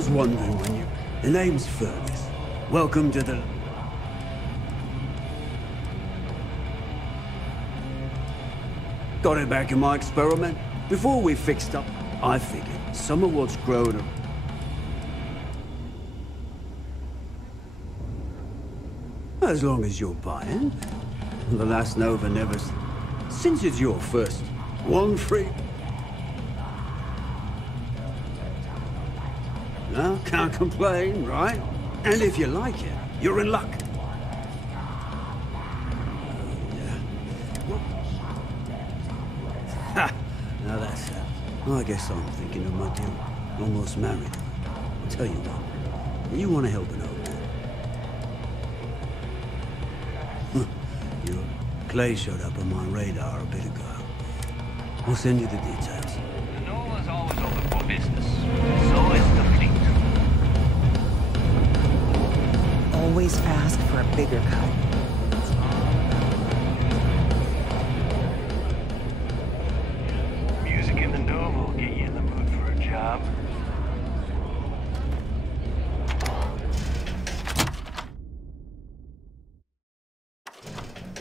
was wondering when you... The name's Fergus. Welcome to the... Got it back in my experiment. Before we fixed up, I figured some of what's grown... As long as you're buying. The last Nova never... Since it's your first, one free... No, can't complain, right? And if you like it, you're in luck. Ha! Now that's it. I guess I'm thinking of my deal. Almost married. I'll tell you what. You want to help an old man? Your Clay showed up on my radar a bit ago. I'll send you the details. The Nova's always open for business. So is the fleet. Always ask for a bigger cut. Music in the Nova will get you in the mood for a job.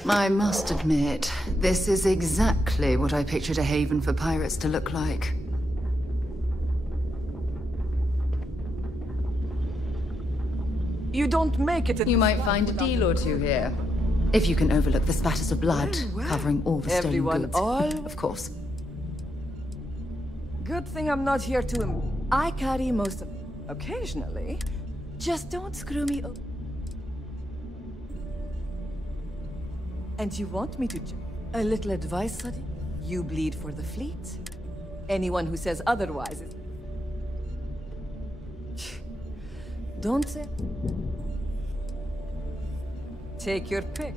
I must admit, this is exactly what I pictured a haven for pirates to look like. You don't make it. You might find a deal or two here. If you can overlook the spatters of blood covering all the stolen goods. Of course. Good thing I'm not here to... I carry most of... Occasionally. Just don't screw me up. And you want me to... A little advice, Sadi? You bleed for the fleet. Anyone who says otherwise is... Don't say... Take your pick.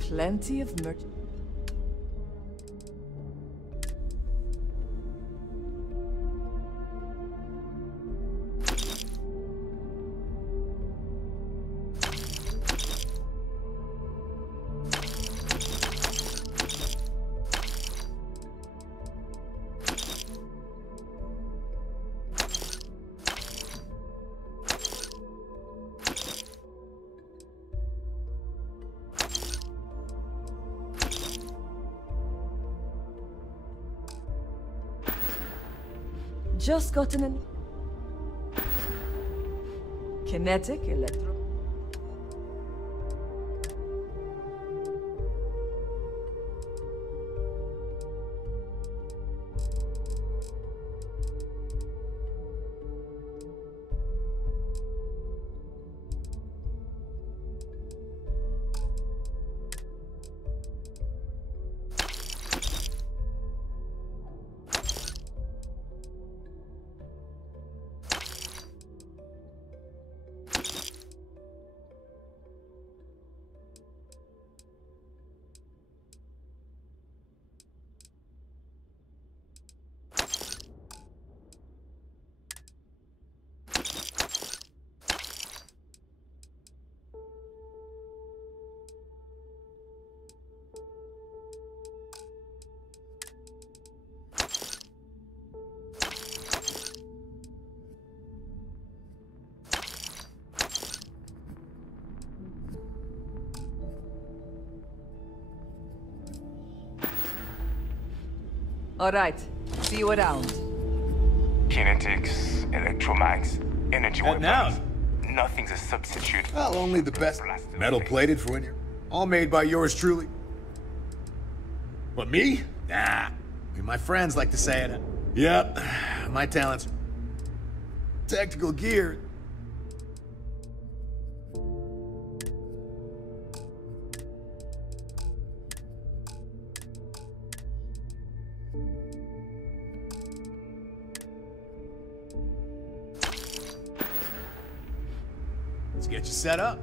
Plenty of merch. Just gotten an kinetic electro. All right, see you around. Kinetics, electromags, energy weapons. Now? Nothing's a substitute. Well, only the best. Metal plated for when you're... All made by yours truly. What, me? Nah. My friends like to say it. Yep. my talents. Tactical gear. Let's get you set up.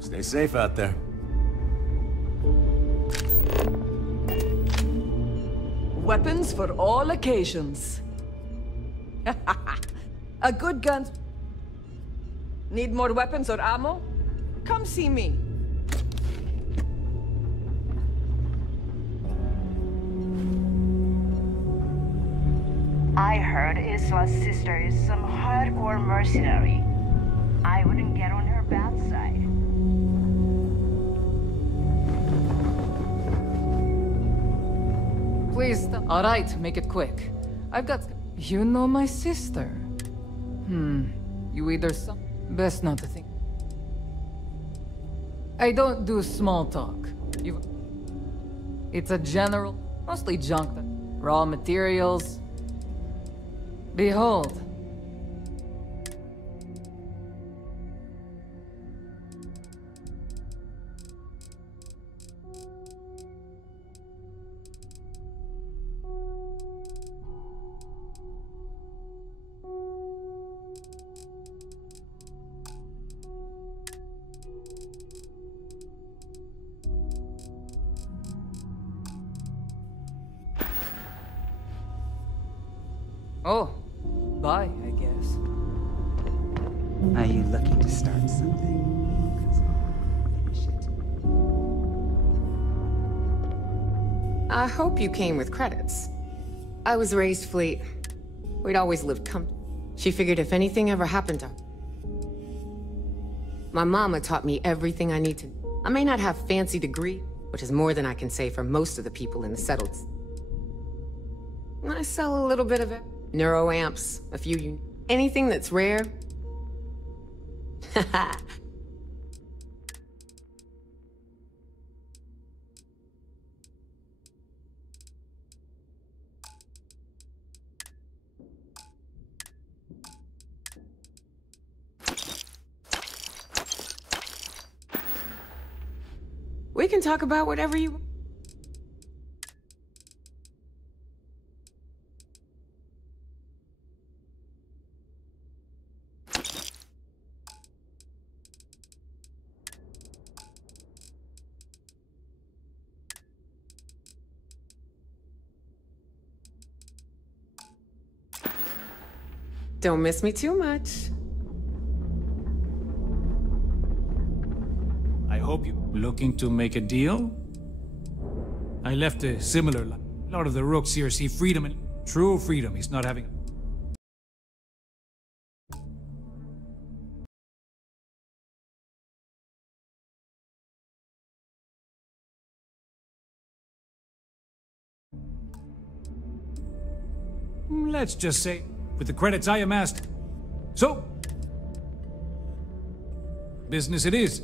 Stay safe out there. Weapons for all occasions. A good gun. Need more weapons or ammo? Come see me. I heard Isla's sister is some hardcore mercenary. I wouldn't get on her bad side. Please stop. All right, make it quick. I've got... You know my sister. You either some... Best not to think. I don't do small talk. It's a general... Mostly junk. Raw materials. Behold. Oh, bye, I guess. Are you looking to start something? I hope you came with credits. I was raised fleet. We'd always lived She figured if anything ever happened to her. My mama taught me everything I need to. I may not have fancy degree, which is more than I can say for most of the people in the settled. I sell a little bit of it. Neuroamps, a few anything that's rare. We can talk about whatever you want. Don't miss me too much. I hope you're looking to make a deal. I left a similar life. A lot of the rooks here see freedom, and true freedom is not having. Let's just say, with the credits I amassed. So, business it is.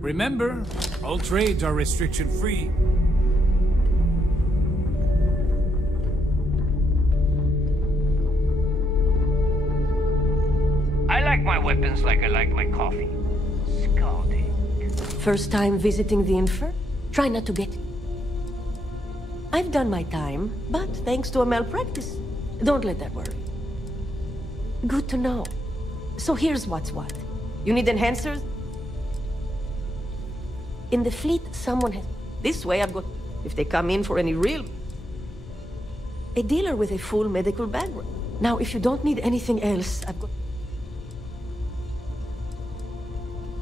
Remember, all trades are restriction-free. I like my weapons like I like my coffee. Scalding. First time visiting the Infer? Try not to get... I've done my time, but thanks to a malpractice. Don't let that worry. Good to know. So here's what's what. You need enhancers? In the fleet, someone has... This way I've got... if they come in for any real... A dealer with a full medical background. Now, if you don't need anything else, I've got...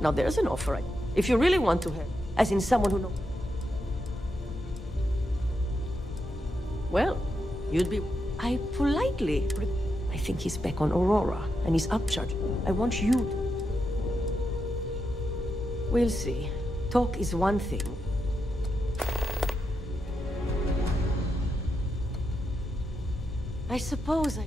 Now, there's an offer. If you really want to help, as in someone who knows... Well, you'd be... I politely... I think he's back on Aurora, and he's upcharged. I want you to... We'll see. Talk is one thing. I suppose I...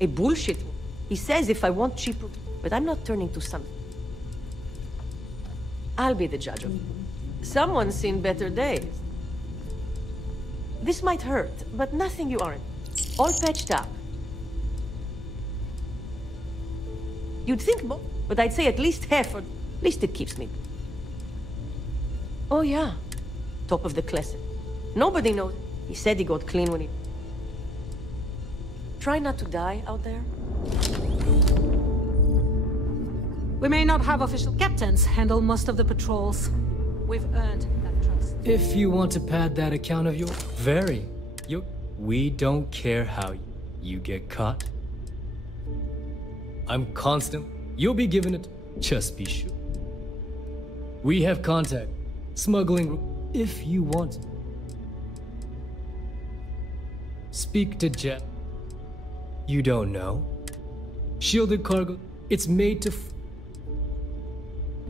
A bullshit. He says if I want cheaper, but I'm not turning to some... I'll be the judge of it. Someone's seen better days. This might hurt, but nothing you aren't. All patched up. You'd think more, but I'd say at least half, or at least it keeps me. Oh yeah, top of the class. Nobody knows. He said he got clean when he... Try not to die out there. We may not have official captains handle most of the patrols. We've earned that trust. If you want to pad that account of yours, we don't care how you get caught. I'm constant. You'll be given it. Just be sure. We have contact. Smuggling, if you want. Speak to Jet. You don't know? Shielded cargo, it's made to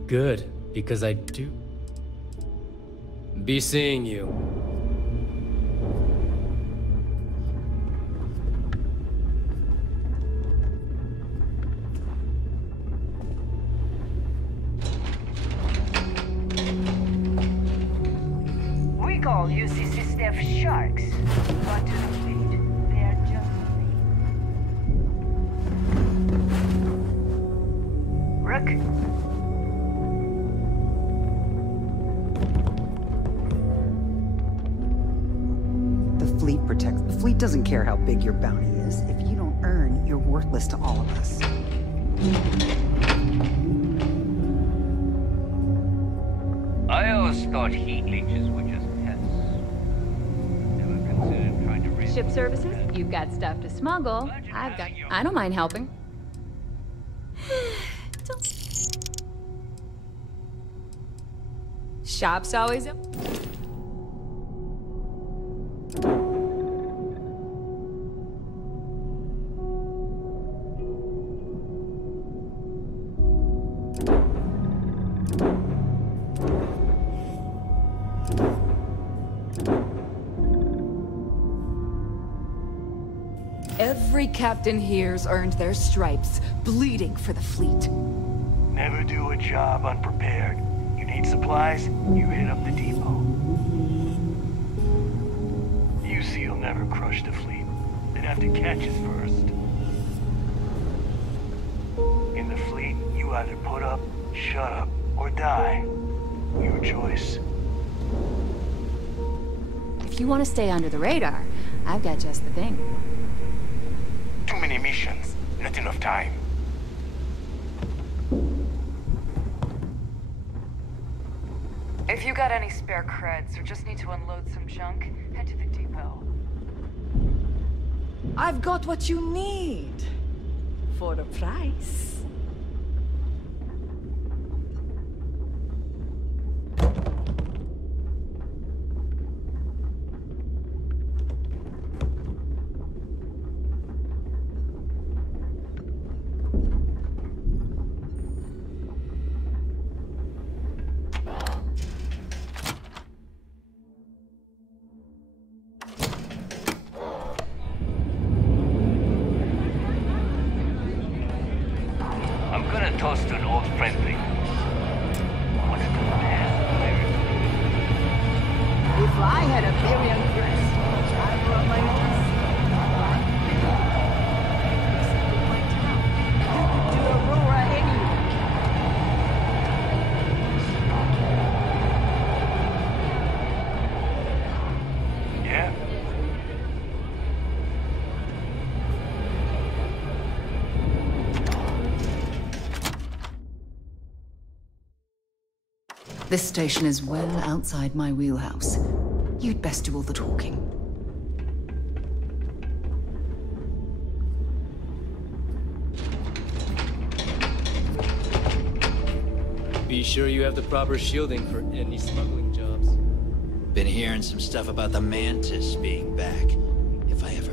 Good, because I do. Be seeing you. We call UCC staff sharks, but to the fleet, they're just Rook. The fleet doesn't care how big your bounty is. If you don't earn, you're worthless to all of us. I always thought heat leeches were just pests. Never considered trying to raise... Ship services? You've got stuff to smuggle. I don't mind helping. Shop's always up. Every captain here's earned their stripes, bleeding for the fleet. Never do a job unprepared. You need supplies, you hit up the depot. UC'll never crush the fleet. They'd have to catch us first. In the fleet, you either put up, shut up, or die. Your choice. If you want to stay under the radar, I've got just the thing. Too many missions, not enough time. If you got any spare creds or just need to unload some junk, head to the depot. I've got what you need. For a price. had a billion dress. I brought my own. Do Aurora anyway. Yeah? This station is well outside my wheelhouse. You'd best do all the talking. Be sure you have the proper shielding for any smuggling jobs. Been hearing some stuff about the Mantis being back. If I ever...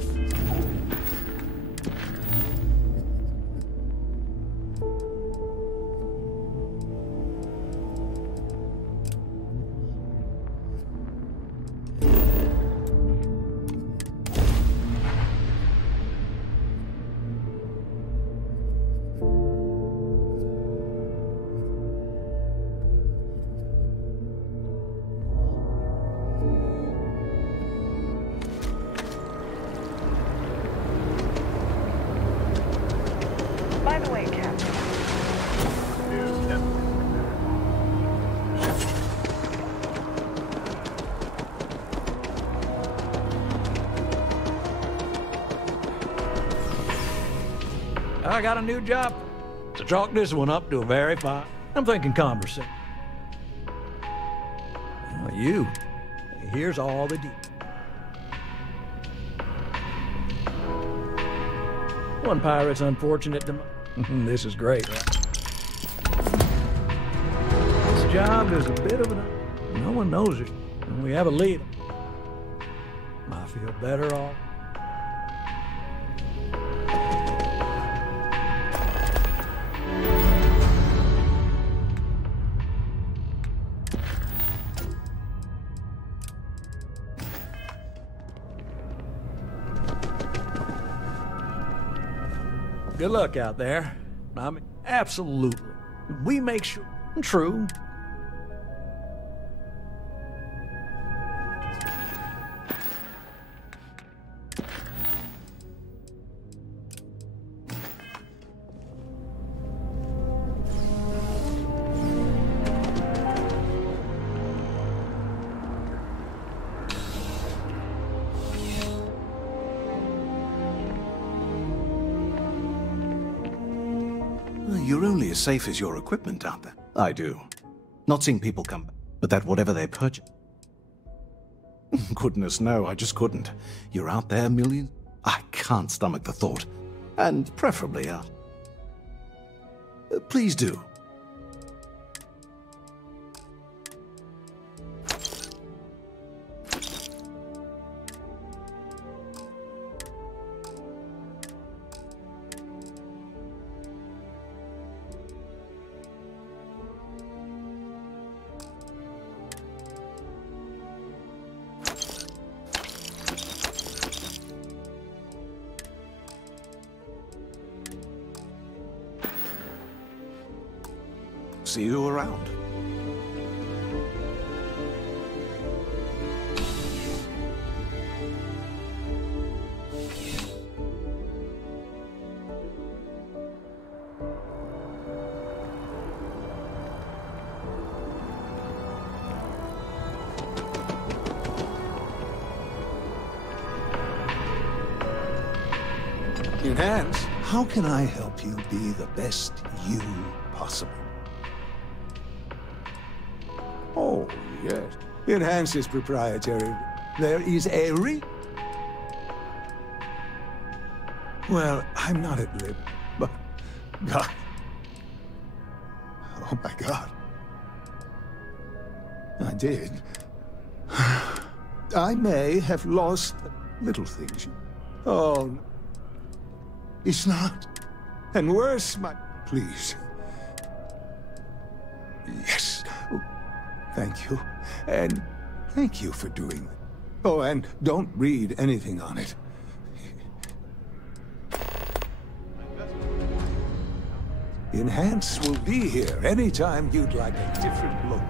By the way, Captain. I got a new job to chalk this one up to a very fine. I'm thinking conversation. You, here's all the details. One pirate's unfortunate to... This is great, right? This job is a bit of an... No one knows it, and we have a lead. I feel better off. Good luck out there. I mean, absolutely. We make sure... True. You're only as safe as your equipment, aren't they? I do. Not seeing people come back, but that whatever they purchase... Goodness, no, I just couldn't. You're out there, millions? I can't stomach the thought. And preferably, please do. See you around. Enhance, how can I help you be the best you possible? Oh, yes. Enhance is proprietary. There is a Well, I'm not at liberty, but... God. Oh, my God. I did. I may have lost little things. Oh, it's not. And worse, Please. Yes. Thank you. And thank you for doing that. Oh, and don't read anything on it. Enhance will be here anytime you'd like a different look.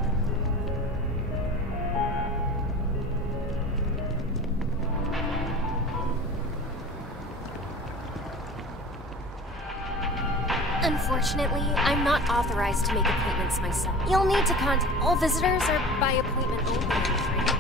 Unfortunately, I'm not authorized to make appointments myself. You'll need to contact all visitors are by appointment only, I'm afraid.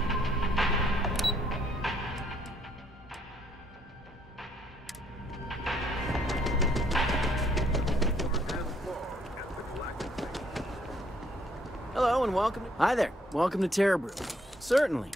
Hello and welcome to... Hi there. Welcome to Terra Brew. Certainly.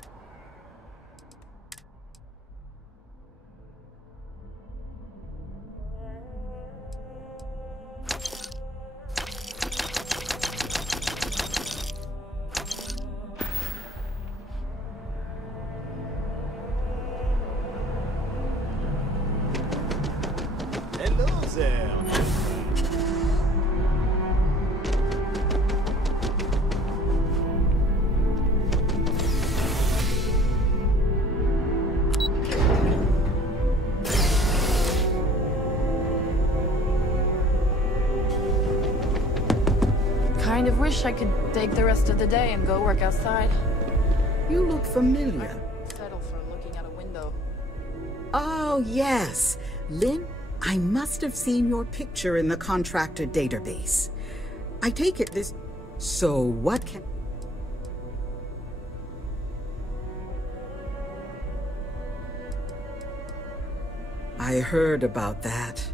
Hello there. Kind of wish I could take the rest of the day and go work outside. You look familiar. Settle for looking out a window. Oh, yes. Lynn, I must have seen your picture in the contractor database. I take it this... So what can... I heard about that.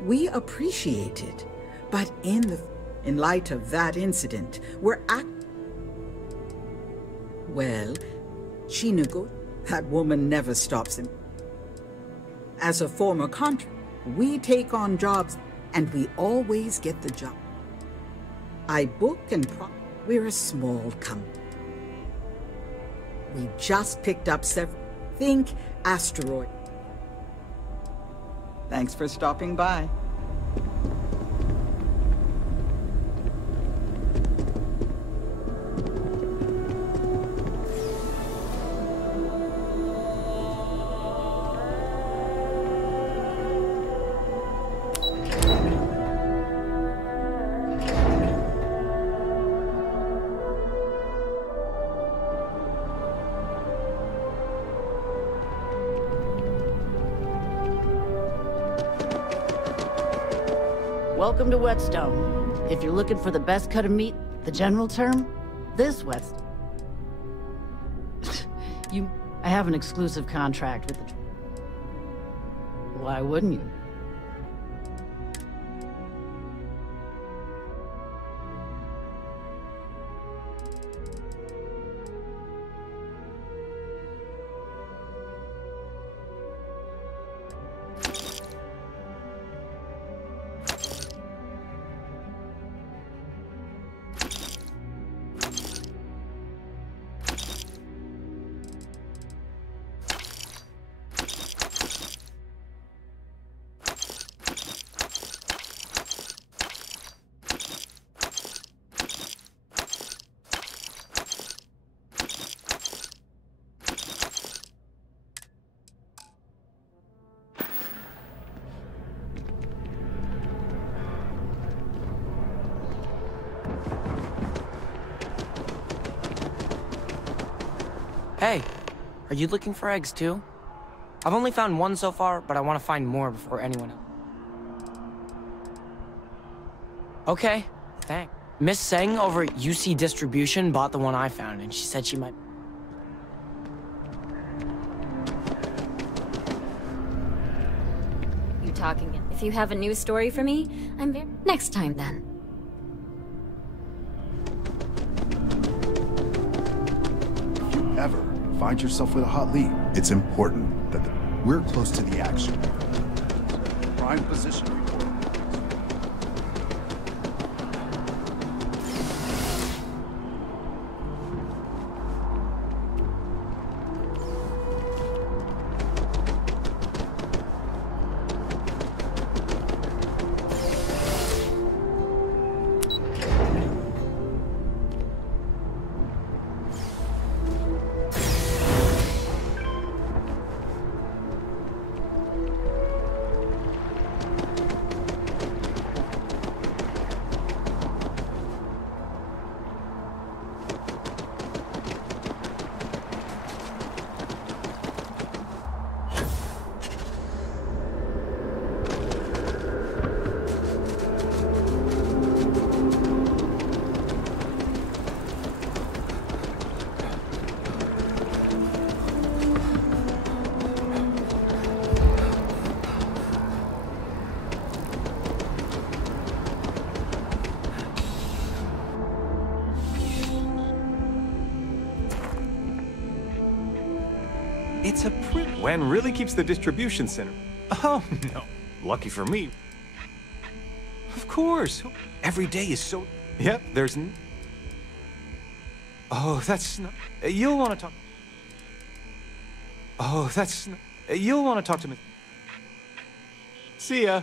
We appreciate it, but in light of that incident, we're well, that woman never stops him. As a former contractor, we take on jobs and we always get the job. I book and we're a small company. We just picked up several, think asteroid. Thanks for stopping by. Welcome to Whetstone. If you're looking for the best cut of meat, the general term, this Whetstone. I have an exclusive contract with the... Why wouldn't you? Hey, are you looking for eggs too? I've only found one so far, but I want to find more before anyone else. Okay, thanks. Miss Seng over at UC Distribution bought the one I found, and she said she might... You talking? If you have a news story for me, I'm very... Next time, then. If you ever find yourself with a hot lead, it's important that we're close to the action. Prime position report. It's a When really keeps the distribution center. Oh, no. Lucky for me. Of course. Every day is so... Yep, there's... Oh, that's not... You'll want to talk... Oh, that's not... You'll want to talk to me. See ya.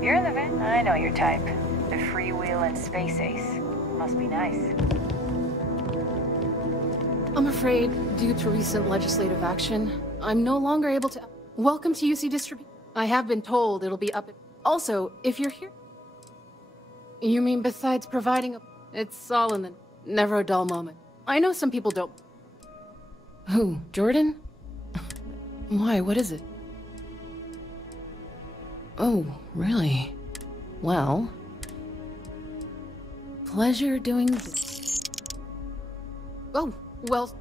You're in the van? I know your type. The freewheel and space ace. Must be nice. I'm afraid, due to recent legislative action, I'm no longer able to... Welcome to UC Distribution. I have been told it'll be up... Also, if you're here... You mean besides providing a... It's all in the... Never a dull moment. I know some people don't... Who? Jordan? Why, what is it? Oh, really? Well... Pleasure doing this. Oh, well...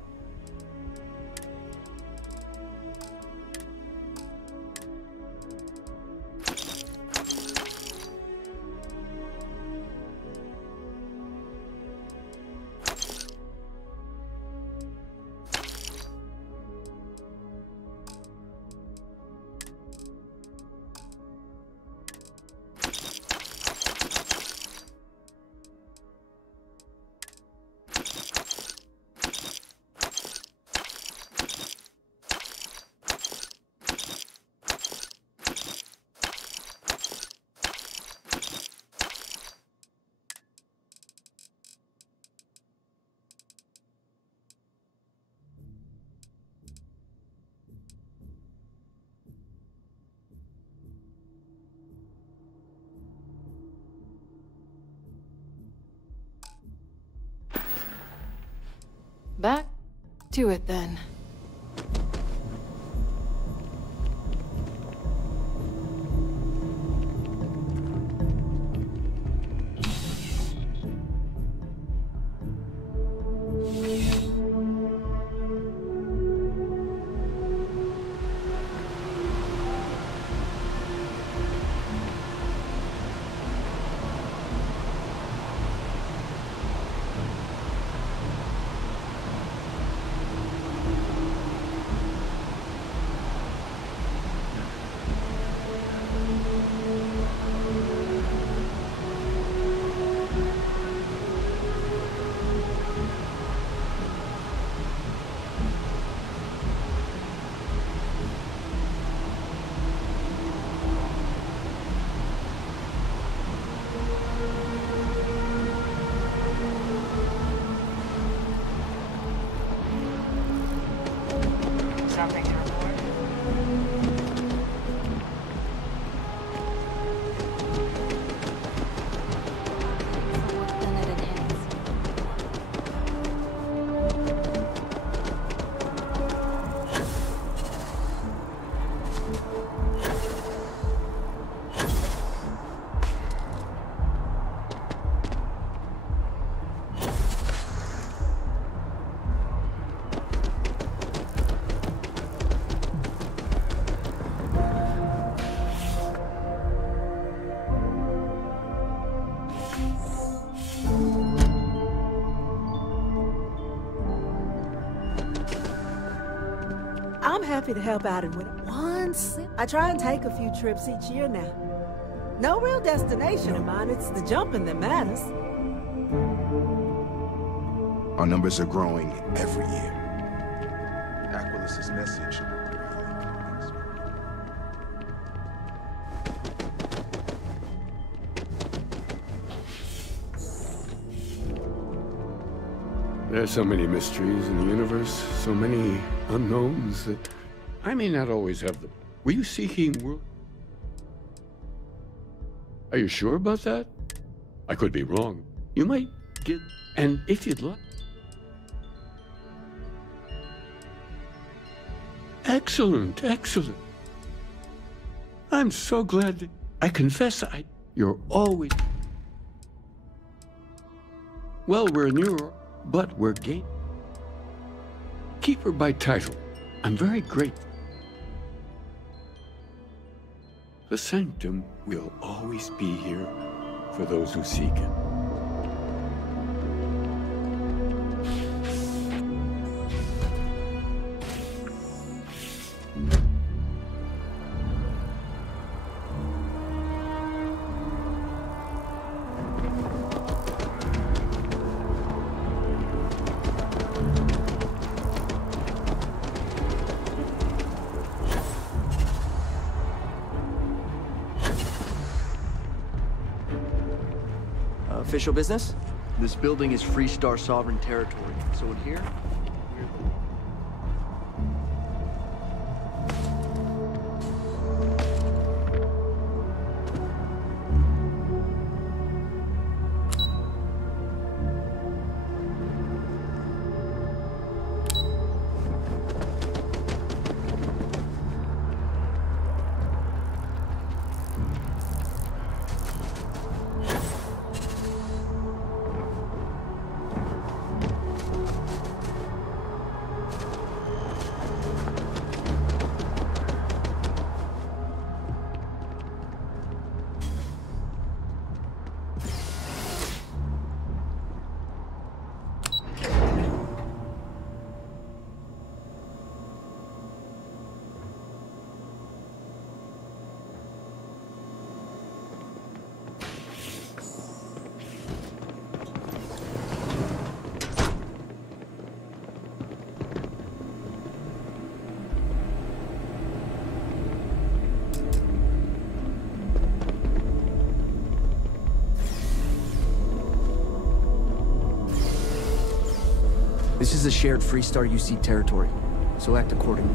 Back to it then. Something to report? I'm happy to help out in once. I try and take a few trips each year now. No real destination of mine, it's the jumping that matters. Our numbers are growing every year. Aquilus's message. There's so many mysteries in the universe, so many unknowns that I may not always have them. Were you seeking world? Are you sure about that? I could be wrong. You might get... And if you'd like... Excellent, excellent. I'm so glad that... I confess You're always... Well, we're newer, but we're game. Keep her by title. I'm very grateful. The Sanctum will always be here for those who seek it. Official business? This building is Freestar sovereign territory, so in here, this is a shared Freestar UC territory, so act accordingly.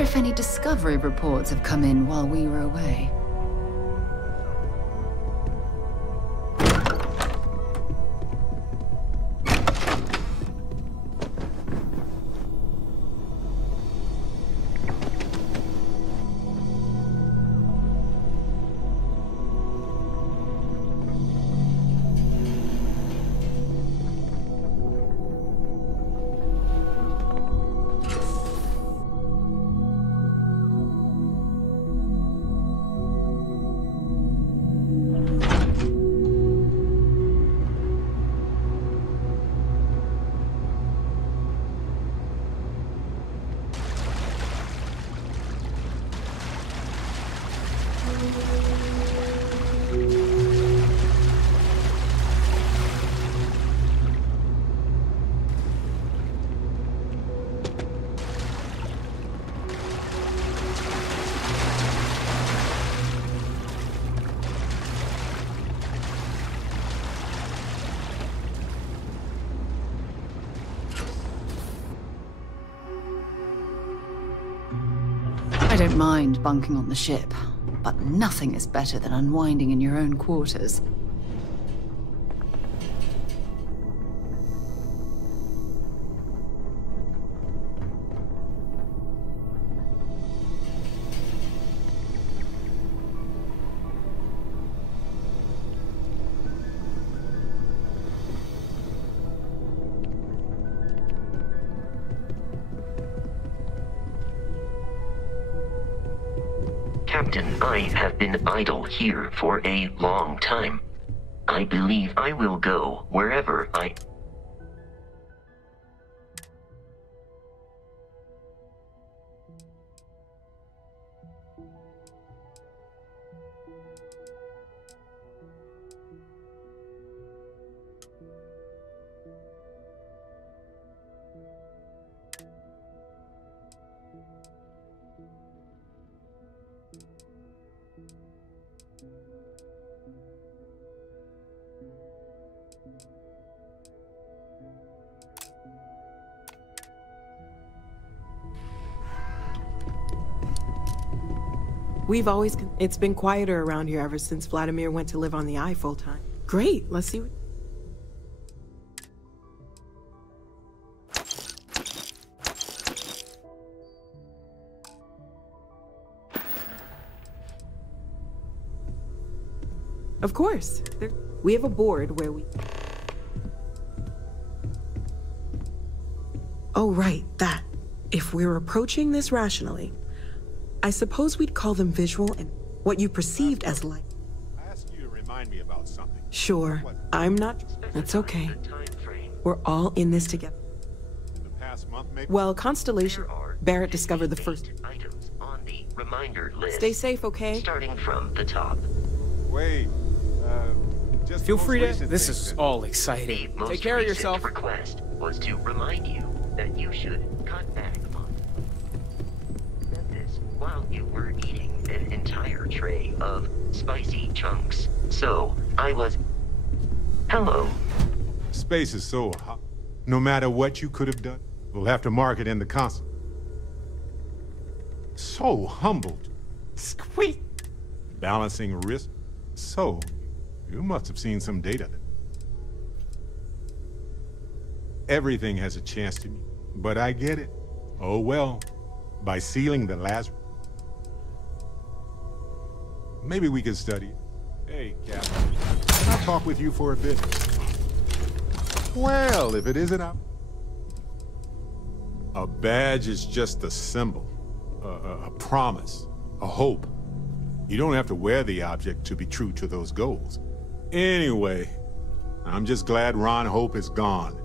If any discovery reports have come in while we were away. I don't mind bunking on the ship, but nothing is better than unwinding in your own quarters. Captain, I have been idle here for a long time. I believe I will go wherever I... It's been quieter around here ever since Vladimir went to live on the Eye full time. Great, let's see what... Of course. We have a board where we... Oh, right, that. If we're approaching this rationally, I suppose we'd call them visual and what you perceived as light. I asked you to remind me about something. Sure, I'm not... It's okay. We're all in this together. In the past month, maybe? Well, Constellation, Barrett discovered the first... items on the reminder list. Stay safe, okay? Starting from the top. Wait, just feel free to... This thing. is all exciting. The Take care of yourself. Request was to remind you that you should cut back on this while you were eating an entire tray of spicy chunks. So, I was... Hello. Space is so hot. No matter what you could have done, we'll have to mark it in the console. So humbled. Squeak. Balancing risk. So, you must have seen some data. Everything has a chance to be, but I get it. Oh well, by sealing the last... Maybe we can study it. Hey, Captain, can I talk with you for a bit? Well, if it isn't a badge is just a symbol, a promise, a hope. You don't have to wear the object to be true to those goals. Anyway, I'm just glad Ron Hope is gone.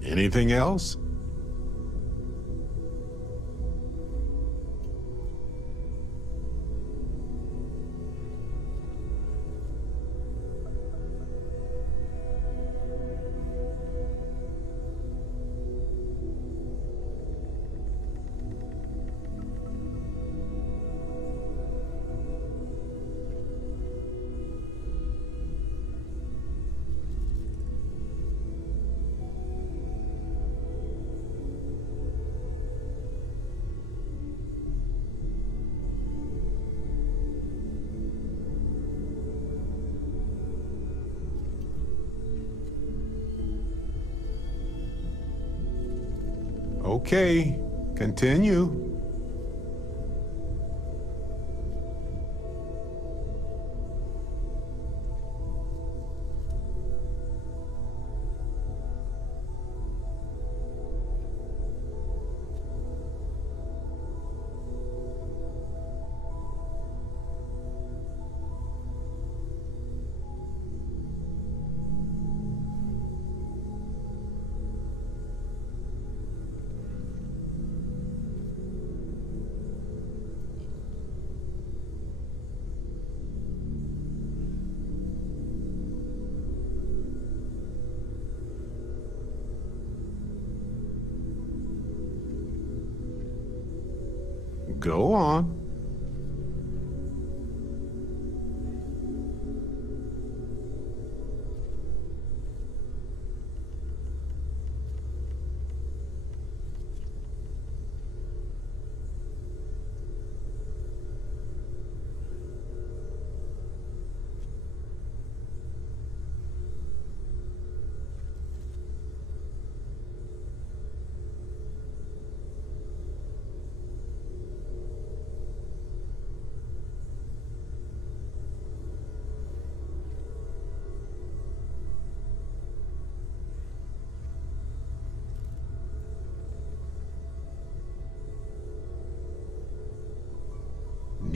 Anything else? Okay, continue. Go on.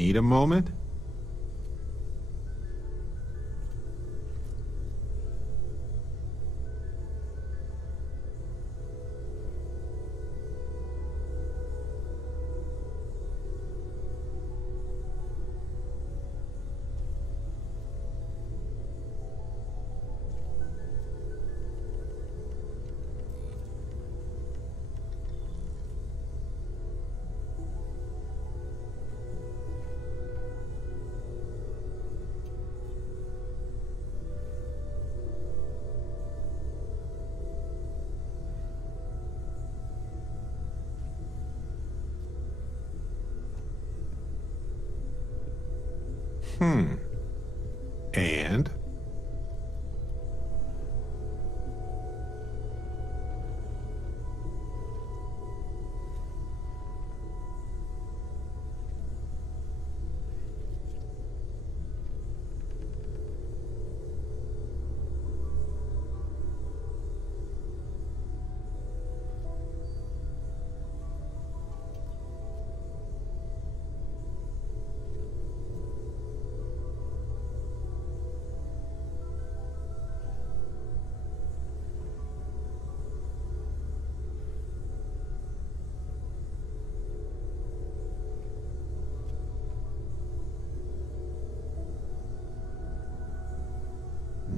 Need a moment? And?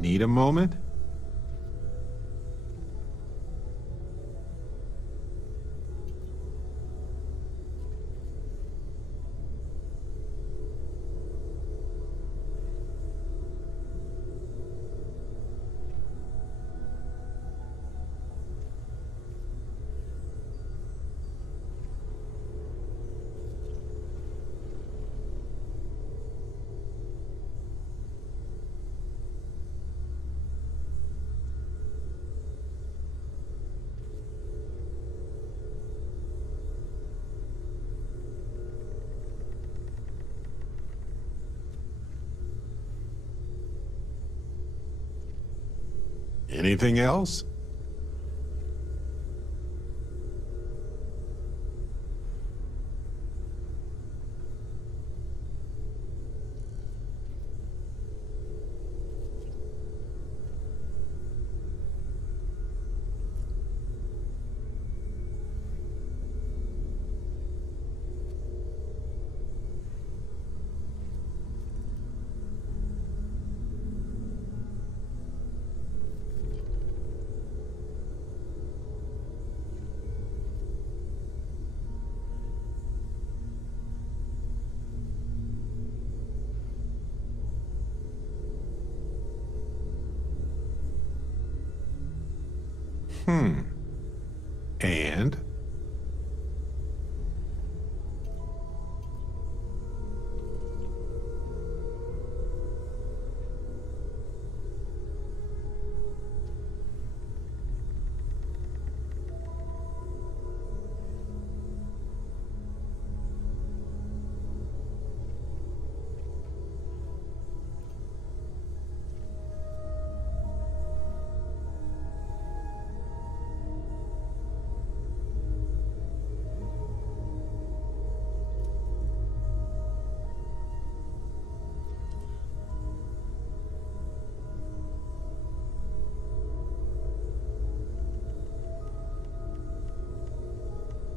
Need a moment? Anything else? And?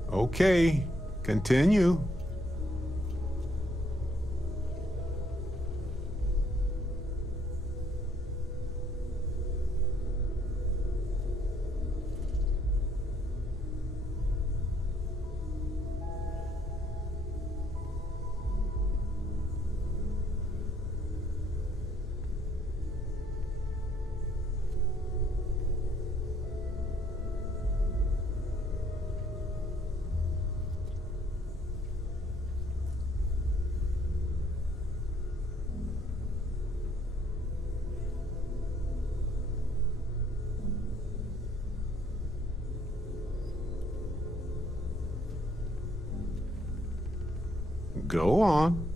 Okay, continue. Go on.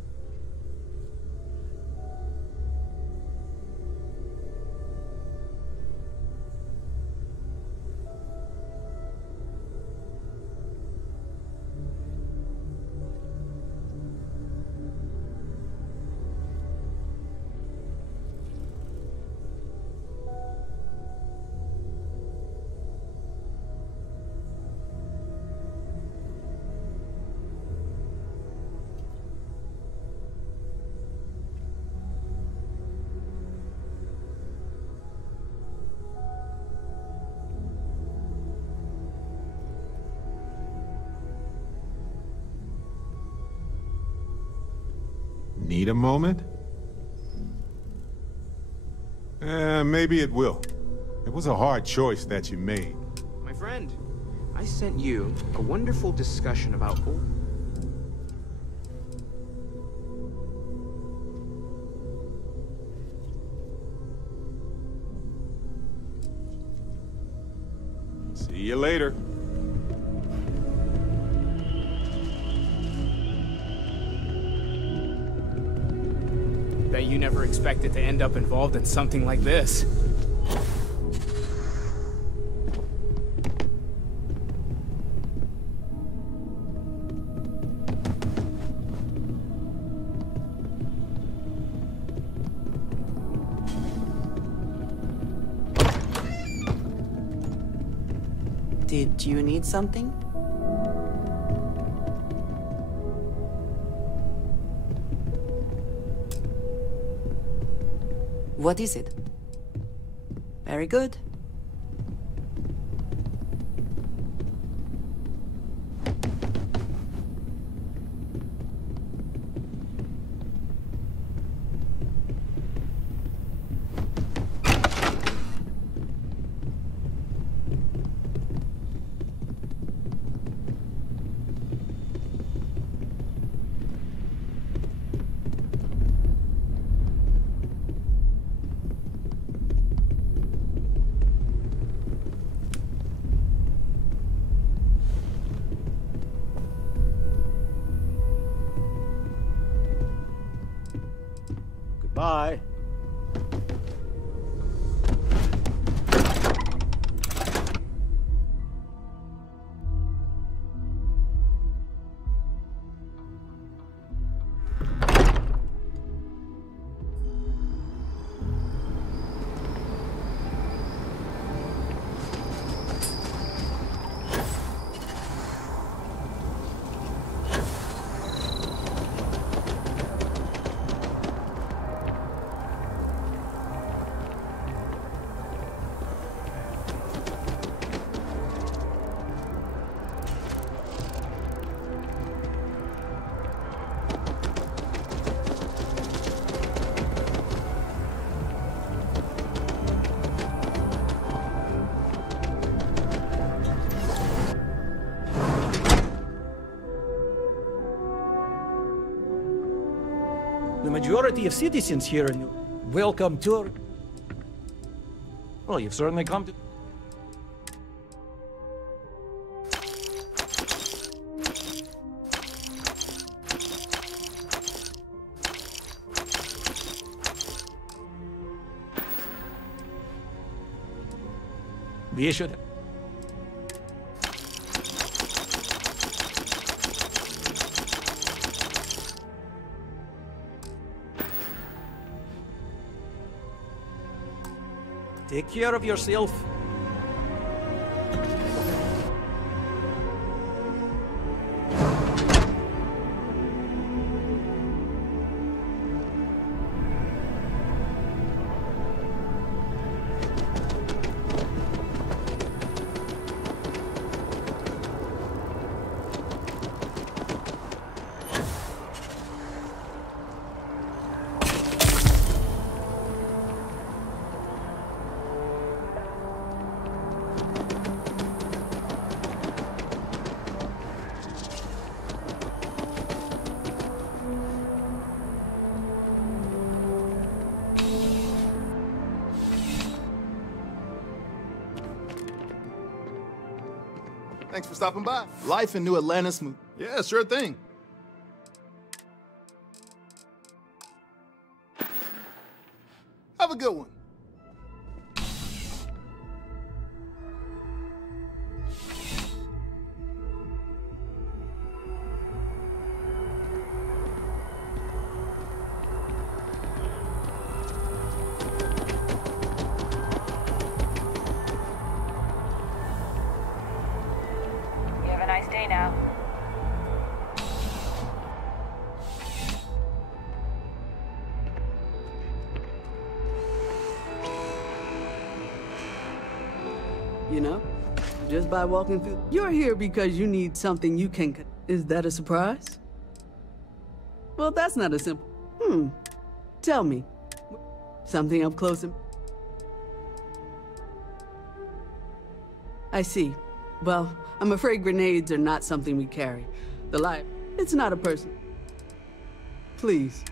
Need a moment? Maybe it will. It was a hard choice that you made. My friend, I sent you a wonderful discussion about See you later. Bet you never expected to end up involved in something like this. Did you need something? What is it? Very good. Bye. The majority of citizens here are welcome to... Well, you've certainly come to... We should... Take care of yourself. Thanks for stopping by. Life in New Atlanta's smooth. Yeah, sure thing. Have a good one. You know, just by walking through. You're here because you need something you can... Is that a surprise? Well, that's not a simple... Tell me. Something up close and... I see. Well, I'm afraid grenades are not something we carry. The light, it's not a person. Please.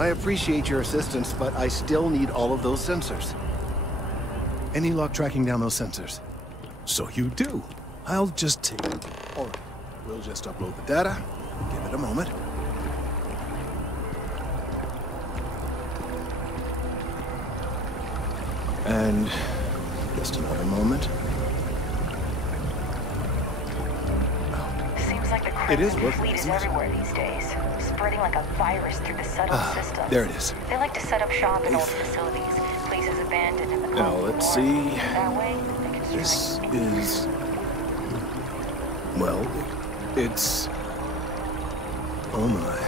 I appreciate your assistance, but I still need all of those sensors. any luck tracking down those sensors? So you do. I'll just take it. All right, we'll just upload the data. Give it a moment. And just another moment. Seems like the Crimson Fleet is everywhere these days, spreading like a virus through the settled systems. There it is. They like to set up shop in old facilities, places abandoned in the Now let's see. That way, they can This is... well, it's... oh my.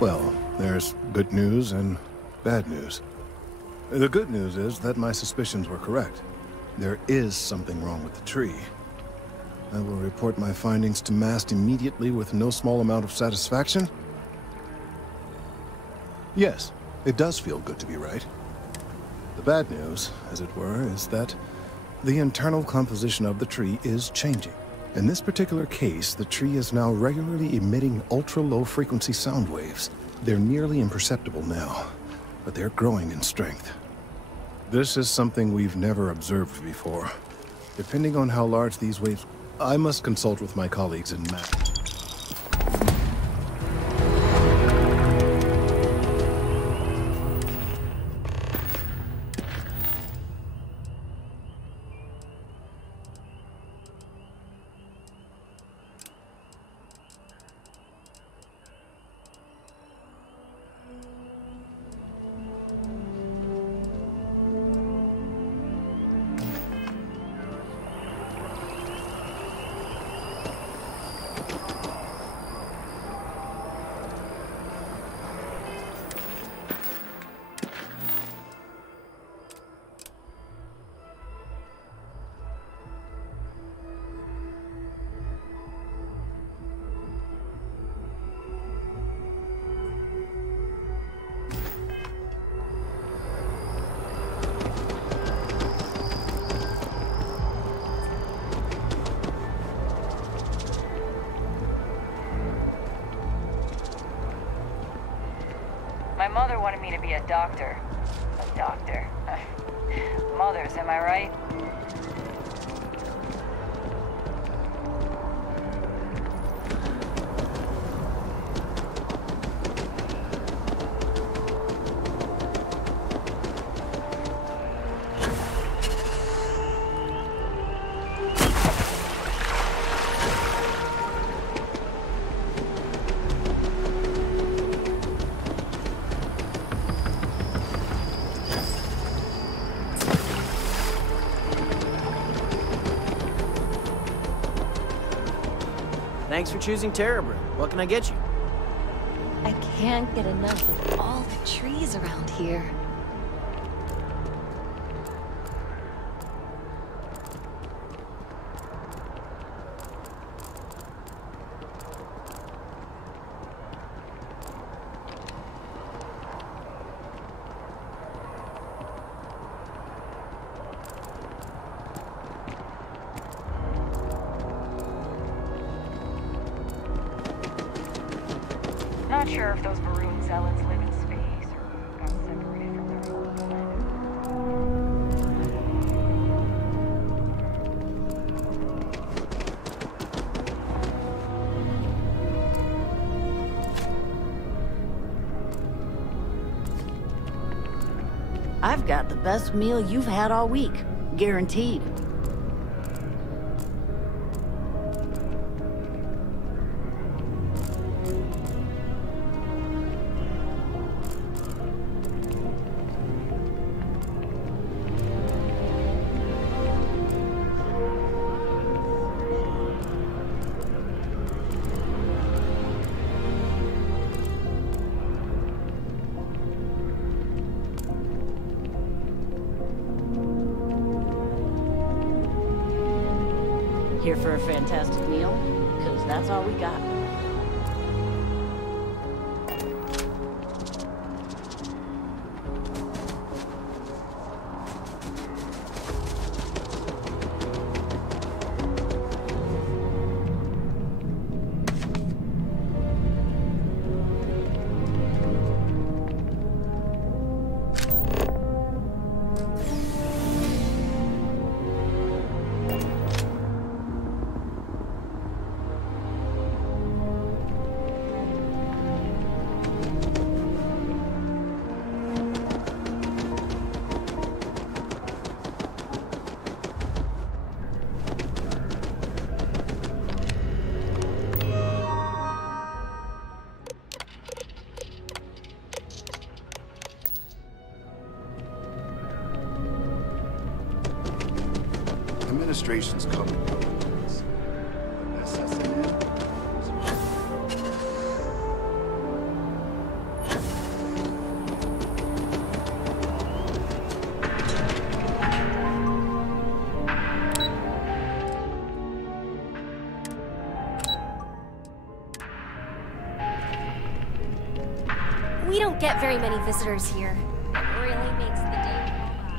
Well, there's good news and bad news. The good news is that my suspicions were correct. There is something wrong with the tree. I will report my findings to MAST immediately with no small amount of satisfaction. Yes, it does feel good to be right. The bad news, as it were, is that the internal composition of the tree is changing. In this particular case, the tree is now regularly emitting ultra-low frequency sound waves. They're nearly imperceptible now, but they're growing in strength. This is something we've never observed before. Depending on how large these waves... I must consult with my colleagues in MAST. My mother wanted me to be a doctor. A doctor. Mothers, am I right? Thanks for choosing Terrabrew. What can I get you? I can't get enough of all the trees around here. Not sure if those Varun zealots live in space or got separated from their home planet. I've got the best meal you've had all week. Guaranteed. Here for a fantastic meal? Because that's all we got. administration's coming. We don't get very many visitors here. It really makes the day go by.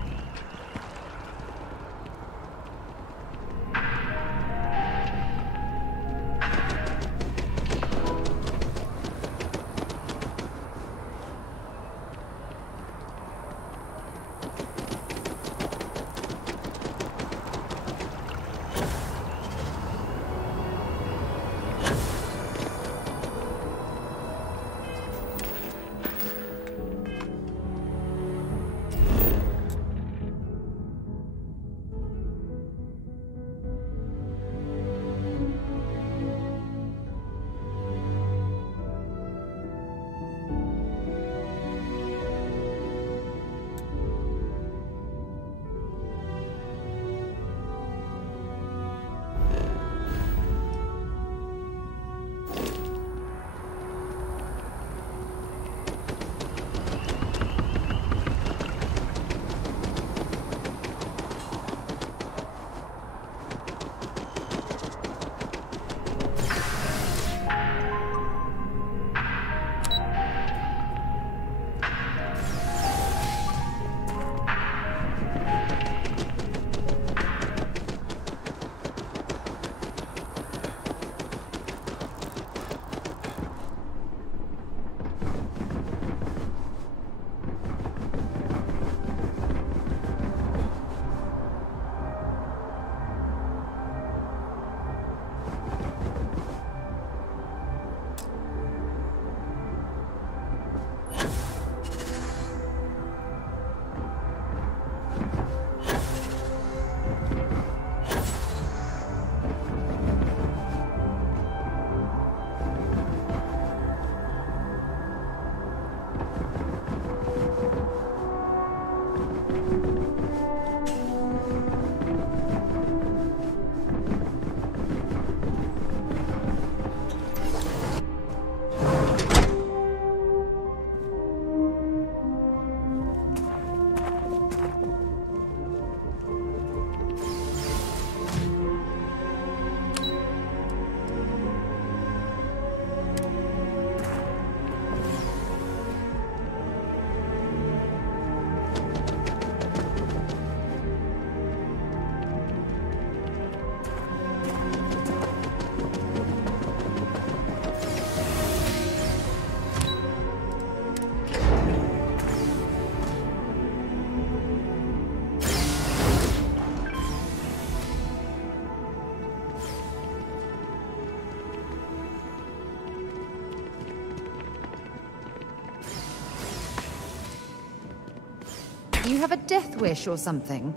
You have a death wish or something?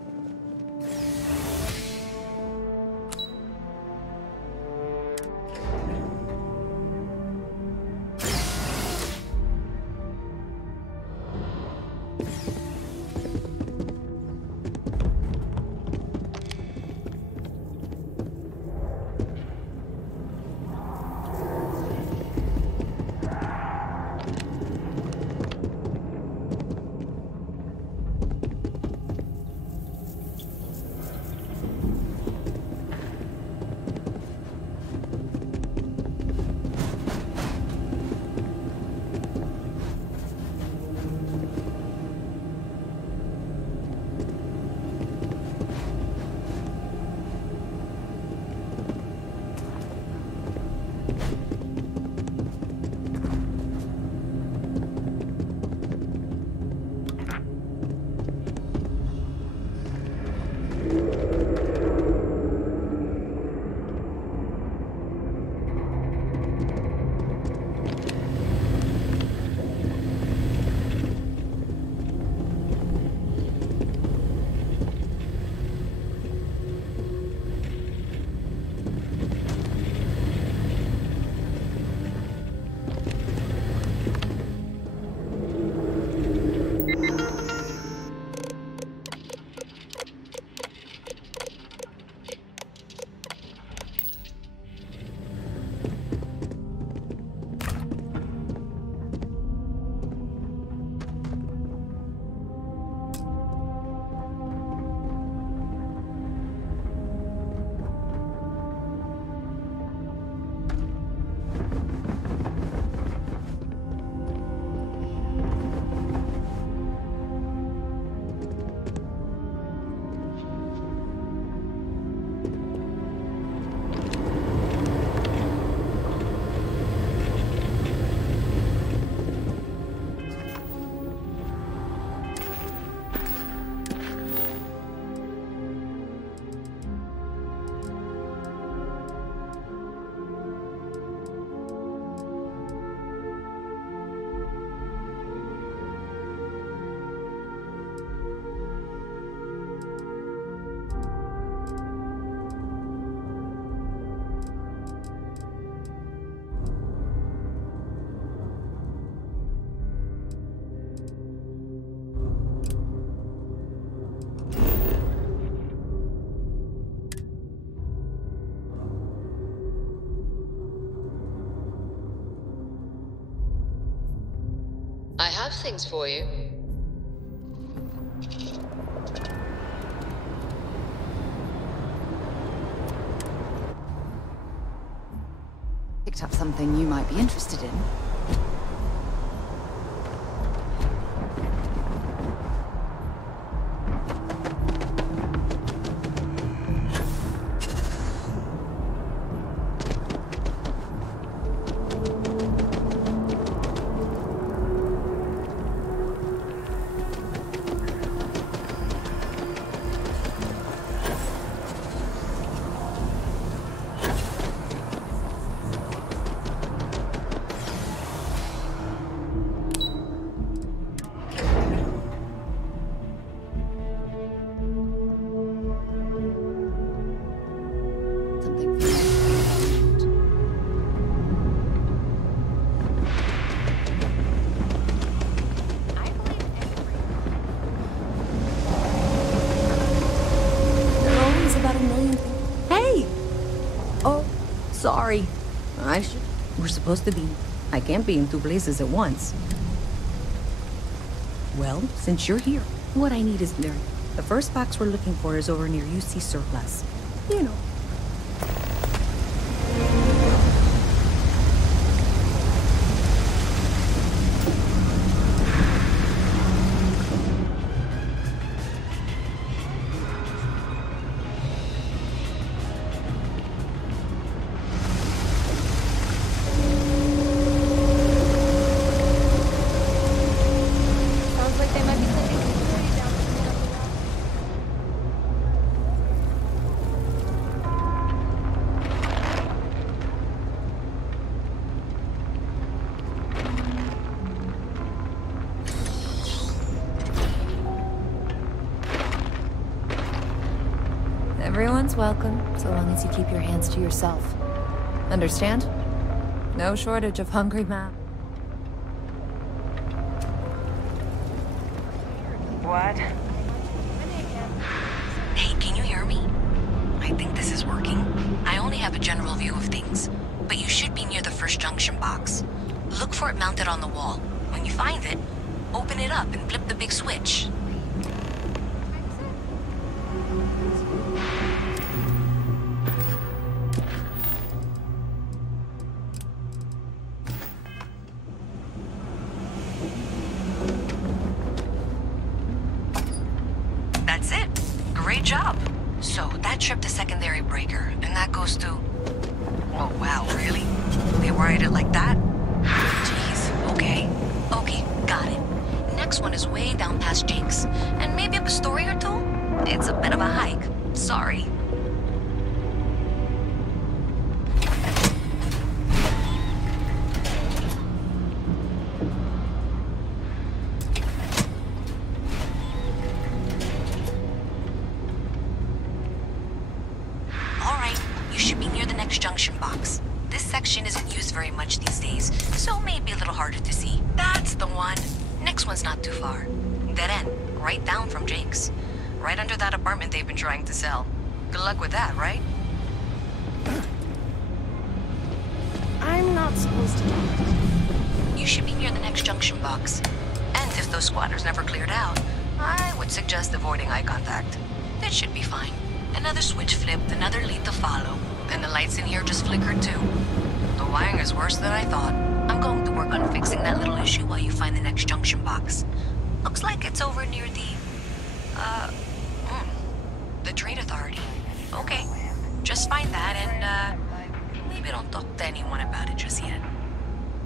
I have things for you. Picked up something you might be interested in. Sorry. We're supposed to be... I can't be in two places at once. Well, since you're here, what I need is very... The first box we're looking for is over near UC Surplus. You know. Everyone's welcome, so long as you keep your hands to yourself. Understand? No shortage of hungry men. What? Hey, can you hear me? I think this is working. I only have a general view of things, but you should be near the first junction box. Look for it mounted on the wall. When you find it, open it up and flip the big switch. That's it. Great job. So that tripped the secondary breaker, and that goes to... Oh, wow, really? They wired it like that? Jeez, okay. Okay, got it. Next one is way down past Jake's, and maybe up a story or two? It's a bit of a hike. Sorry. Junction box. This section isn't used very much these days, so maybe a little harder to see. That's the one. Next one's not too far. Dead end, right down from Jake's. Right under that apartment they've been trying to sell. Good luck with that, right? I'm not supposed to talk. You should be near the next junction box. And if those squatters never cleared out, I would suggest avoiding eye contact. That should be fine. Another switch flipped, another lead to follow. And the lights in here just flickered too. The wiring is worse than I thought. I'm going to work on fixing that little issue while you find the next junction box. Looks like it's over near the Trade Authority. Okay, just find that and, maybe don't talk to anyone about it just yet.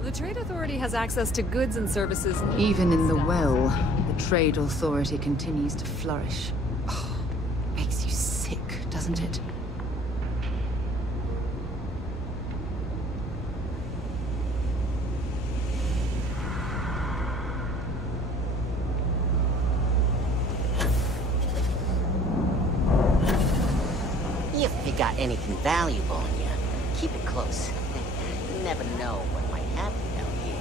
The Trade Authority has access to goods and services. Even in the well, the Trade Authority continues to flourish. Oh, makes you sick, doesn't it? If you got anything valuable on you, keep it close. You never know what might happen down here.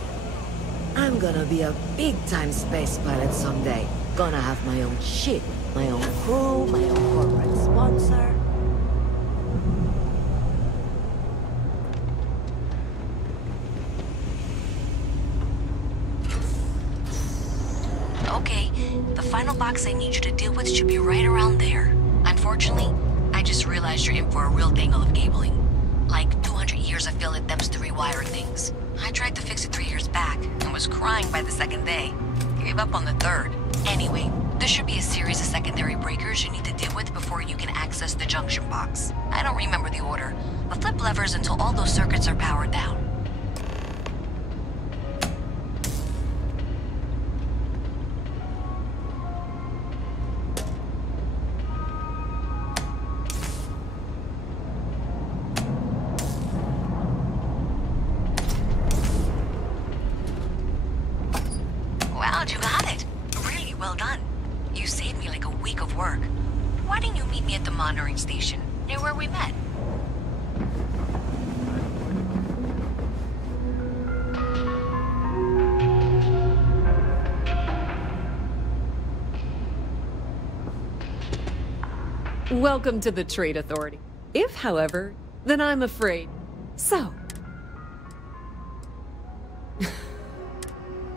I'm gonna be a big-time space pilot someday. Gonna have my own ship, my own crew, my own corporate sponsor. The final box I need you to deal with should be right around there. Unfortunately, I just realized you're in for a real tangle of cabling. Like 200 years of field attempts to rewire things. I tried to fix it 3 years back and was crying by the second day. Gave up on the third. Anyway, there should be a series of secondary breakers you need to deal with before you can access the junction box. I don't remember the order, but flip levers until all those circuits are powered down. Wow, you got it. Really well done. You saved me like a week of work. Why didn't you meet me at the monitoring station, near where we met? Welcome to the Trade Authority. If, however, then I'm afraid. So.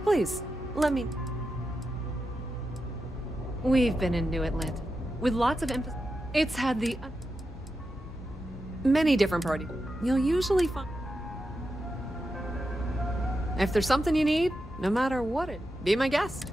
Please, let me... We've been in New Atlanta, with lots of emphasis. It's had the... many different parties. You'll usually find... If there's something you need, no matter what it, be my guest.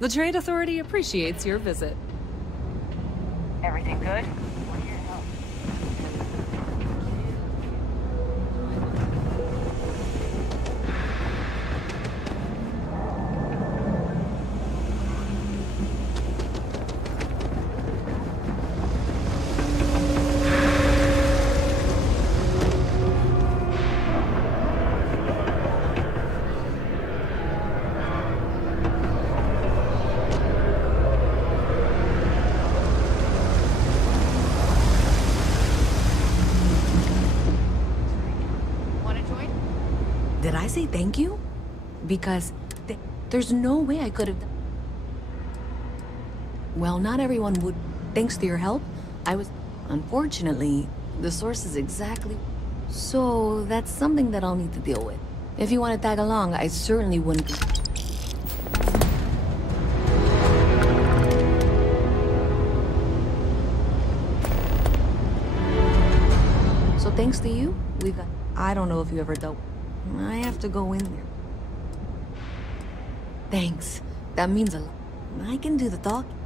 The Trade Authority appreciates your visit. Everything good? Did I say thank you? Because there's no way I could have... Well, not everyone would. Thanks to your help, I was... Unfortunately, the source is exactly... So, that's something that I'll need to deal with. If you want to tag along, I certainly wouldn't... So thanks to you, we've got... I don't know if you ever dealt... I have to go in there. Thanks. That means a lot. I can do the talking.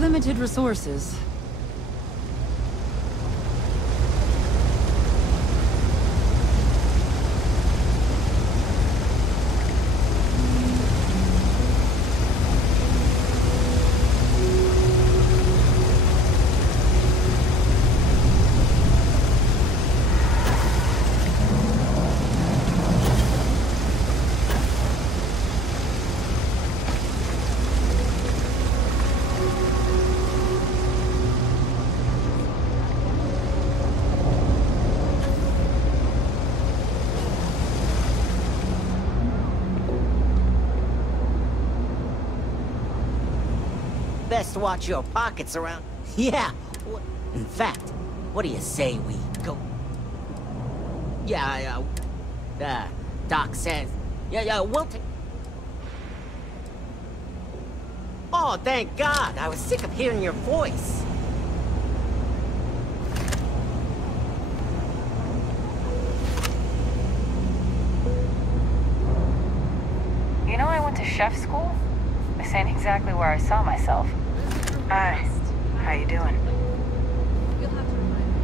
Limited resources. best watch your pockets around. Yeah. In fact, what do you say we go? Yeah, Doc says. Yeah, we'll take. Oh, thank God! I was sick of hearing your voice. You know, I went to chef school. This ain't exactly where I saw myself. Hi. How you doing? You'll have to remind me.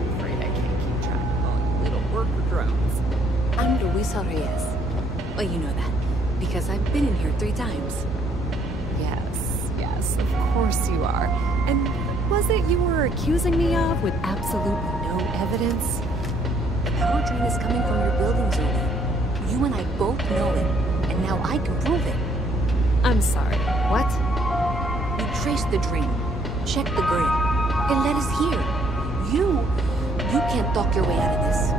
I'm afraid I can't keep track of all you little worker drones. I'm Luisa Reyes. Well, you know that, because I've been in here 3 times. Yes, of course you are. And what was it you were accusing me of with absolutely no evidence? The power drain is coming from your building, Zoe. You and I both know it, and now I can prove it. I'm sorry, what? You traced the drain, checked the grid, and let us hear. You can't talk your way out of this.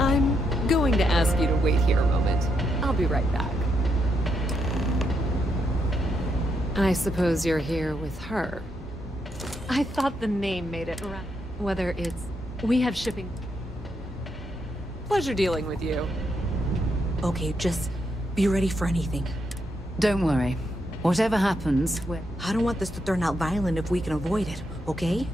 I'm going to ask you to wait here a moment. I'll be right back. I suppose you're here with her. I thought the name made it right. Whether it's... We have shipping... Pleasure dealing with you. Okay, just be ready for anything. Don't worry. Whatever happens, I don't want this to turn out violent if we can avoid it, okay?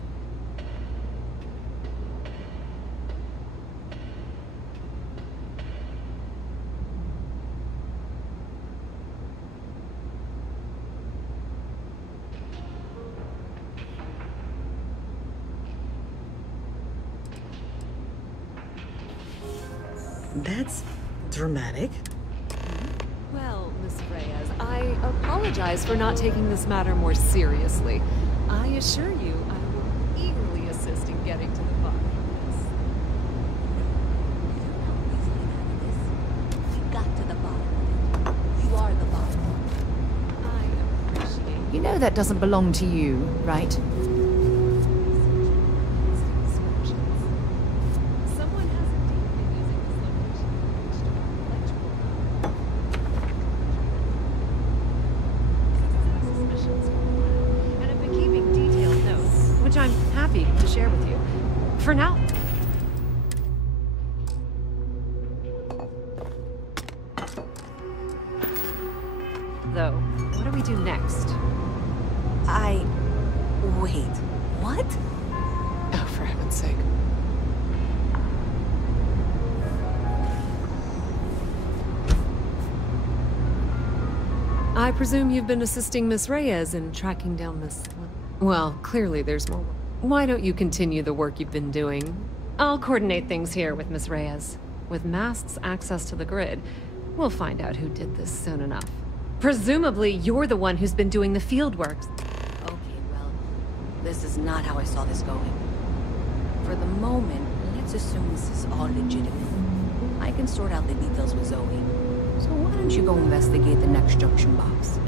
That's dramatic. Well, Miss Reyes, I apologize for not taking this matter more seriously. I assure you, I will eagerly assist in getting to the bottom of this. We got to the bottom of it. You are the bottom. I appreciate You know that doesn't belong to you, right? For now. Though, what do we do next? Wait, what? Oh, for heaven's sake. I presume you've been assisting Miss Reyes in tracking down this... Well, clearly there's more. Why don't you continue the work you've been doing? I'll coordinate things here with Miss Reyes. With Mast's access to the grid, we'll find out who did this soon enough. Presumably, you're the one who's been doing the field works. Okay, well, this is not how I saw this going. For the moment, let's assume this is all legitimate. I can sort out the details with Zoe. So why don't you go investigate the next junction box?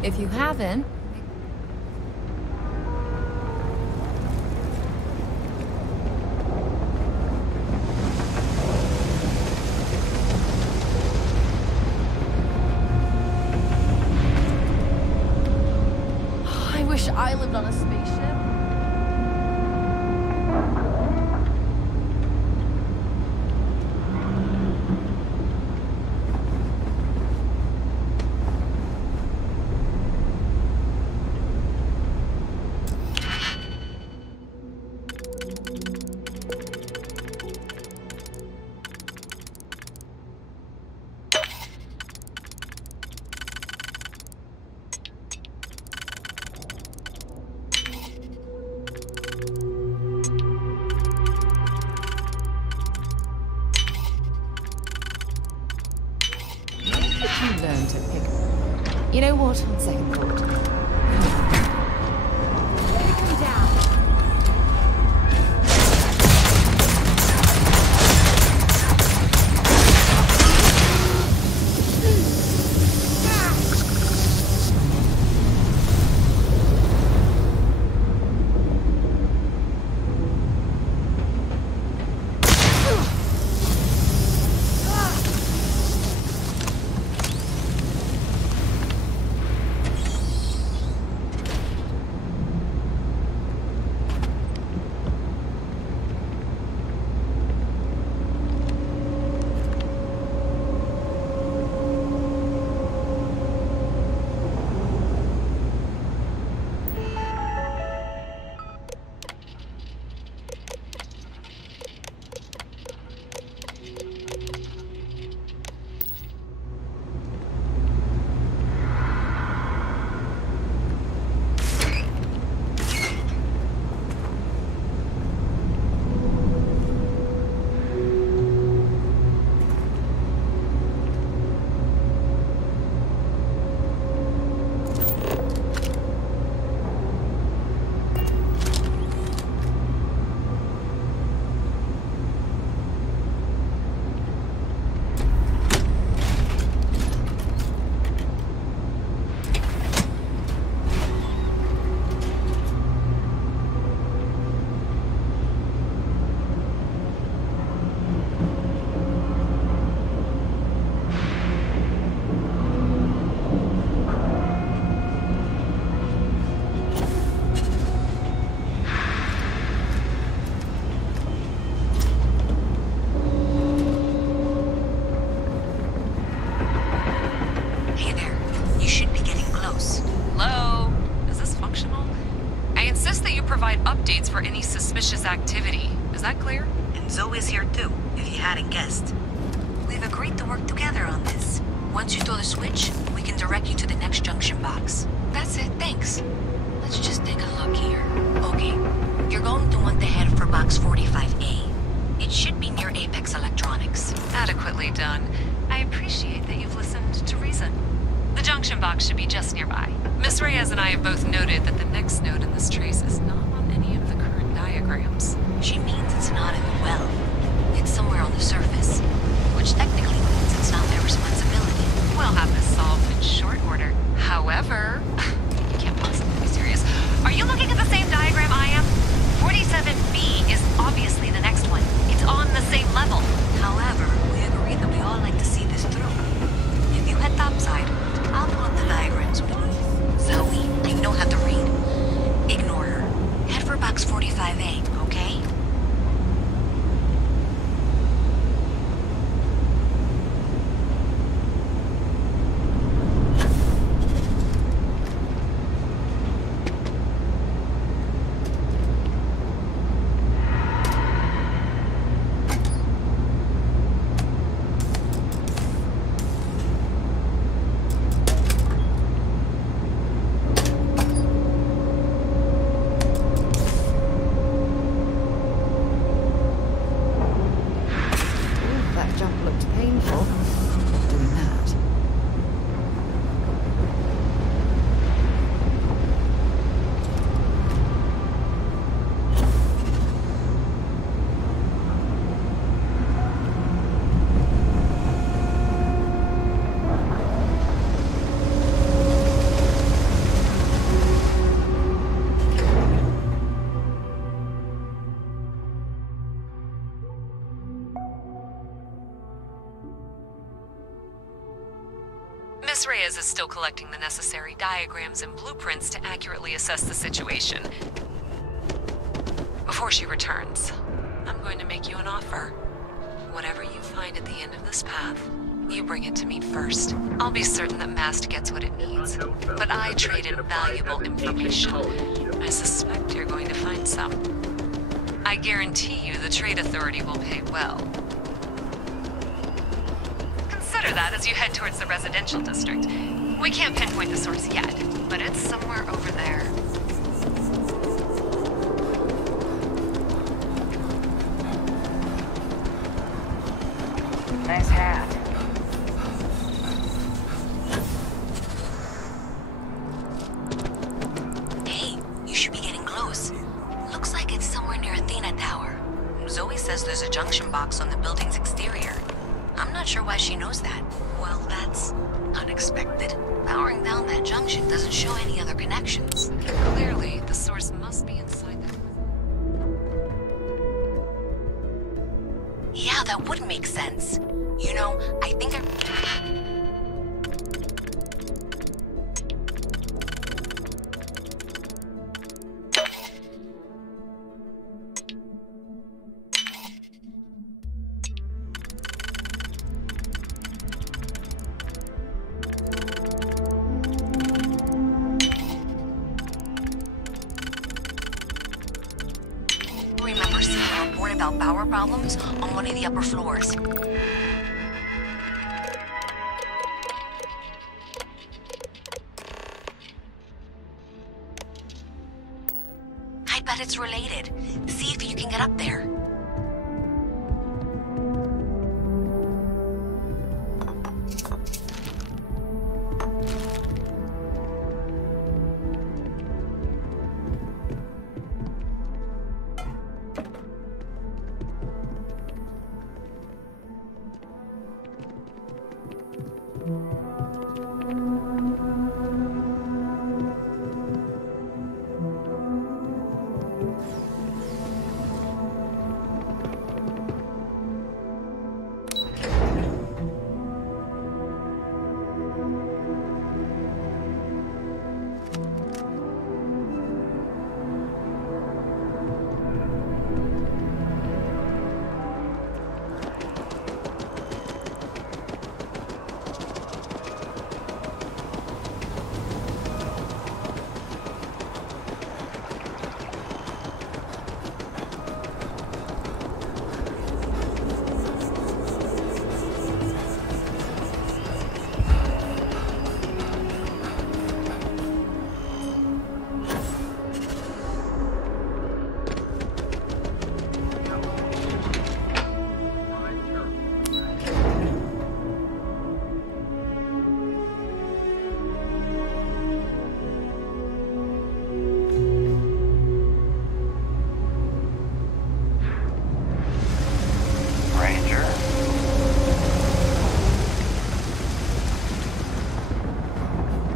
If you haven't... I wish I lived on a spaceship. You know what? On second thought. Take me down. For any suspicious activity. Is that clear? And Zoe's here too, if you hadn't guessed. We've agreed to work together on this. Once you throw the switch, we can direct you to the next junction box. That's it, thanks. Let's just take a look here. Okay, you're going to want to head for box 45A. It should be near Apex Electronics. Adequately done. I appreciate that you've listened to reason. The junction box should be just nearby. Miss Reyes and I have both noted that the next node in this trace is not on any of the current diagrams. She means it's not in the well. It's somewhere on the surface. Which technically means it's not their responsibility. We'll have this solved in short order. However, you can't possibly be serious. Are you looking at the same diagram I am? 47B is obviously the next one. It's on the same level. However, we agreed that we all like to see this through. If you head topside, I'll pull up the diagrams we need. Zoe, I know how to read. Ignore her. Head for box 45A, okay? Miss Reyes is still collecting the necessary diagrams and blueprints to accurately assess the situation. Before she returns, I'm going to make you an offer. Whatever you find at the end of this path, you bring it to me first. I'll be certain that Mast gets what it needs, but I trade in valuable information. I suspect you're going to find some. I guarantee you the Trade Authority will pay well. Consider that as you head towards the residential district. We can't pinpoint the source yet, but it's somewhere over there. Nice hat. there's a junction box on the building's exterior. I'm not sure why she knows that. Well, that's unexpected. Powering down that junction doesn't show any other connections. Clearly, the source must be inside that. Yeah, that would make sense. You know, I think remember seeing a report about power problems on one of the upper floors. I bet it's related. See if you can get up there.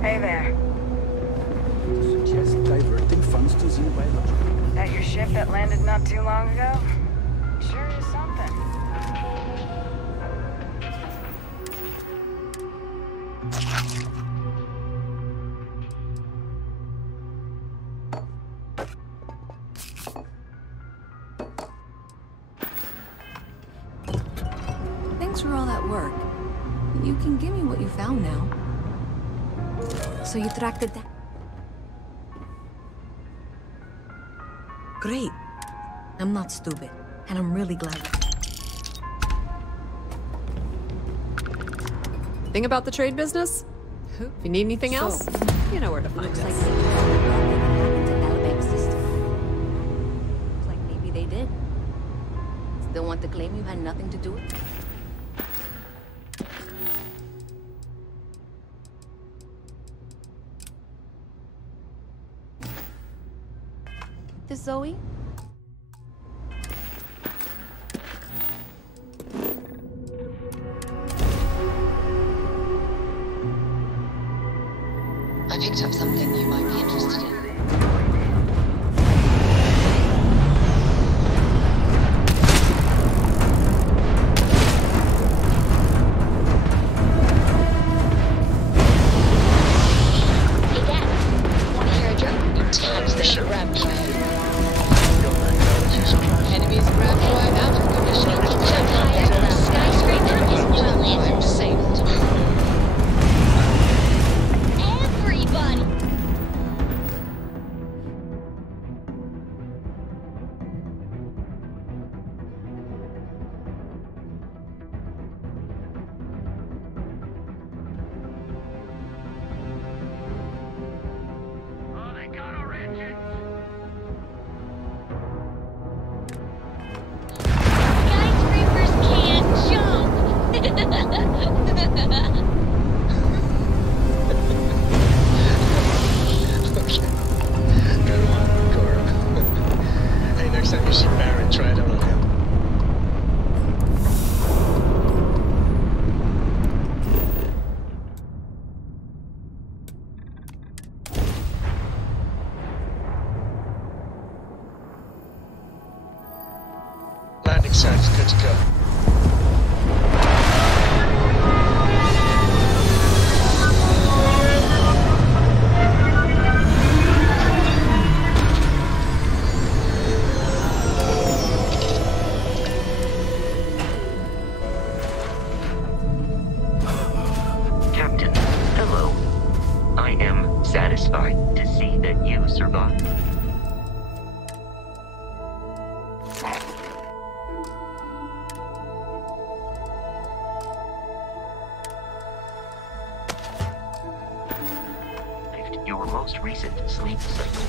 Hey there. Suggest diverting funds to Xenobiology. That your ship that landed not too long ago? Sure is something. Thanks for all that work. You can give me what you found now. So you tracked it down? Great. I'm not stupid, and I'm really glad. Thing about the trade business? If you need anything else, you know where to find us. Looks like maybe they did. Still want to claim you had nothing to do with it? Zoe? I picked up something you might be interested in. Hey, Dad. Want to hear a joke? You tapped the ship grab plan. Enemies grab fire out of the condition. Skyscraper is well landed. Saved. Everybody! Oh, they got our engines! Sounds good to go. Captain, hello. I am satisfied to see that you survived. Your most recent sleep cycle.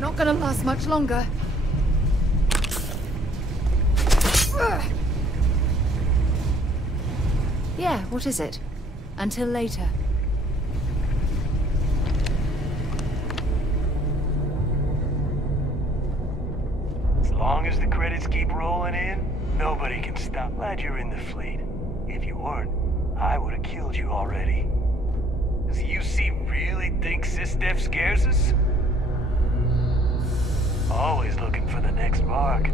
Not gonna last much longer. Yeah, what is it? Until later. As long as the credits keep rolling in, nobody can stop. Glad you're in the fleet. If you weren't, I would have killed you already. Does UC really think SysDef scares us? Always looking for the next mark.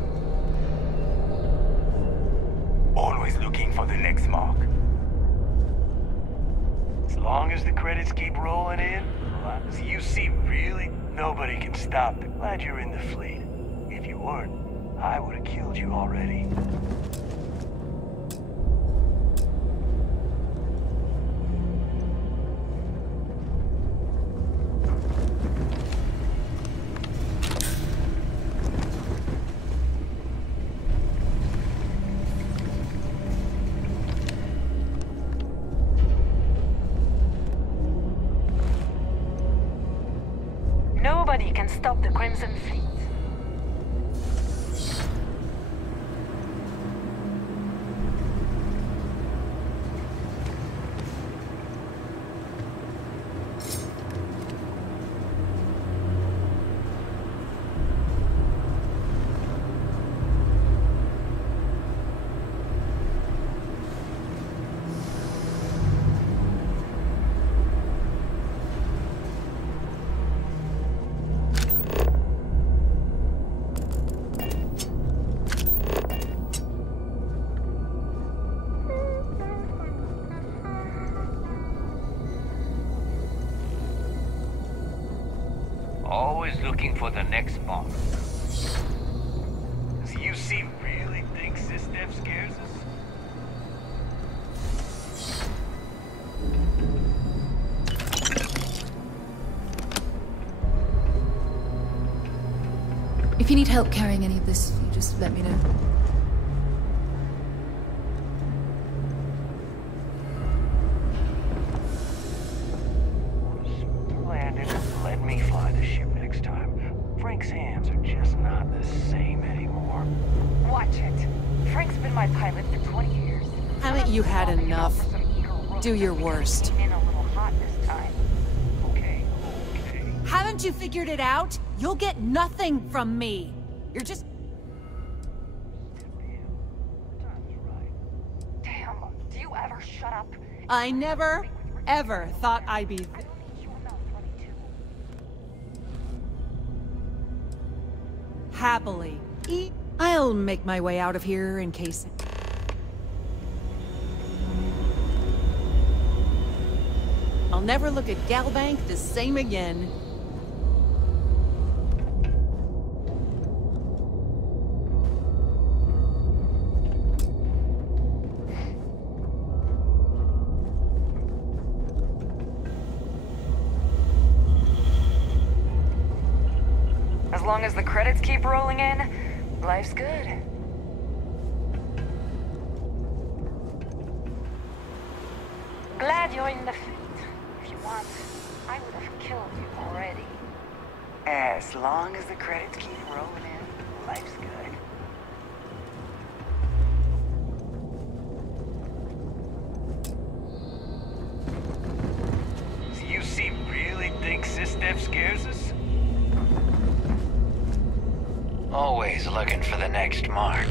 Always looking for the next mark. As long as the credits keep rolling in, does UC really? Nobody can stop it. Glad you're in the fleet. If you weren't, I would have killed you already. Nobody can stop the Crimson Fleet. Always looking for the next mark. Does UC really think SysDef scares us? If you need help carrying any of this, you just let me know. Let me fly the ship next time. Frank's hands are just not the same anymore. Watch it. Frank's been my pilot for 20 years. Haven't you had enough? Do your worst. Came in a little hot this time. Okay. Haven't you figured it out? You'll get nothing from me. You're just... Damn, do you ever shut up? I never, ever thought I'd be... Happily. I'll make my way out of here in case... never look at Galbank the same again. As long as the credits keep rolling in, life's good. Glad you're in the fleet. If you want, I would have killed you already. As long as the credits keep rolling in, life's good. So UC really thinks Sistef scares us? Always looking for the next mark.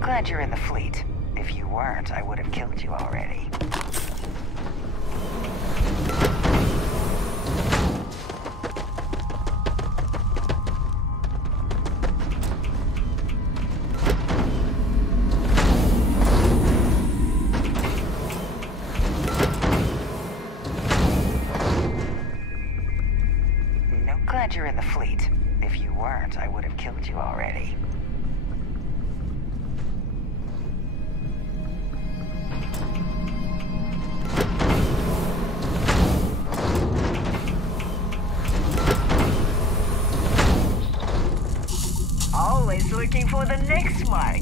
Glad you're in the fleet. If you weren't, I would have killed you already. No, glad you're in the fleet. If you weren't, I would have killed you already. Always looking for the next mark.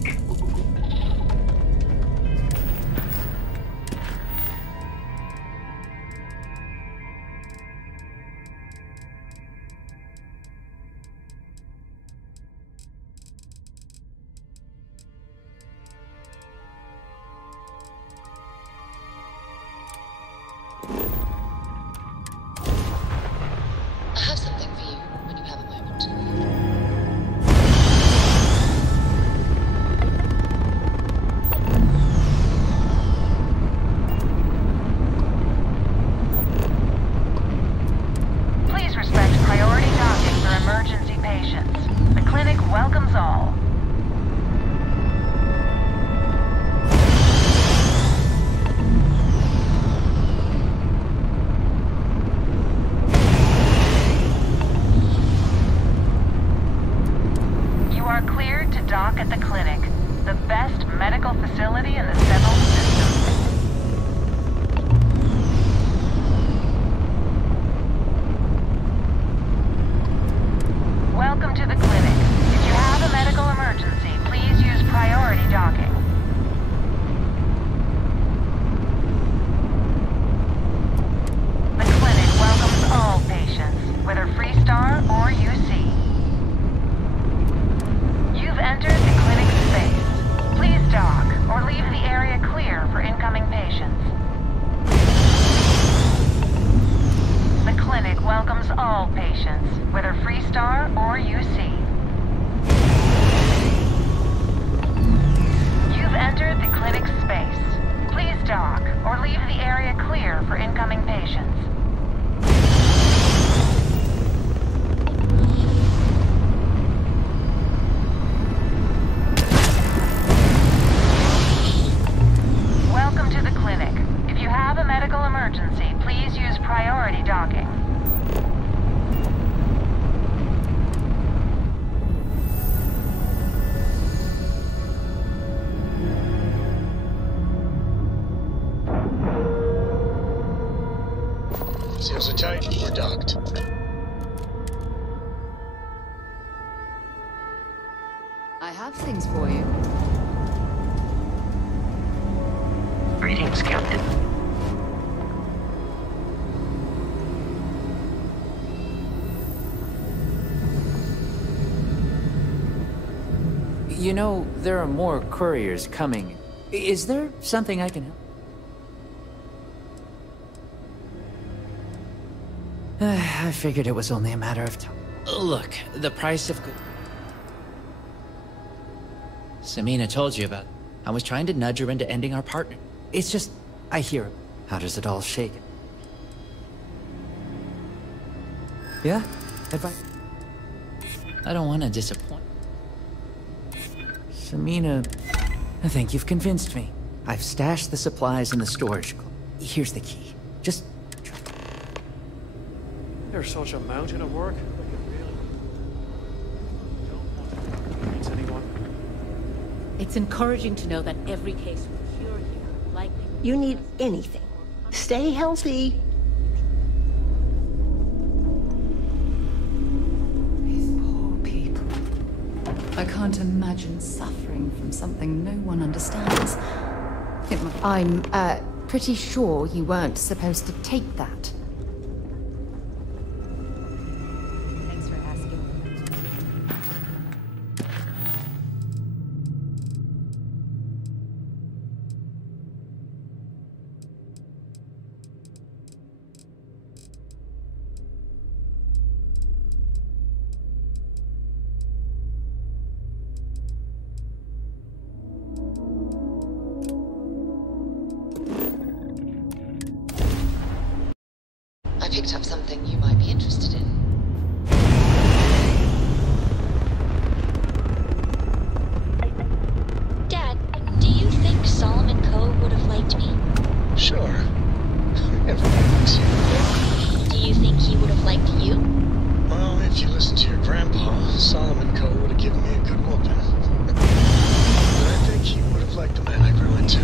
I have something for you when you have a moment. Please respect priority docking for emergency patients. The clinic welcomes all. You are cleared to dock at the clinic, the best medical facility in the Settled System. Welcome to the clinic. If you have a medical emergency, please use priority docking. The clinic welcomes all patients, whether Freestar or UC. You've entered the clinic space. Please dock or leave the area clear for incoming patients. The clinic welcomes all patients, whether Freestar or UC. You've entered the clinic space. Please dock or leave the area clear for incoming patients. Welcome to the clinic. If you have a medical emergency, please use priority docking. Seals are tight, we're docked. have things for you. Greetings, Captain. You know, there are more couriers coming. Is there something I can help? I figured it was only a matter of time. Look, the price of good... Samina told you about it. I was trying to nudge her into ending our partner. It's just, I hear it. How does it all shake? Yeah? Advice? I don't want to disappoint. Samina, I think you've convinced me. I've stashed the supplies in the storage. Here's the key. Just... There's such a mountain of work. It's encouraging to know that every case will cure you, likely. You need anything. Stay healthy. These poor people. I can't imagine suffering from something no one understands. I'm, pretty sure you weren't supposed to take that. Thanks for asking. I picked up something you might be interested in. Dad, do you think Solomon Coe would have liked me? Sure. Everybody likes you. Do you think he would have liked you? Well, if you listen to your grandpa, Solomon Coe would have given me a good whooping. But I think he would have liked the man I grew into.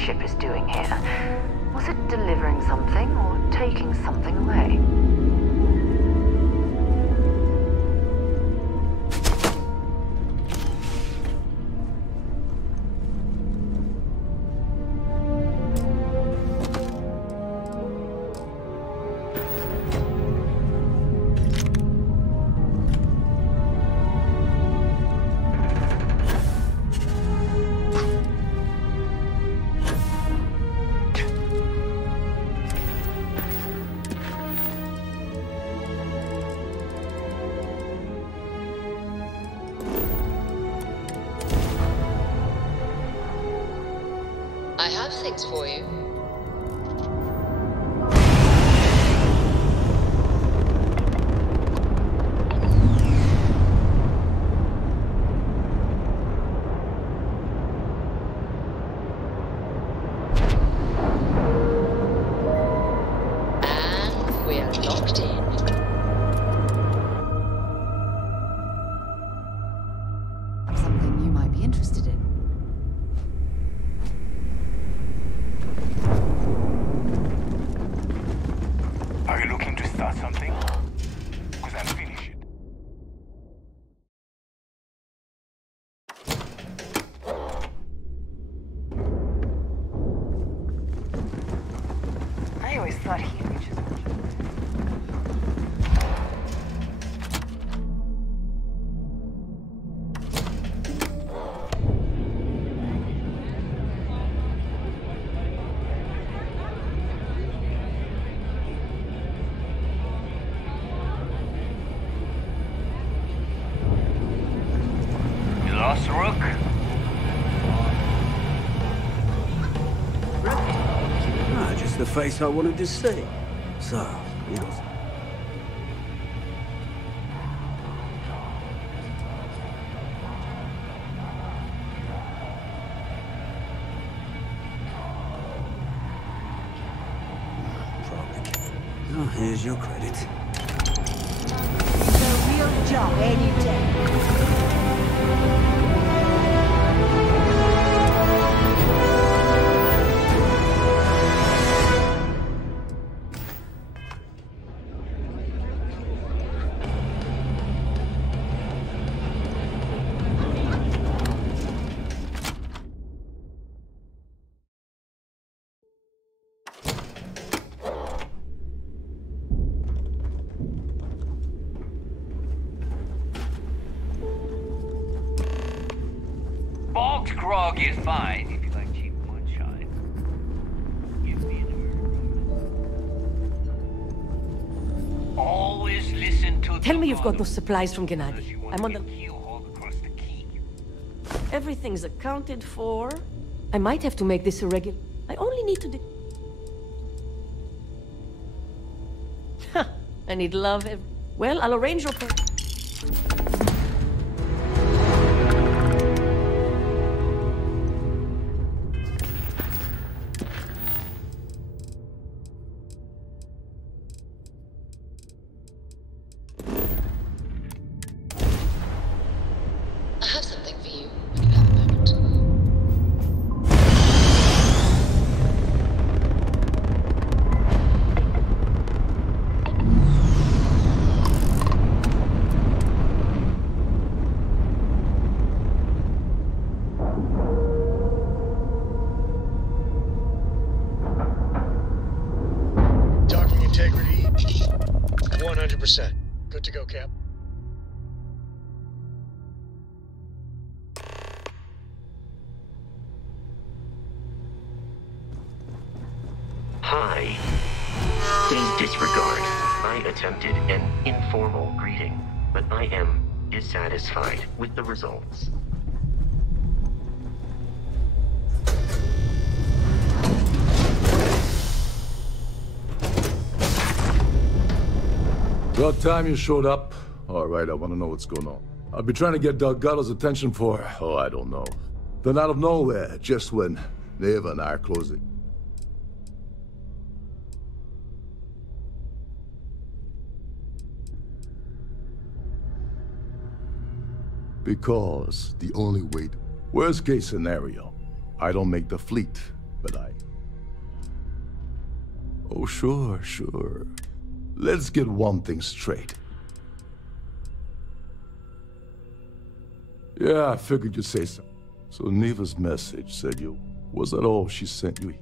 ship is doing here. Was it delivering something or taking something away? I have things for you. And we are locked in. Something you might be interested in. Are you looking to start something? Because I'm finished. I always thought he would just... You lost, Rook? Ah, just the face I wanted to see. So, you know. Probably. Oh, here's your credit. It's a real job any day. Bogged grog is fine if you like cheap moonshine. Give me an always listen to Tell me you've got those supplies from Gennady. I'm on the... Everything's accounted for. I might have to make this a regular... I only need to... I need love. Well, I'll arrange your... I have something for you when you have a moment. Docking integrity, 100%. Good to go, Cap. Hi. Please disregard. I attempted an informal greeting, but I am dissatisfied with the results. About time you showed up. All right, I want to know what's going on. I've been trying to get Delgado's attention for, oh, I don't know. Then out of nowhere, just when Neva and I are closing. Because the only way... Worst case scenario, I don't make the fleet. but Oh, sure, sure. Let's get one thing straight. Yeah, I figured you'd say so. So Neva's message said you... Was that all she sent you?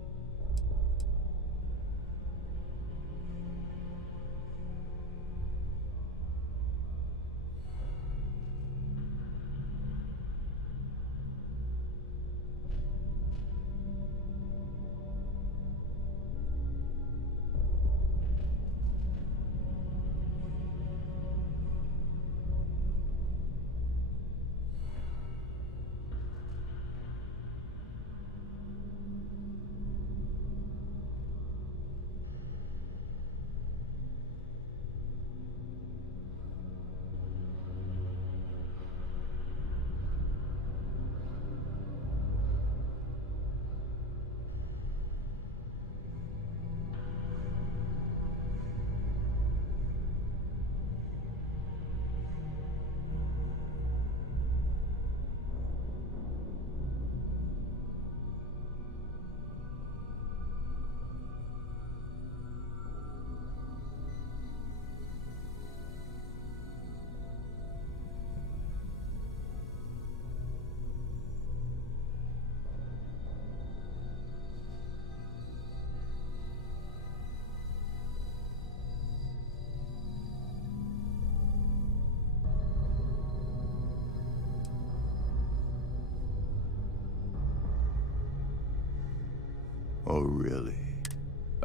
Oh, really?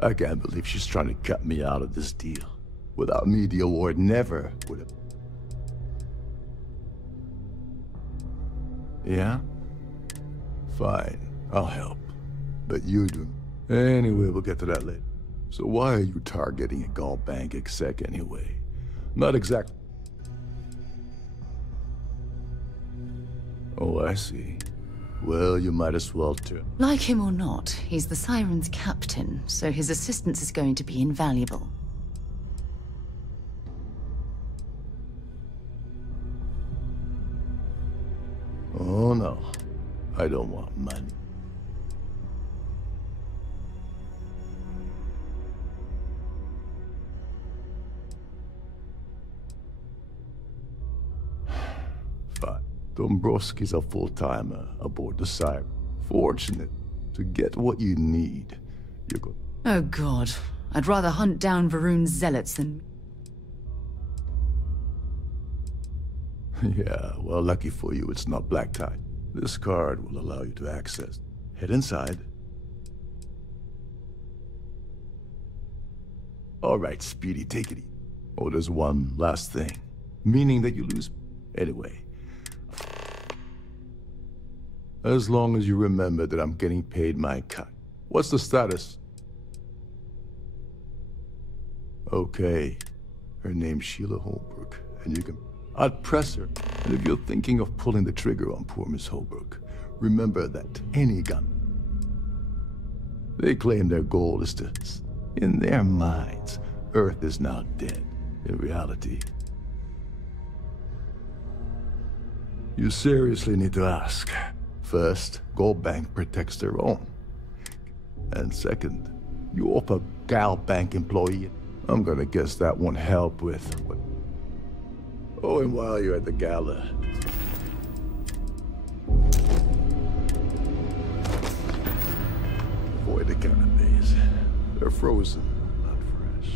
I can't believe she's trying to cut me out of this deal. Without me, the award never would have... Yeah? Fine, I'll help. But you do. Anyway, we'll get to that later. So why are you targeting a Gall Bank exec anyway? Not exactly... Oh, I see. Well, you might as well too. Like him or not, he's the Siren's captain, so his assistance is going to be invaluable. Oh no, I don't want money. Fine. Dombrowski's a full-timer aboard the Siren. Fortunate to get what you need. You're good. Oh god, I'd rather hunt down Varun's zealots than... Yeah, well, lucky for you, it's not black tie. This card will allow you to access. Head inside. All right, Speedy, take it easy. Oh, there's one last thing. Meaning that you lose... Anyway. As long as you remember that I'm getting paid my cut. What's the status? Okay. Her name's Sheila Holbrook, and you can... I'd press her, and if you're thinking of pulling the trigger on poor Miss Holbrook, remember that any gun... They claim their goal is to... In their minds, Earth is now dead. In reality... You seriously need to ask. First, Gold Bank protects their own. And second, you offer Gal Bank employee. I'm gonna guess that won't help with what... Oh, and while you're at the gala... Avoid the canapes. They're frozen, not fresh.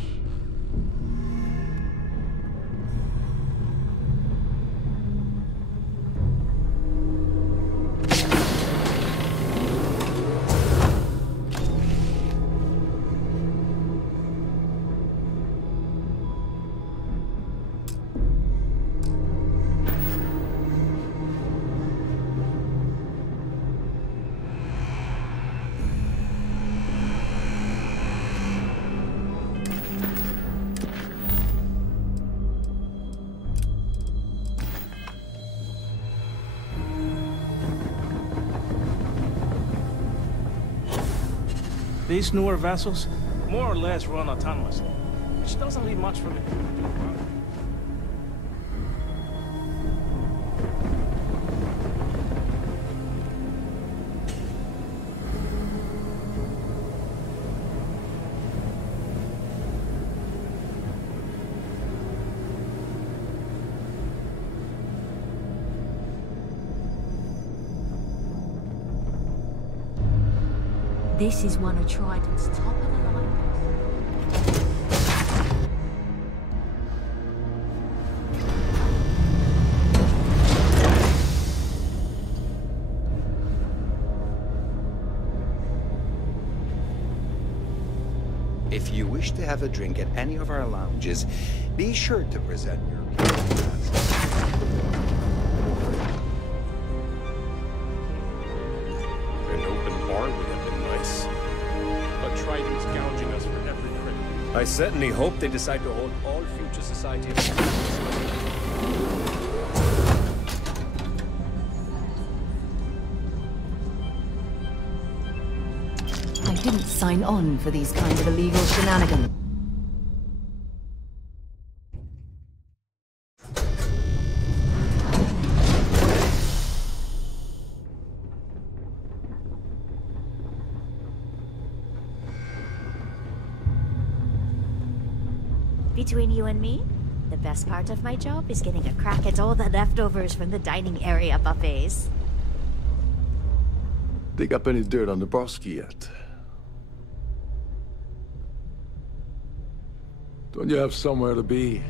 These newer vessels more or less run autonomously, which doesn't leave much for me. This is one of Trident's top of the line. If you wish to have a drink at any of our lounges, be sure to present your... An open bar would have been nice. But Trident's gouging us for every credit. I certainly hope they decide to hold all future society events. I didn't sign on for these kind of illegal shenanigans. Between you and me, the best part of my job is getting a crack at all the leftovers from the dining area buffets. Dig up any dirt on the Broski yet? Don't you have somewhere to be?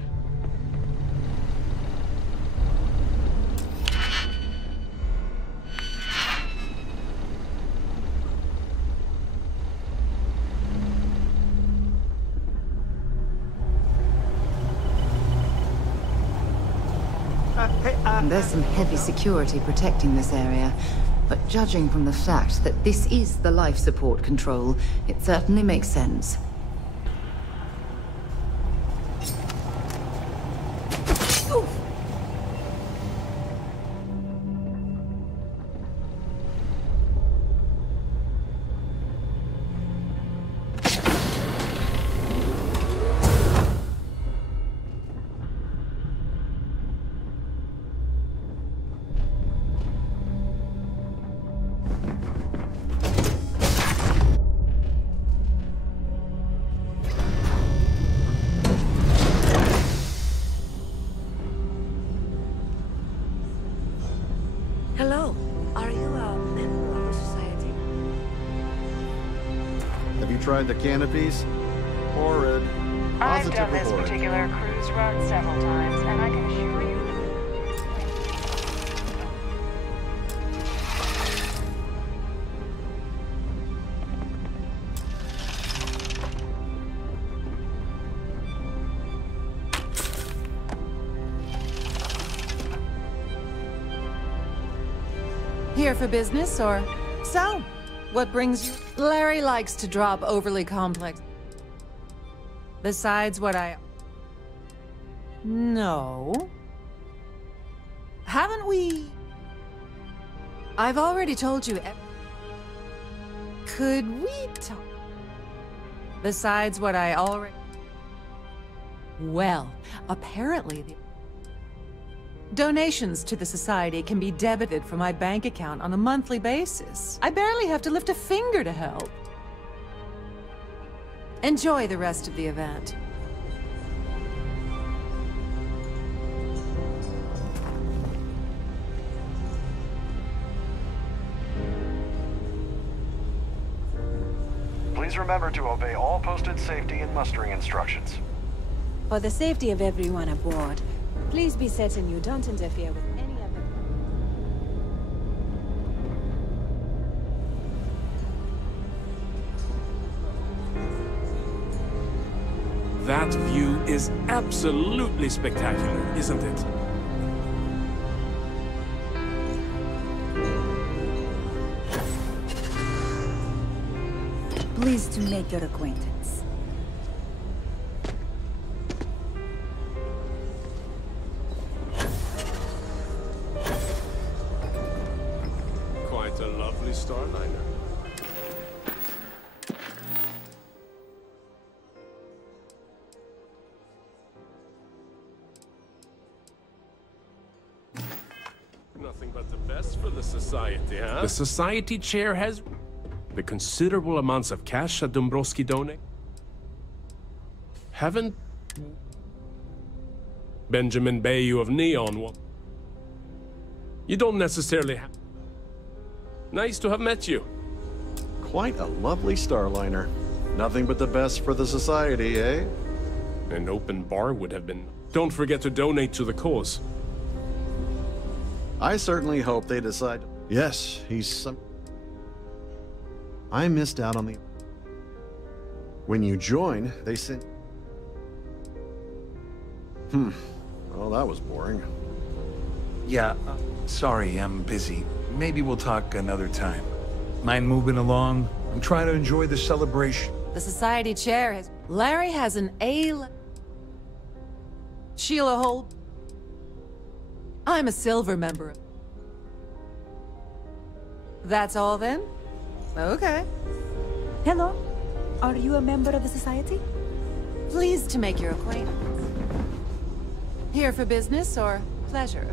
There's some heavy security protecting this area, but judging from the fact that this is the life support control, it certainly makes sense. Hello. Are you a member of the society? Have you tried the canopies? Horrid. I've done this particular cruise run several times, and I can assure you... Here for business, or... So, what brings you... Larry likes to drop overly complex... Besides what I... No... Haven't we... I've already told you... Could we talk... Besides what I already... Well, apparently the... Donations to the Society can be debited from my bank account on a monthly basis. I barely have to lift a finger to help. Enjoy the rest of the event. Please remember to obey all posted safety and mustering instructions. For the safety of everyone aboard, please be certain you don't interfere with any other... That view is absolutely spectacular, isn't it? Pleased to make your acquaintance. Quite a lovely starliner. Nothing but the best for the Society, huh? The Society chair has... the considerable amounts of cash that Dombrowski donate. Haven't... Benjamin Bayou of Neon... You don't necessarily have... Nice to have met you. Quite a lovely starliner. Nothing but the best for the society, eh? An open bar would have been... Don't forget to donate to the cause. I certainly hope they decide... Yes, he's some... I missed out on the... When you join, they send... Well, that was boring. Yeah, sorry, I'm busy. Maybe we'll talk another time. Mind moving along? I'm trying to enjoy the celebration. The society chair has... Larry has an A... Sheila Holt. I'm a silver member. That's all then? Okay. Hello. Are you a member of the society? Pleased to make your acquaintance. Here for business or pleasure?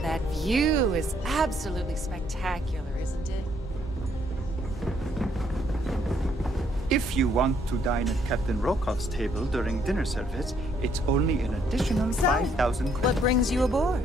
That view is absolutely spectacular, isn't it? If you want to dine at Captain Rokoff's table during dinner service, it's only an additional 5,000 credits. What brings you aboard?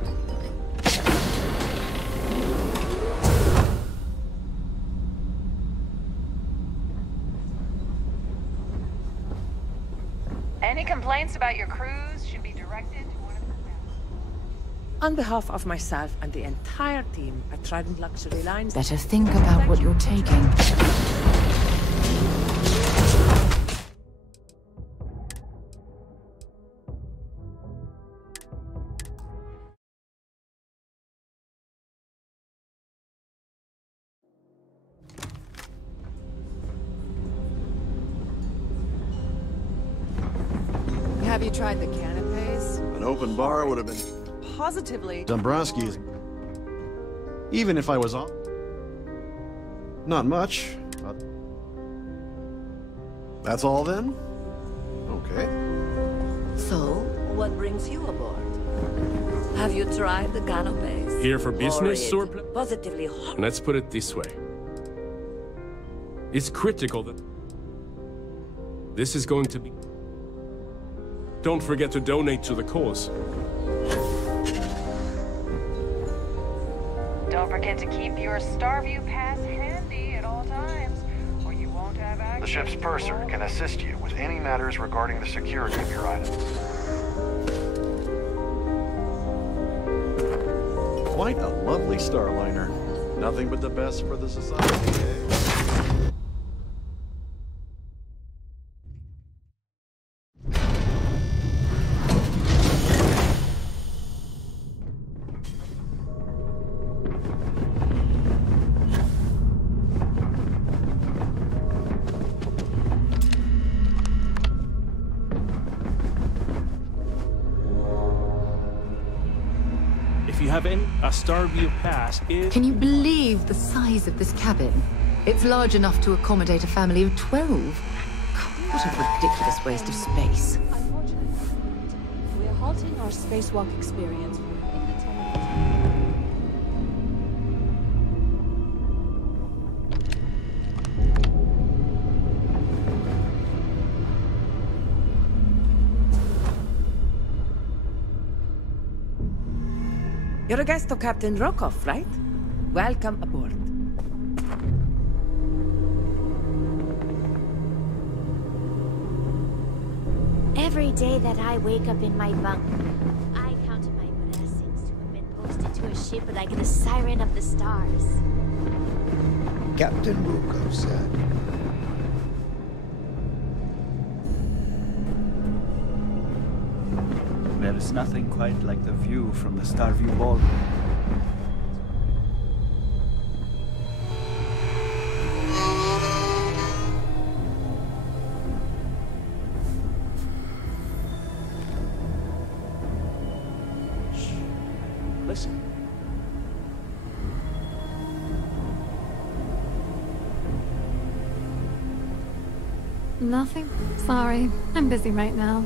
Any complaints about your cruise should be directed to one of the staff. On behalf of myself and the entire team at Trident Luxury Lines... Better think about what you're taking. Have you tried the canapes? An open bar would have been... Positively. Dombrowski's... Even if I was on... Not much. That's all then? Okay. So, what brings you aboard? Have you tried the canapes? Here for business or... Positively hot. Let's put it this way. It's critical that... This is going to be... Don't forget to donate to the cause. Don't forget to keep your Starview pass handy at all times, or you won't have access. The ship's purser can assist you with any matters regarding the security of your items. Quite a lovely starliner. Nothing but the best for the society, eh? A Starview pass is... Can you believe the size of this cabin? It's large enough to accommodate a family of 12. God, what a ridiculous waste of space. Unfortunately, we're halting our spacewalk experience for indeterminate time. You're a guest of Captain Rokoff, right? Welcome aboard. Every day that I wake up in my bunk, I count my blessings to have been posted to a ship like the Siren of the Stars. Captain Rukov said. There is nothing quite like the view from the Starview ballroom. Shh. Listen. Nothing. Sorry, I'm busy right now.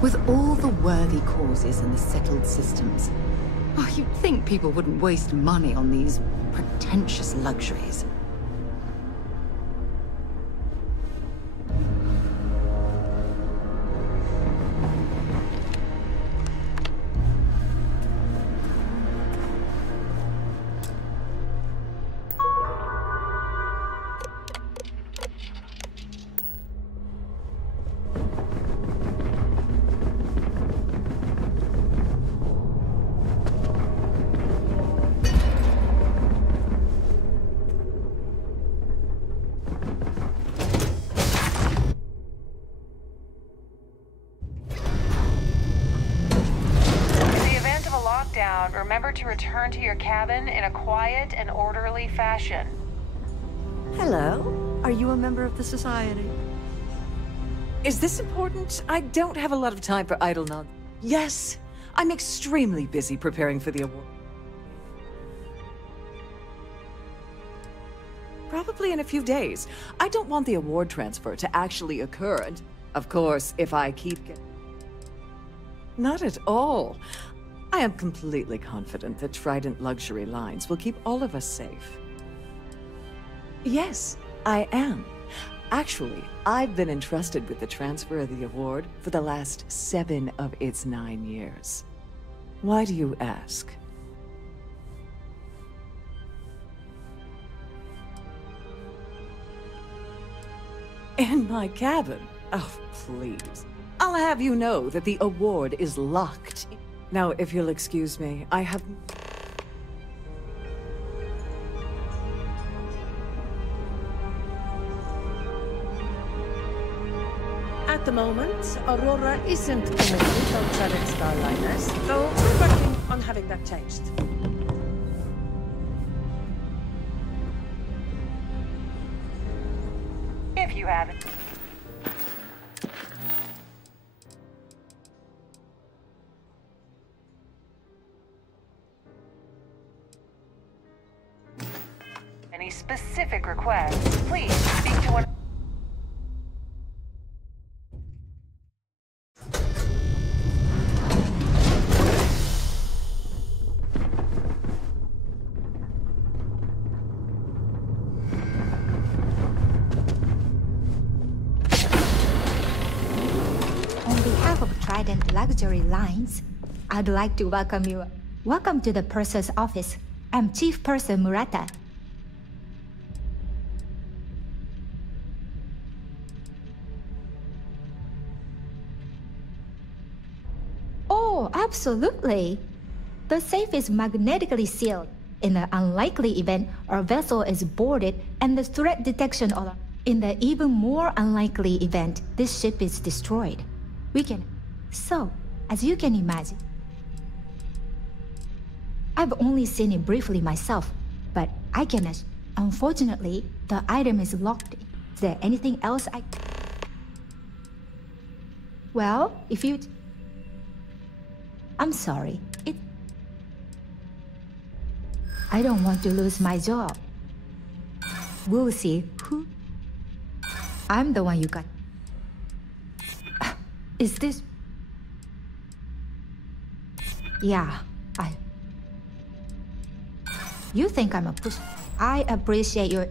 With all the worthy causes and the settled systems, Oh, you'd think people wouldn't waste money on these pretentious luxuries. Remember to return to your cabin in a quiet and orderly fashion. Hello. Are you a member of the Society? Is this important? I don't have a lot of time for idle nonsense. Yes, I'm extremely busy preparing for the award. Probably in a few days. I don't want the award transfer to actually occur, and of course, if I keep getting... Not at all. I am completely confident that Trident Luxury Lines will keep all of us safe. Yes, I am. Actually, I've been entrusted with the transfer of the award for the last 7 of its 9 years. Why do you ask? In my cabin? Oh, please. I'll have you know that the award is locked. Now, if you'll excuse me, I have... At the moment, Aurora isn't permitted on Trident Starliners, though we're working on having that changed. If you haven't. Any specific requests, please speak to one. On behalf of Trident Luxury Lines, I'd like to welcome you. Welcome to the Purser's office. I'm Chief Purser Murata. Oh, absolutely. The safe is magnetically sealed. In the unlikely event our vessel is boarded and the threat detection alarm. In the even more unlikely event this ship is destroyed. We can... So, as you can imagine, I've only seen it briefly myself, but I can... Unfortunately, the item is locked. Is there anything else I... Well, if you... I'm sorry. I don't want to lose my job. We'll see who... I'm the one you got. Is this... Yeah, You think I'm a push... I appreciate your...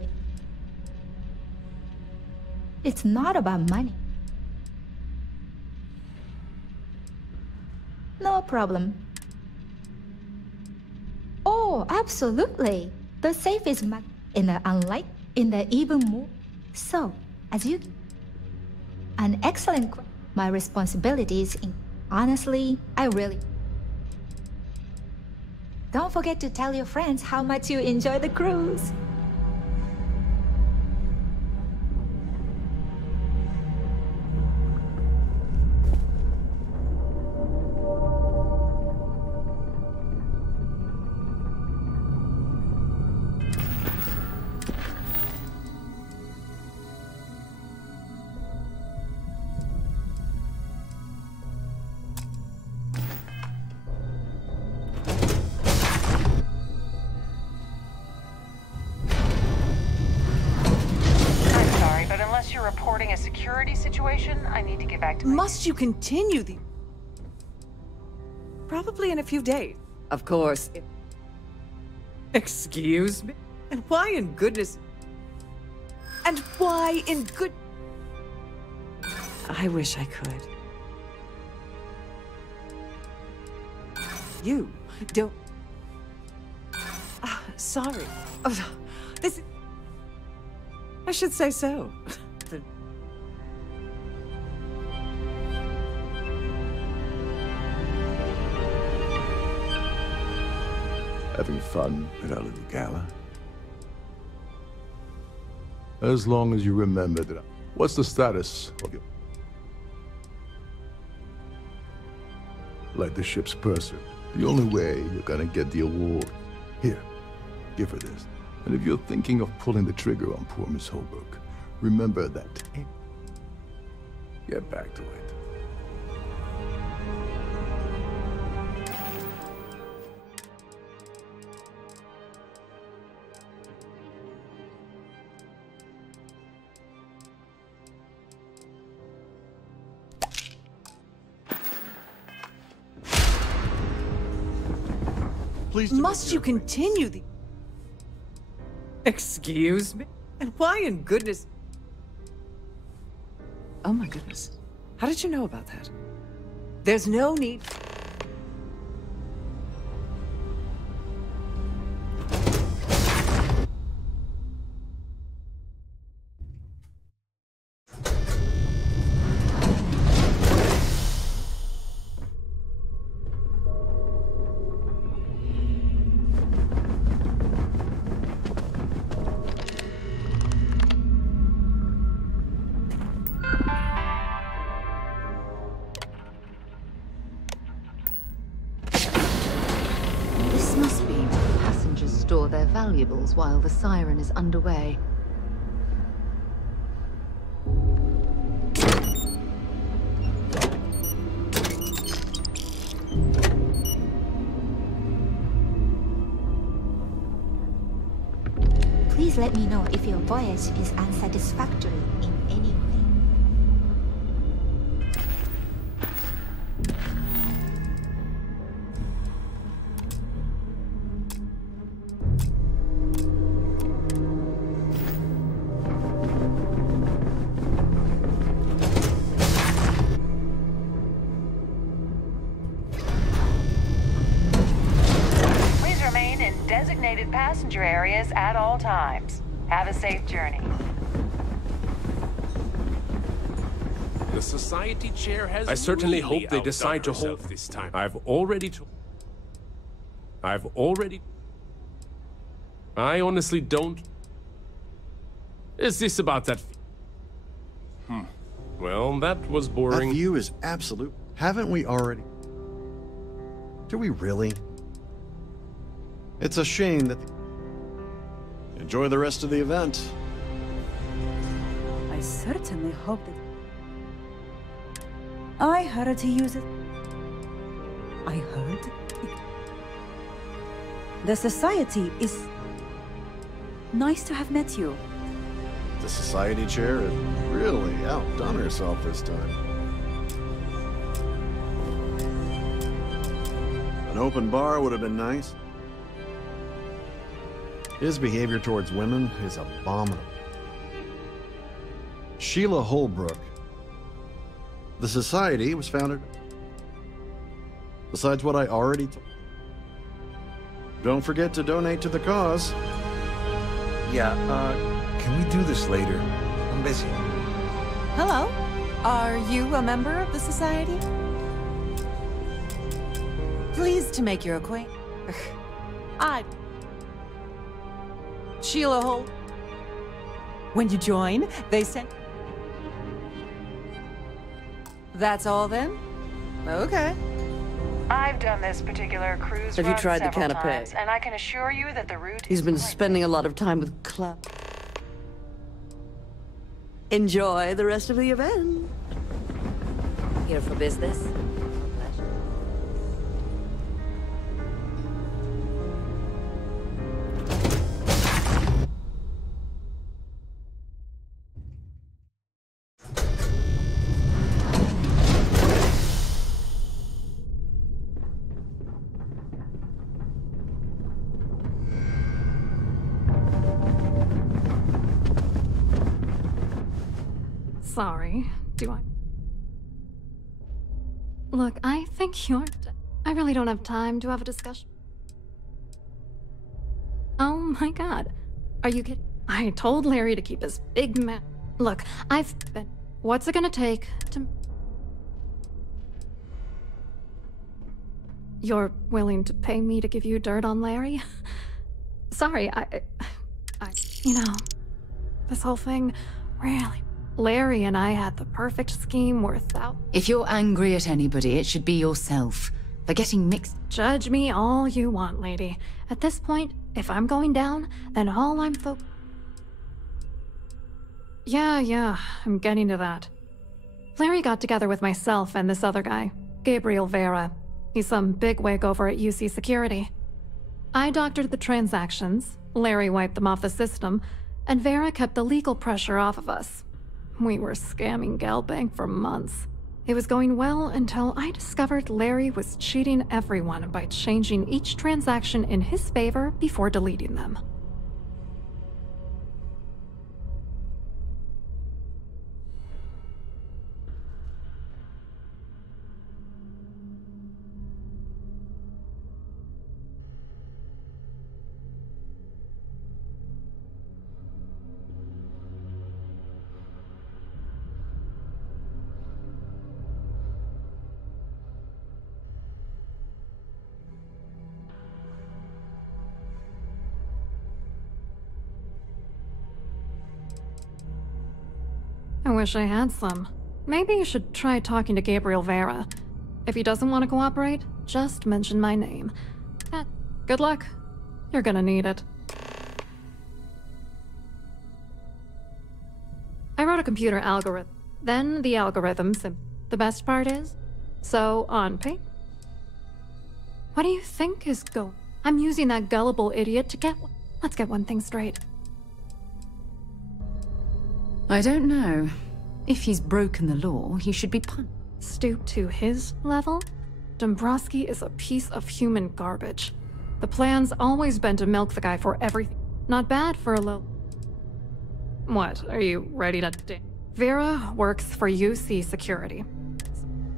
It's not about money. No problem. Oh, absolutely. The safe is in the even more. So, as you... An excellent... My responsibilities in... Honestly, I really... Don't forget to tell your friends how much you enjoy the cruise. Reporting a security situation, I need to get back to my... Must you continue the... Probably in a few days. Of course. Excuse me? And why in goodness... And why in good... I wish I could. You don't... Sorry. Oh, this... I should say so. Having fun at our little gala? As long as you remember that... What's the status of your... Like the ship's purser. The only way you're gonna get the award. Here, give her this. And if you're thinking of pulling the trigger on poor Miss Holbrook, remember that. Get back to it. Please must you continue the... Excuse me? And why in goodness... Oh my goodness. How did you know about that? There's no need... Store their valuables while the siren is underway. Please let me know if your voyage is unsatisfactory in any way. Designated passenger areas at all times. Have a safe journey. The Society Chair has... I certainly hope they decide to hold this time. I honestly don't... Is this about that... Well, that was boring. That view is absolute. Haven't we already... Do we really? It's a shame that... Enjoy the rest of the event. I certainly hope that... I heard to use it. I heard? The Society is... Nice to have met you. The Society Chair has really outdone herself this time. An open bar would have been nice. His behavior towards women is abominable. Sheila Holbrook. The Society was founded... Besides what I already told. Don't forget to donate to the cause. Yeah, can we do this later? I'm busy. Hello. Are you a member of the Society? Pleased to make your acquaintance. Sheila Holt. When you join, they send... That's all then? Okay. I've done this particular cruise Have you run tried the several canapé? times, and I can assure you that the route He's is been spending a lot of time with Cloud. Enjoy the rest of the event. Here for business? sorry. Do I? Look, I think you're... I really don't have time to have a discussion. Oh my god. Are you kidding? I told Larry to keep his big mouth. Look, I've been... What's it gonna take to... You're willing to pay me to give you dirt on Larry? Sorry, you know, this whole thing, really... Larry and I had the perfect scheme worth out. If you're angry at anybody, it should be yourself. For getting mixed... Judge me all you want, lady. At this point, if I'm going down, then all I'm Yeah, I'm getting to that. Larry got together with myself and this other guy, Gabriel Vera. He's some bigwig over at UC Security. I doctored the transactions, Larry wiped them off the system, and Vera kept the legal pressure off of us. We were scamming Galbank for months. It was going well until I discovered Larry was cheating everyone by changing each transaction in his favor before deleting them. I wish I had some. Maybe you should try talking to Gabriel Vera. If he doesn't want to cooperate, just mention my name. Good luck. You're gonna need it. I wrote a computer algorithm. Then the algorithm the best part is, so on paper. What do you think is going? I'm using that gullible idiot to get... Let's get one thing straight. I don't know. If he's broken the law, he should be punished. Stoop to his level? Dombrowski is a piece of human garbage. The plan's always been to milk the guy for everything. Not bad for a low... What, are you ready to... Vera works for UC Security.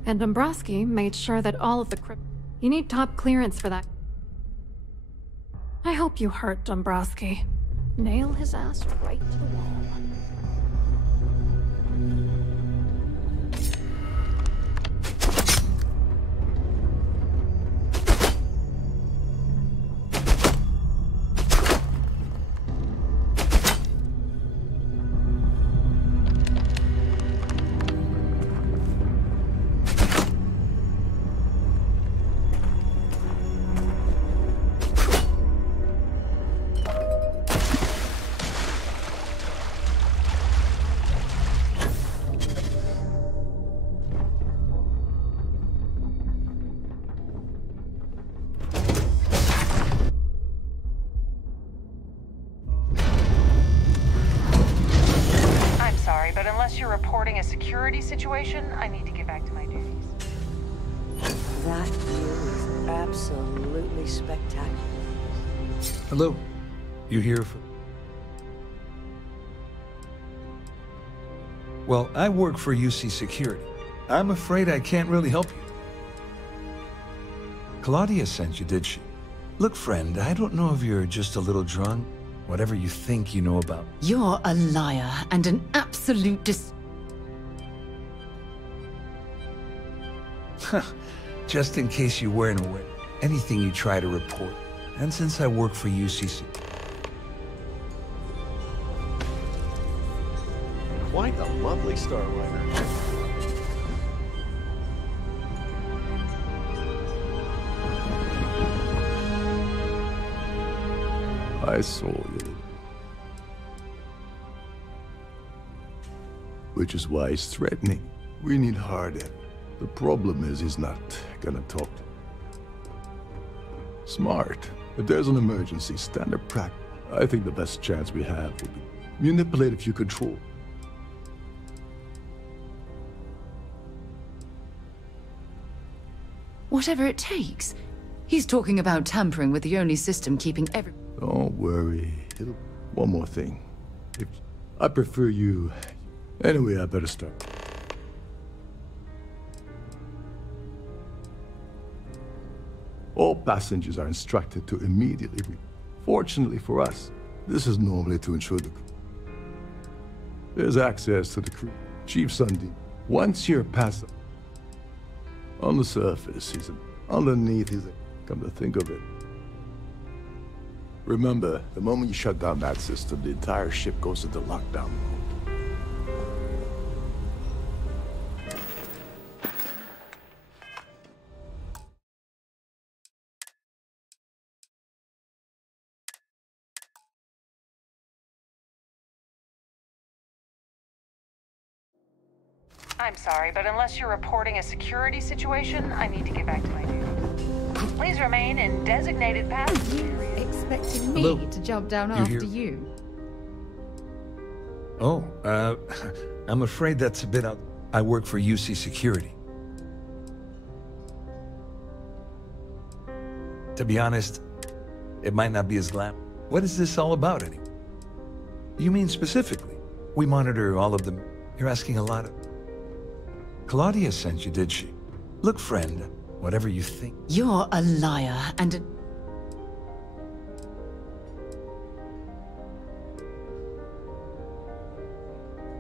And Dombrowski made sure that all of the You need top clearance for that. I hope you hurt Dombrowski. Nail his ass right to the wall. Situation, I need to get back to my duties. That view is absolutely spectacular. Hello. You here for... Well, I work for UC Security. I'm afraid I can't really help you. Claudia sent you, did she? Look, friend, I don't know if you're just a little drunk. Whatever you think you know about. You're a liar and an absolute Just in case you weren't aware, anything you try to report. And since I work for UCC... Quite a lovely Starliner. I saw you. Which is why he's threatening. We need Harden. The problem is he's not gonna talk to you. Smart. If there's an emergency, standard practice. I think the best chance we have would be manipulate if you control. Whatever it takes. He's talking about tampering with the only system keeping every... Don't worry. One more thing. I prefer you Anyway, I better start. All passengers are instructed to immediately leave. Fortunately for us, this is normally to ensure the crew. There's access to the crew. Chief Sunday. Once you're past him, on the surface, underneath, come to think of it. Remember, the moment you shut down that system, the entire ship goes into lockdown mode. I'm sorry, but unless you're reporting a security situation, I need to get back to my duty. Please remain in designated passenger area. Expecting me to jump down after you? Oh, I'm afraid that's a bit out. I work for UC Security. To be honest, it might not be as glam. What is this all about anyway? You mean specifically? We monitor all of them. You're asking a lot of... Claudia sent you, did she? Look, friend, whatever you think. You're a liar and a...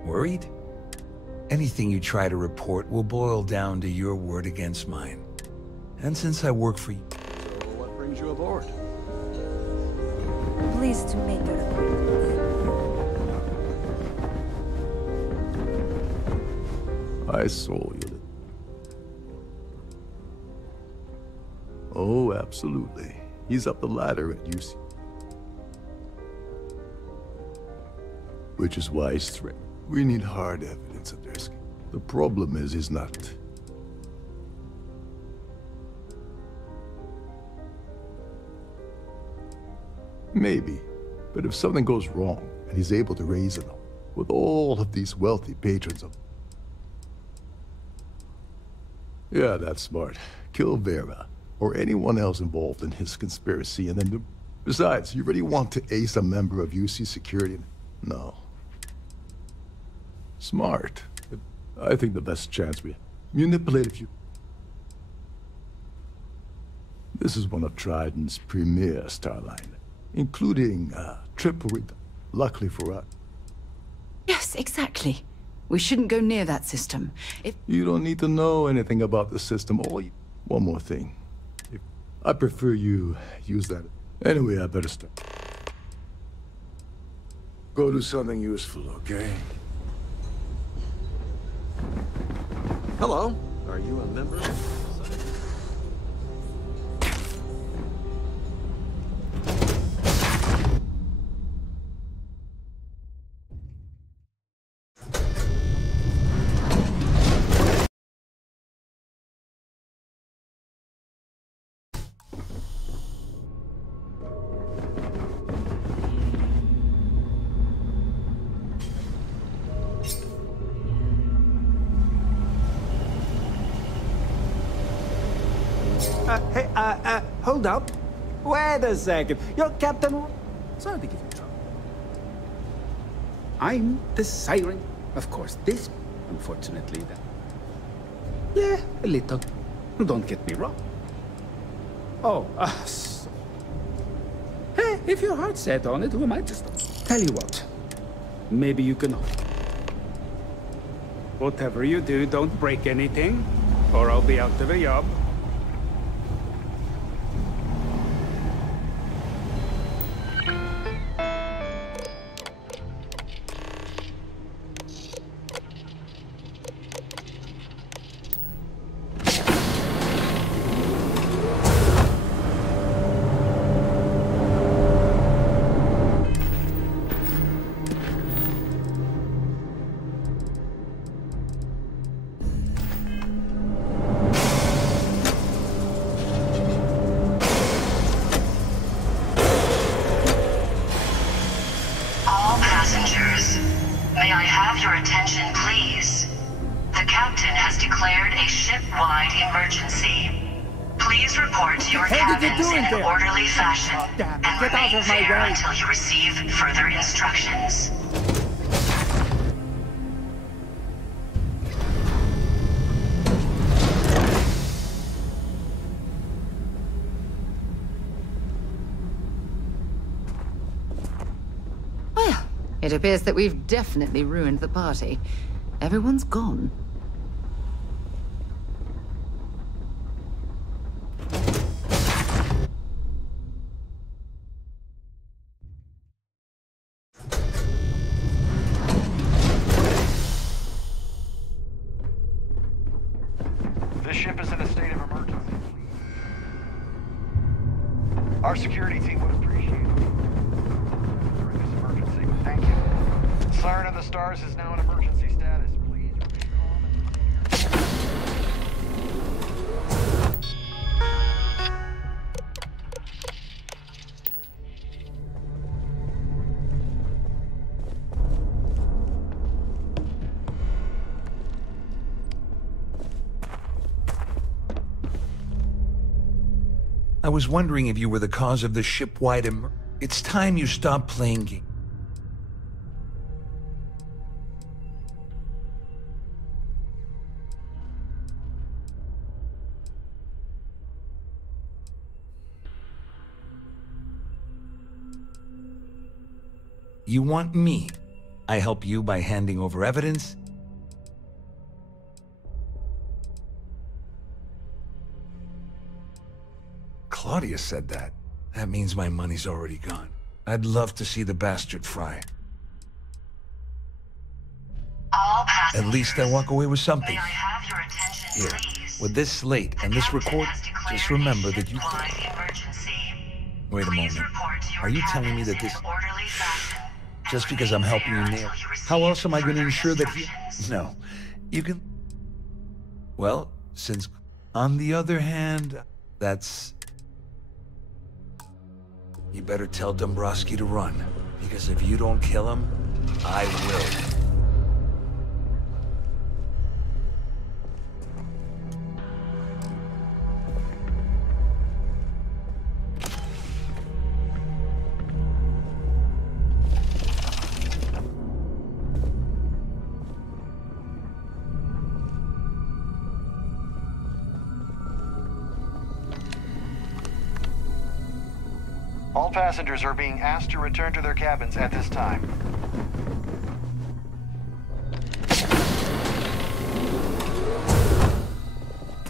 Worried? Anything you try to report will boil down to your word against mine. And since I work for you... So what brings you aboard? Pleased to make your acquaintance. I saw you. Oh, absolutely. He's up the ladder at UC. Which is why he's threatened. We need hard evidence of their escape. The problem is he's not. Maybe. But if something goes wrong, and he's able to raise it up, with all of these wealthy patrons of... Yeah, that's smart. Kill Vera, or anyone else involved in his conspiracy, and then... Besides, you really want to ace a member of UC Security? No. Smart. I think the best chance we have. Manipulate a few... This is one of Trident's premier Starline, including triple... Luckily for us. Yes, exactly. We shouldn't go near that system. If you don't need to know anything about the system, one more thing. I prefer you use that. Anyway, I better stop. Go do something useful, okay? Hello. Are you a member? Hold up. Wait a second. You're Captain... Sorry to give you trouble. I'm the Siren. Of course, this... Unfortunately, that... Yeah, a little. Don't get me wrong. Oh, Hey, if your heart's set on it, who am I to stop? Tell you what. Maybe you can... Whatever you do, don't break anything, or I'll be out of a job. Until you receive further instructions. It appears that we've definitely ruined the party. Everyone's gone. This ship is in a state of emergency. Our security team would appreciate it during this emergency. Thank you. Siren of the Stars is now in emergency status. Please remain calm and I was wondering if you were the cause of the ship-wide It's time you stop playing games. You want me? I help you by handing over evidence? Claudia said that. That means my money's already gone. I'd love to see the bastard fry. At least I walk away with something. Here, with this slate and this record, just remember that you... Wait a moment. Are you telling me that this... Just because I'm helping you nail... How else am I going to ensure that he... No. You can... Well, since... On the other hand, that's... You better tell Dombrowski to run, because if you don't kill him, I will. All passengers are being asked to return to their cabins at this time.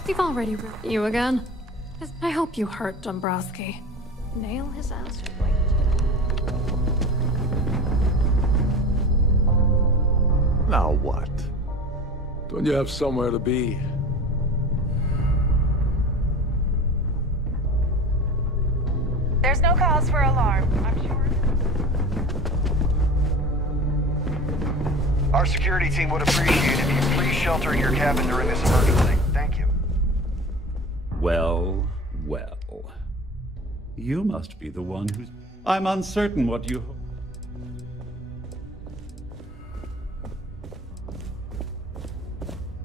We've already ruined you again. I hope you hurt Dombrowski. Nail his ass right. Now what? Don't you have somewhere to be? There's no cause for alarm, I'm sure. Our security team would appreciate if you please shelter in your cabin during this emergency. Thank you. Well, well. You must be the one who's... I'm uncertain what you...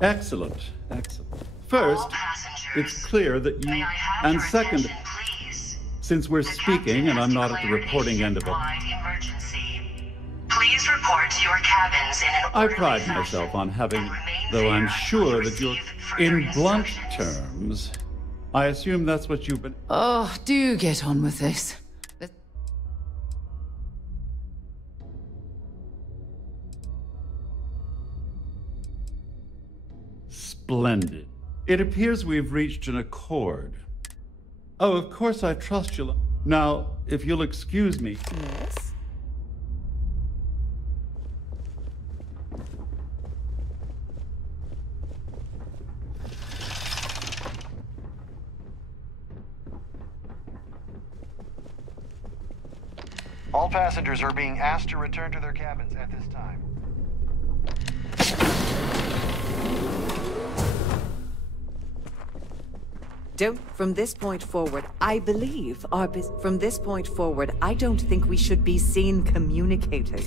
Excellent, excellent. First, it's clear that you... And second, since we're speaking and I'm not at the reporting end of it... Please report to your cabins in an I pride myself on having... Though I'm sure that you're... In blunt terms... I assume that's what you've been... Oh, do get on with this. Splendid. It appears we've reached an accord. Oh, of course I trust you. Now, if you'll excuse me... Yes? All passengers are being asked to return to their cabins at this time. From this point forward, I believe from this point forward, I don't think we should be seen communicating.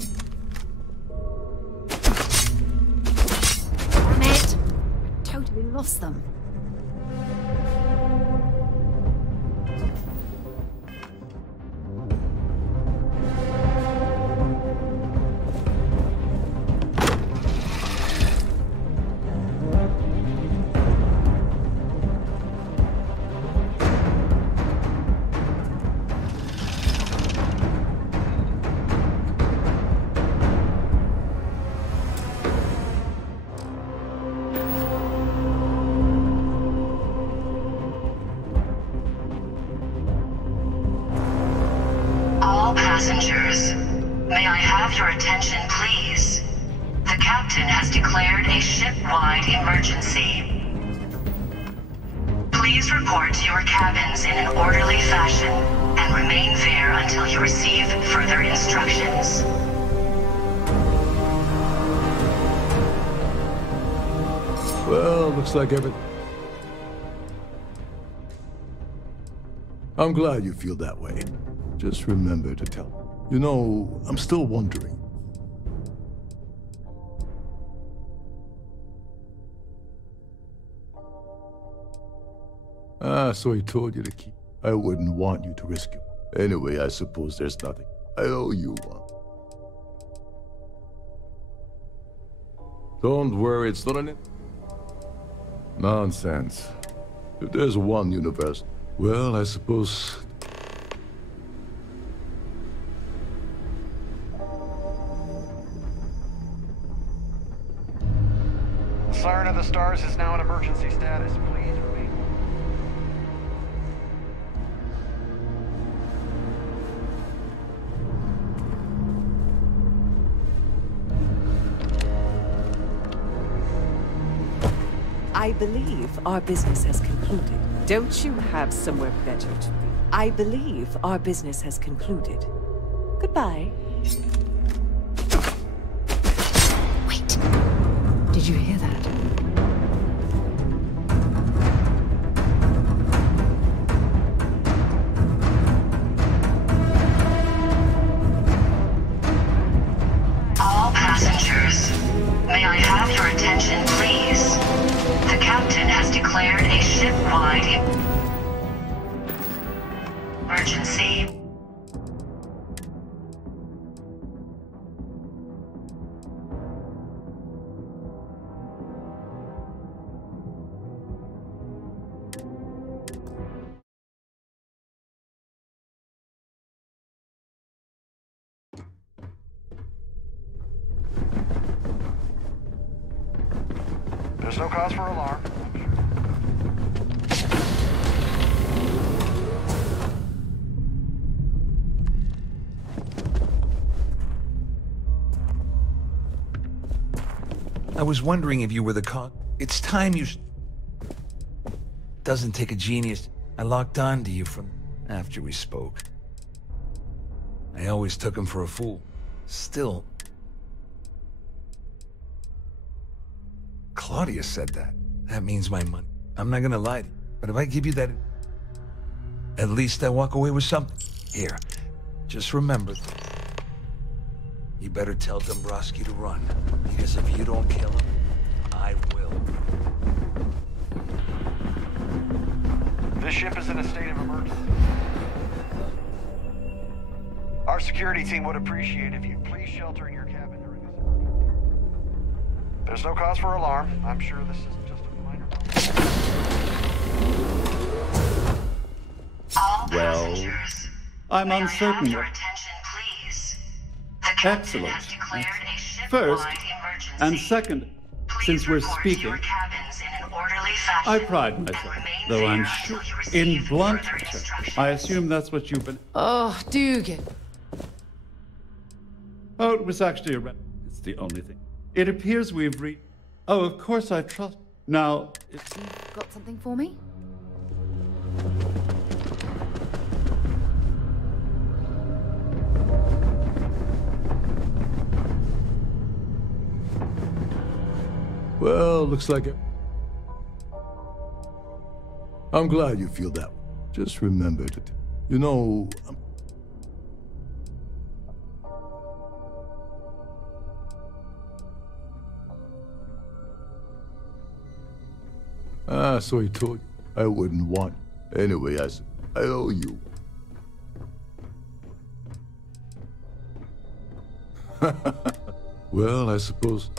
Damn it! I totally lost them. passengers, may I have your attention, please? The captain has declared a ship-wide emergency. Please report to your cabins in an orderly fashion and remain there until you receive further instructions. Well, looks like everything. I'm glad you feel that way. Just remember to tell. You know, I'm still wondering. So he told you to keep. I wouldn't want you to risk it. Anyway, I suppose there's nothing. I owe you one. Don't worry, it's not an... Nonsense. If there's one universe, well, I suppose... The Siren of the Stars is now in emergency status. Please remain. I believe our business has concluded. Don't you have somewhere better to be? I believe our business has concluded. Goodbye. Wait. Did you hear that? All passengers, may I have your attention, please? The captain has declared a ship-wide emergency. There's no cause for alarm. I was wondering if you were the It's time you... Doesn't take a genius. I locked on to you from after we spoke. I always took him for a fool. Still... Claudia said that. That means my money. I'm not gonna lie to you, but if I give you that... At least I walk away with something. Here, just remember... You better tell Dombrowski to run, because if you don't kill him, I will. This ship is in a state of emergency. Our security team would appreciate if you'd please shelter in your cabin during this emergency. There's no cause for alarm. I'm sure this is just a minor... Well, I'm uncertain. Excellent. First, and second, since we're speaking, I pride myself, though I'm sure, in blunt terms. I assume that's what you've been... Oh, Dugan. Oh, it was actually a... It's the only thing. It appears we've reached... Oh, of course I trust... Now, it's... Got something for me? Well, looks like it. I'm glad you feel that way. Just remember to... You know... So he told you. I wouldn't want... Anyway, I owe you. Well, I suppose...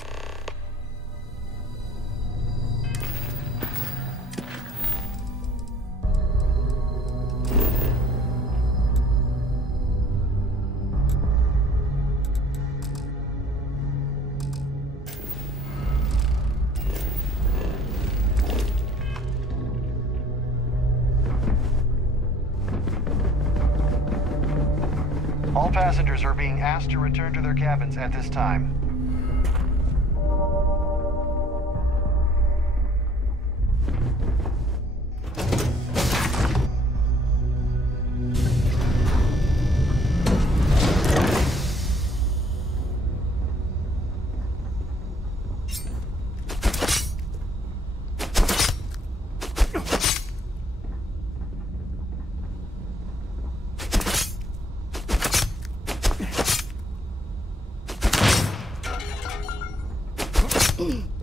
All passengers are being asked to return to their cabins at this time.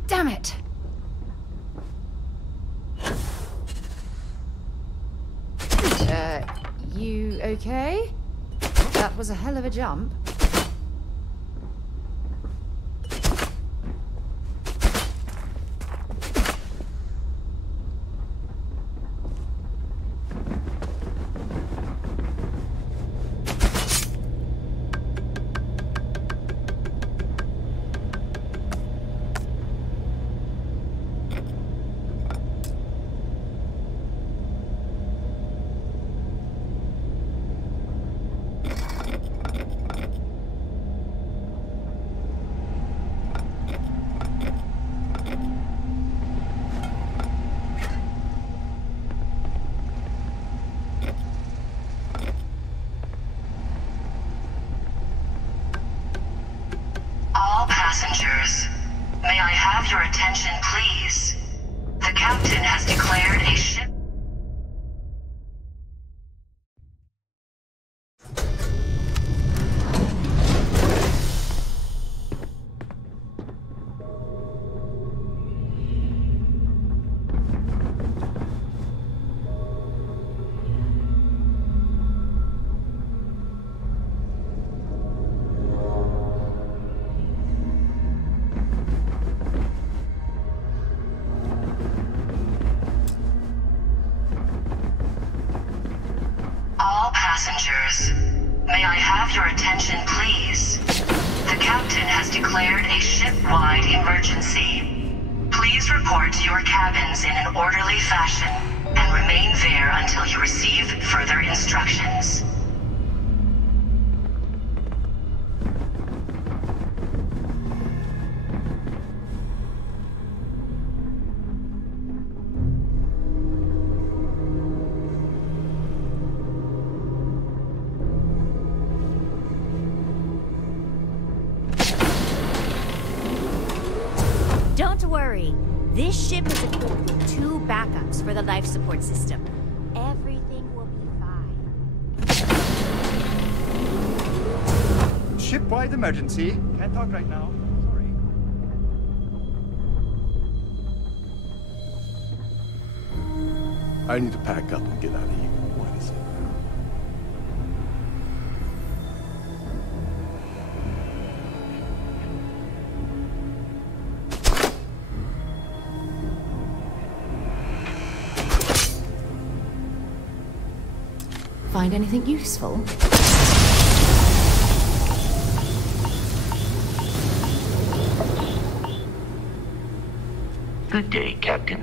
Damn it! You okay? That was a hell of a jump. Passengers, may I have your attention, please? The captain has declared a ship... Passengers, may I have your attention, please? The captain has declared a ship-wide emergency. Please report to your cabins in an orderly fashion and remain there until you receive further instructions. Don't worry. This ship is equipped with 2 backups for the life support system. Everything will be fine. Ship-wide emergency. Can't talk right now. Sorry. I need to pack up and get out of here. What is it? Find anything useful? Good day, Captain.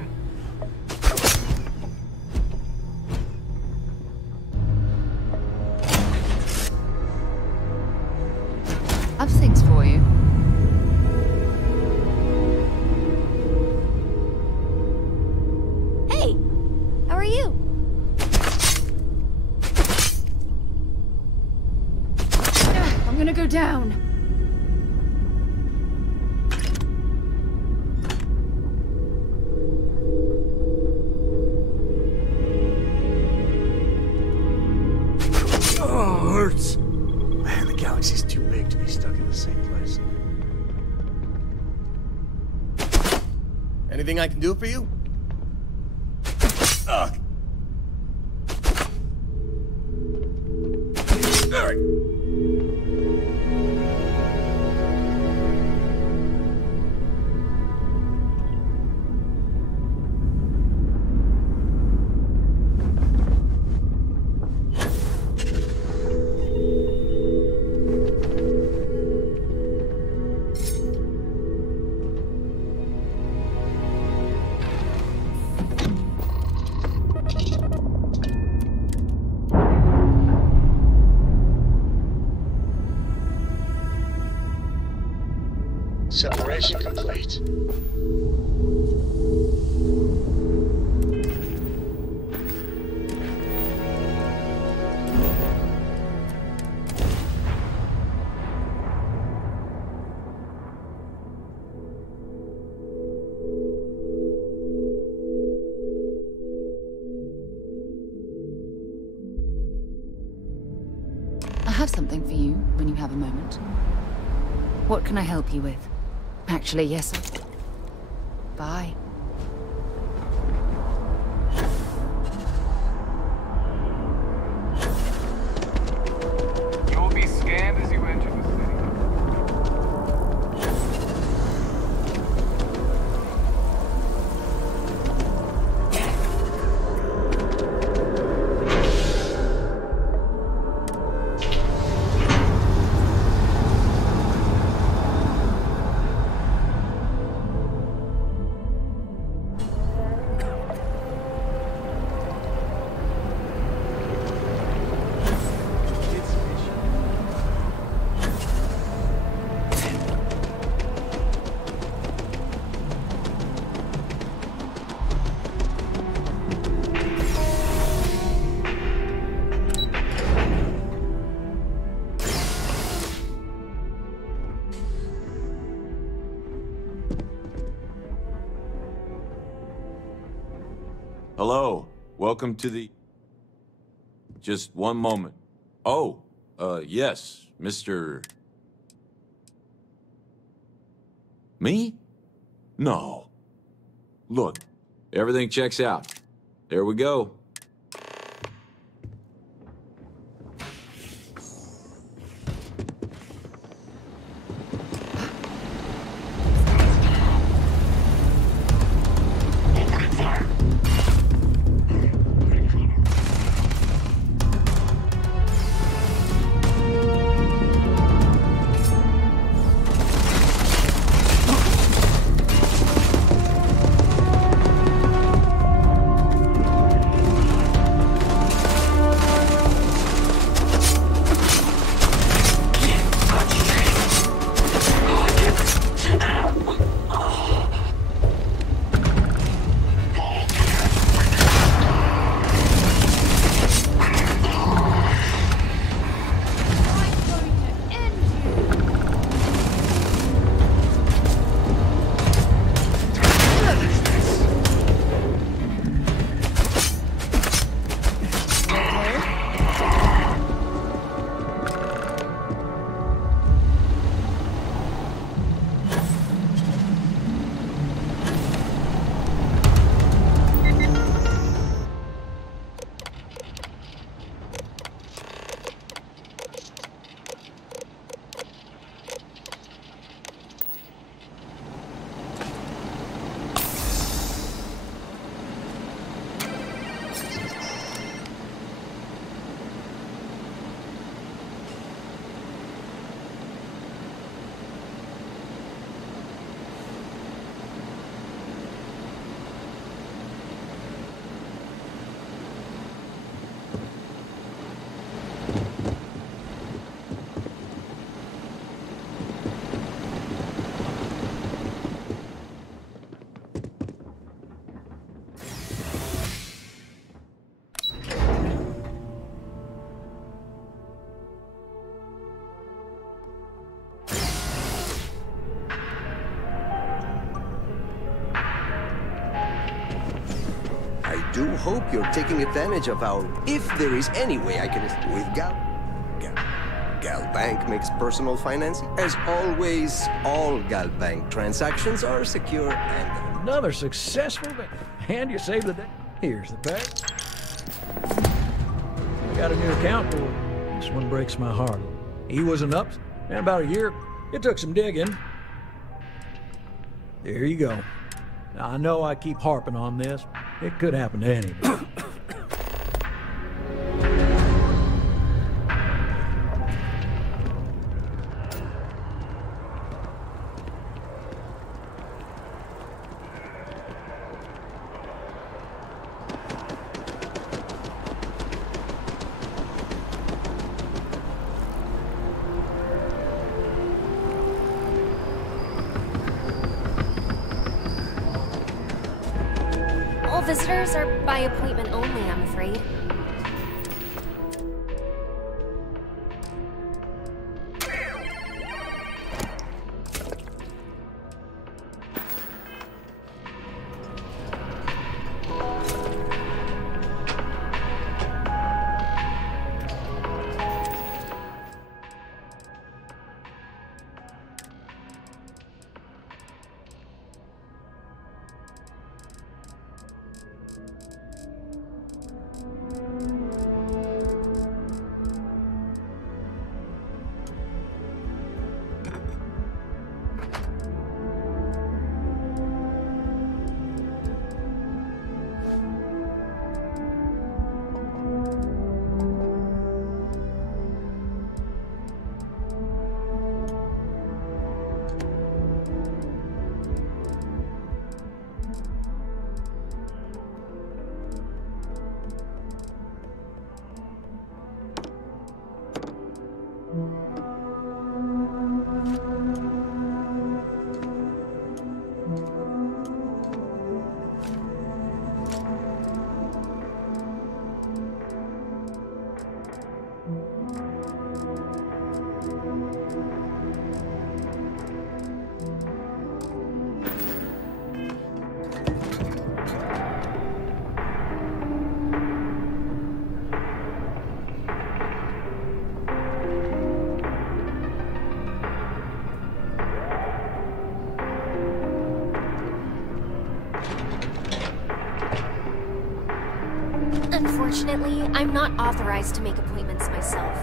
I've things for you. Hey! How are you? I'm gonna go down. Oh, hurts. Man, the galaxy's too big to be stuck in the same place. Anything I can do for you? Ugh. All right. Preparation complete. I have something for you when you have a moment. What can I help you with? Actually, yes. Bye. You will be scanned as you enter the city. Hello, welcome to the... Just one moment. Oh, yes, Mr... Me? No. Look, everything checks out. There we go. I do hope you're taking advantage of our... If there is any way I can... With Galbank makes personal financing. As always, all Galbank transactions are secure and... Another successful day. And you saved the day. Here's the pack. Got a new account for it. This one breaks my heart. He wasn't up, and about a year, it took some digging. There you go. Now, I know I keep harping on this. It could happen to anybody. visitors are by appointment only, I'm afraid. Unfortunately, I'm not authorized to make appointments myself.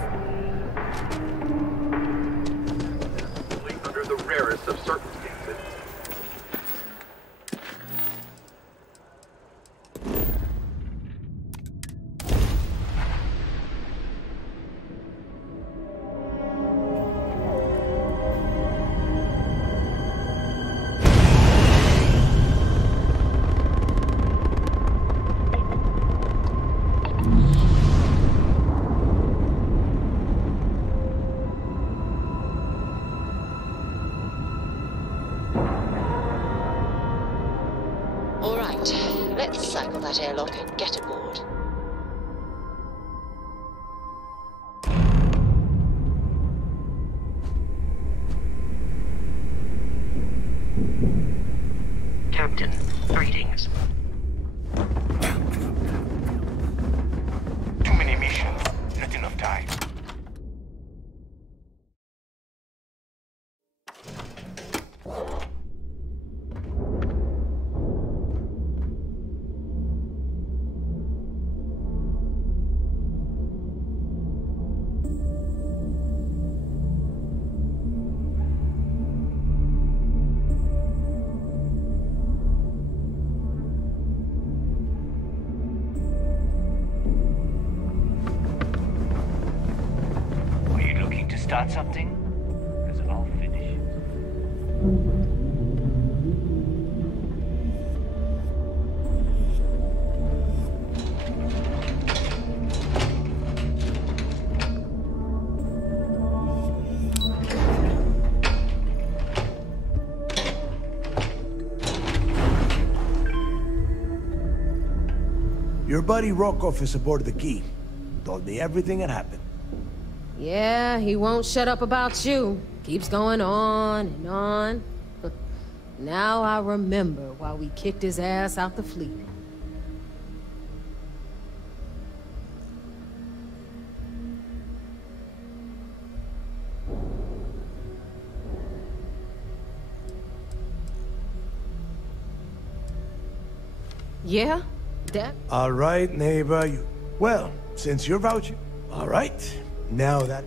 Only under the rarest of circumstances. Let's cycle that airlock and get aboard. Captain, greetings. Too many missions, not enough time. Start something? Because I'll finish it. Your buddy Rokov is aboard the Key. Told me everything that happened. Yeah, he won't shut up about you. Keeps going on and on. Now I remember why we kicked his ass out the fleet. Yeah, Dad? All right, neighbor. Well, since you're vouching, all right. Now that...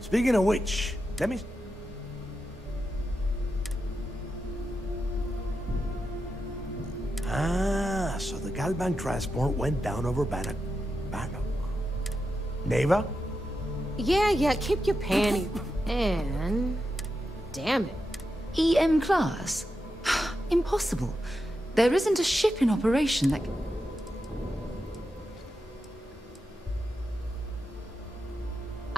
Speaking of which, let me... Ah, so the Galbank transport went down over Bannock. Neva? Yeah, keep your panty. And... damn it. EM class? Impossible. There isn't a ship in operation that...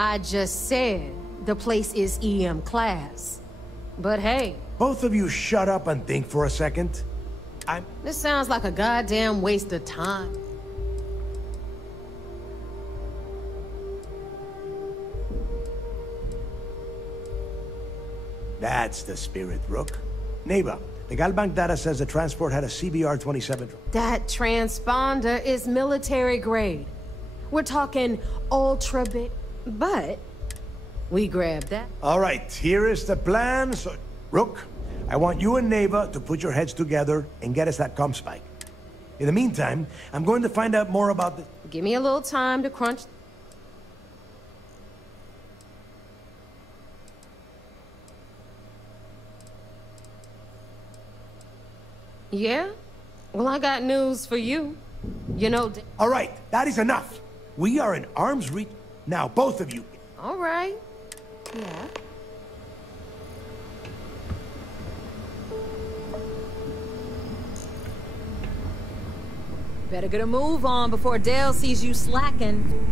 I just said the place is EM class. But hey... Both of you shut up and think for a second. This sounds like a goddamn waste of time. That's the spirit, Rook. Neighbor, the Galbank data says the transport had a CBR-27. That transponder is military grade. We're talking ultra big, but we grabbed that. All right, here is the plan. So, Rook, I want you and Neighbor to put your heads together and get us that comm spike. In the meantime, I'm going to find out more about this. Give me a little time to crunch. Yeah? Well, I got news for you. You know... All right, that is enough. We are in arm's reach. Now, both of you. All right. Yeah. Better get a move on before Dale sees you slacking.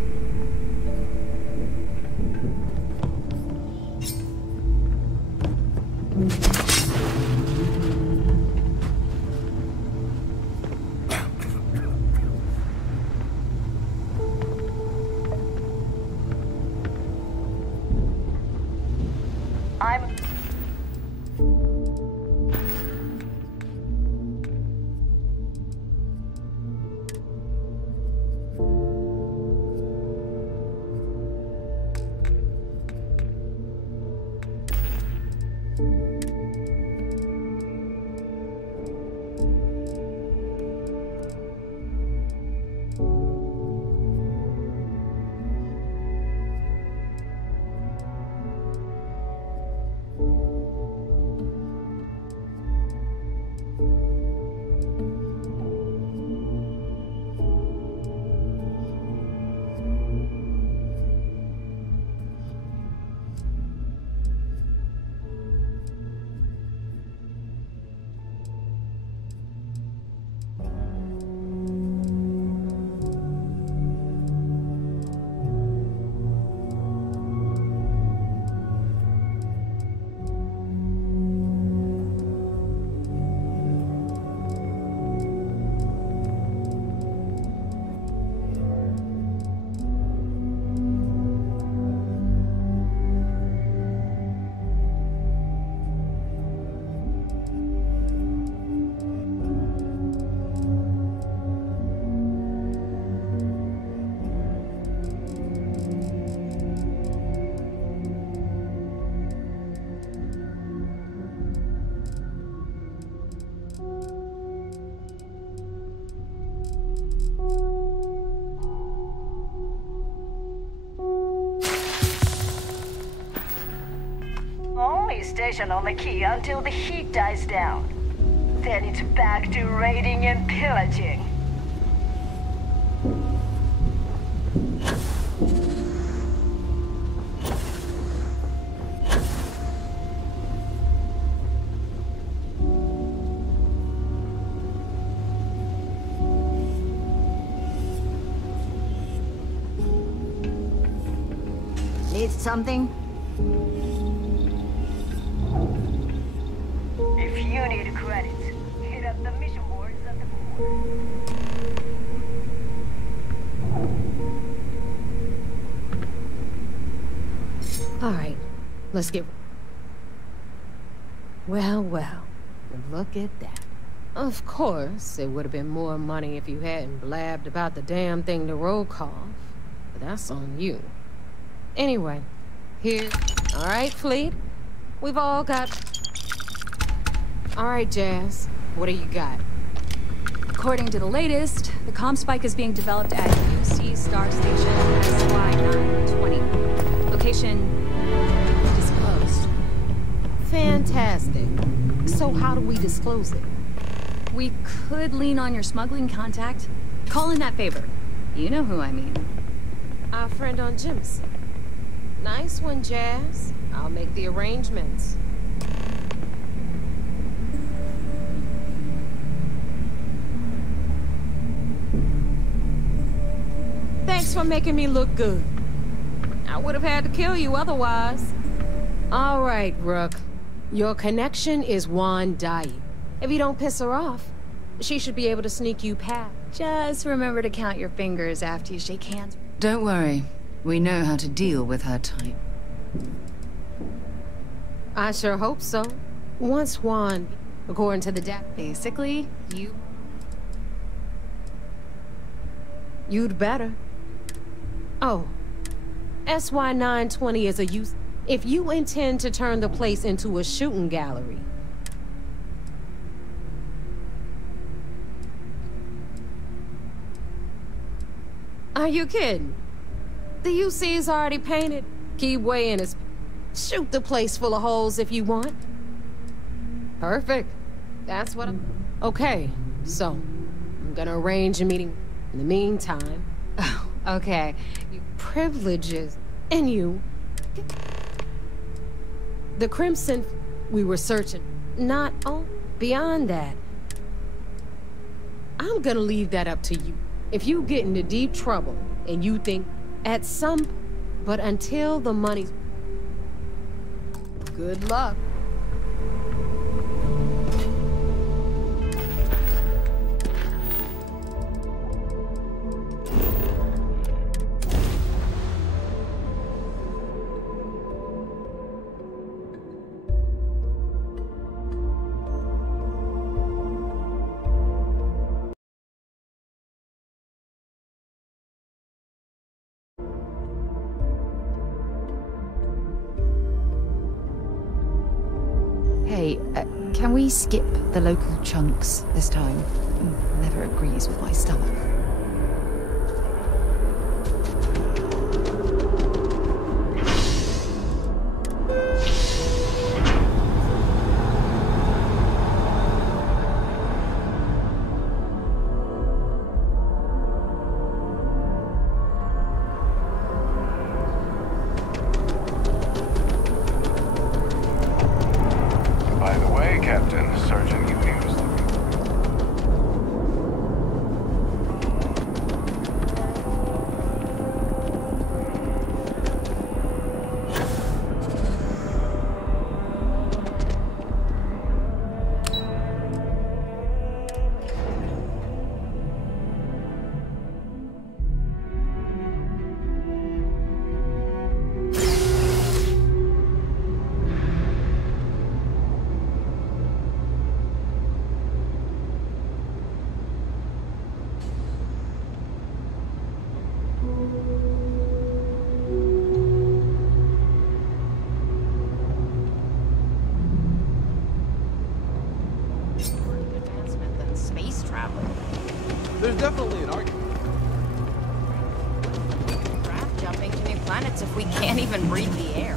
Station on the key until the heat dies down. Then it's back to raiding and pillaging. Need something? If you need credits, hit up the mission boards at the board. All right, let's get... Well, well, look at that. Of course, it would have been more money if you hadn't blabbed about the damn thing to roll call, but that's on you. Anyway, here... All right, Fleet, we've all got... All right, Jazz, what do you got? According to the latest, the comm spike is being developed at UC Star Station SY-920. Location disclosed. Fantastic. So how do we disclose it? We could lean on your smuggling contact. Call in that favor. You know who I mean. Our friend on Jimson. Nice one, Jazz. I'll make the arrangements. Thanks for making me look good. I would have had to kill you otherwise. All right, Rook. Your connection is Juan Dai. If you don't piss her off, she should be able to sneak you past. Just remember to count your fingers after you shake hands. Don't worry. We know how to deal with her type. I sure hope so. Once Juan, according to the Basically, You'd better. Oh. SY920 is a use... If you intend to turn the place into a shooting gallery... Are you kidding? The UC is already painted. Keep weighing his... Shoot the place full of holes if you want. Perfect. That's what I'm... Okay, so... I'm gonna arrange a meeting. In the meantime... Oh, okay. Privileges. And you... The Crimson... We were searching. Not on... Beyond that... I'm gonna leave that up to you. If you get into deep trouble, and you think... At some... But until the money's... Good luck. Hey, can we skip the local chunks this time? Never agrees with my stomach. There's definitely an argument. Craft jumping to new planets if we can't even breathe the air.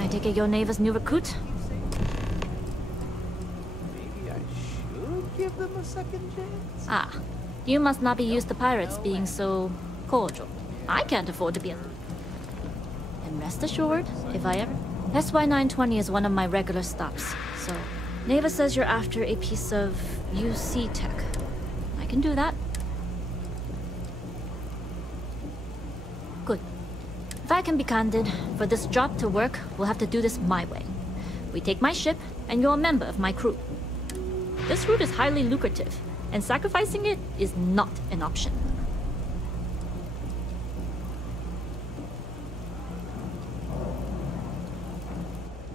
I take it your neighbor's new recruit? Maybe I should give them a second chance? Ah, you must not be used to pirates being so cordial. I can't afford to be a... And rest assured, if I ever... SY920 is one of my regular stops, so... Neva says you're after a piece of UC tech. I can do that. Good. If I can be candid, for this job to work, we'll have to do this my way. We take my ship, and you're a member of my crew. This route is highly lucrative, and sacrificing it is not an option.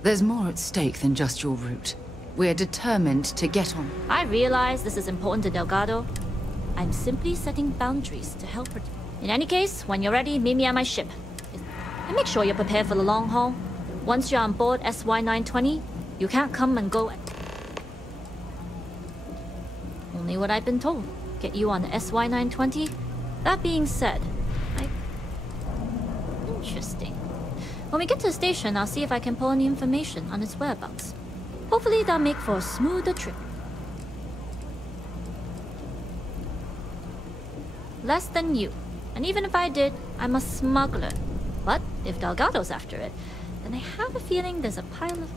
There's more at stake than just your route. We're determined to get on. I realize this is important to Delgado. I'm simply setting boundaries to help her. In any case, when you're ready, meet me at my ship. And make sure you're prepared for the long haul. Once you're on board SY920, you can't come and go. Only what I've been told. Get you on the SY920. That being said, Interesting. When we get to the station, I'll see if I can pull any information on its whereabouts. Hopefully that'll make for a smoother trip. Less than you. And even if I did, I'm a smuggler. But if Delgado's after it, then I have a feeling there's a pile of...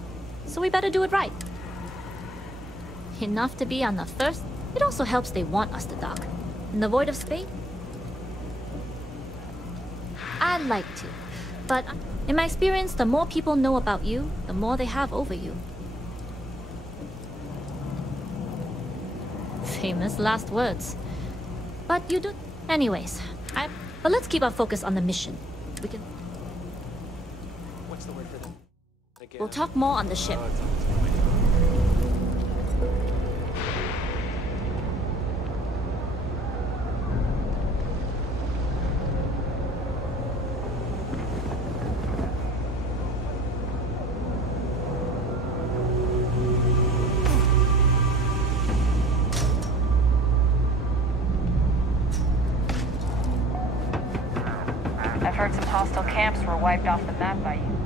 So we better do it right. Enough to be on the first. It also helps they want us to dock. In the void of space? I'd like to. But in my experience, the more people know about you, the more they have over you. Famous last words. But you do... Anyways, but let's keep our focus on the mission. We can... What's the word for them? We'll talk more on the ship. I've heard some hostile camps were wiped off the map by you.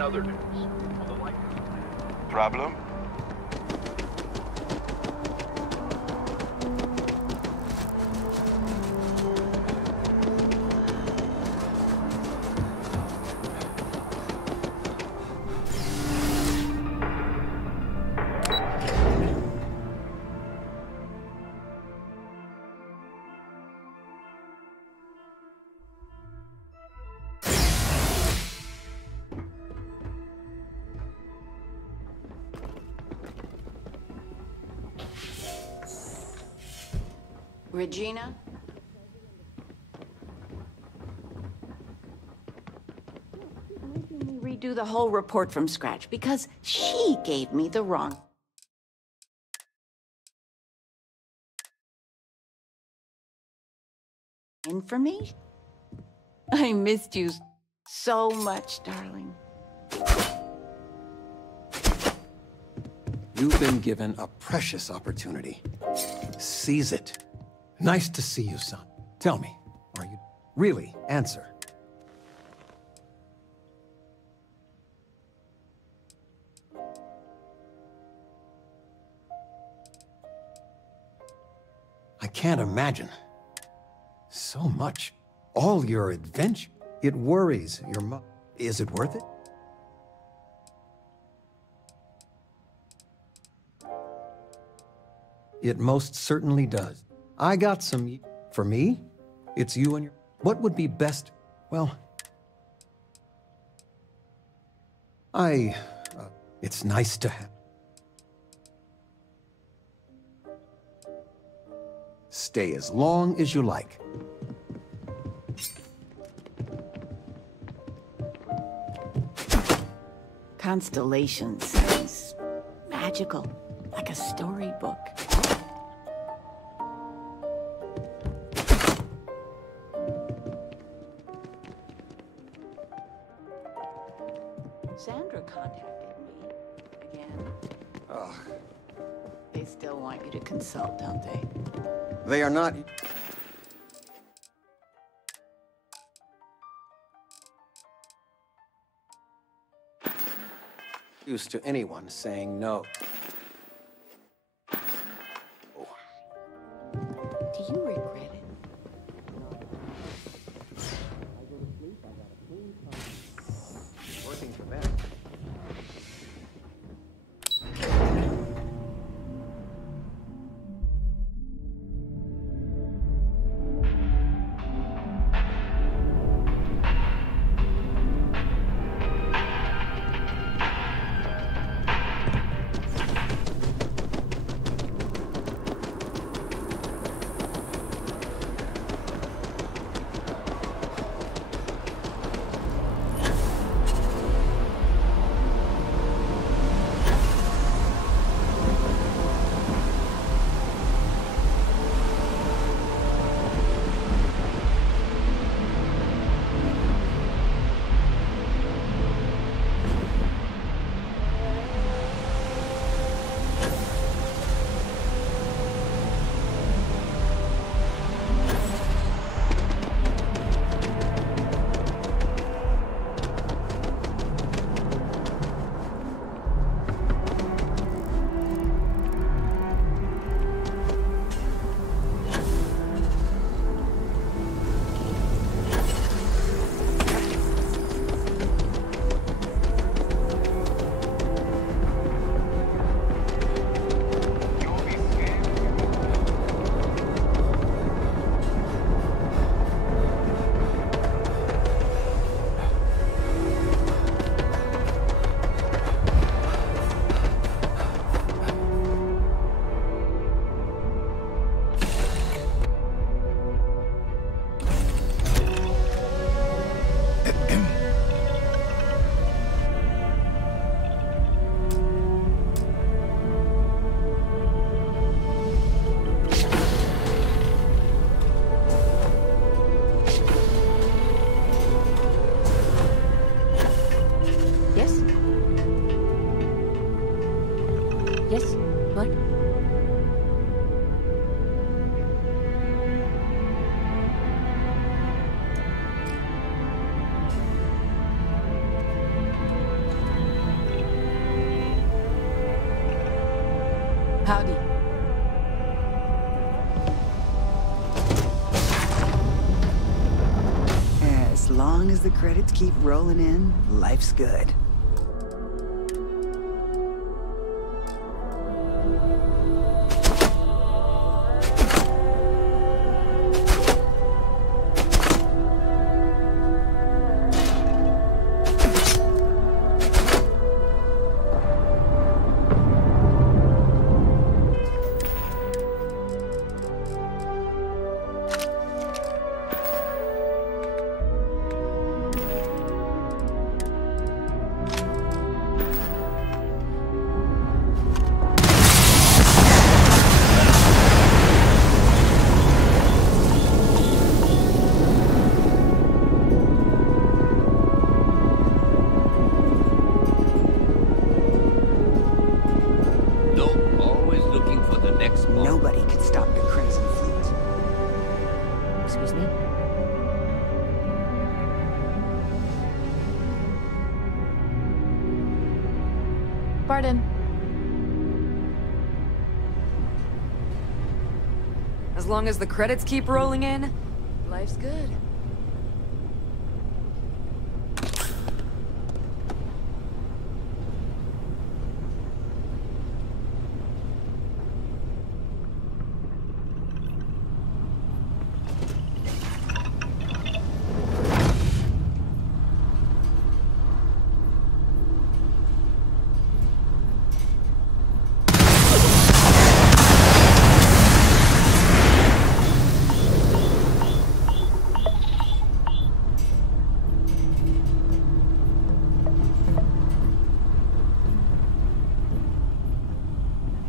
In other news, on the light... Problem? Regina? Making me redo the whole report from scratch because she gave me the wrong information. I missed you so much, darling. You've been given a precious opportunity. Seize it. Nice to see you, son. Tell me, are you... Really, answer. I can't imagine. So much. All your adventure. It worries your mother. Is it worth it? It most certainly does. I got some... For me, it's you and your... What would be best? Well... it's nice to have... Stay as long as you like. Constellations sounds magical, like a storybook. Sandra contacted me again. Ugh. They still want you to consult, don't they? They are not... used to anyone saying no. Do you regret it? Working for them. Howdy. As long as the credits keep rolling in, life's good. Nobody can stop the Crimson Fleet. Excuse me? Pardon. As long as the credits keep rolling in, life's good.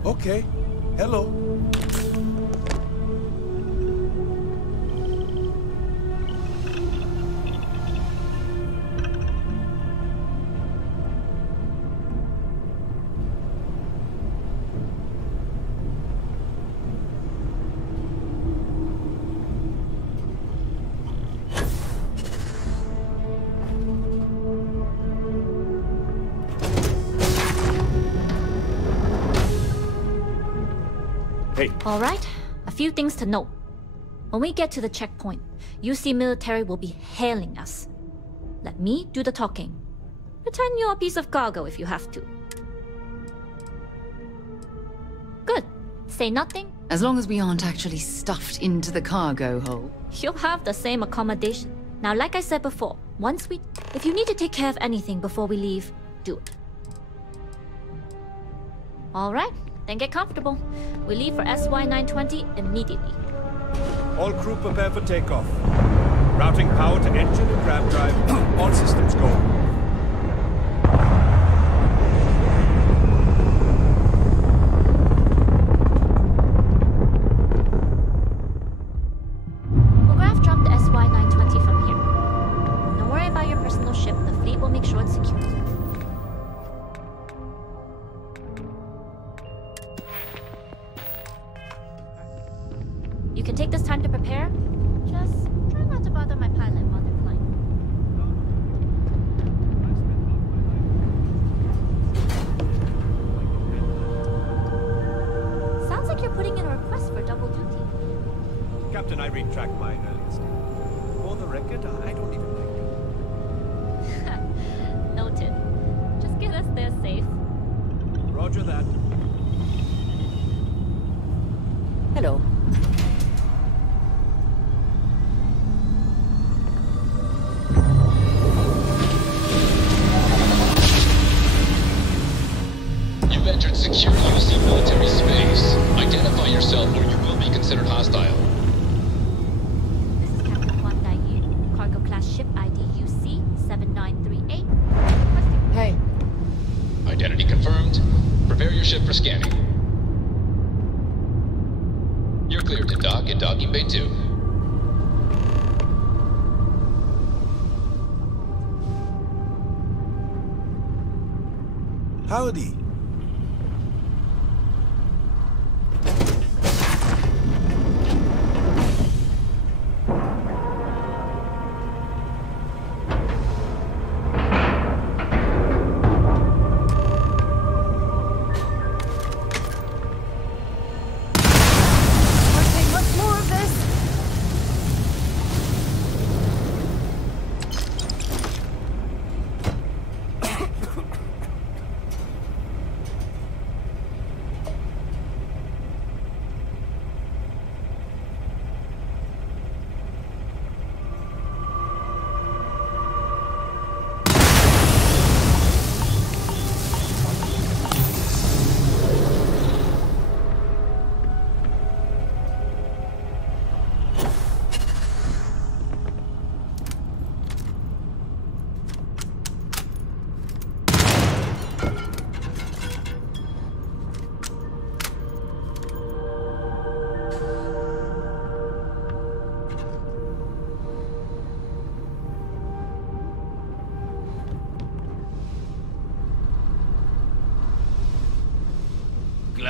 Okay. Hello. All right, a few things to note. When we get to the checkpoint, UC military will be hailing us. Let me do the talking. Pretend you're a piece of cargo if you have to. Good. Say nothing. As long as we aren't actually stuffed into the cargo hold. You'll have the same accommodation. Now, like I said before, if you need to take care of anything before we leave, do it. All right. Then get comfortable. We leave for SY-920 immediately. All crew prepare for takeoff. Routing power to engine and grab drive. All systems go. Graph drop the SY-920 from here. Don't worry about your personal ship. The fleet will make sure it's secure. You can take this time to prepare. Just try not to bother my pilot while they're flying. Sounds like you're putting in a request for double duty. Captain, I retract my earlier statement. For the record, I don't even think. Noted. Just get us there safe. Roger that. Hello. You've entered secure UC military space. Identify yourself or you will be considered hostile. This is Captain Juan Dai, cargo class ship ID UC 7938. Hey. Identity confirmed. Prepare your ship for scanning. You're cleared to dock in docking bay 2. Howdy.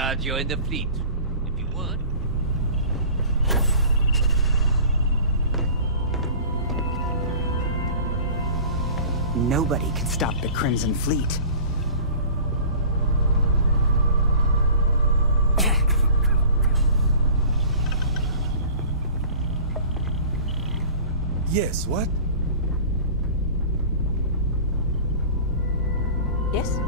I'll join the fleet. If you want. Nobody can stop the Crimson Fleet. Yes, what? Yes?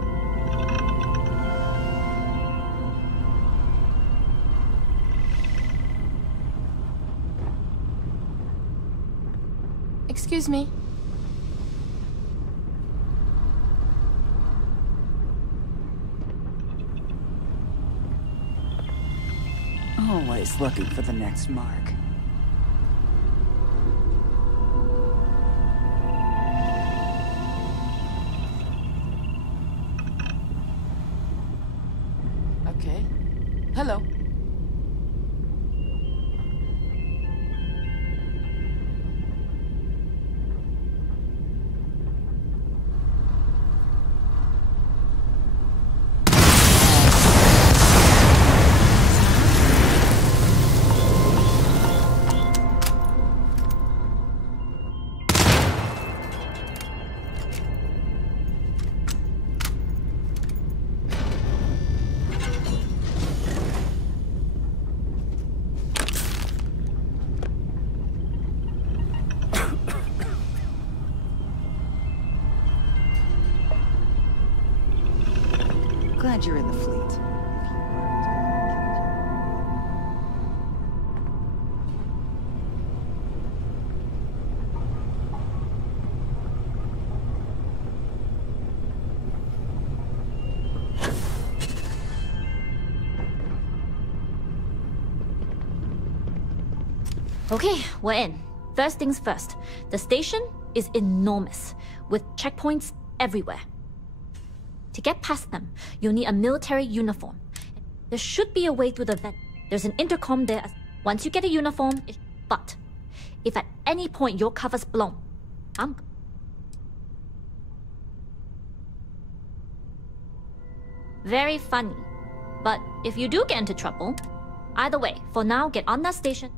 Excuse me. Always looking for the next mark. Okay. Hello. Glad you're in the fleet. Okay, we're in. First things first. The station is enormous, with checkpoints everywhere. To get past them, you'll need a military uniform. There should be a way through the vent. There's an intercom there. Once you get a uniform, but if at any point your cover's blown, I'm... Very funny. But if you do get into trouble, either way, for now, get on that station.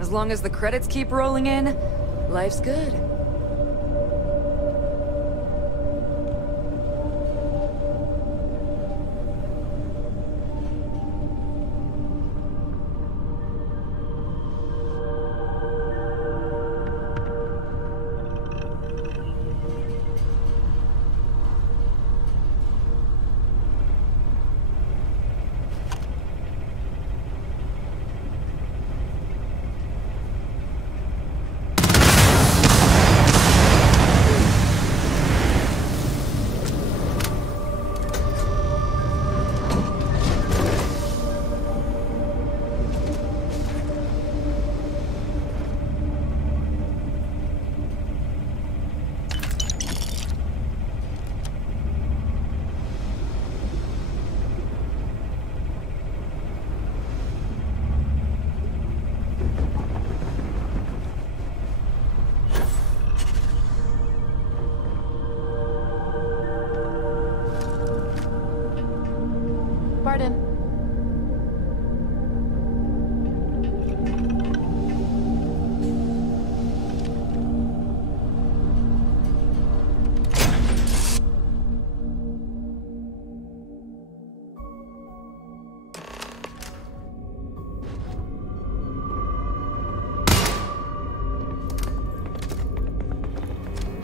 As long as the credits keep rolling in, life's good.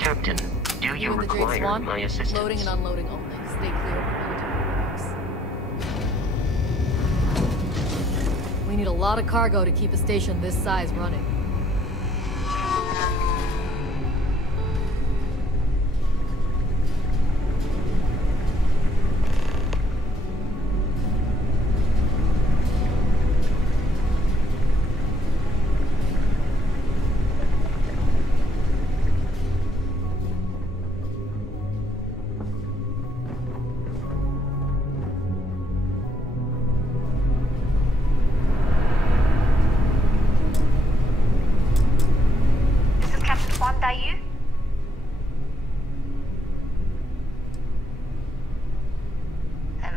Captain, do you require my assistance? Loading and unloading only. Stay clear of military. We need a lot of cargo to keep a station this size running.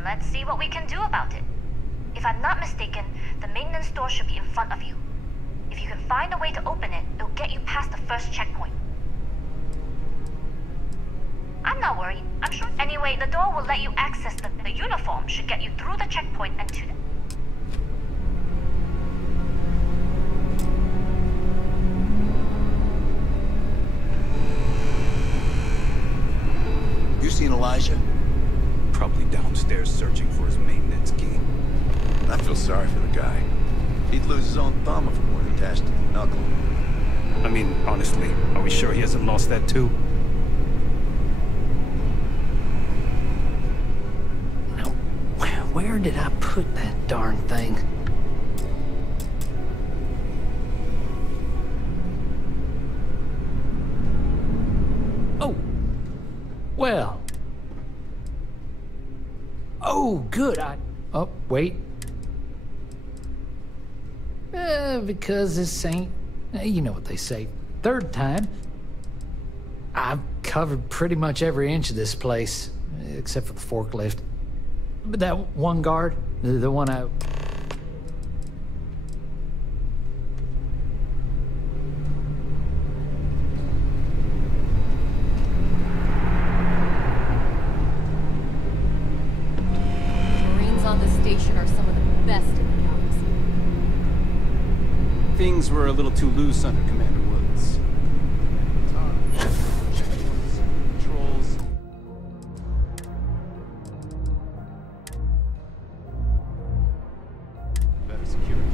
Let's see what we can do about it. If I'm not mistaken, the maintenance door should be in front of you. If you can find a way to open it, it'll get you past the first checkpoint. I'm not worried. I'm sure. Anyway, the door will let you access the uniform should get you through the checkpoint and to the... You seen Elijah? Probably downstairs searching for his maintenance key. I feel sorry for the guy. He'd lose his own thumb if it weren't attached to the knuckle. I mean, honestly, are we sure he hasn't lost that too? Now, where did I put that darn thing? Oh! Well... Oh, good, Oh, wait. Because this ain't... You know what they say. Third time. I've covered pretty much every inch of this place, except for the forklift. But that one guard, the one I... Are some of the best in the galaxy. Things were a little too loose under Commander Woods. Controls. Better security.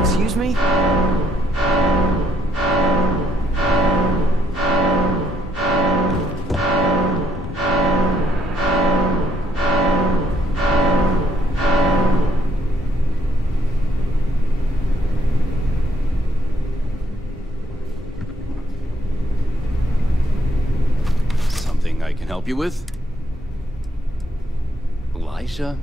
Excuse me? Something I can help you with? Elijah?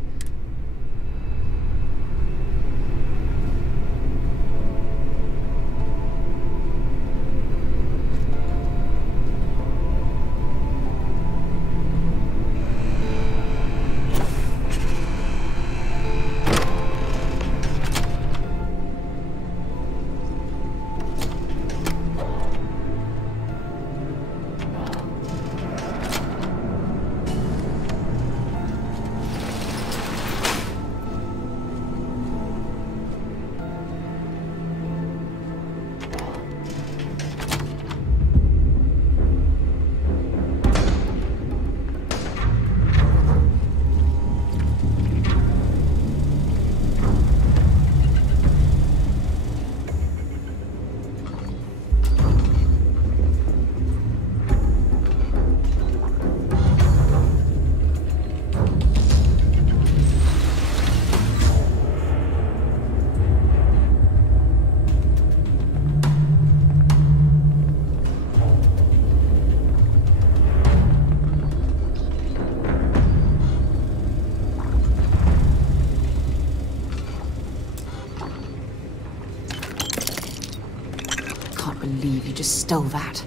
You just stole that.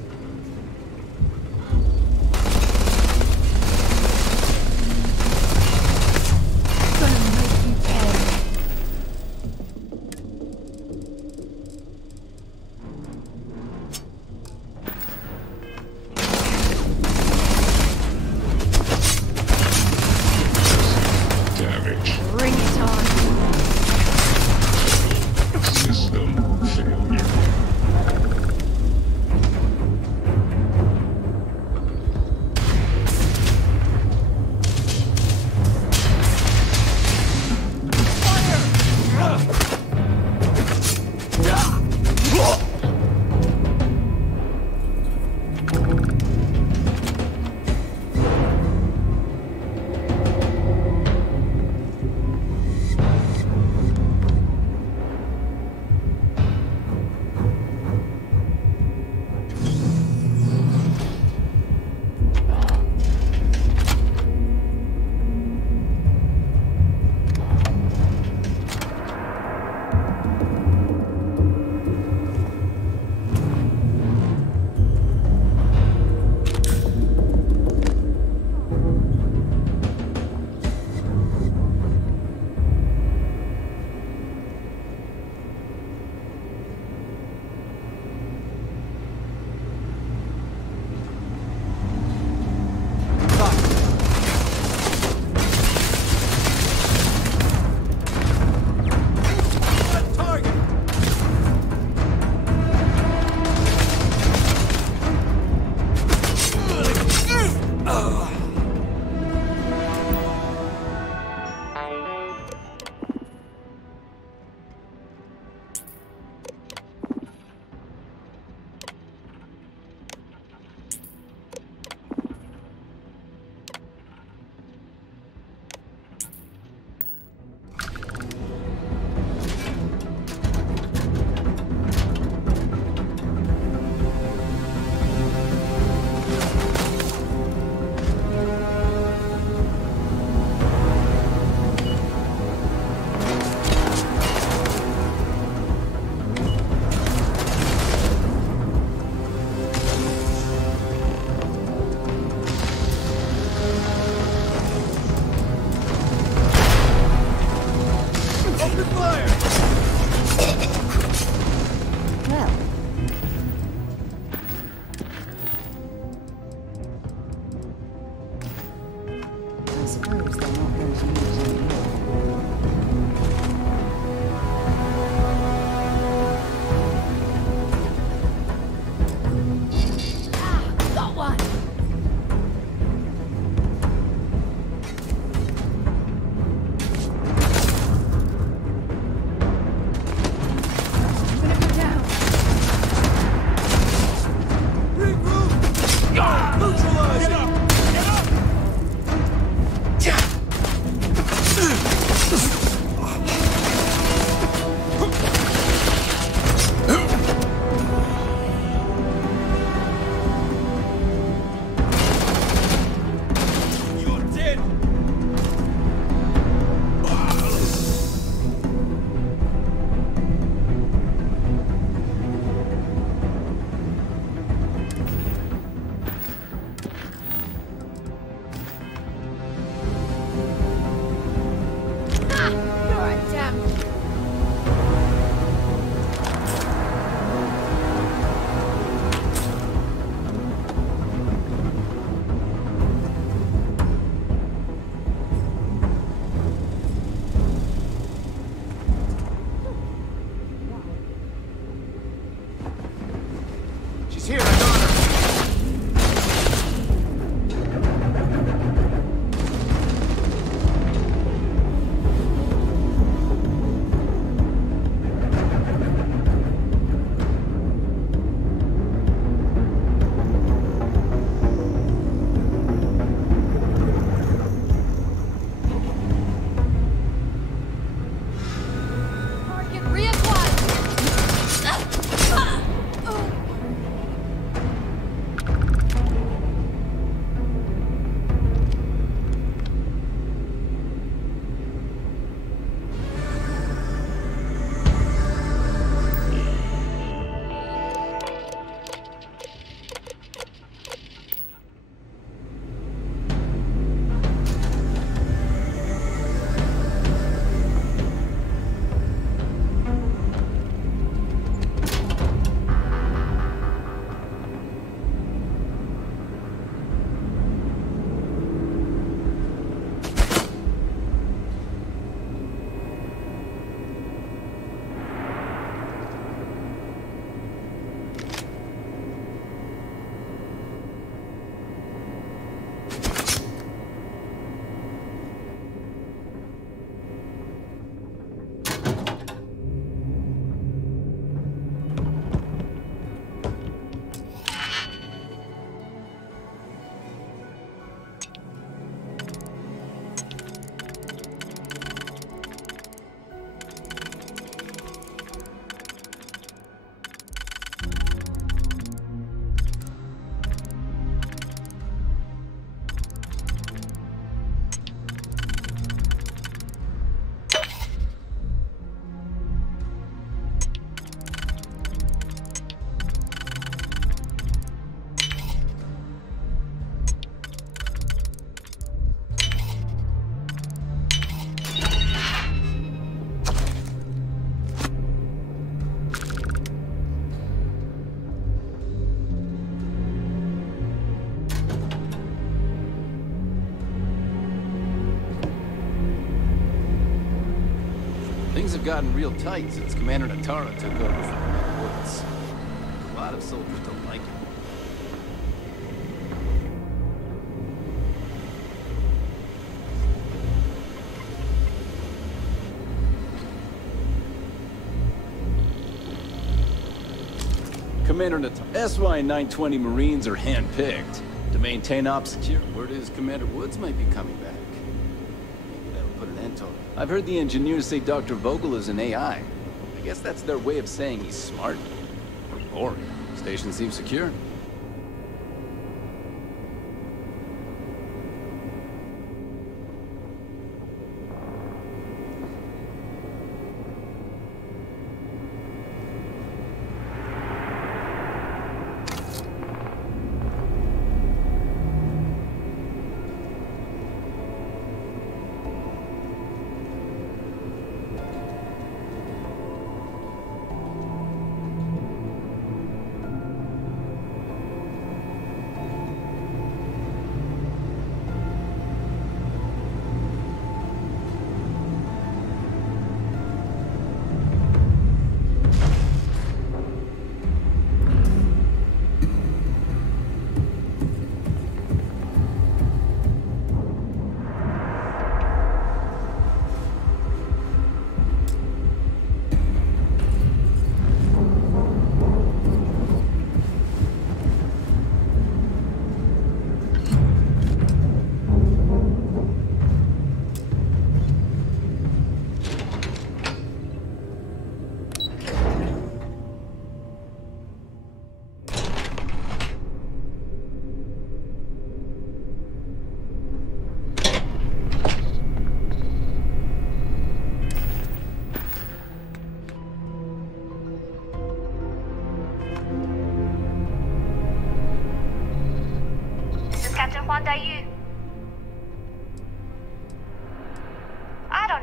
I suppose they're not going to use anymore. Got one! Things have gotten real tight since Commander Natara took over from the Woods. A lot of soldiers don't like it. Commander Natara, SY-920 Marines are hand-picked to maintain ops secure. Word is Commander Woods might be coming back. Maybe that'll put an end to it. I've heard the engineers say Dr. Vogel is an AI. I guess that's their way of saying he's smart. Or boring. Station seems secure.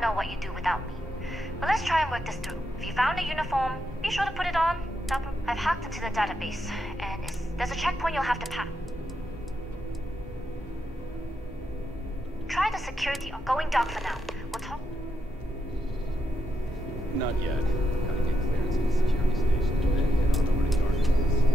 don't know what you do without me. But let's try and work this through. If you found a uniform, be sure to put it on. I've hacked into the database, and there's a checkpoint you'll have to pass. Try the security on going dark for now. We'll talk. Not yet. Gotta get clearance at the security station and then head on over to Darkness.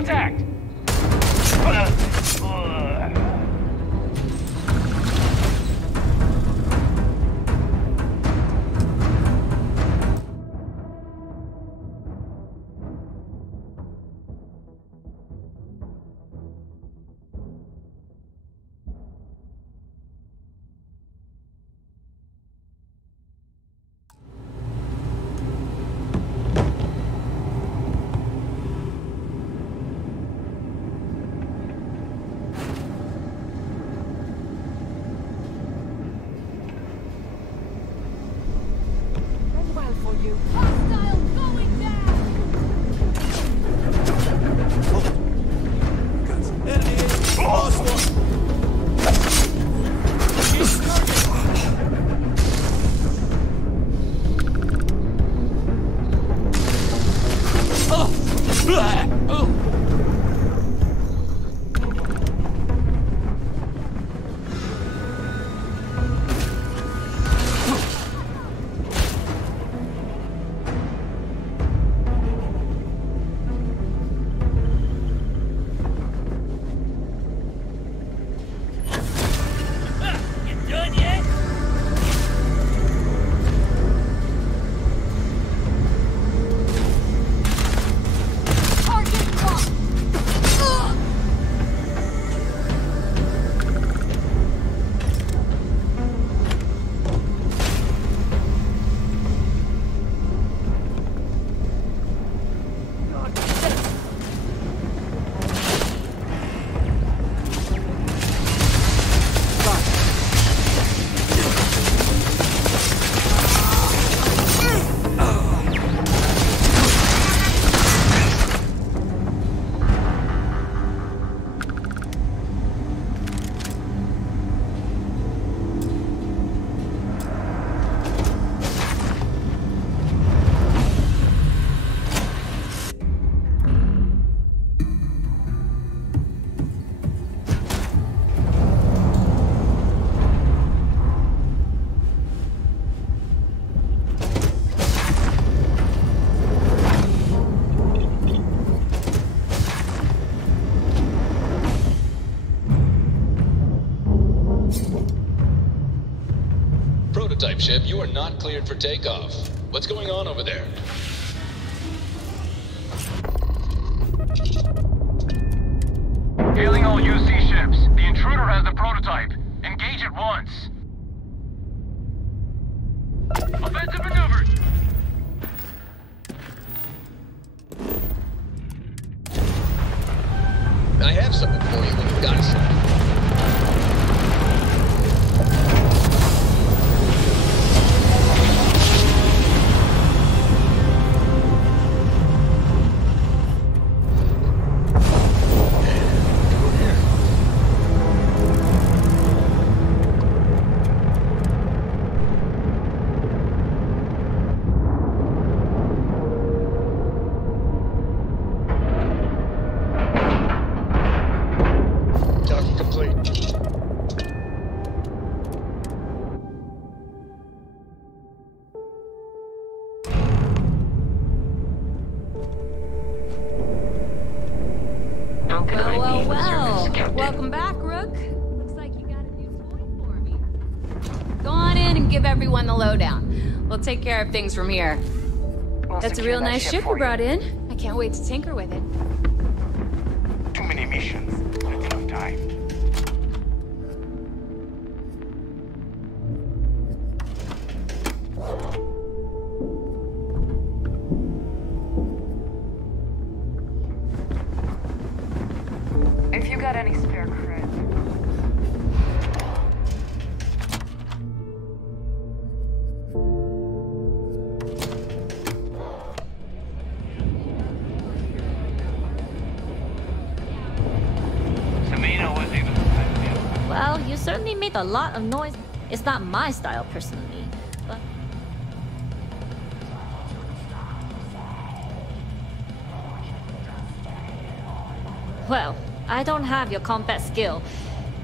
Contact! Prototype ship, you are not cleared for takeoff. What's going on over there? Hailing all UC ships. The intruder has the prototype. Engage at once. Offensive maneuvers! I have something for you when you've got something. Well. Welcome back, Rook. Looks like you got a new toy for me. Go on in and give everyone the lowdown. We'll take care of things from here. That's a real nice ship you brought in. I can't wait to tinker with it. Too many missions. Not enough time. If you got any spare cred. Well, you certainly made a lot of noise. It's not my style personally, but... Well, I don't have your combat skill.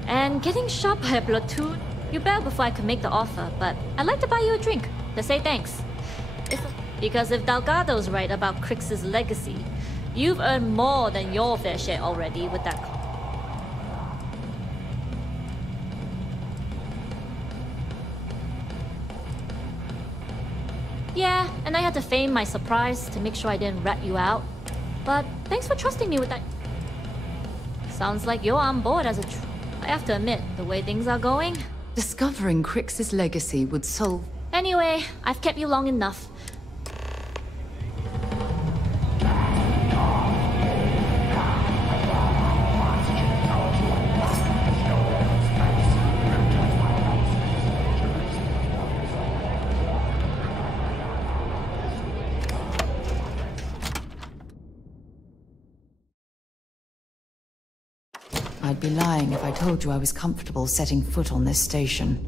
And getting shot by a platoon, you bailed before I could make the offer, but I'd like to buy you a drink to say thanks. Because if Delgado's right about Crix's legacy, You've earned more than your fair share already with that. Yeah, and I had to feign my surprise to make sure I didn't rat you out. But thanks for trusting me with that. Sounds like you're on board as a I have to admit, the way things are going... Discovering Crix's legacy would solve... Anyway, I've kept you long enough. I'd be lying if I told you I was comfortable setting foot on this station.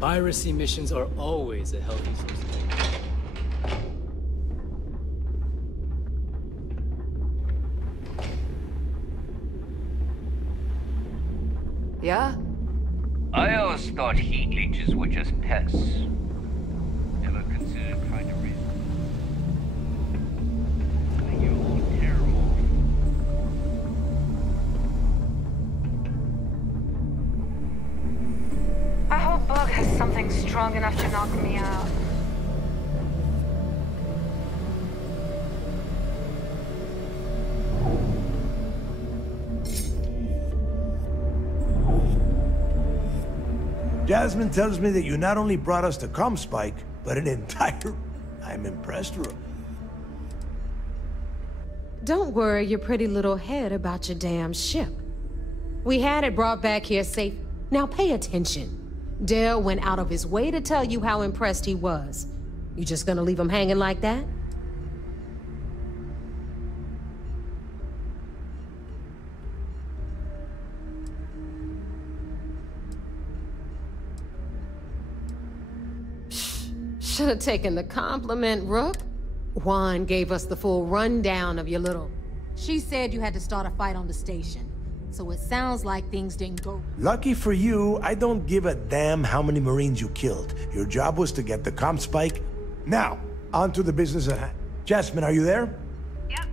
Piracy missions are always a healthy source of income. Yeah? I always thought heat leeches were just pests. Ever considered trying to raise them? You're all terrible. I hope Bug has something strong enough to knock me out. Jasmine tells me that you not only brought us the comm spike, but an entire... I'm impressed, Rook. Don't worry your pretty little head about your damn ship. We had it brought back here safe. Now pay attention. Dale went out of his way to tell you how impressed he was. You just gonna leave him hanging like that? Should have taken the compliment, Rook. Juan gave us the full rundown of your little... She said you had to start a fight on the station. So it sounds like things didn't go... Lucky for you, I don't give a damn how many Marines you killed. Your job was to get the comm spike. Now, on to the business at hand. Jasmine, are you there? Yep.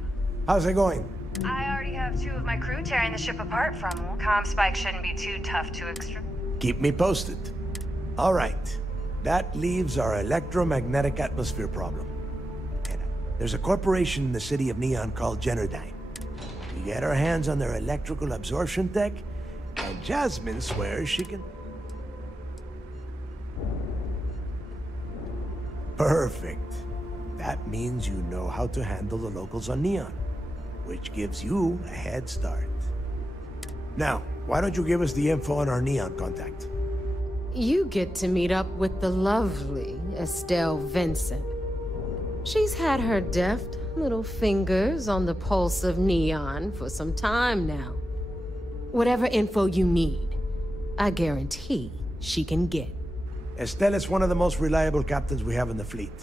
How's it going? I already have 2 of my crew tearing the ship apart from comm spike shouldn't be too tough to extract. Keep me posted. All right. That leaves our electromagnetic atmosphere problem. And there's a corporation in the city of Neon called Generdyne. We get our hands on their electrical absorption tech, and Jasmine swears she can... Perfect. That means you know how to handle the locals on Neon, which gives you a head start. Now, why don't you give us the info on our Neon contact? You get to meet up with the lovely Estelle Vincent. She's had her deft little fingers on the pulse of Neon for some time now. Whatever info you need, I guarantee she can get. Estelle is one of the most reliable captains we have in the fleet.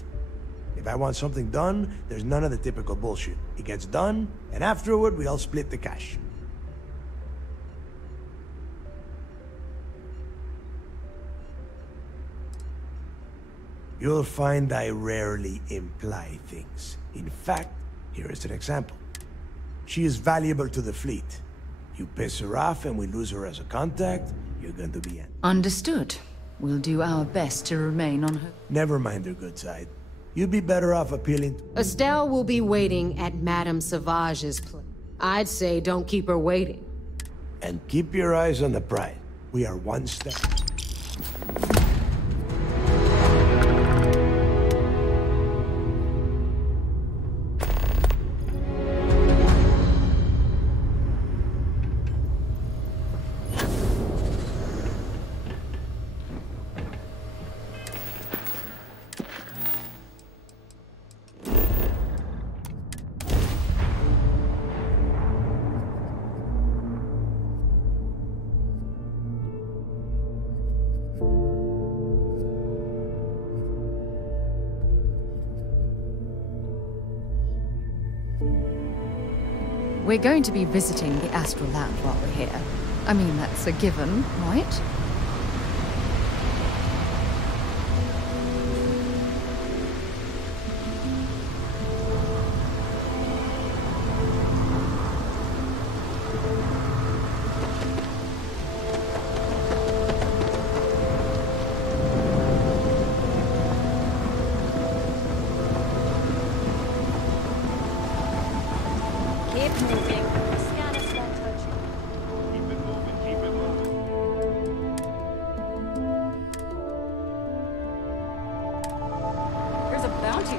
If I want something done, there's none of the typical bullshit. It gets done, and afterward we all split the cash. You'll find I rarely imply things. In fact, here is an example. She is valuable to the fleet. You piss her off and we lose her as a contact, you're going to be in. Understood. We'll do our best to remain on her... Never mind her good side. You'd be better off appealing to... Estelle will be waiting at Madame Sauvage's place. I'd say don't keep her waiting. And keep your eyes on the prize. We are one step... We're going to be visiting the Astral Lab while we're here. I mean, that's a given, right? moving. There's a bounty.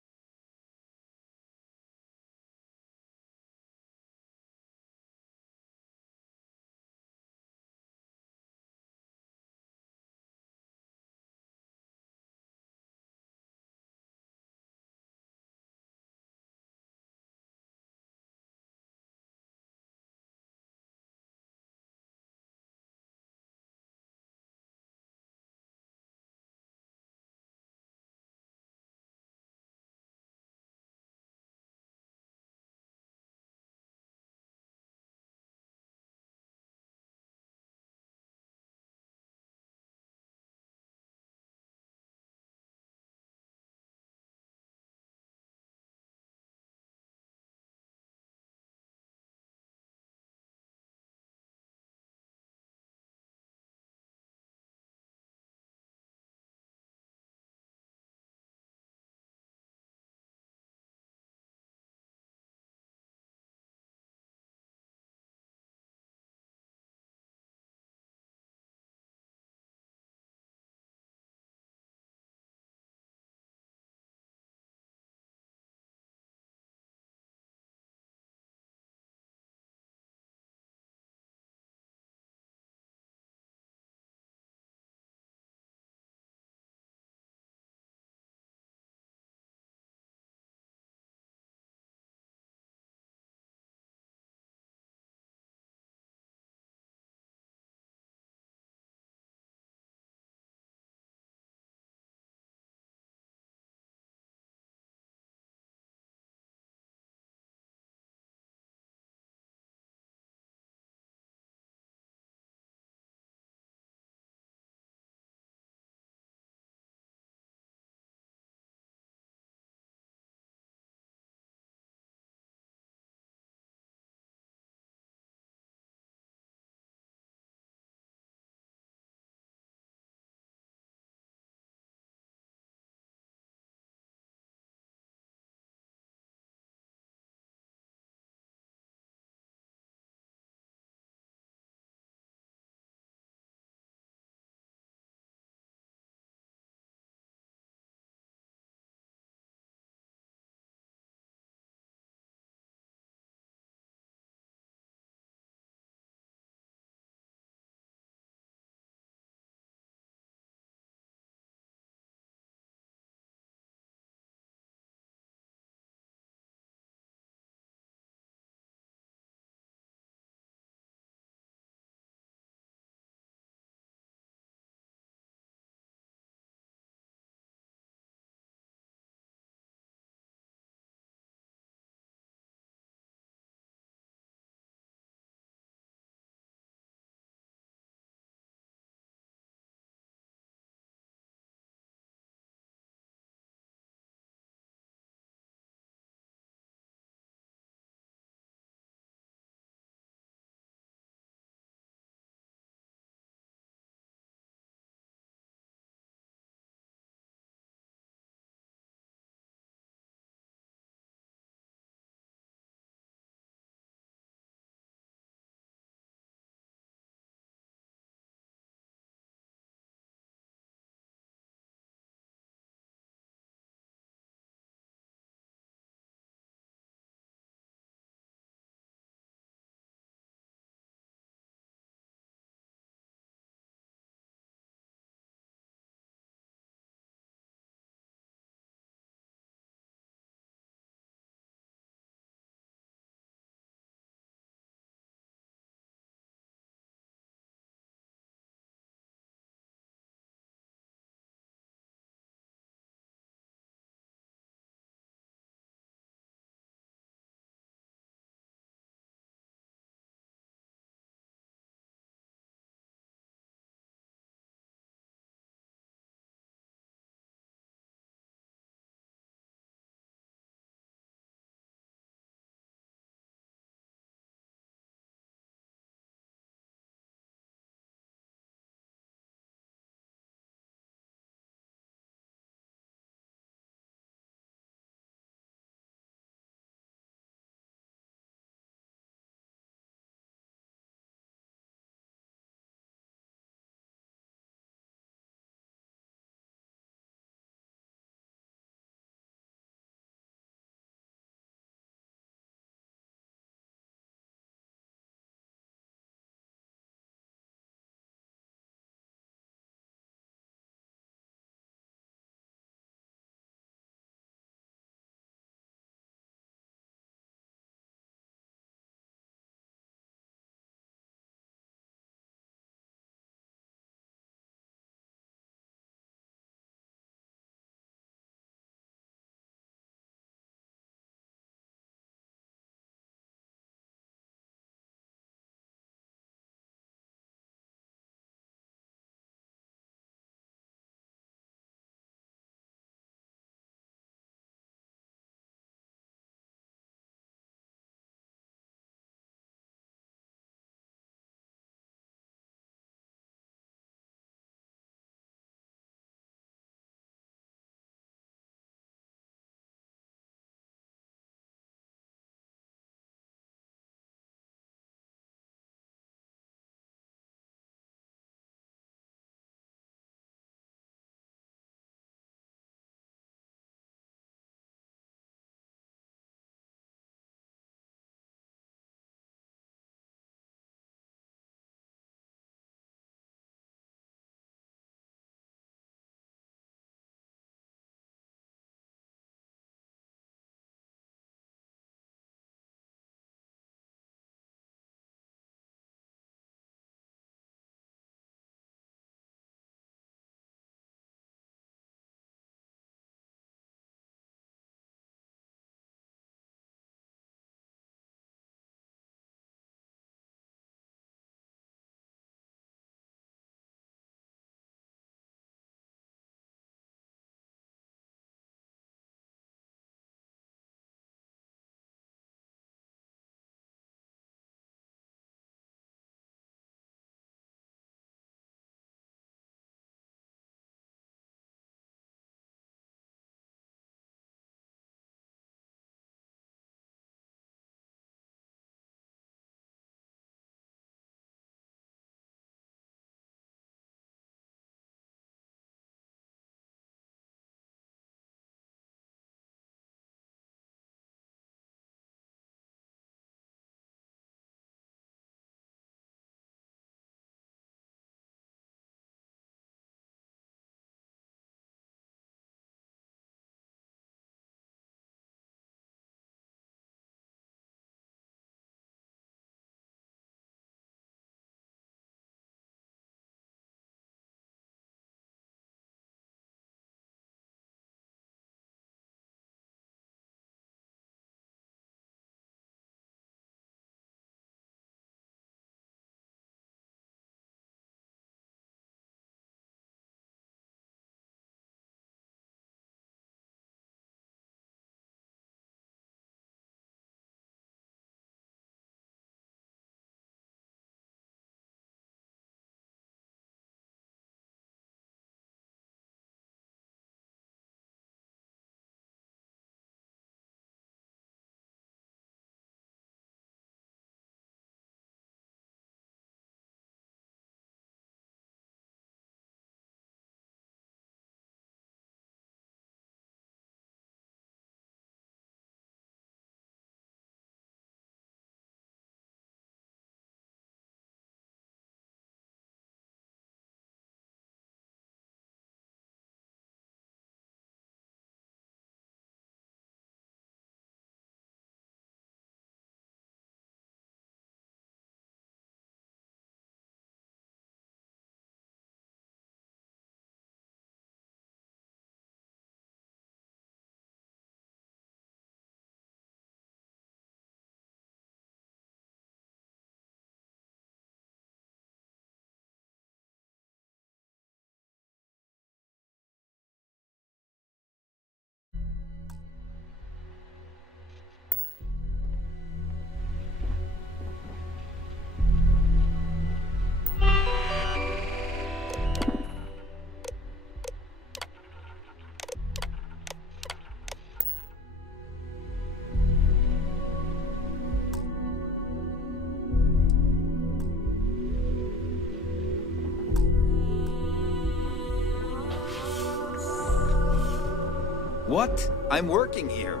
What? I'm working here.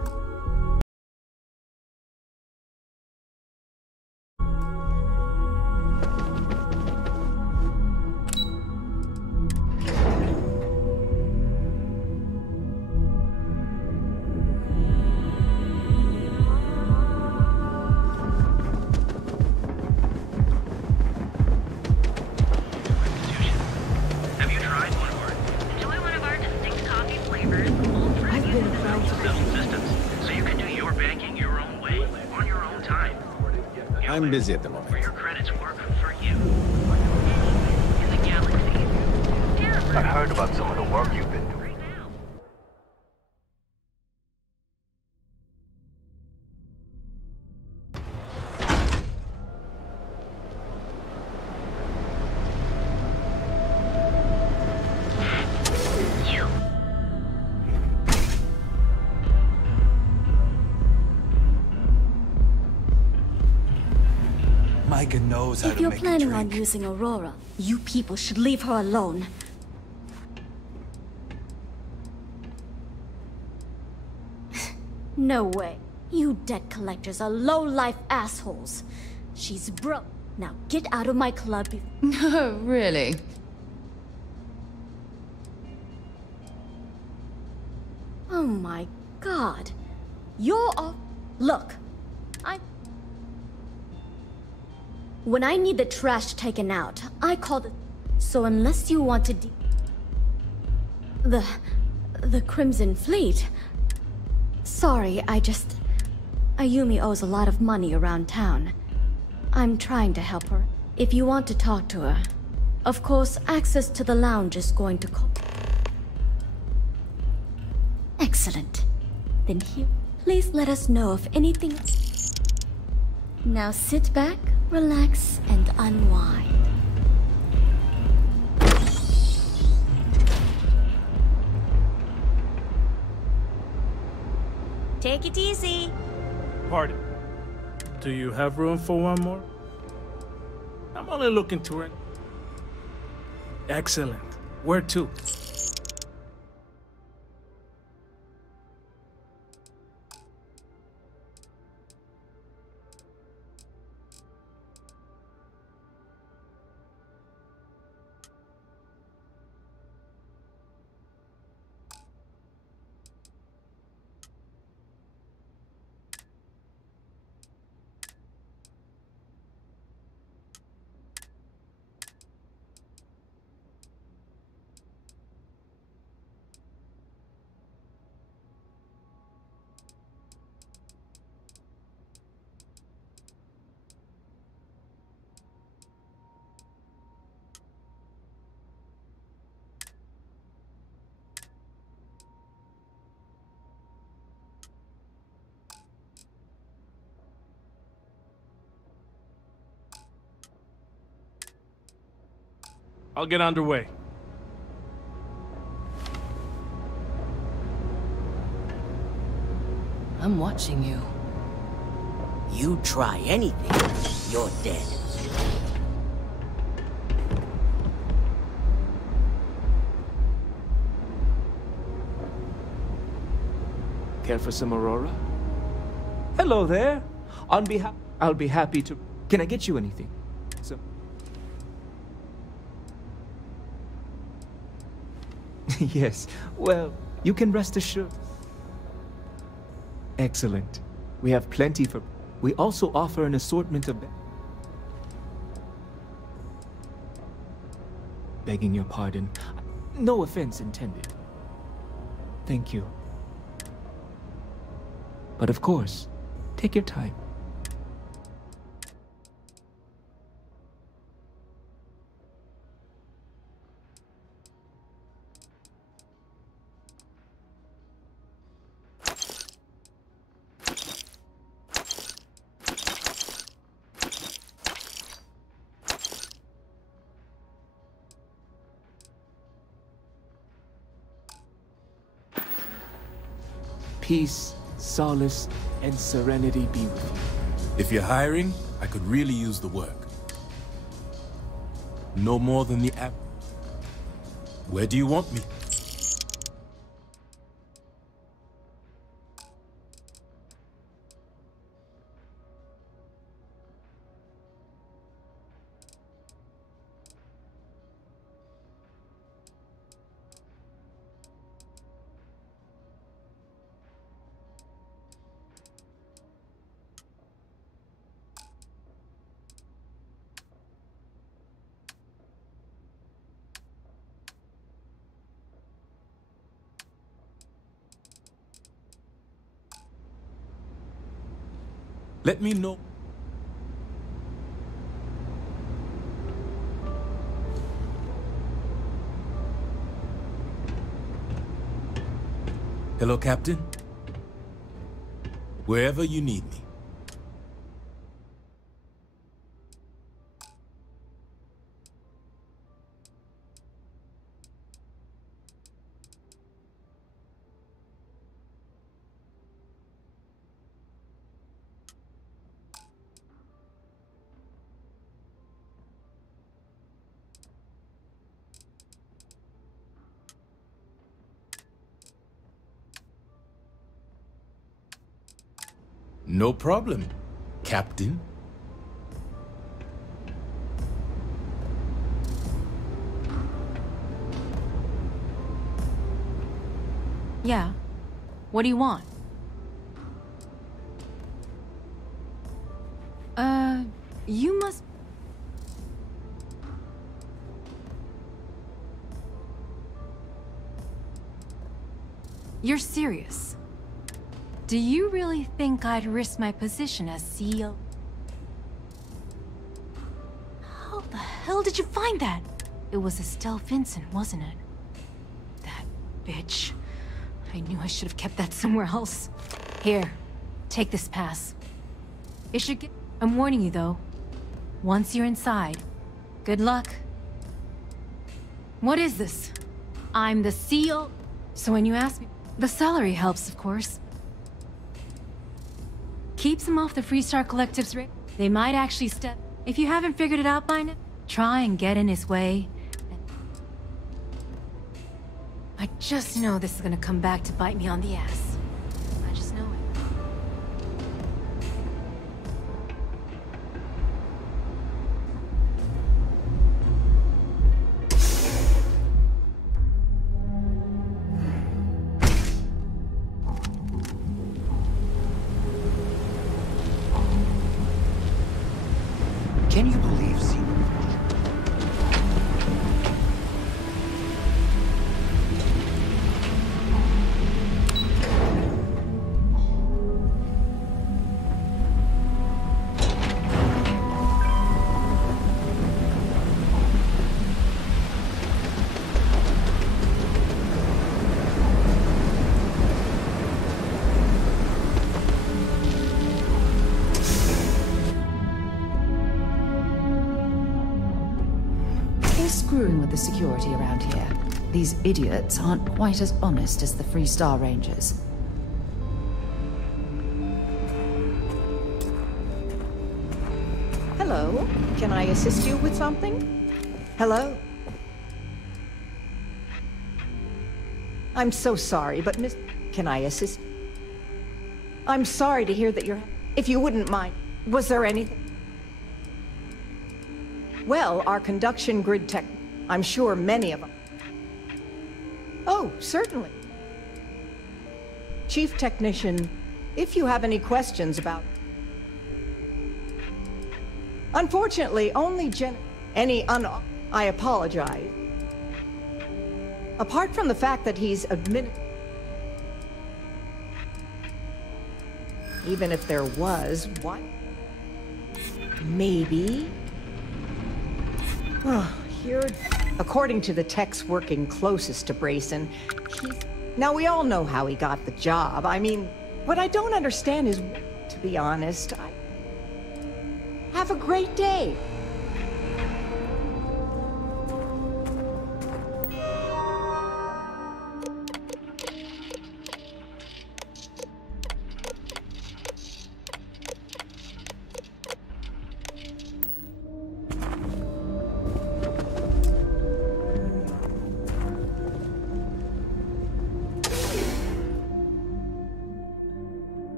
I'm busy at the moment. For your credits work for you. In the galaxy. I heard about some of the work you've been doing. Knows how if to you're make planning on using Aurora, you people should leave her alone. No way. You debt collectors are low-life assholes. She's broke. Now get out of my club. No, really? Oh my god. You're all... Look. When I need the trash taken out, I call the... So unless you want to the Crimson Fleet... Sorry, Ayumi owes a lot of money around town. I'm trying to help her. If you want to talk to her... Of course, access to the lounge is going to cost... Excellent. Then here... Please let us know if anything... Now sit back, relax, and unwind. Take it easy. Pardon. Do you have room for one more? I'm only looking to rent. Excellent. Where to? I'll get underway. I'm watching you. You try anything, you're dead. Care for some Aurora? Hello there. I'll be happy to... Can I get you anything? Yes, well, you can rest assured. Excellent. We have plenty for... We also offer an assortment of... Begging your pardon. No offense intended. Thank you. But of course, take your time. Peace, solace, and serenity be with you. If you're hiring, I could really use the work. No more than the app. Where do you want me? Let me know. Hello, Captain. Wherever you need me. No problem, Captain. Yeah. What do you want? You must... You're serious? Do you really think I'd risk my position as CEO? How the hell did you find that? It was Estelle Vincent, wasn't it? That bitch. I knew I should have kept that somewhere else. Here, take this pass. It should get... I'm warning you, though. Once you're inside, good luck. What is this? I'm the CEO. So when you ask me... The salary helps, of course. Keeps them off the Freestar Collective's rate. They might actually step... If you haven't figured it out by now, try and get in his way. I just know this is gonna come back to bite me on the ass. I just know it. Can you believe screwing with the security around here. These idiots aren't quite as honest as the Freestar Rangers. Hello, can I assist you with something? Hello? I'm so sorry, but Miss... Can I assist? I'm sorry to hear that you're... If you wouldn't mind, was there anything? Well, our conduction grid tech... I'm sure many of them... Oh, certainly. Chief Technician, if you have any questions about... Unfortunately, only I apologize. Apart from the fact that he's Even if there was, what? Maybe? Oh, here... According to the techs working closest to Brayson, Now, we all know how he got the job. I mean, what I don't understand is, to be honest, Have a great day.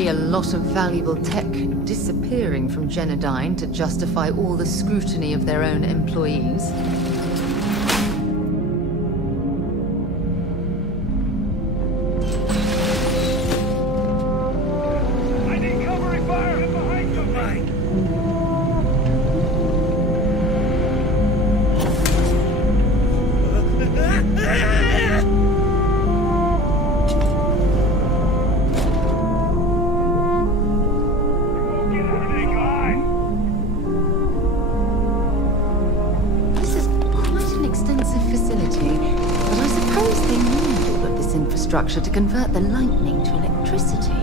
be a lot of valuable tech disappearing from Genodyne to justify all the scrutiny of their own employees. To convert the lightning to electricity.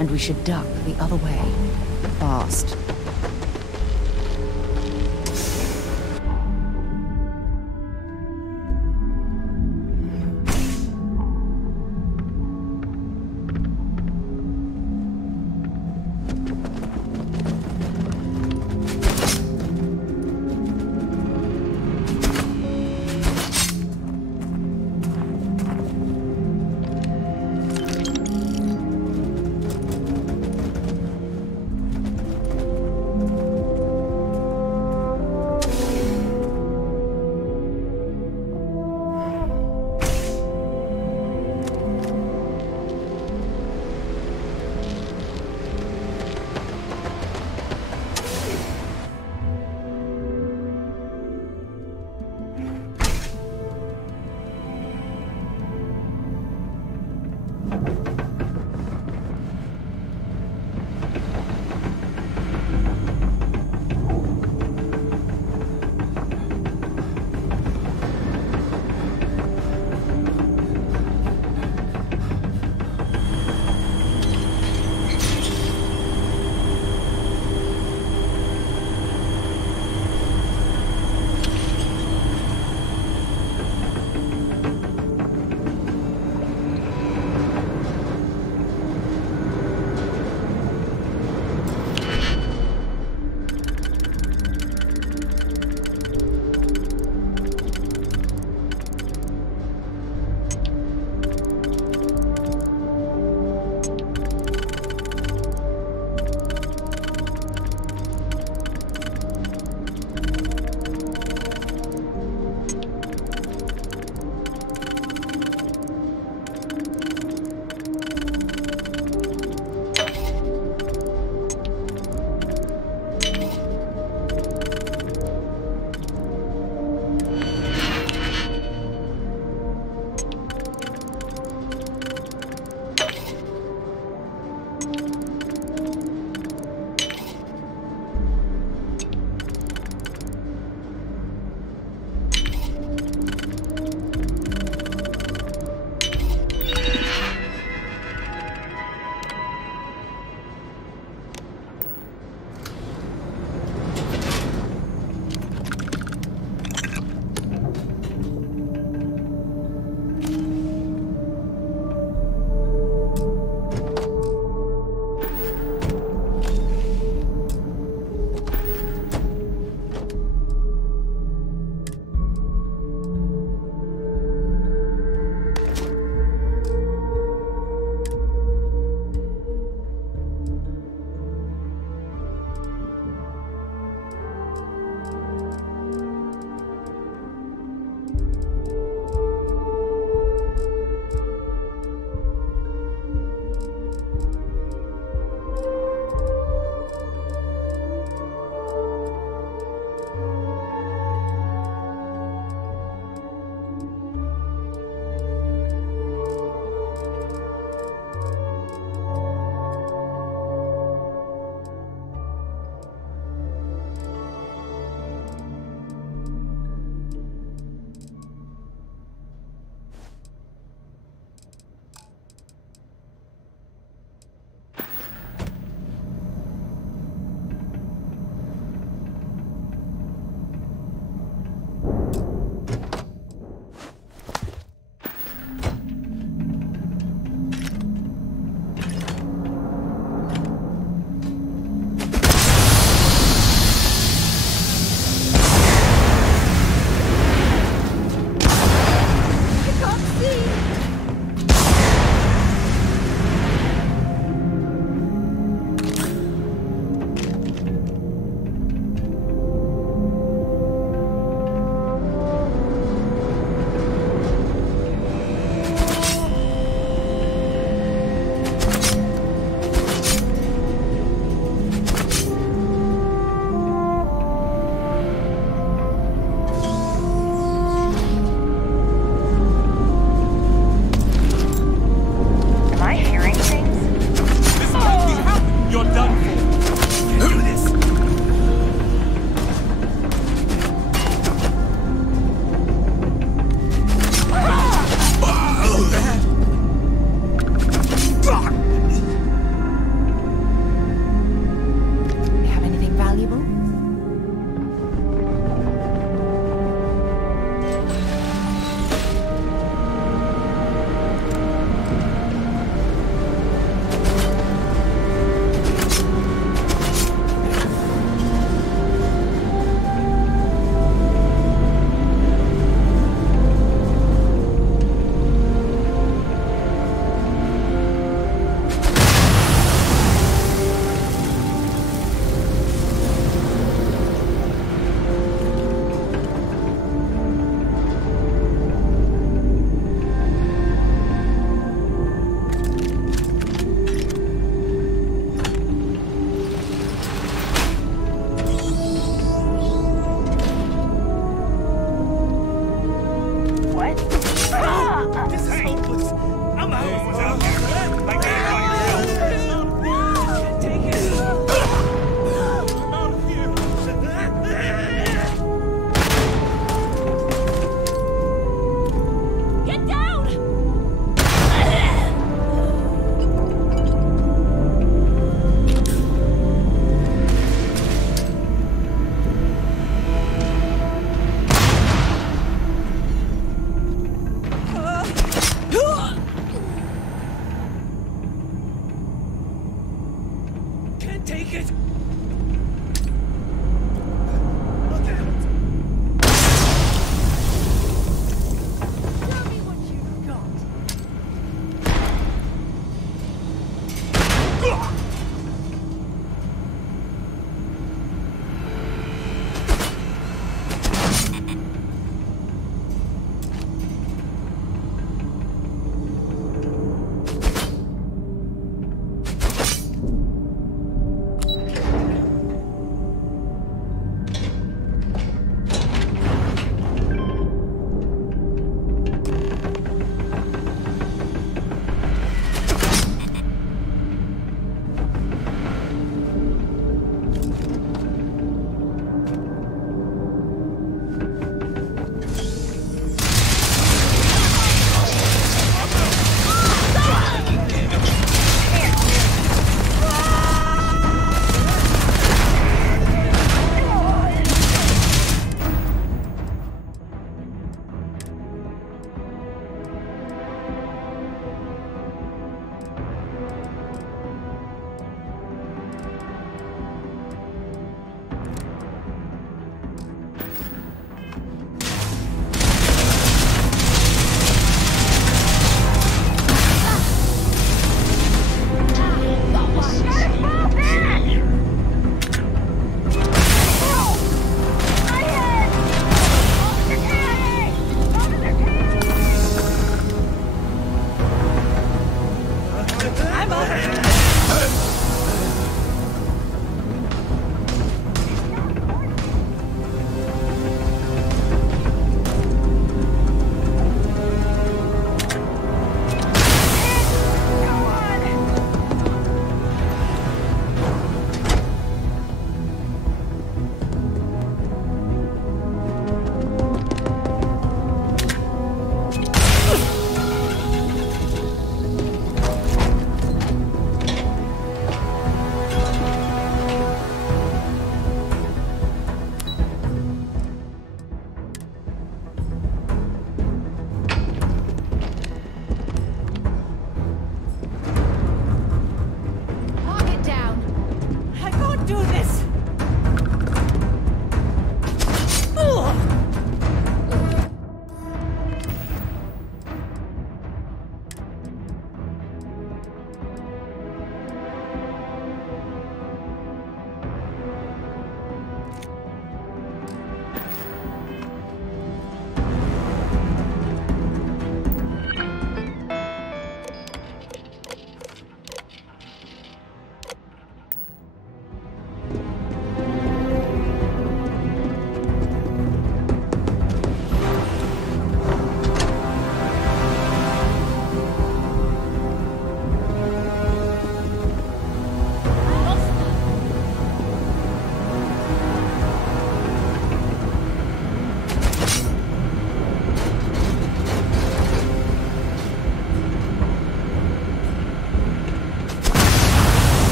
and we should duck the other way. Fast.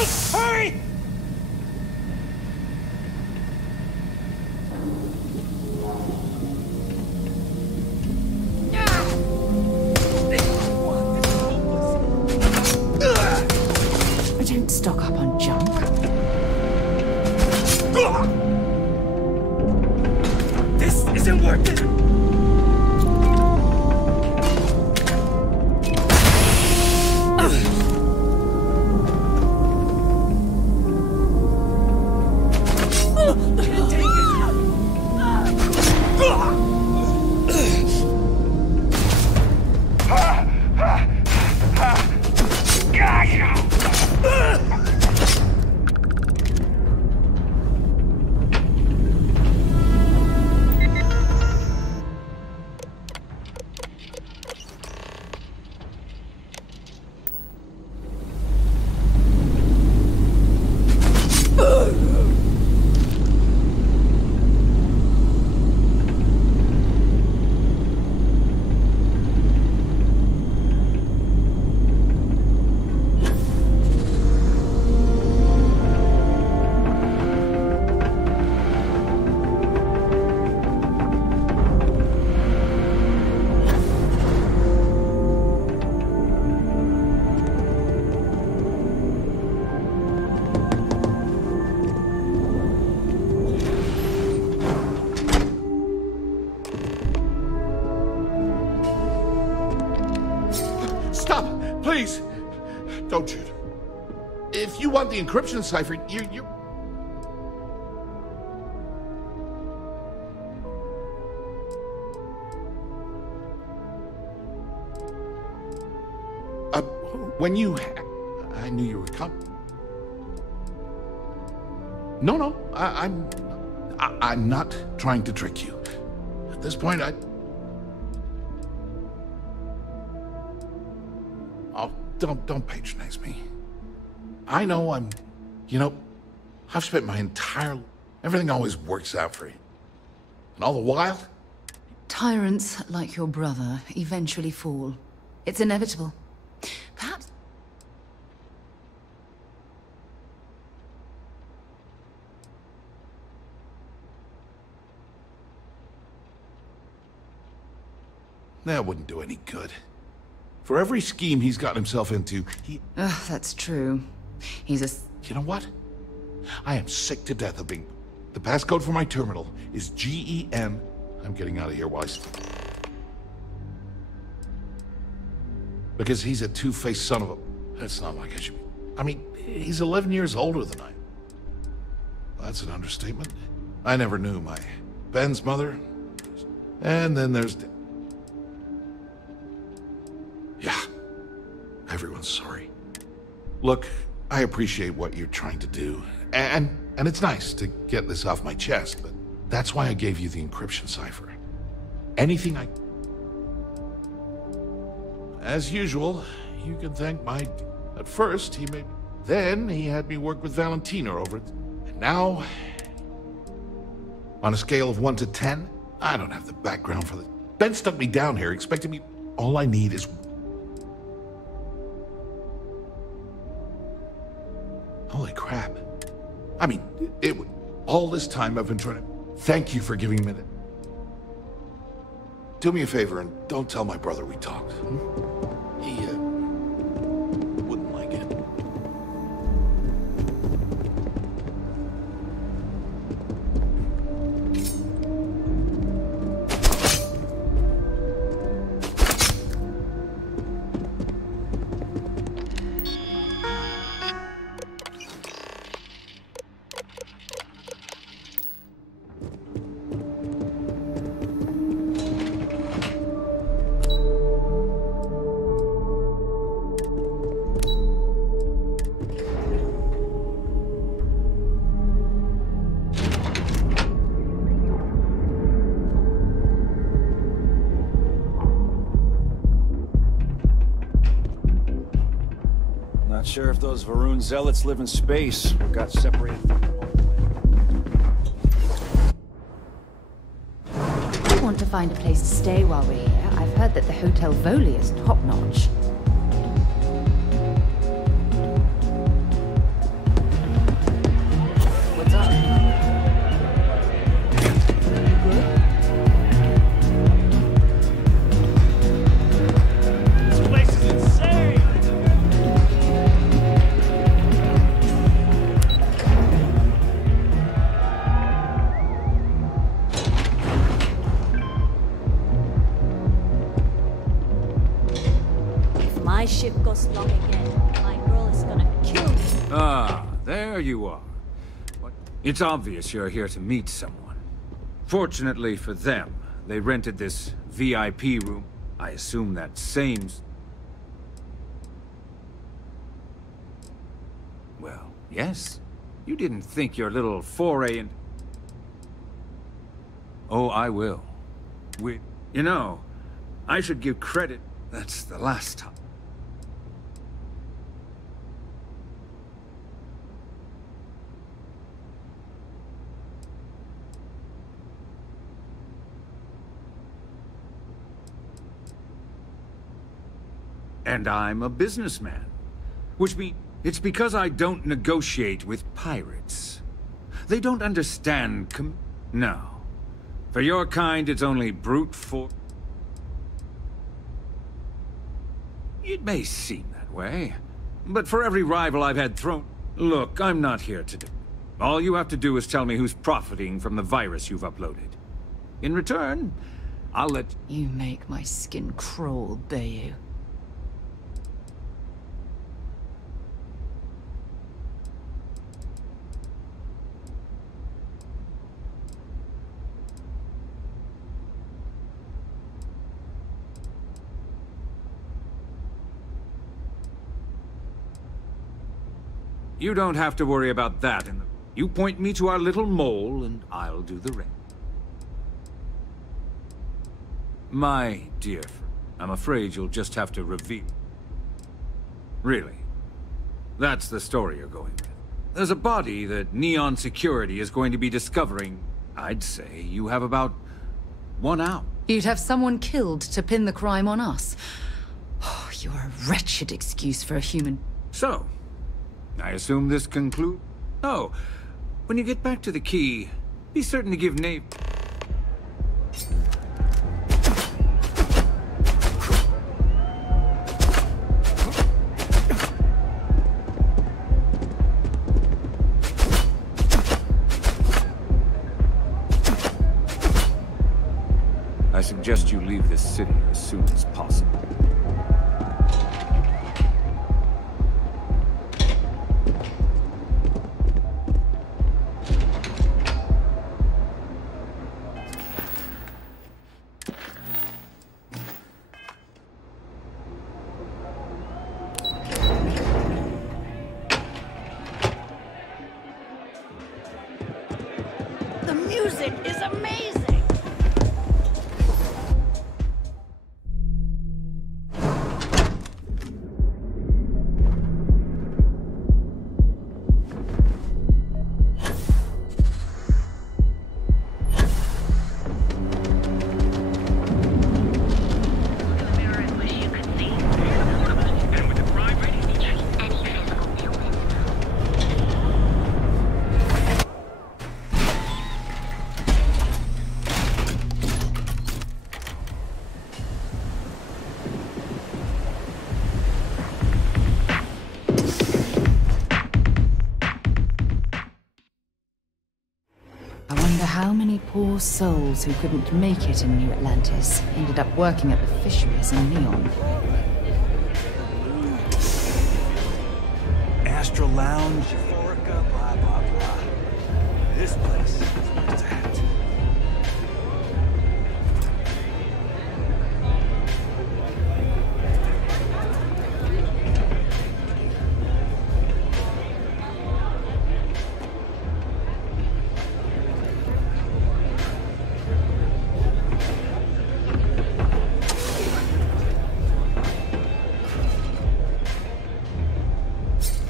Hurry! I don't stock up on junk. This isn't worth it! Please, don't shoot. If you want the encryption cipher, you... when you... I knew you were coming. No, I'm not trying to trick you. At this point, Oh, don't patronize me. I know I've spent my entire... Everything always works out for you. And all the while... Tyrants like your brother eventually fall. It's inevitable. Perhaps... That wouldn't do any good. For every scheme he's gotten himself into, Ugh, that's true. He's a... You know what? I am sick to death of being... The passcode for my terminal is GEN. I'm getting out of here while Because he's a two-faced son of a... That's not like I should be... I mean, he's 11 years older than I am. That's an understatement. I never knew my... Ben's mother. And then there's... Yeah. Everyone's sorry. Look, I appreciate what you're trying to do. And it's nice to get this off my chest, but that's why I gave you the encryption cipher. Anything I... As usual, you can thank my... At first, he made... Then, he had me work with Valentina over it. And now... On a scale of 1 to 10, I don't have the background for this. Ben stuck me down here, expecting me... All I need is... Holy crap. I mean, all this time I've been trying to... Thank you for giving me that. Do me a favor and don't tell my brother we talked. He, wouldn't like it. Not sure if those Varun zealots live in space or got separated from the We want to find a place to stay while we're here. I've heard that the Hotel Voli is top-notch. my ship goes long again, my girl is gonna kill me. Ah, there you are. It's obvious you're here to meet someone. Fortunately for them, they rented this VIP room. I assume that same... Well, yes. You didn't think your little foray in... Oh, I will. You know, I should give credit. That's the last time. And I'm a businessman. Which means it's because I don't negotiate with pirates. They don't understand No. For your kind, it's only brute force. It may seem that way, but for every rival I've had thrown... Look, I'm not here to do... All you have to do is tell me who's profiting from the virus you've uploaded. In return, I'll let... You make my skin crawl, Bayou. You don't have to worry about that. You point me to our little mole, and I'll do the rest. My dear friend, I'm afraid you'll just have to reveal. Really. That's the story you're going with. There's a body that Neon Security is going to be discovering. I'd say you have about 1 hour. You'd have someone killed to pin the crime on us. Oh, you're a wretched excuse for a human. So, I assume this concludes... Oh, when you get back to the key, be certain to give Nave... I suggest you leave this city as soon as possible. The music is amazing! How many poor souls who couldn't make it in New Atlantis ended up working at the fisheries in Neon? Astral Lounge, Euphorica, blah, blah, blah. This place is where it's at.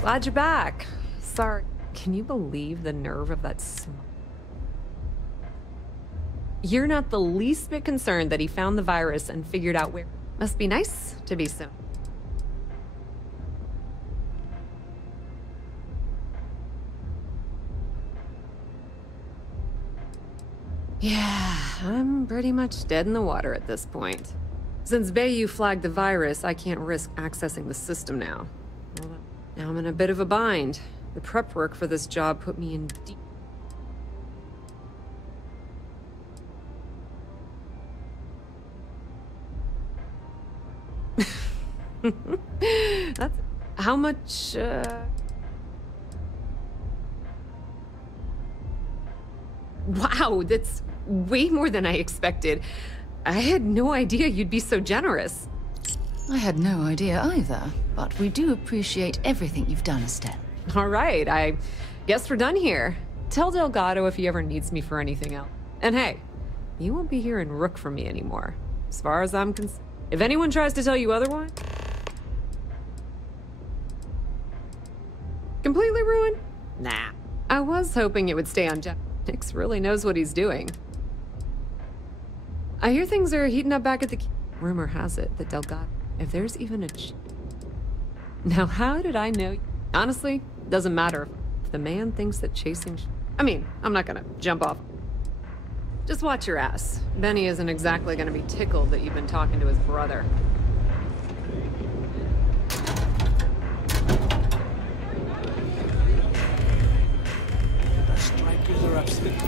Glad you're back. Sorry. Can you believe the nerve of that You're not the least bit concerned that he found the virus and figured out where... Must be nice to be so... Yeah, I'm pretty much dead in the water at this point. Since Bayou flagged the virus, I can't risk accessing the system now. Now I'm in a bit of a bind. The prep work for this job put me in deep... That's... How much, Wow, that's way more than I expected. I had no idea you'd be so generous. I had no idea either, but we do appreciate everything you've done, Estelle. All right, I guess we're done here. Tell Delgado if he ever needs me for anything else. And hey, you won't be hearing Rook from me anymore. As far as I'm concerned. If anyone tries to tell you otherwise... Completely ruined? Nah. I was hoping it would stay on Jeff. Nix really knows what he's doing. I hear things are heating up back at the... Rumor has it that Delgado... If there's even a... Now, how did I know... Honestly, doesn't matter if the man thinks that chasing... I mean, I'm not gonna jump off. Just watch your ass. Benny isn't exactly gonna be tickled that you've been talking to his brother. The strikers are upstairs.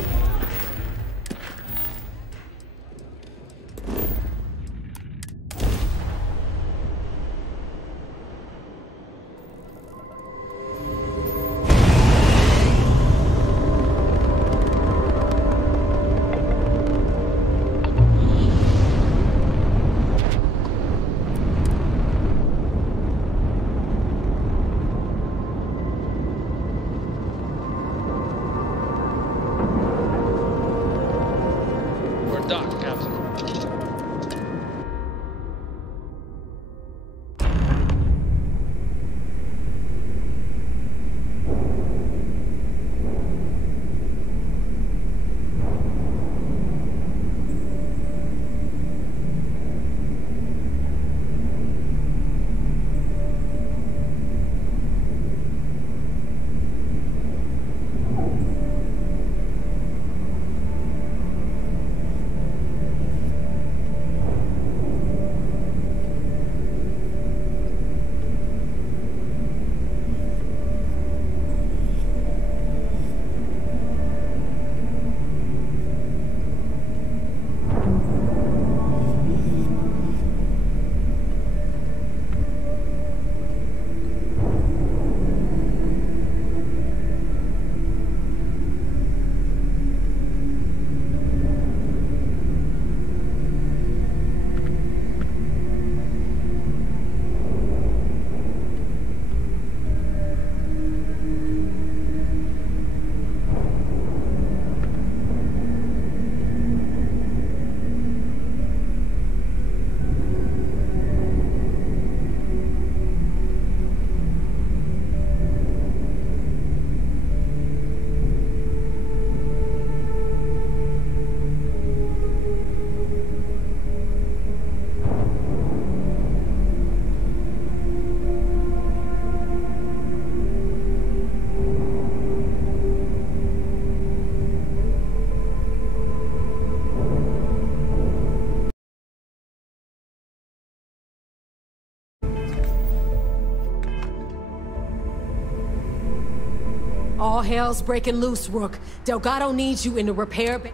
All hell's breaking loose, Rook. Delgado needs you in the repair bay.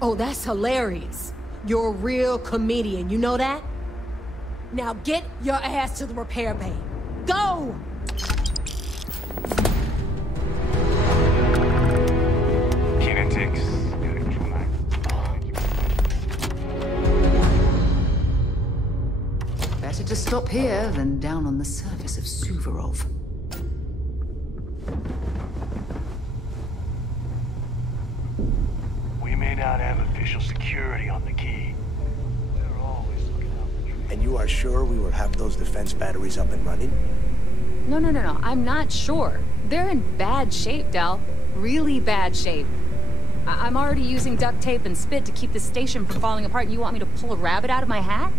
Oh, that's hilarious. You're a real comedian, you know that? Now get your ass to the repair bay. Go! Kinetics. Better to stop here than down on the surface of Suvorov. We may not have official security on the key. We're always looking out for trees. And you are sure we will have those defense batteries up and running? No. I'm not sure. They're in bad shape, Del. Really bad shape. I'm already using duct tape and spit to keep the station from falling apart. You want me to pull a rabbit out of my hat?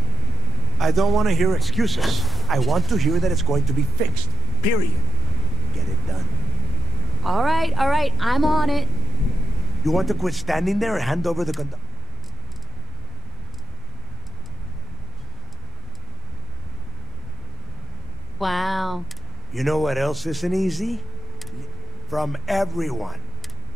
I don't want to hear excuses. I want to hear that it's going to be fixed. Period. Get it done. All right. I'm on it. You want to quit standing there and hand over the conduct? Wow. You know what else isn't easy? From everyone.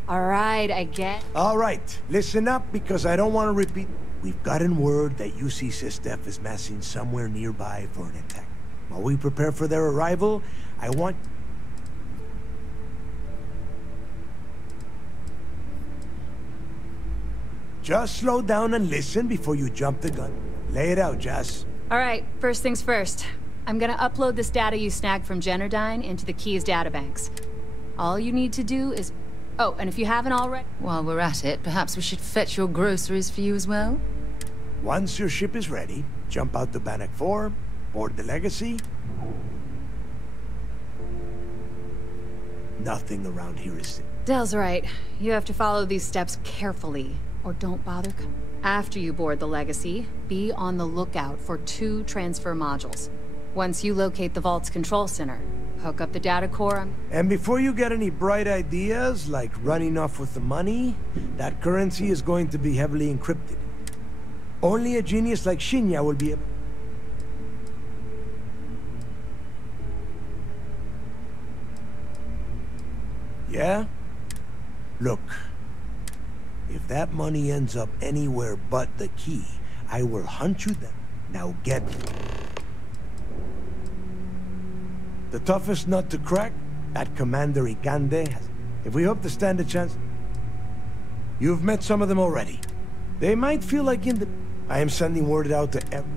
All right, I get... All right, listen up because I don't want to repeat... We've gotten word that UC Systef is massing somewhere nearby for an attack. While we prepare for their arrival, I want... Just slow down and listen before you jump the gun. Lay it out, Jess. All right, first things first. I'm gonna upload this data you snagged from Generdyne into the Keys databanks. All you need to do is... Oh, and if you haven't already... While we're at it, perhaps we should fetch your groceries for you as well? Once your ship is ready, jump out the Bannock 4, board the Legacy. Nothing around here is... Dell's right. You have to follow these steps carefully, or don't bother. After you board the Legacy, be on the lookout for 2 transfer modules. Once you locate the Vault's control center, hook up the data core. And before you get any bright ideas, like running off with the money, that currency is going to be heavily encrypted. Only a genius like Shinya will be able... Yeah? Look, if that money ends up anywhere but the key, I will hunt you down. Now get... The toughest nut to crack, that Commander Ikande has... If we hope to stand a chance... You've met some of them already. They might feel like in the... I am sending word out to every...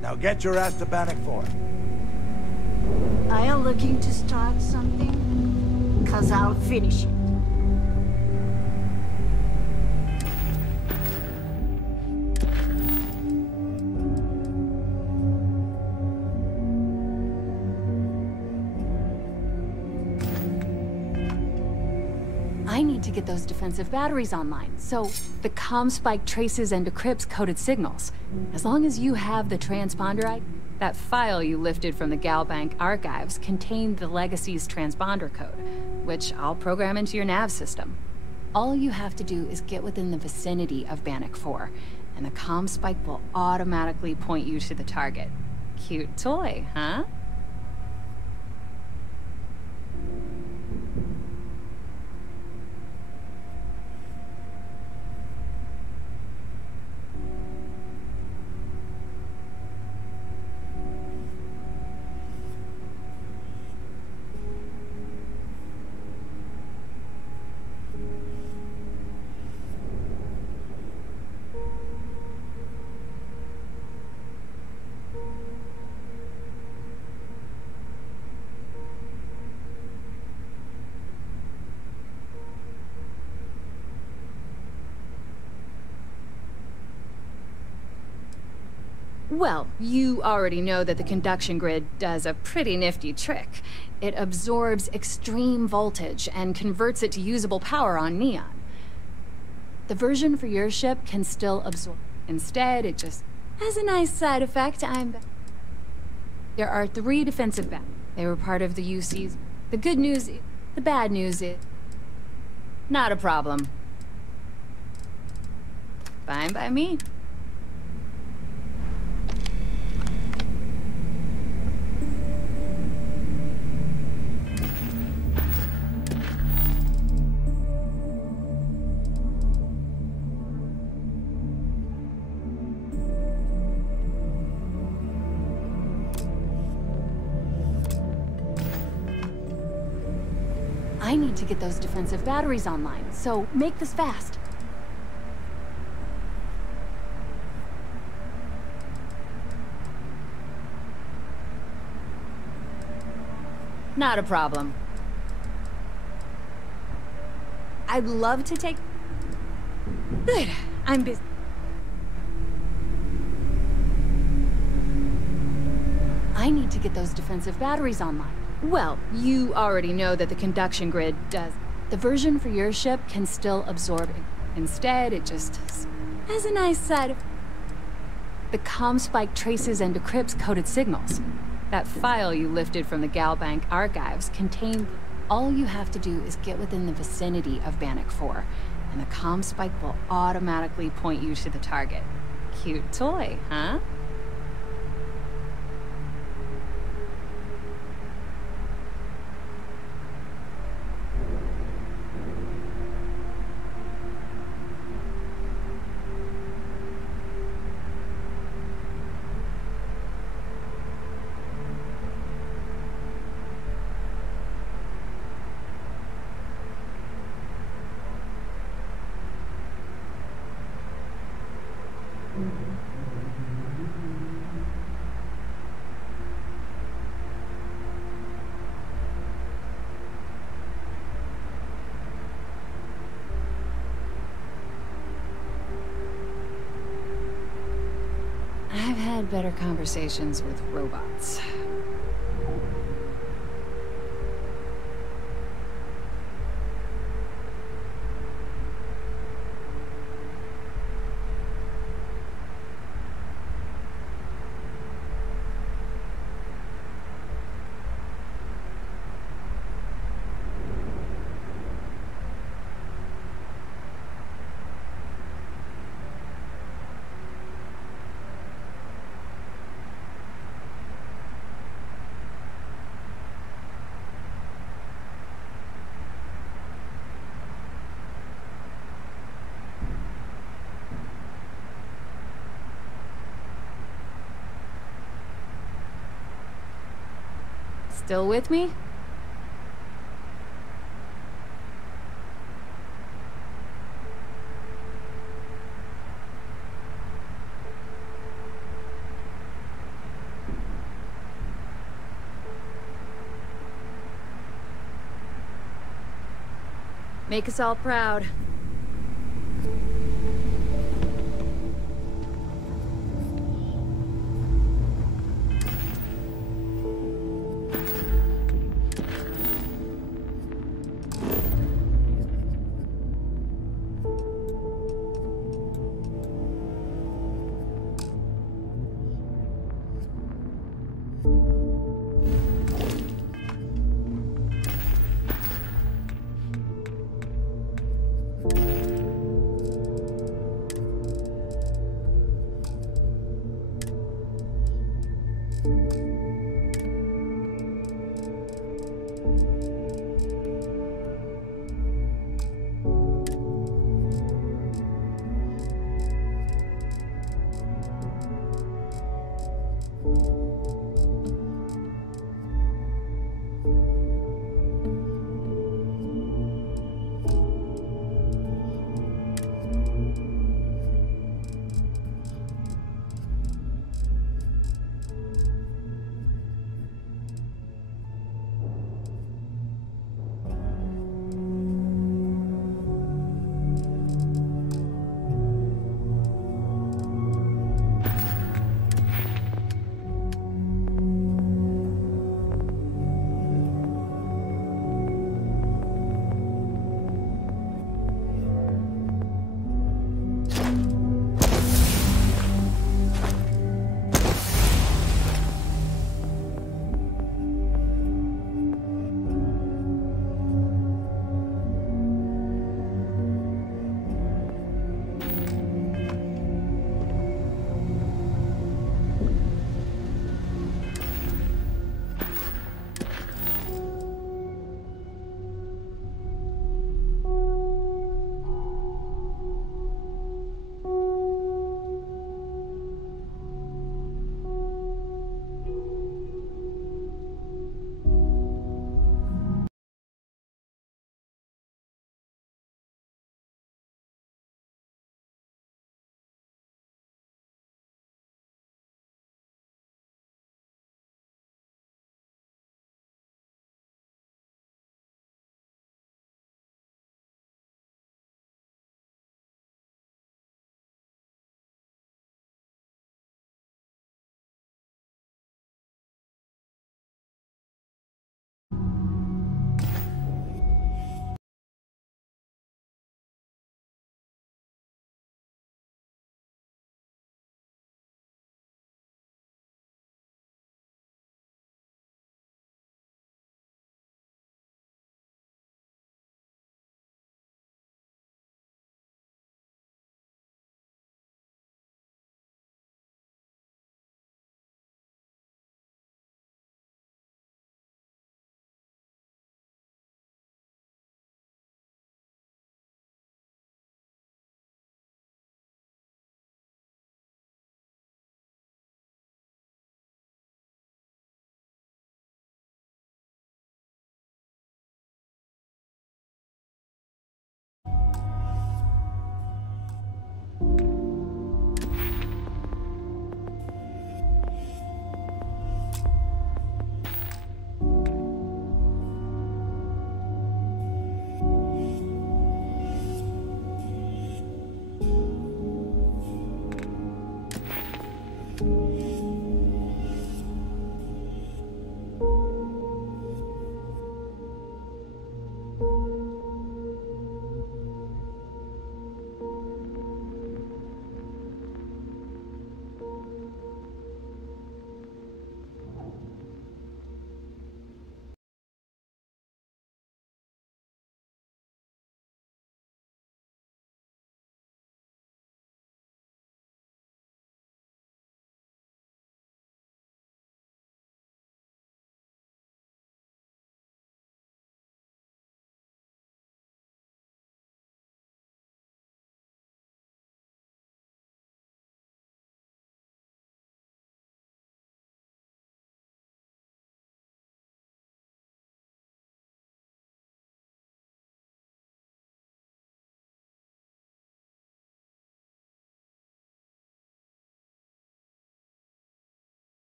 Now get your ass to Bannock 4. Are you looking to start something? 'Cause I'll finish it. I need to get those defensive batteries online, so the comm spike traces and decrypts coded signals. As long as you have the transponder that file you lifted from the Galbank archives contained the Legacy's transponder code, which I'll program into your nav system. All you have to do is get within the vicinity of Bannock 4, and the comm spike will automatically point you to the target. Cute toy, huh? Well, you already know that the conduction grid does a pretty nifty trick. It absorbs extreme voltage and converts it to usable power on neon. The version for your ship can still absorb. Instead, it just has a nice side effect. There are 3 defensive batteries. They were part of the UC's. The good news, the bad news is... Not a problem. Fine by me. I need to get those defensive batteries online, so make this fast. Not a problem. I'd love to take... Good. I'm busy. I need to get those defensive batteries online. Well, you already know that the conduction grid does. The version for your ship can still absorb it. Instead, it just has a nice side of... The comm spike traces and decrypts coded signals. That file you lifted from the Galbank archives contained... All you have to do is get within the vicinity of Bannock 4, and the comm spike will automatically point you to the target. Cute toy, huh? had better conversations with robots. Still with me? Make us all proud.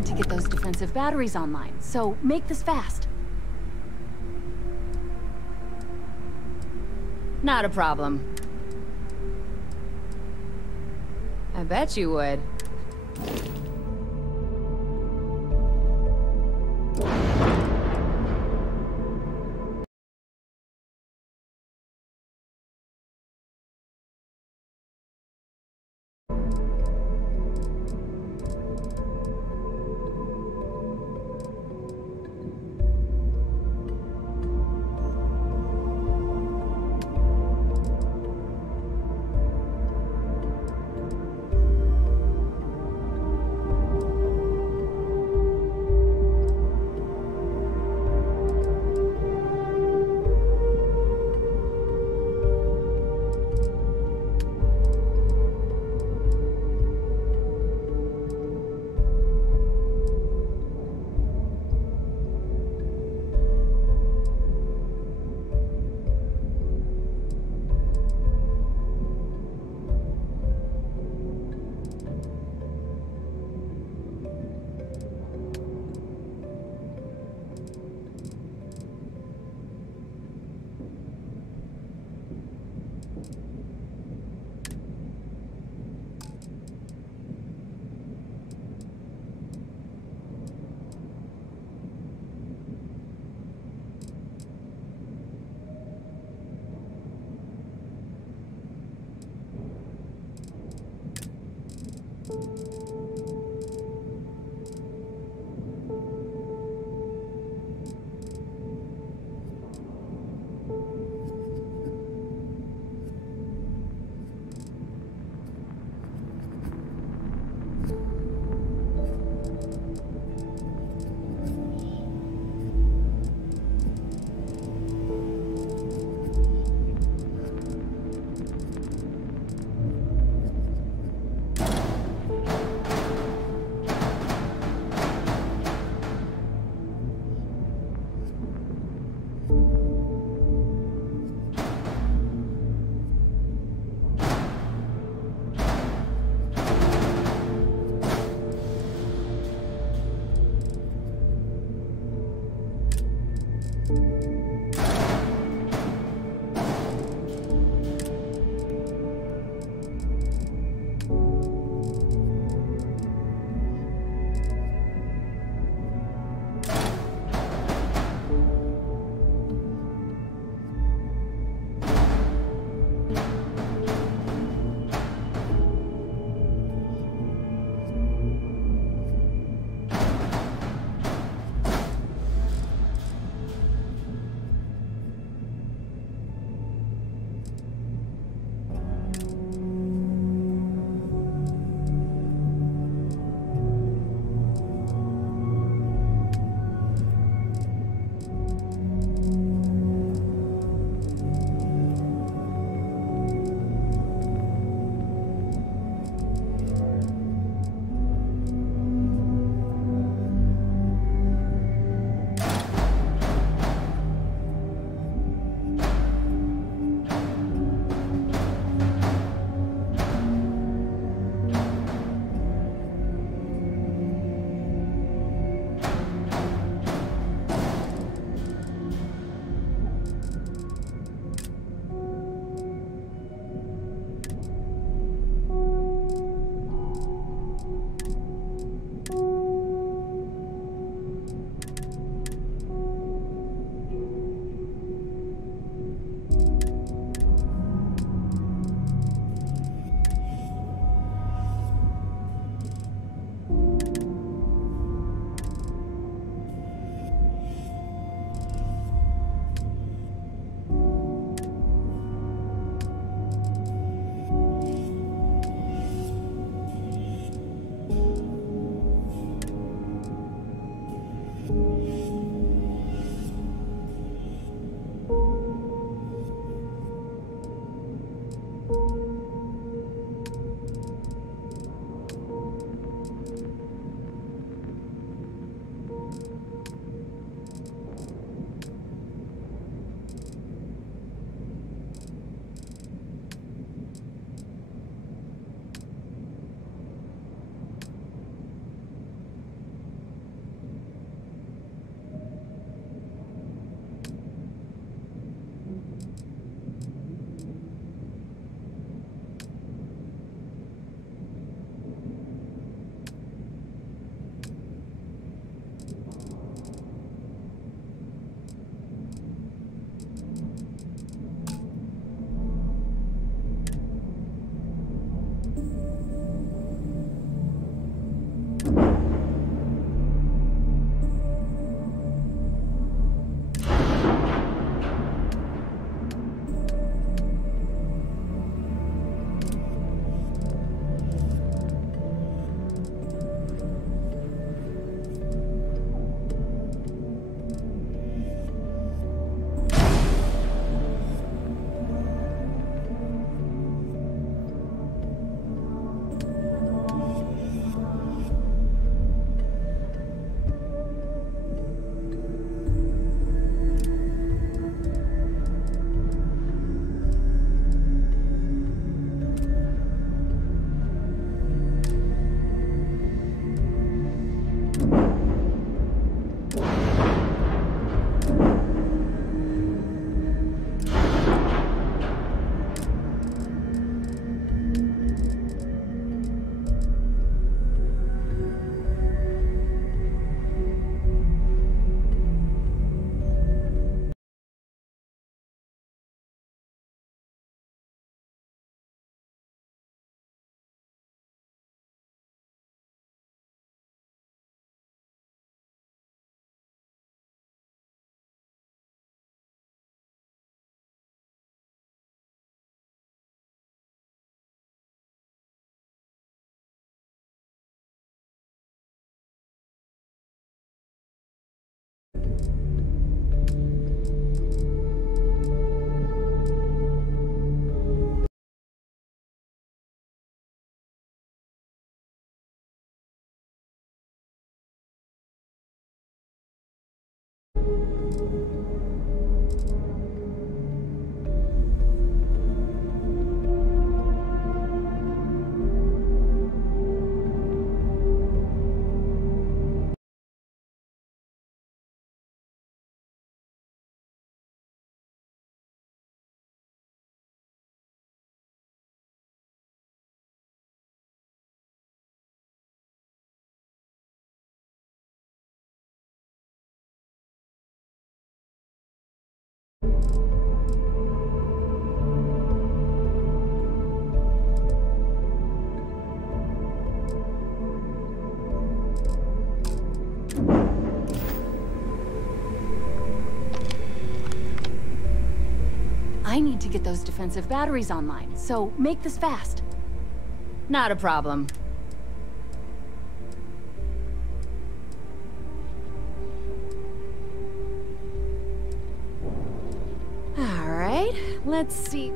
need to get those defensive batteries online, so make this fast. Not a problem. I bet you would. I need to get those defensive batteries online, so make this fast. Not a problem. All right, let's see.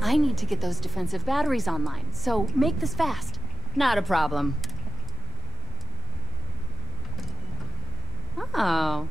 I need to get those defensive batteries online, so make this fast. Not a problem. Oh.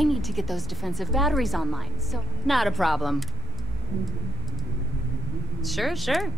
I need to get those defensive batteries online, so... Not a problem. Sure, sure.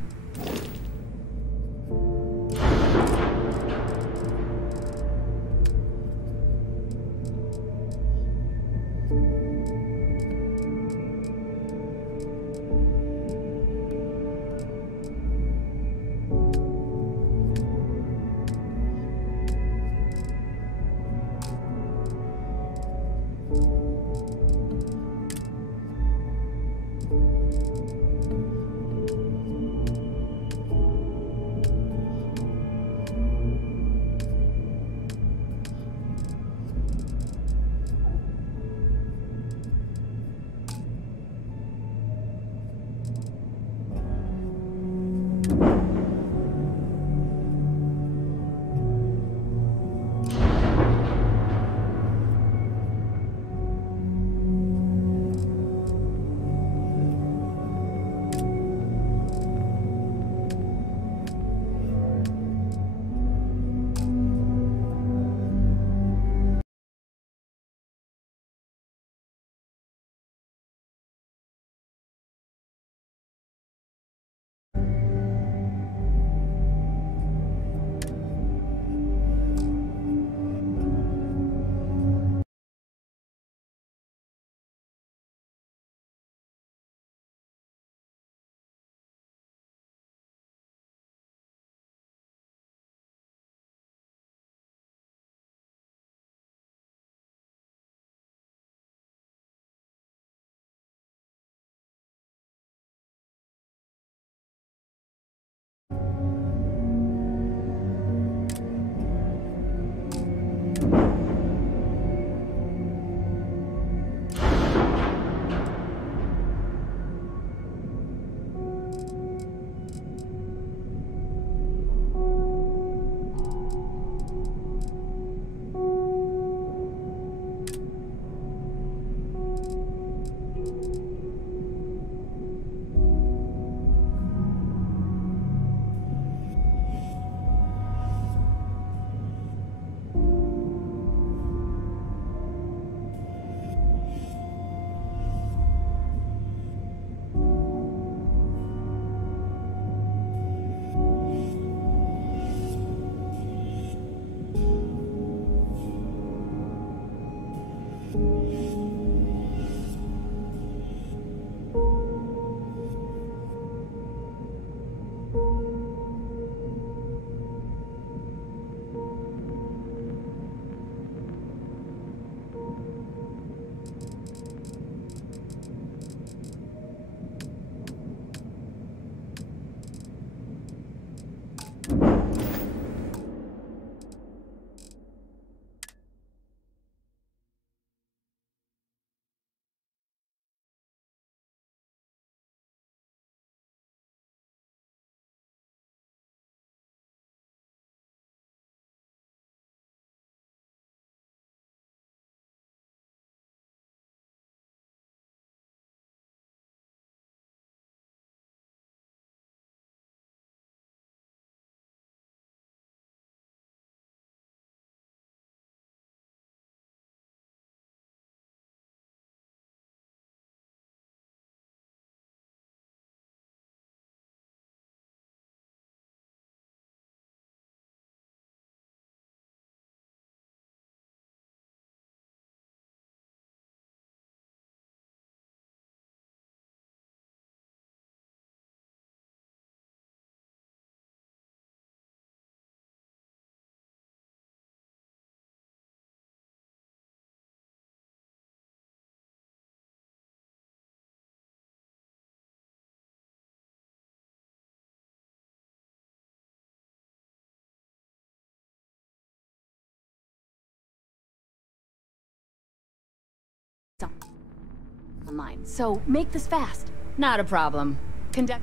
online, so make this fast. Not a problem. Conduct...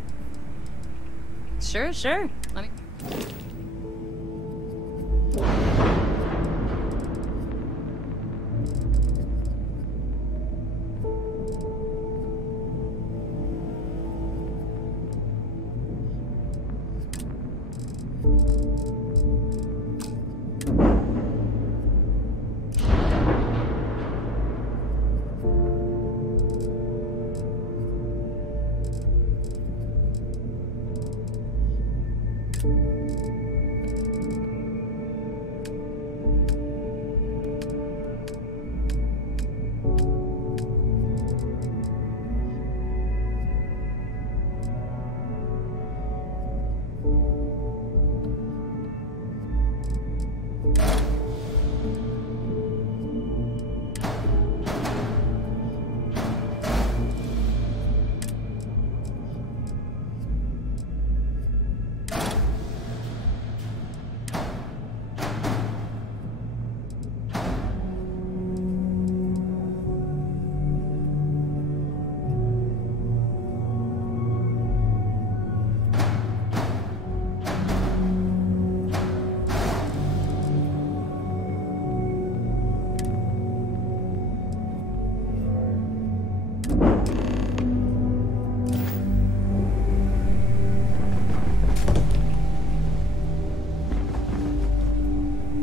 Sure. Let me...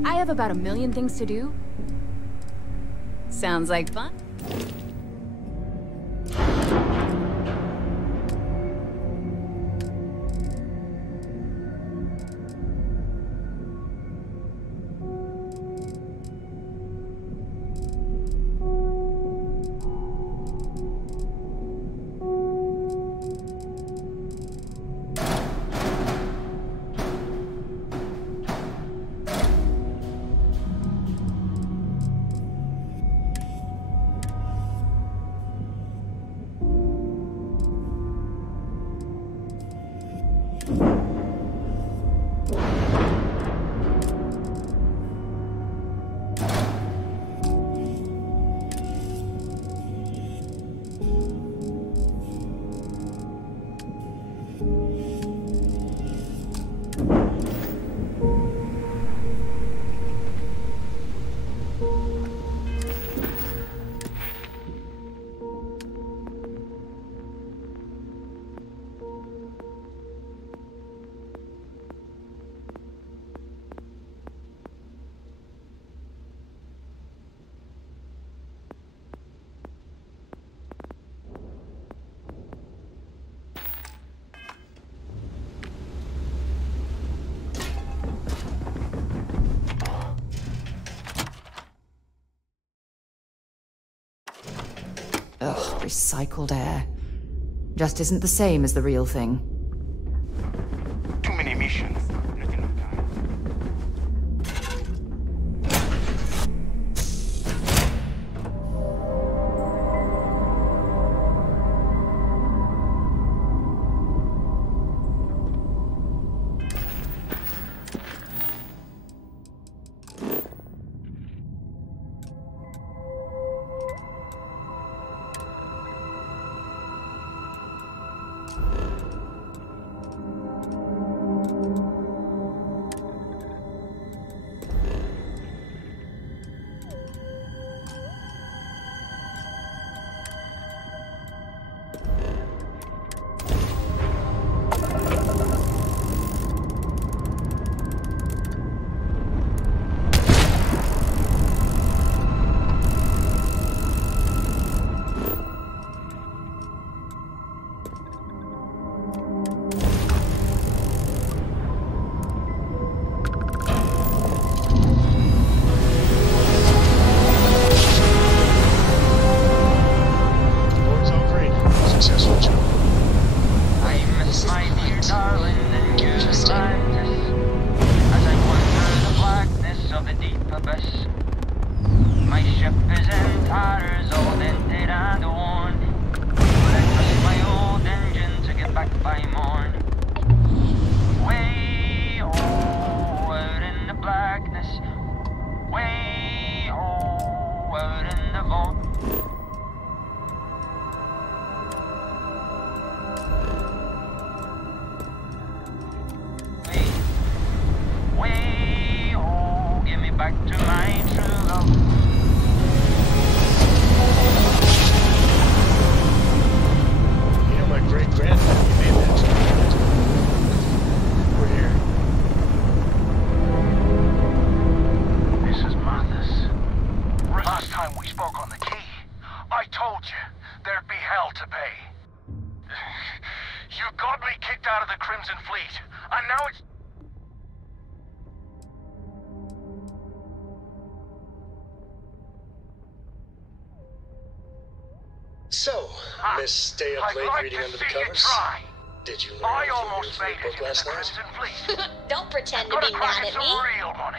I have about 1 million things to do. Sounds like fun. Ugh, recycled air. Just isn't the same as the real thing. Too many missions. Not enough time. back to my true love. You know, my great-grandfather made that statement. We're here. Mrs. Mathis. Last time we spoke on the key, I told you there'd be hell to pay. You got me kicked out of the Crimson Fleet, and now it's... So, Miss Stay Up Late reading under the covers? Did you learn anything new from your book last night? Don't pretend to be mad at me.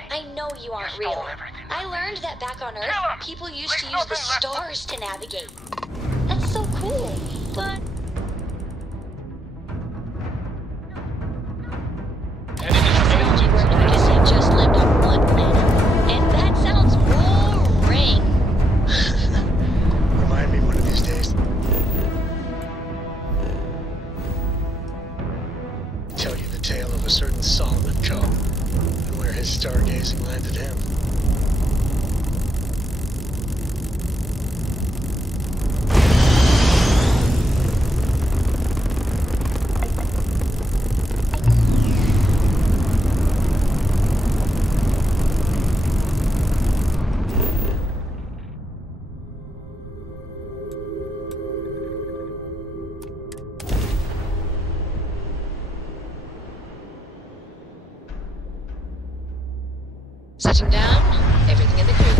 I know you aren't real. I learned that back on Earth, people used to use the stars to navigate. That's so cool, but... Just lived on one planet. And that sounds boring. Remind me one of these days. Tell you the tale of a certain Solomon Coe and where his stargazing landed him. Switching down, everything in the crew.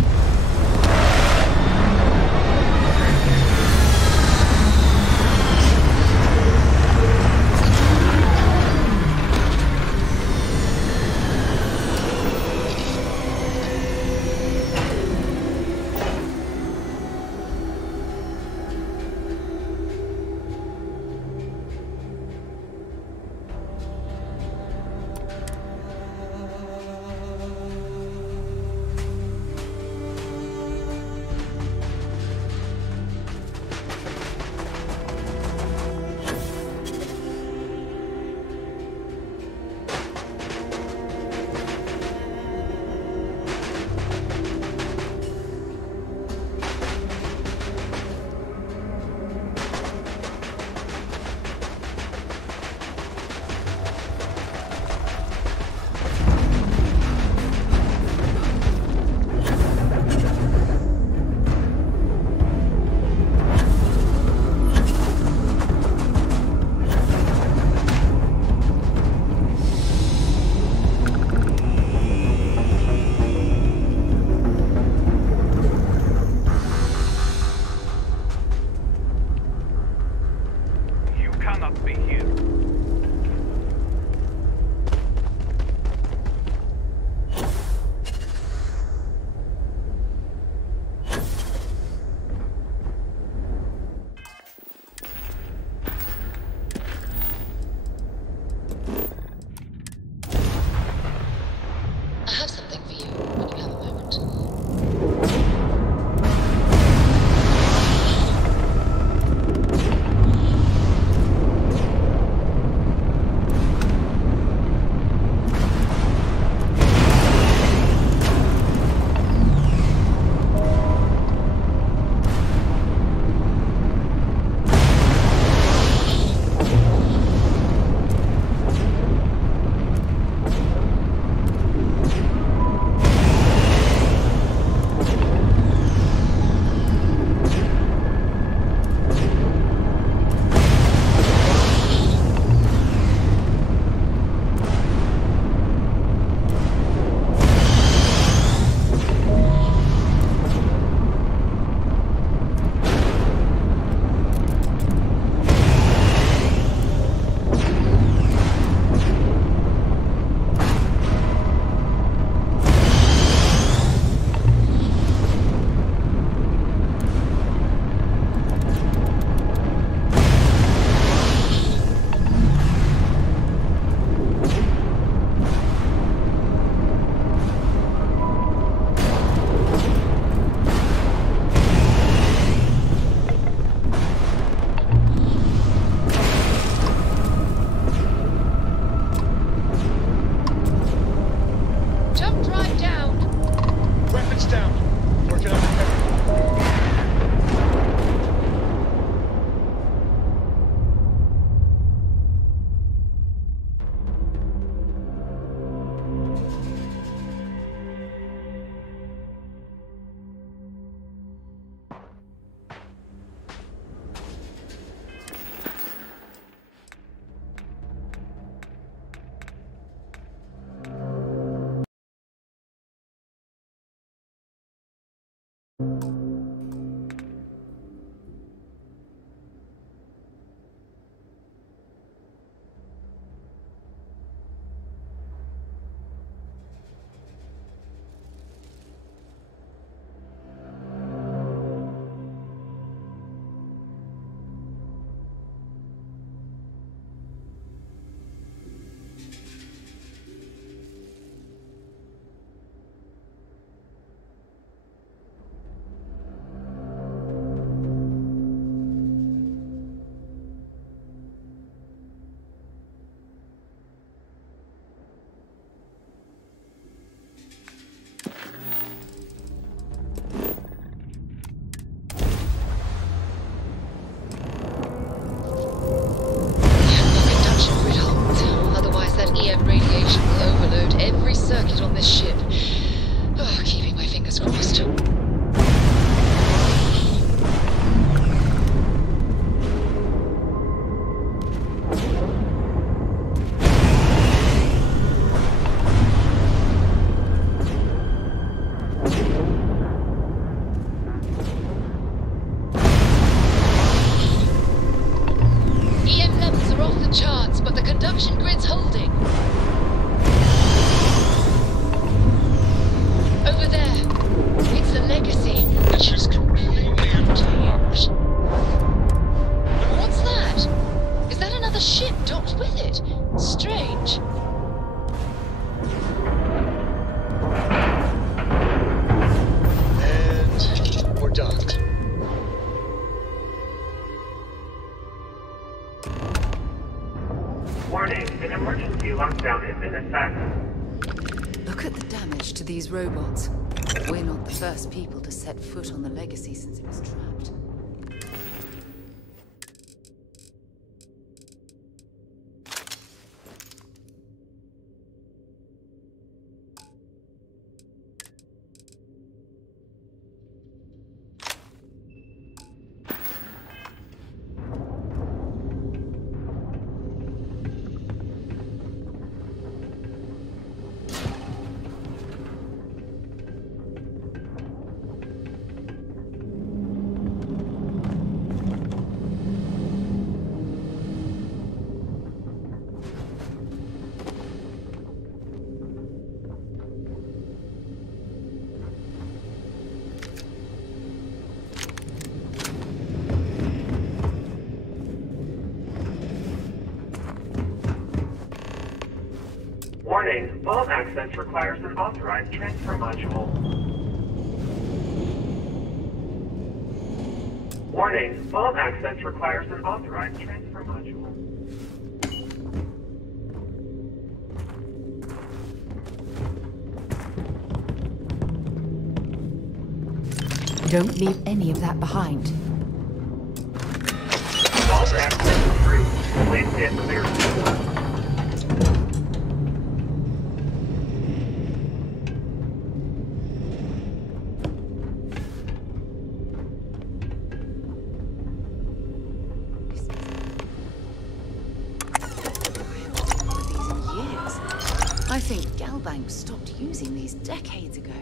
circuit on this ship. Oh, keeping my fingers crossed. EM levels are off the charts, but the conduction grid's holding. Over there. It's the legacy, which is completely intact. What's that? Is that another ship docked with it? Strange. And we're docked. Warning, an emergency lockdown is in effect. Look at the damage to these robots. We're not the first people to set foot on the legacy since it was trapped. Warning, vault access requires an authorized transfer module. Warning, vault access requires an authorized transfer module. Don't leave any of that behind. Vault access approved. Please stand clear. I think Galbank stopped using these decades ago.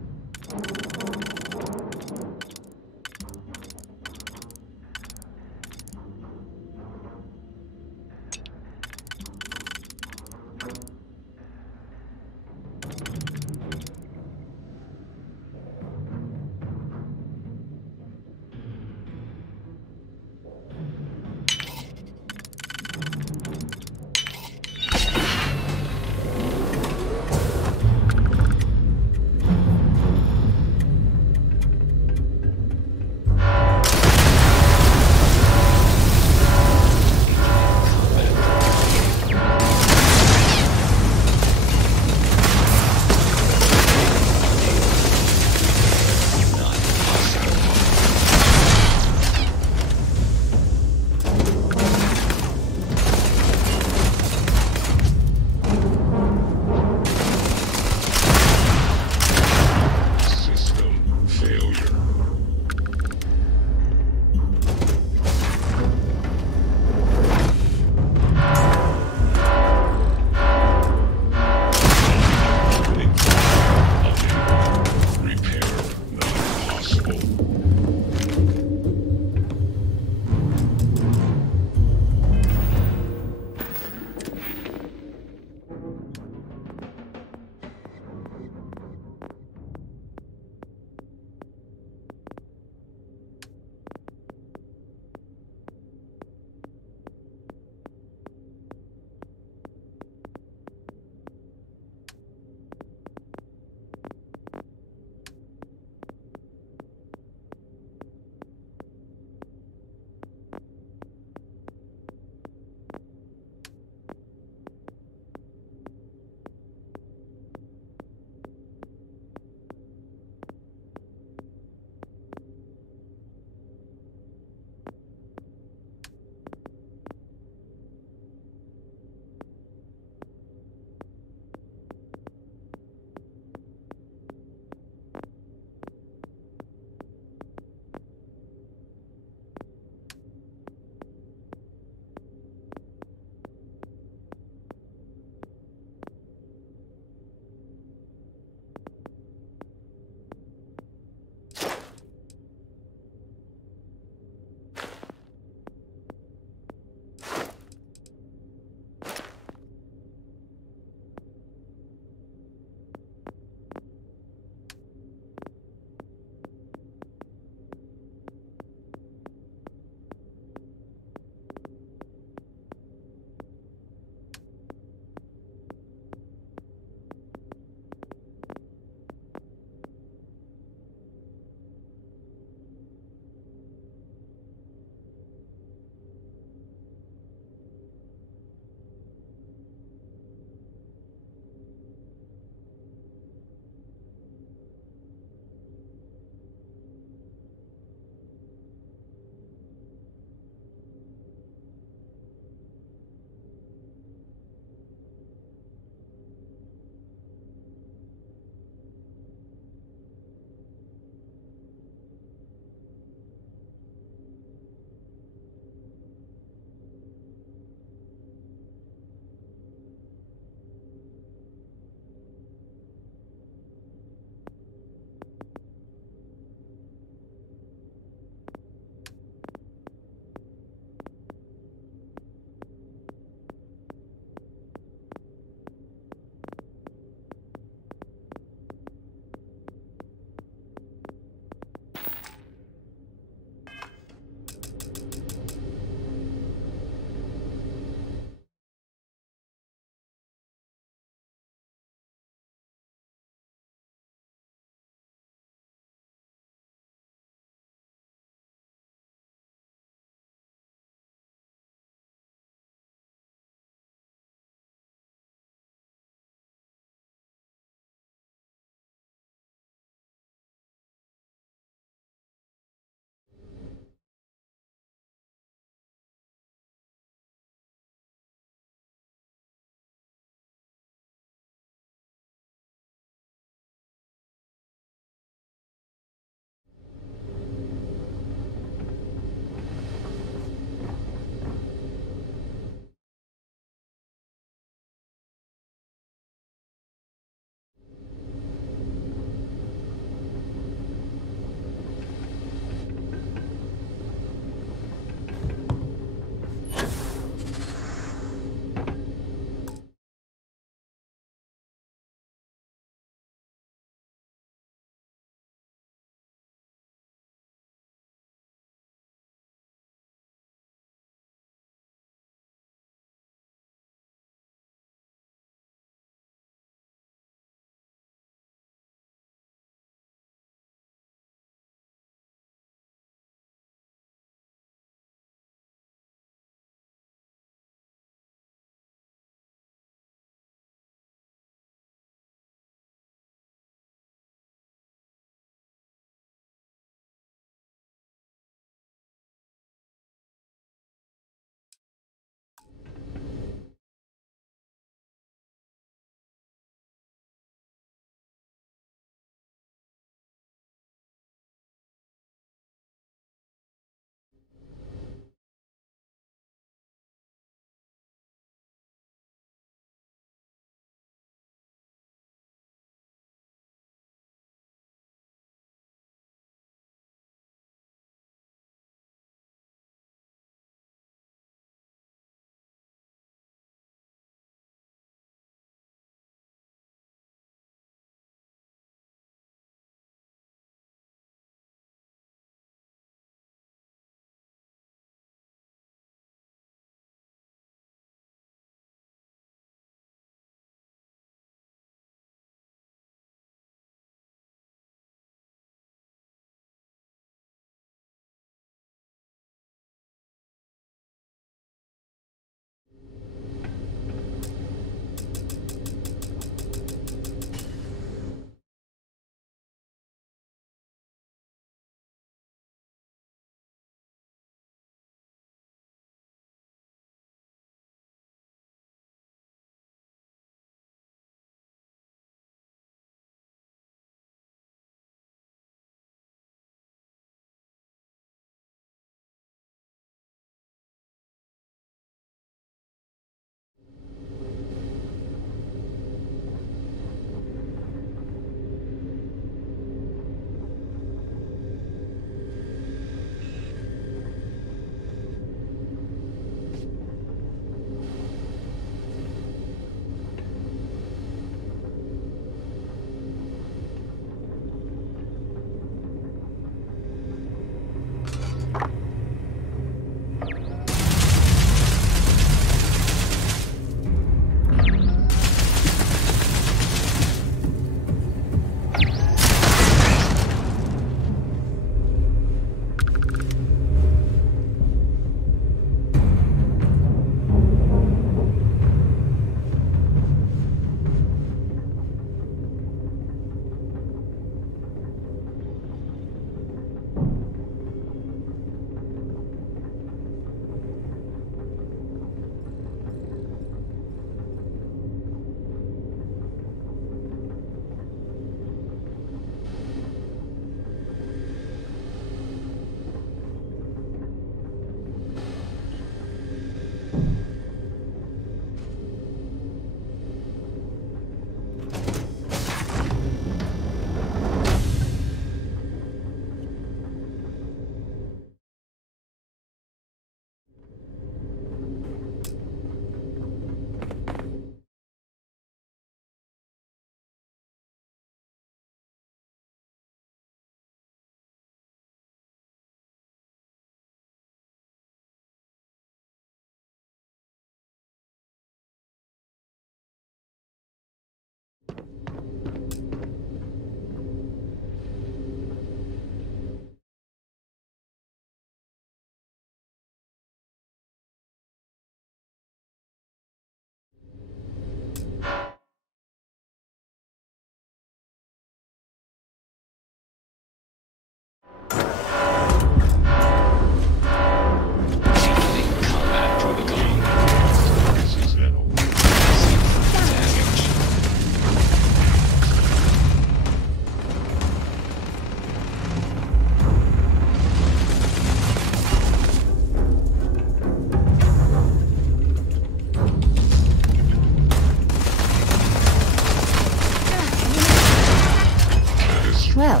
Well,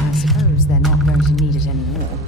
I suppose they're not going to need it anymore.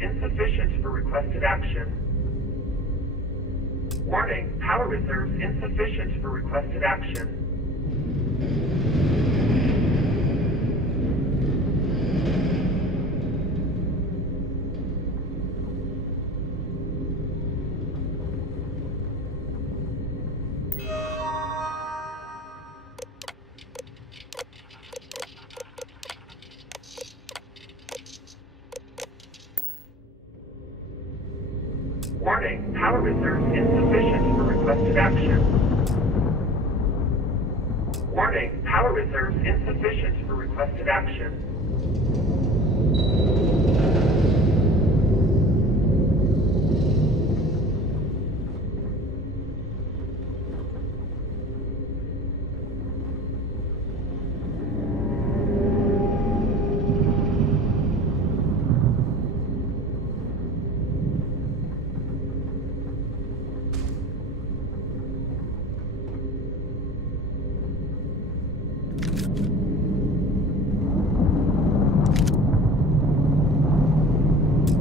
Insufficient for requested action. Warning, power reserves insufficient for requested action. Warning, power reserves insufficient for requested action. Warning, power reserves insufficient for requested action.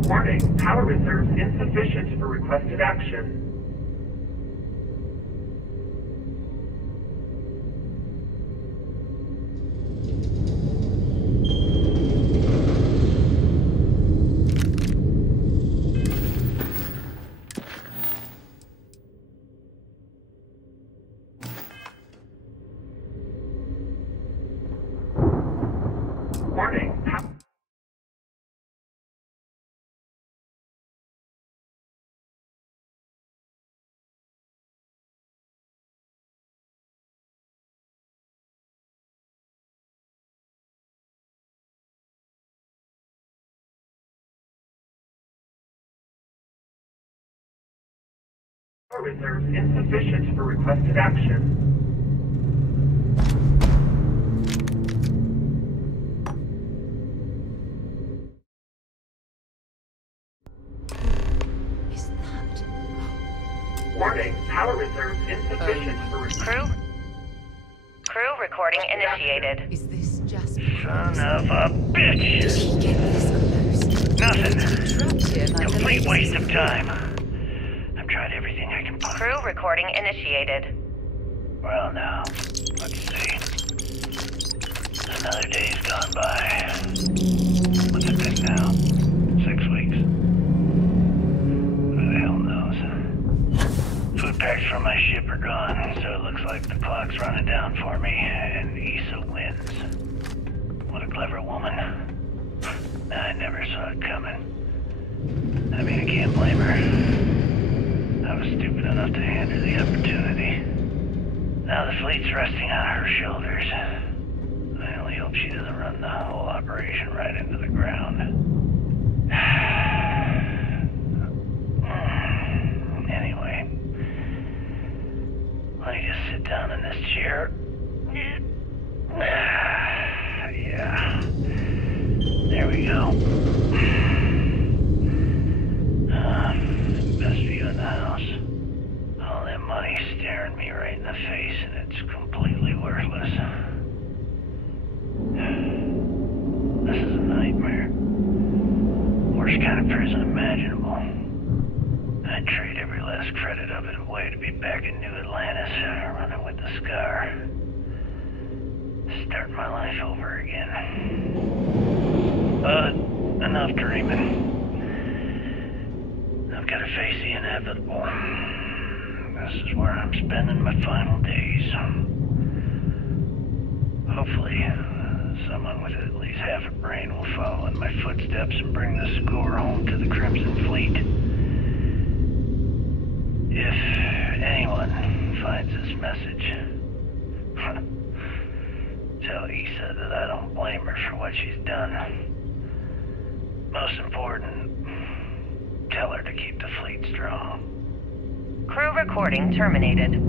Warning, power reserves insufficient for requested action. Warning, power reserves insufficient for requested action. Is that? Warning, power reserves insufficient for Crew recording initiated. Is this just? Son of a bitch! Did he get this close? Nothing. Complete waste of time. I've tried everything I can possibly. Crew recording initiated. Well, now, let's see. Another day's gone by. What's it been now? 6 weeks? Who the hell knows? Food packs from my ship are gone, so it looks like the clock's running down for me, and Issa wins. What a clever woman. I never saw it coming. I mean, I can't blame her. I was stupid enough to hand her the opportunity. Now the fleet's resting on her shoulders. I only hope she doesn't run the whole operation right into the ground. Anyway, let me just sit down in this chair. Yeah. There we go. Best view in the house. All that money staring me right in the face, and it's completely worthless. This is a nightmare. Worst kind of prison imaginable. I'd trade every last credit of it away to be back in New Atlantis, running with the Scar. Starting my life over again. But enough dreaming. I've got to face the inevitable. This is where I'm spending my final days. Hopefully, someone with at least half a brain will follow in my footsteps and bring the score home to the Crimson Fleet. If anyone finds this message, tell Issa that I don't blame her for what she's done. Most important, tell her to keep the fleet strong. Crew recording terminated.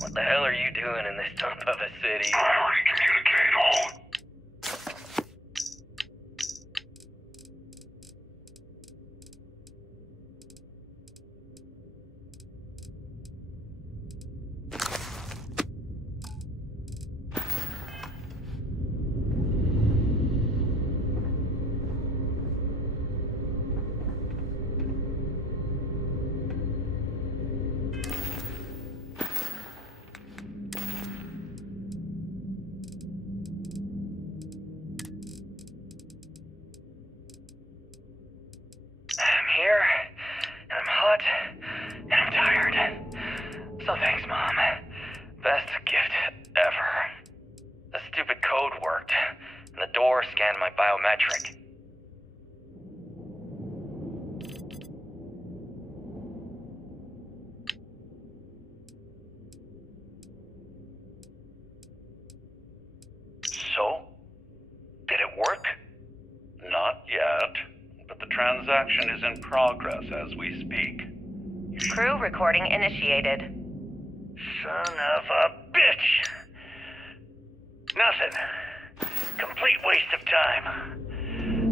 What the hell are you doing in this dump of a city? So thanks, Mom. Best gift ever. The stupid code worked, and the door scanned my biometric. So? Did it work? Not yet, but the transaction is in progress as we speak. Crew recording initiated. Son of a bitch! Nothing. Complete waste of time.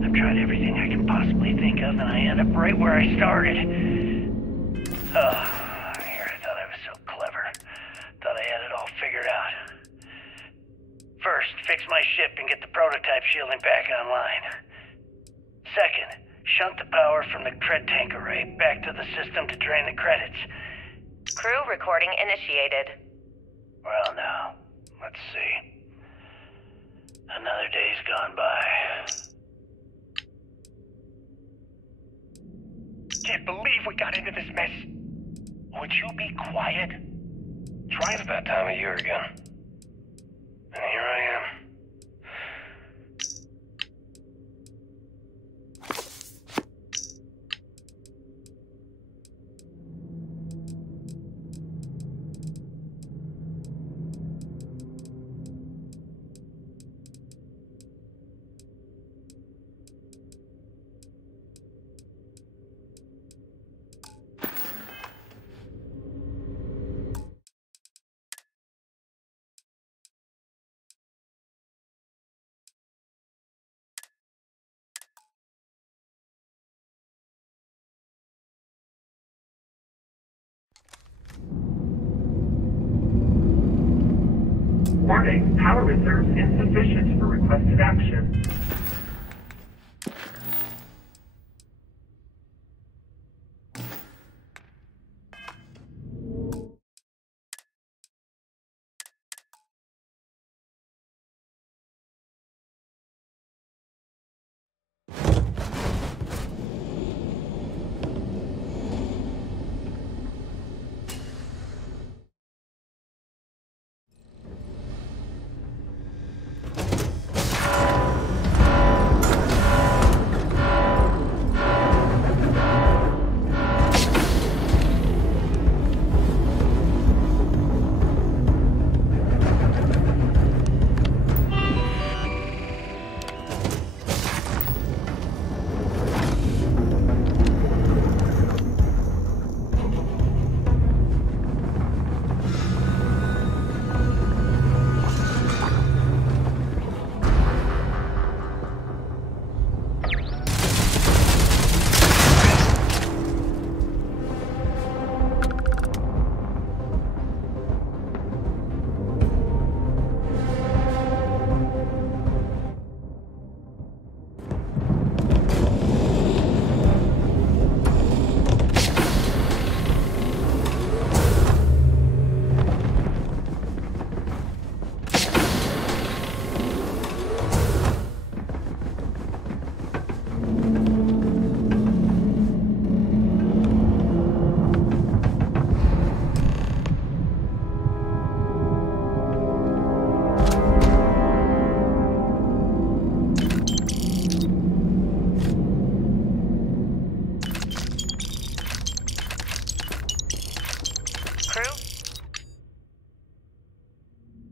I've tried everything I can possibly think of, and I end up right where I started. Oh, here I thought I was so clever. prototype shielding back online. Second, shunt the power from the cred tank array back to the system to drain the credits. Crew recording initiated. Well, now, let's see. Another day's gone by. Can't believe we got into this mess. Would you be quiet? Try it that time of year again. And here I am. Warning, power reserves insufficient for requested action.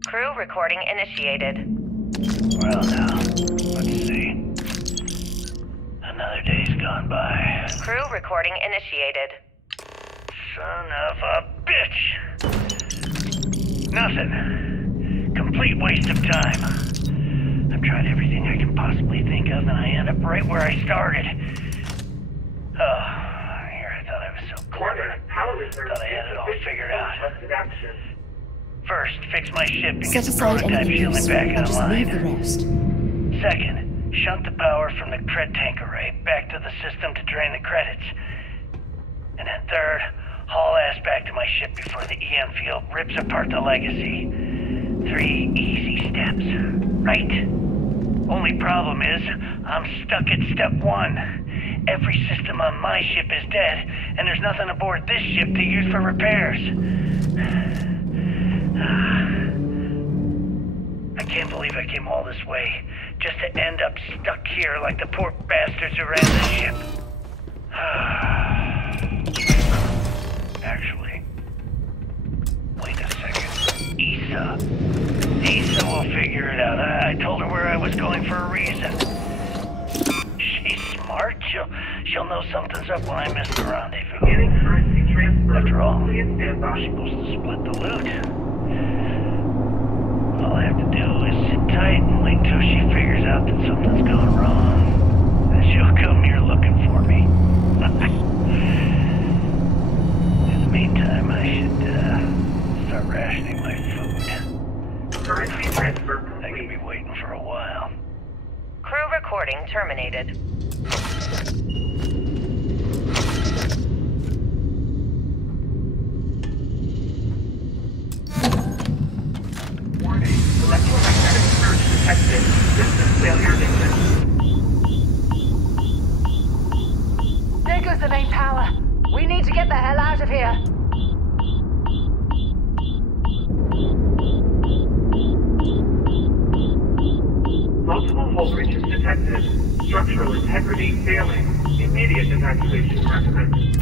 Crew recording initiated. Well, now, let's see. Another day's gone by. Crew recording initiated. Son of a bitch! Nothing. Complete waste of time. I've tried everything I can possibly think of, and I end up right where I started. Oh, here I thought I was so clever. Thought I had it all figured out. First, fix my ship and get the prototype shielding back online. Second, shunt the power from the cred tank array back to the system to drain the credits. And then third, haul ass back to my ship before the EM field rips apart the legacy. 3 easy steps, right? Only problem is, I'm stuck at step 1. Every system on my ship is dead, and there's nothing aboard this ship to use for repairs. I can't believe I came all this way, just to end up stuck here like the poor bastards who ran this ship. Actually, wait a second. Issa will figure it out. I told her where I was going for a reason. She's smart. She'll know something's up when I miss the rendezvous. After all, we're supposed to split the loot. All I have to do is sit tight and wait till she figures out that something's gone wrong. Then she'll come here looking for me. In the meantime, I should start rationing my food. I could be waiting for a while. Recording terminated. Warning. Electromagnetic surge detected. System failure ignited. There goes the main power. We need to get the hell out of here. Multiple voltages detected. Structural integrity failing. Immediate evacuation recommended.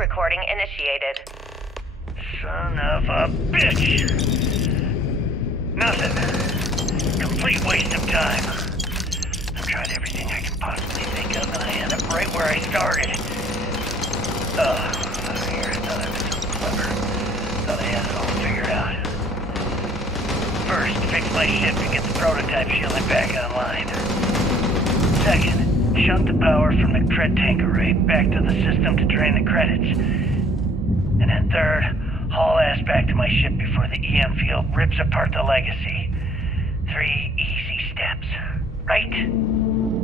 recording initiated. Son of a bitch! Nothing. Complete waste of time. I've tried everything I can possibly think of, and I end up right where I started. Here I thought I was so clever. Thought I had it all figured out. First, fix my ship to get the prototype shielding back online. Second, shunt the power from the cred tank array back to the system to drain the credits. And then third, haul ass back to my ship before the EM field rips apart the legacy. 3 easy steps, right?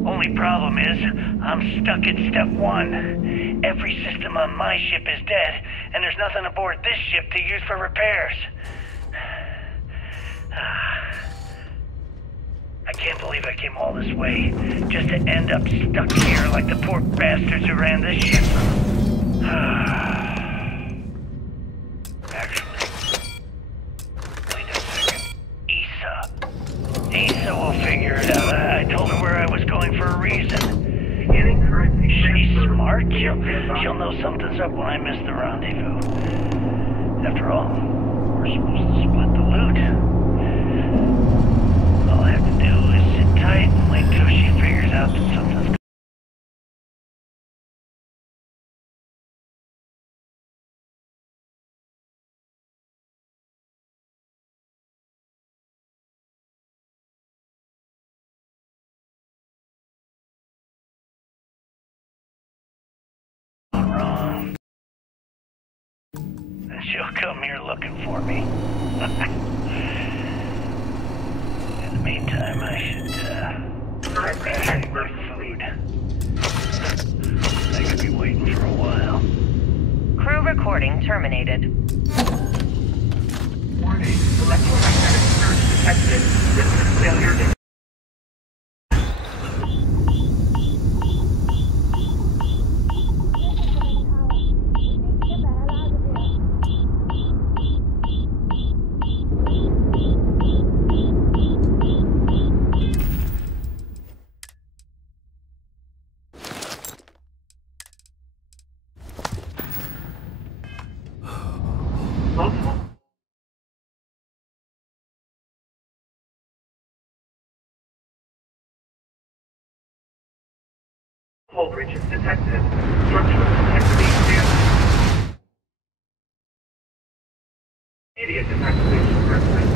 Only problem is, I'm stuck at step 1. Every system on my ship is dead, and there's nothing aboard this ship to use for repairs. I can't believe I came all this way, just to end up stuck here like the poor bastards who ran this ship. Actually, wait a second. Issa will figure it out. I told her where I was going for a reason. She's smart. She'll know something's up when I miss the rendezvous. After all, we're supposed to split the loot. All I have to do is sit tight and wait till she figures out that something's wrong. Then she'll come here looking for me. In the meantime, I should, ration my food. I could be waiting for a while. Crew recording terminated. Warning, electromagnetic surge detected. System failure detected. Hull breaches detected. Structural integrity clear. Immediate evacuation request.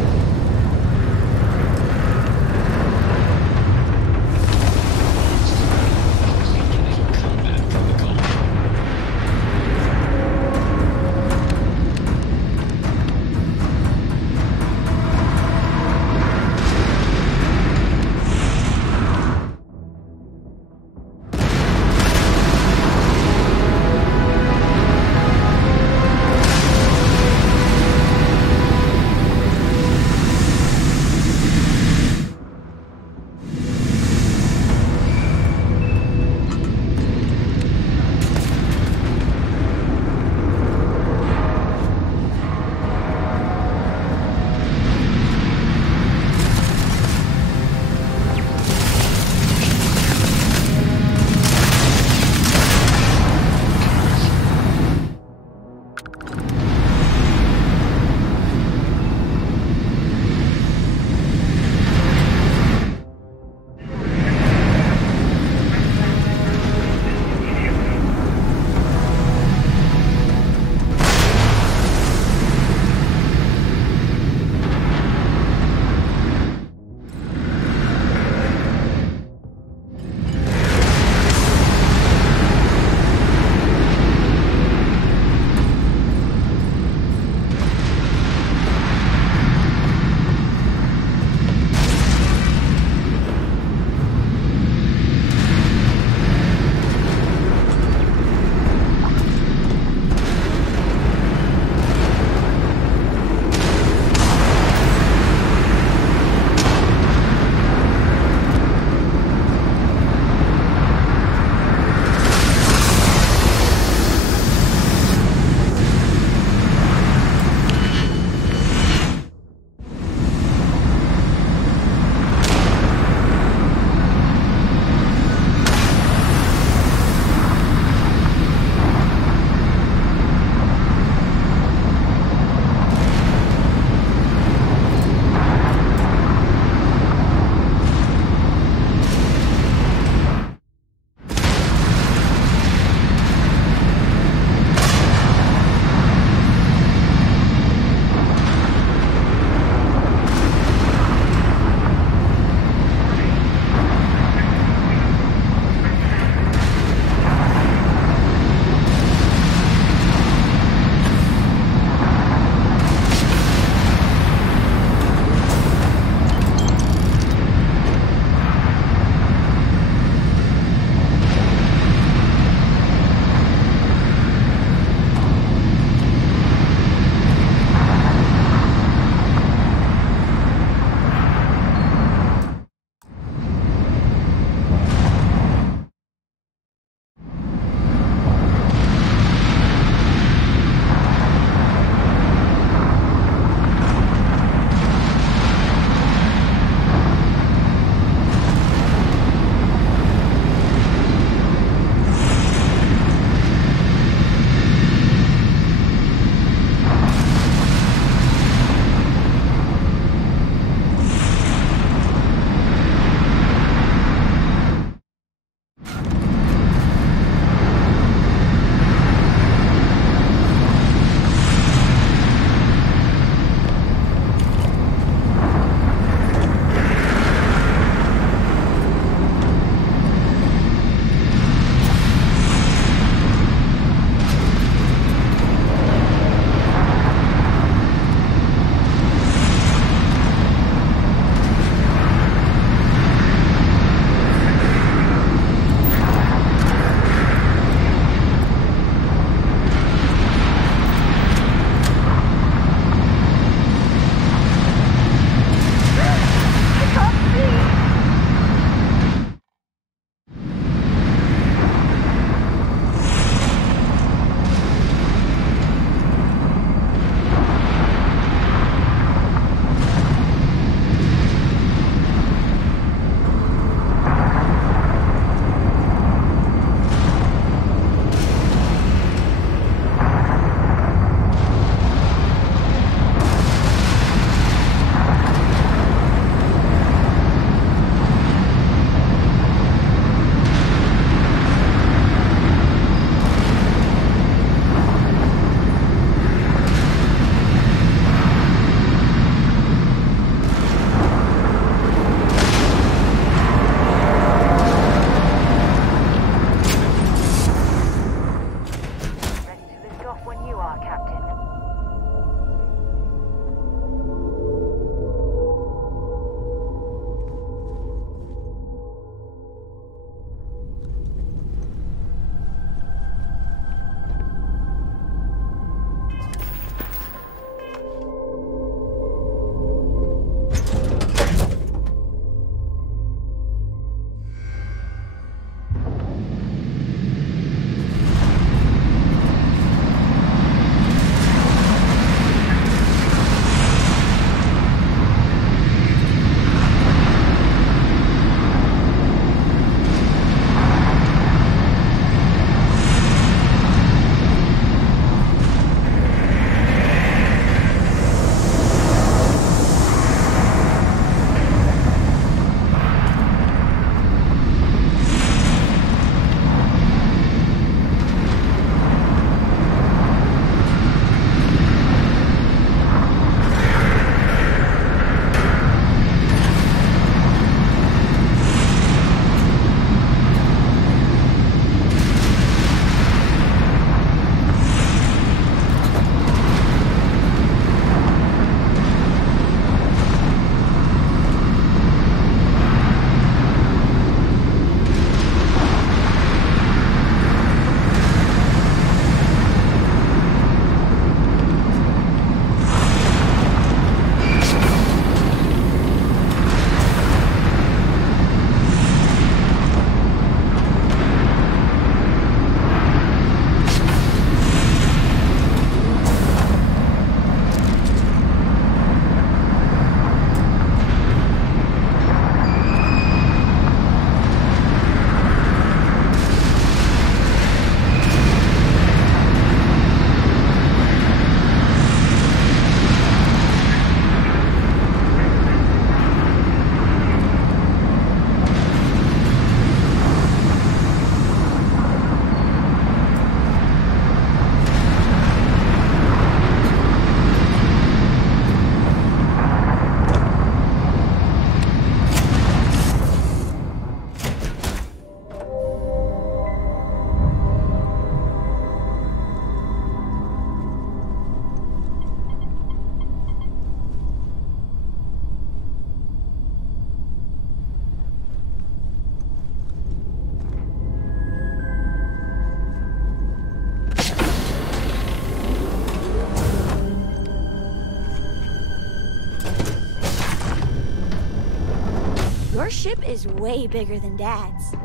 Our ship is way bigger than Dad's.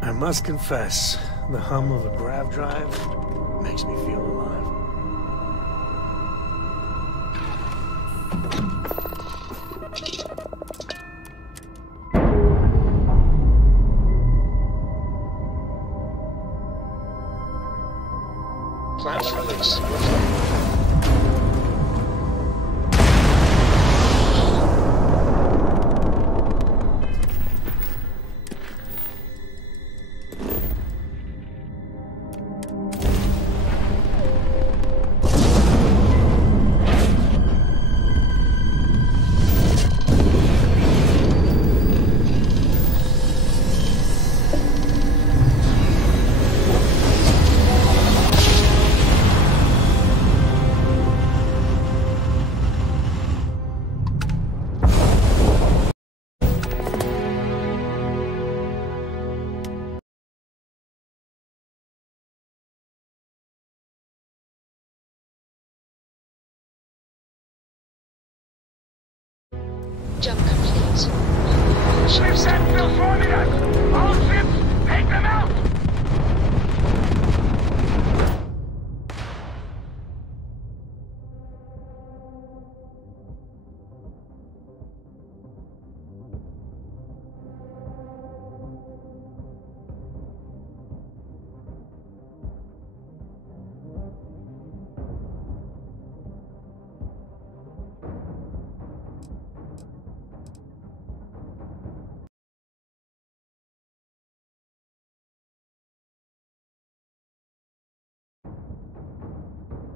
I must confess, the hum of a grav drive makes me feel alive. Class release. Jump complete. Ships that still swarming us! All ships, take them out!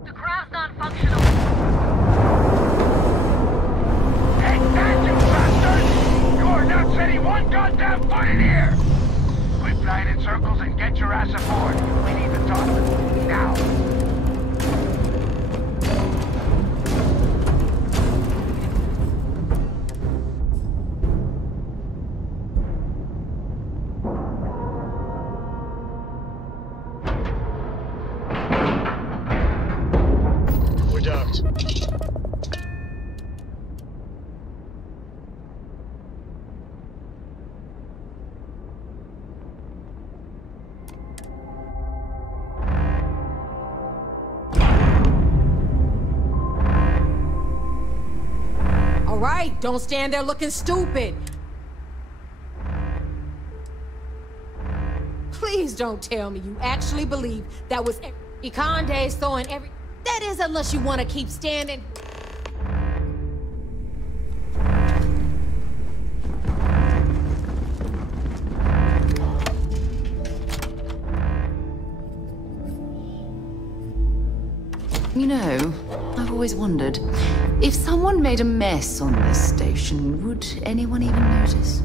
The crowd's non-functional. Take that, you bastards! You are not setting one goddamn foot in here! Quit flying in circles and get your ass aboard. We need to talk. Now. We're docked. All right, don't stand there looking stupid. Please don't tell me you actually believe that was Ikande's throwing every... That is, unless you want to keep standing. You know, I've always wondered, if someone made a mess on this station, would anyone even notice?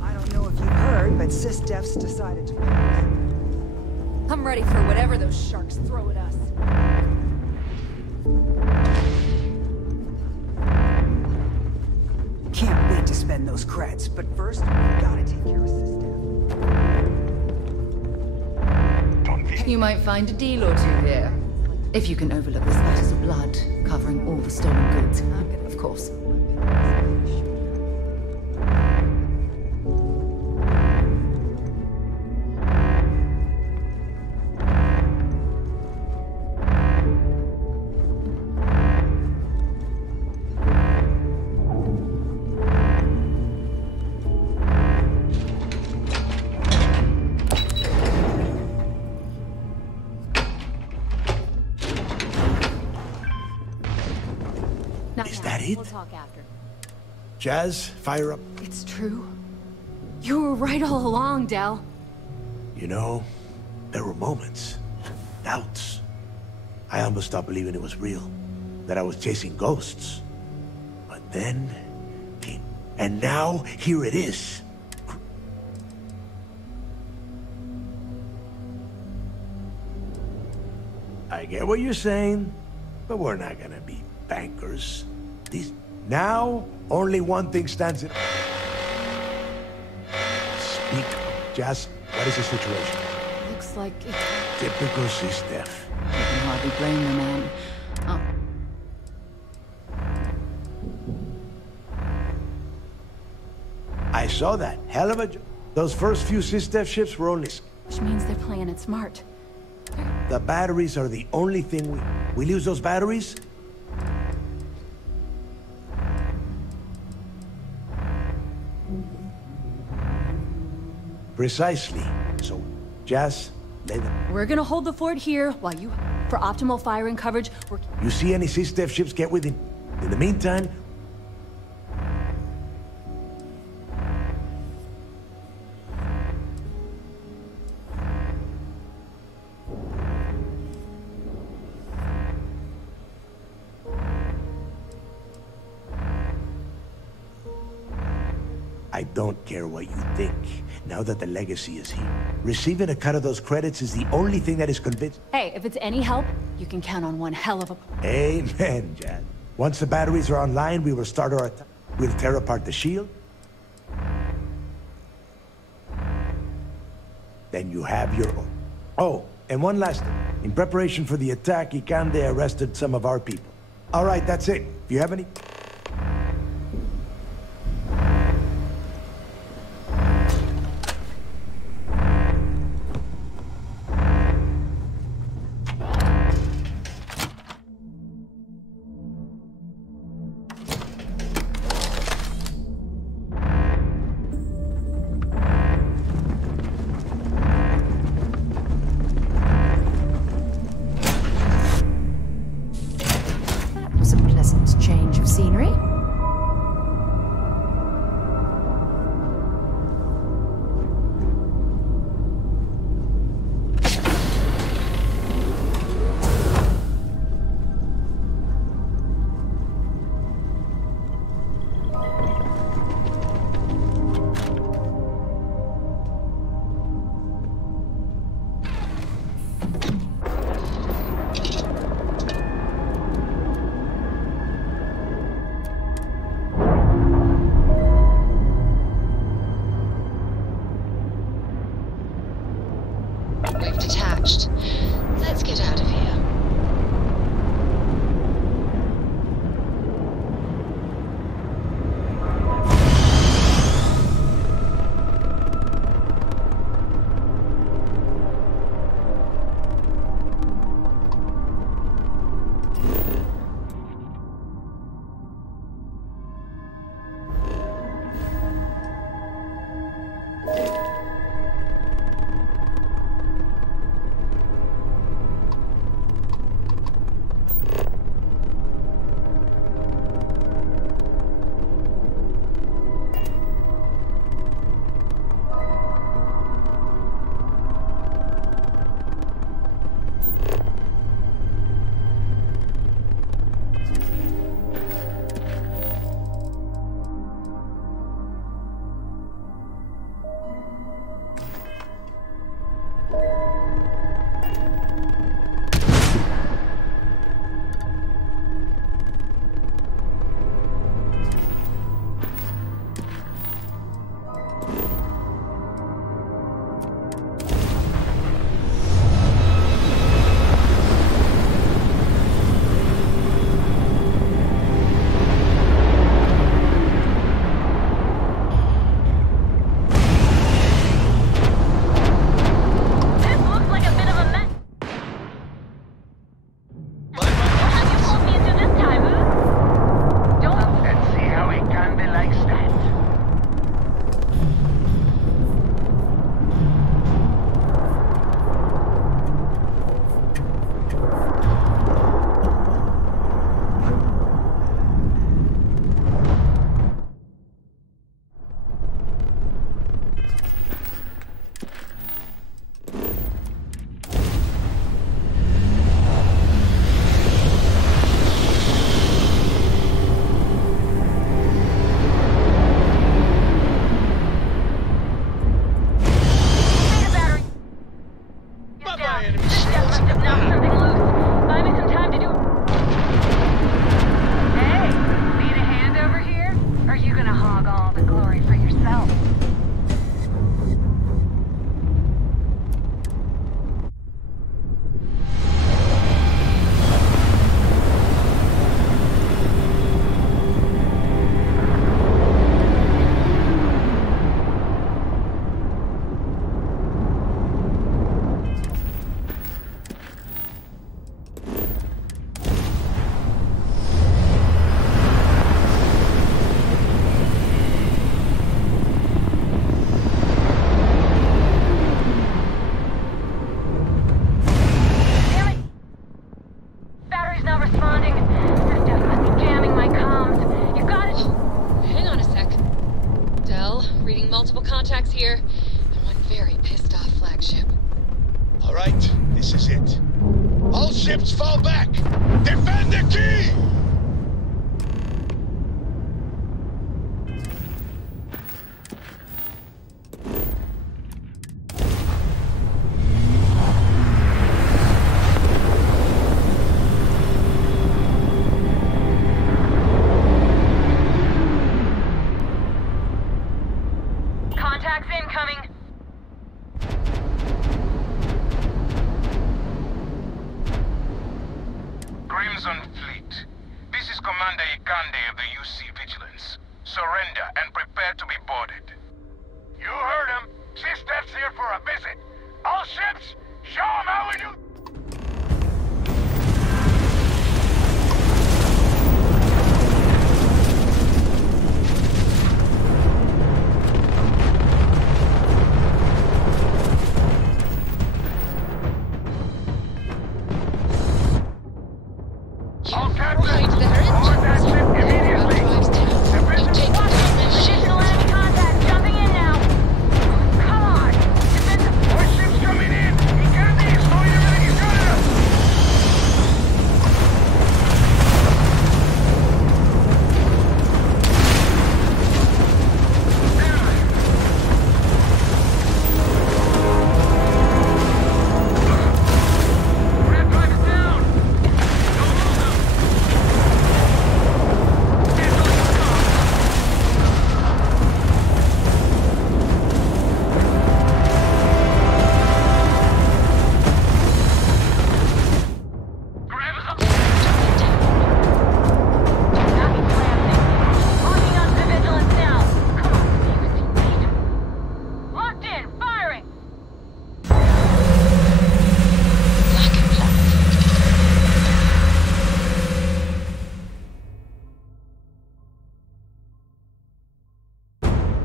I don't know if you've heard, but SysDef's decided to... I'm ready for whatever those sharks throw at us. Can't wait to spend those creds, but first, we gotta take care of SysDef. You might find a deal or two here. If you can overlook the spatters of blood covering all the stolen goods, of course. Is that it? We'll talk after. Jazz, fire up. It's true. You were right all along, Del. You know, there were moments, doubts. I almost stopped believing it was real, that I was chasing ghosts. But then came, and now here it is. I get what you're saying, but we're not gonna be bankers. Now, only one thing stands in... Speak. Jazz, what is the situation? Looks like it... Typical SysDef. I can hardly blame the man. I saw that. Hell of a job. Those first few SysDef ships were only... Which means they're playing it smart. The batteries are the only thing we lose those batteries? Precisely. So, Jazz, lay them. We're gonna hold the fort here while you... For optimal firing coverage, we're... You see any SysDef ships, get with it. In the meantime... I don't care what you think, now that the legacy is here. Receiving a cut of those credits is the only thing that is convinced. Hey, if it's any help, you can count on one hell of a... Amen, Jad. Once the batteries are online, we will start our attack. We'll tear apart the shield. Then you have your own. Oh, and one last thing. In preparation for the attack, Ikande arrested some of our people. All right, that's it. If you have any... Change of scenery. We've detached. Let's get out of here. is it. All ships fall back! Defend the key! Contacts incoming. Crimson Fleet. This is Commander Ikande of the UC Vigilance. Surrender and prepare to be boarded. You heard him. Sisters here for a visit. All ships, show them how we do. All captains, board that ship immediately. Additional enemy contact jumping in now. Come on. More ships coming in. Ikande is throwing everything he's got at us. Red drive's down.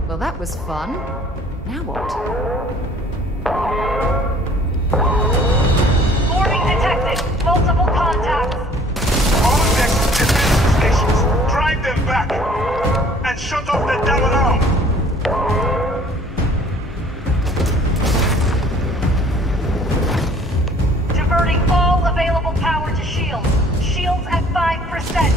Well, that was fun. Now what? Boarding detected. Multiple contacts. All next defense stations, drive them back and shut off the damn alarm. Diverting all available power to shields. Shields at 5%.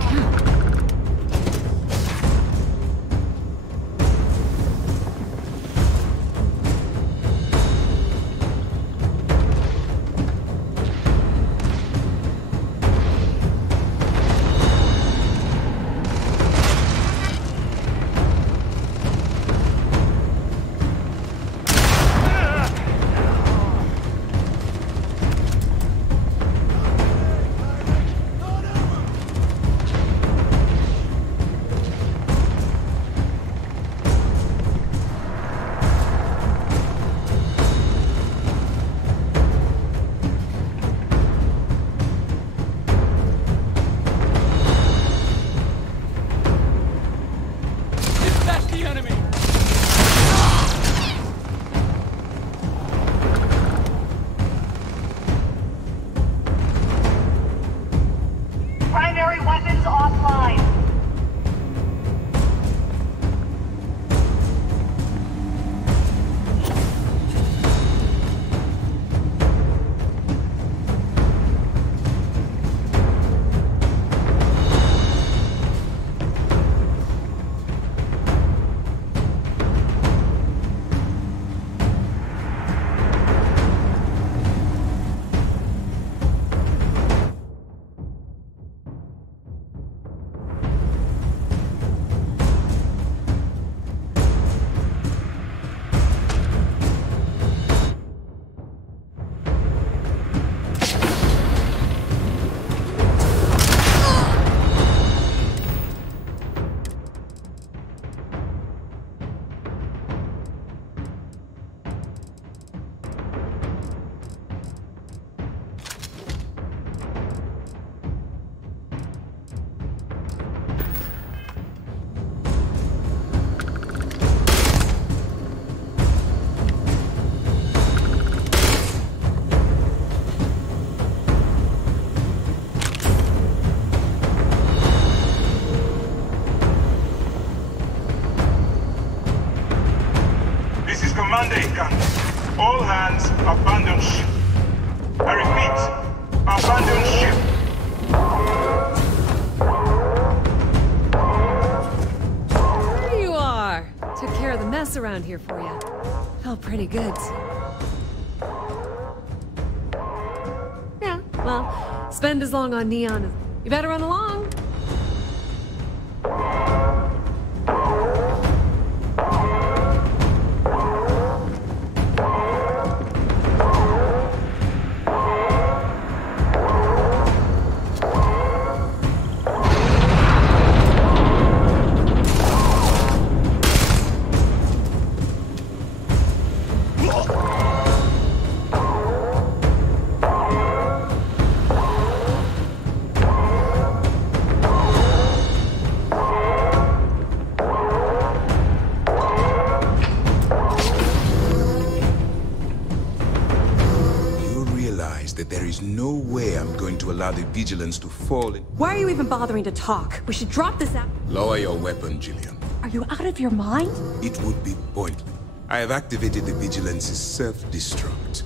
cat. Primary weapons offline. All hands abandon ship. I repeat, abandon ship. There you are! Took care of the mess around here for you. Felt pretty good. Yeah, well, spend as long on Neon as... You better run along. Allow the vigilance to fall in. Why are you even bothering to talk? We should drop this out. Lower your weapon, Jillian. Are you out of your mind? It would be pointless. I have activated the vigilance's self-destruct.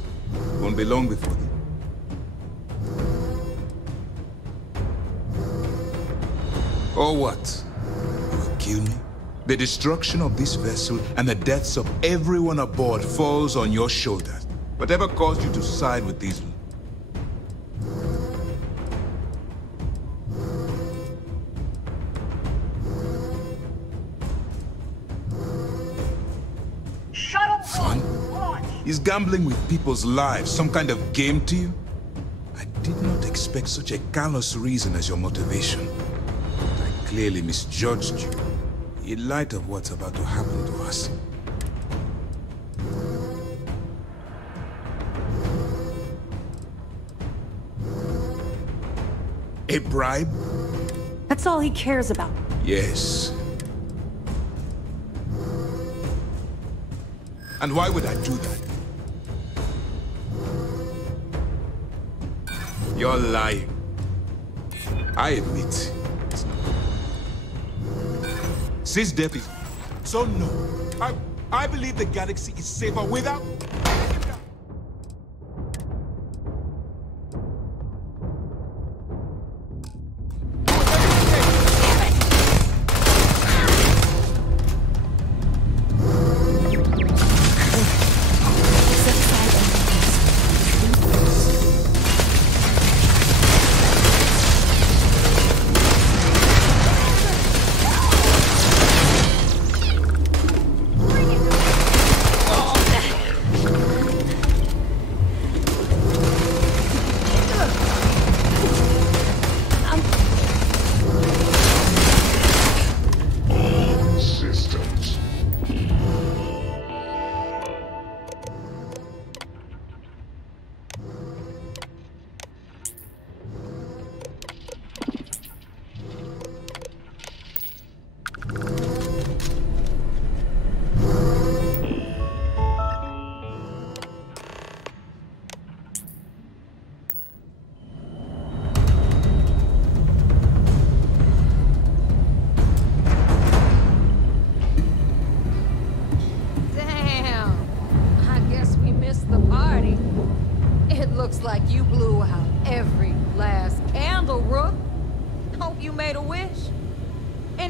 Won't be long before the... Or what? You will kill me? The destruction of this vessel and the deaths of everyone aboard falls on your shoulders. Whatever caused you to side with these... Fun? Is gambling with people's lives some kind of game to you? I did not expect such a callous reason as your motivation. I clearly misjudged you, in light of what's about to happen to us. A bribe? That's all he cares about. Yes. And why would I do that? You're lying. I admit. Since death is... So no. I believe the galaxy is safer without...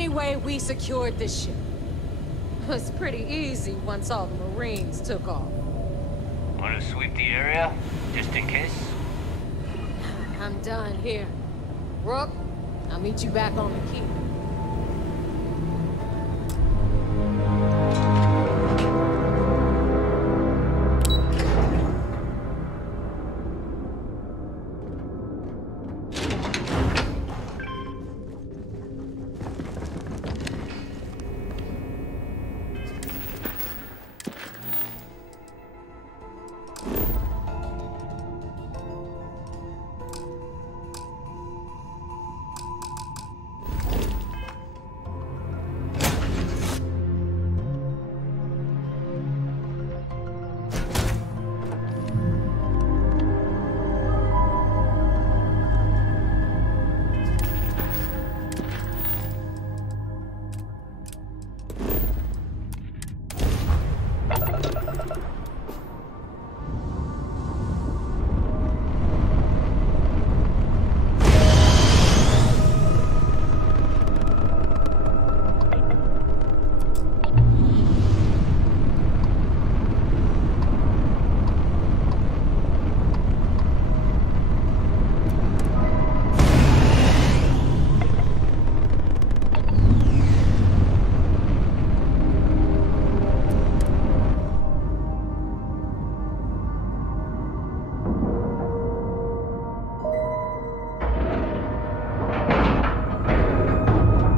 Anyway, we secured the ship. It was pretty easy once all the Marines took off. Want to sweep the area, just in case? I'm done here. Rook, I'll meet you back on the quay.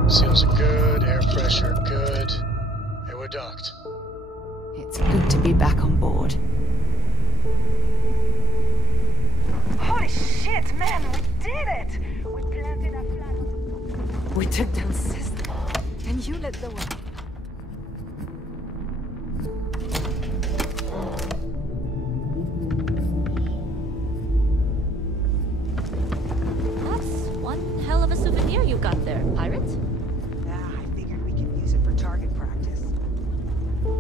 Seals are good, air pressure good, and we're docked. It's good to be back on board. Holy shit, man, we did it! We planted a flag. We took down System, and you led the way. That's one hell of a souvenir you got there, pirate. I figured we could use it for target practice.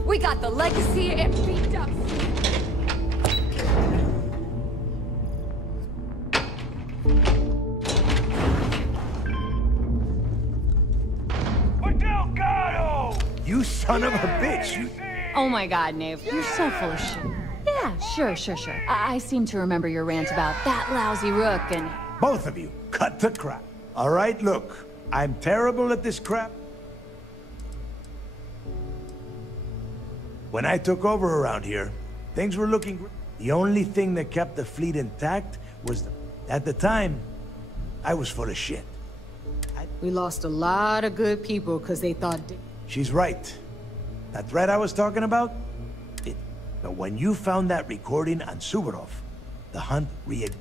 We got the legacy and beat up. You son of a bitch! You... Oh my god, Nave, you're so full of shit. Yeah, sure. I seem to remember your rant about that lousy Rook and... Both of you, cut the crap. All right, look, I'm terrible at this crap. When I took over around here, things were looking great. The only thing that kept the fleet intact was at the time, I was full of shit. We lost a lot of good people because they thought... She's right. That threat I was talking about? But when you found that recording on Suvorov, the hunt reignited.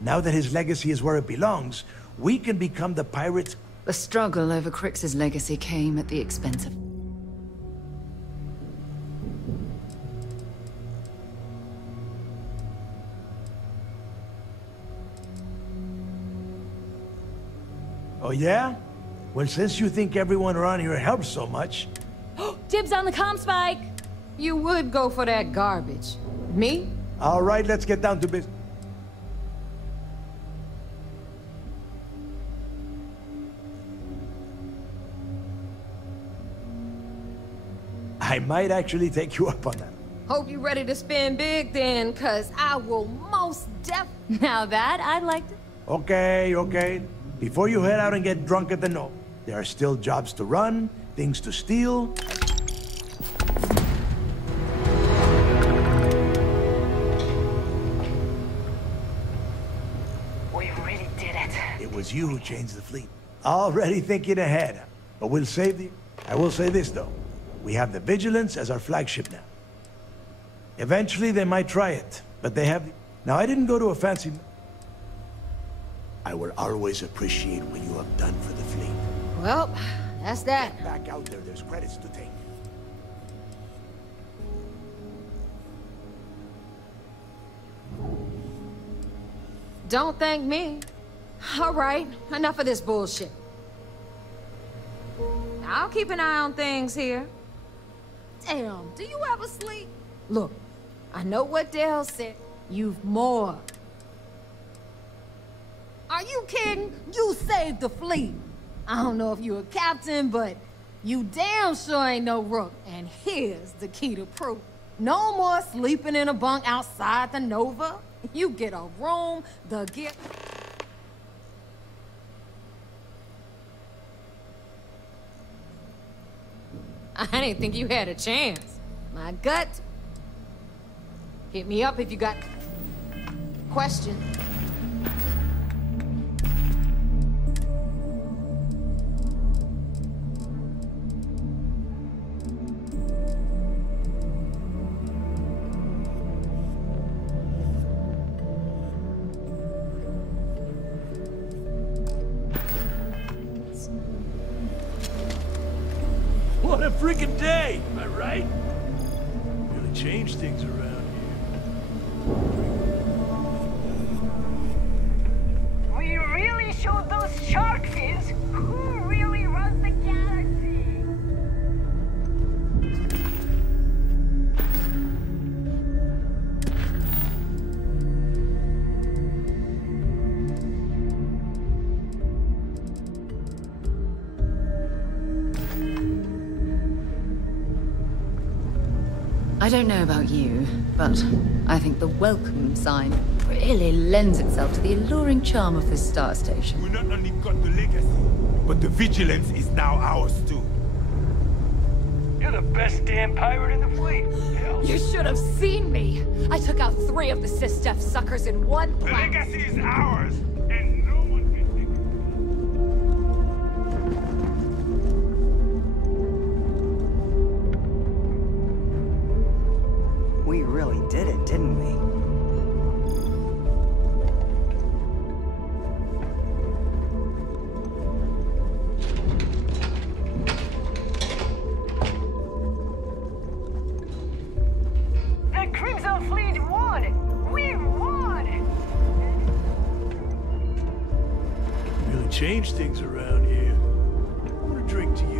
Now that his legacy is where it belongs, we can become the pirates. The struggle over Crix's legacy came at the expense of... Oh yeah? Well, since you think everyone around here helps so much... Dibs on the comm spike! You would go for that garbage. Me? All right, let's get down to business. I might actually take you up on that. Hope you're ready to spin big then, cause I will most definitely... Now that I'd like to... Okay. Before you head out and get drunk at the Knoll, there are still jobs to run, things to steal. We really did it. It was you who changed the fleet. Already thinking ahead. But we'll save the... I will say this, though. We have the Vigilance as our flagship now. Eventually, they might try it, but they have... Now, I didn't go to a fancy... I will always appreciate what you have done for the fleet. Well, that's that. Back out there, there's credits to take. Don't thank me. All right, enough of this bullshit. I'll keep an eye on things here. Damn, do you ever sleep? Look, I know what Dale said. You've more. Are you kidding? You saved the fleet. I don't know if you a captain, but you damn sure ain't no rook. And here's the key to proof. No more sleeping in a bunk outside the Nova. You get a room, the gift... I didn't think you had a chance. My gut. Hit me up if you got questions. What a freaking day, am I right? Really changed things around here. We really showed those shark fins who really runs the galaxy. I don't know about you, but I think the welcome sign really lends itself to the alluring charm of this star station. We not only got the legacy, but the vigilance is now ours too. You're the best damn pirate in the fleet. Hell. You should have seen me. I took out 3 of the Sysdef suckers in one blast. The legacy is ours, and no one can take it. We really did it, didn't we? The Crimson Fleet won! We won! Really changed things around here. I want to drink to you.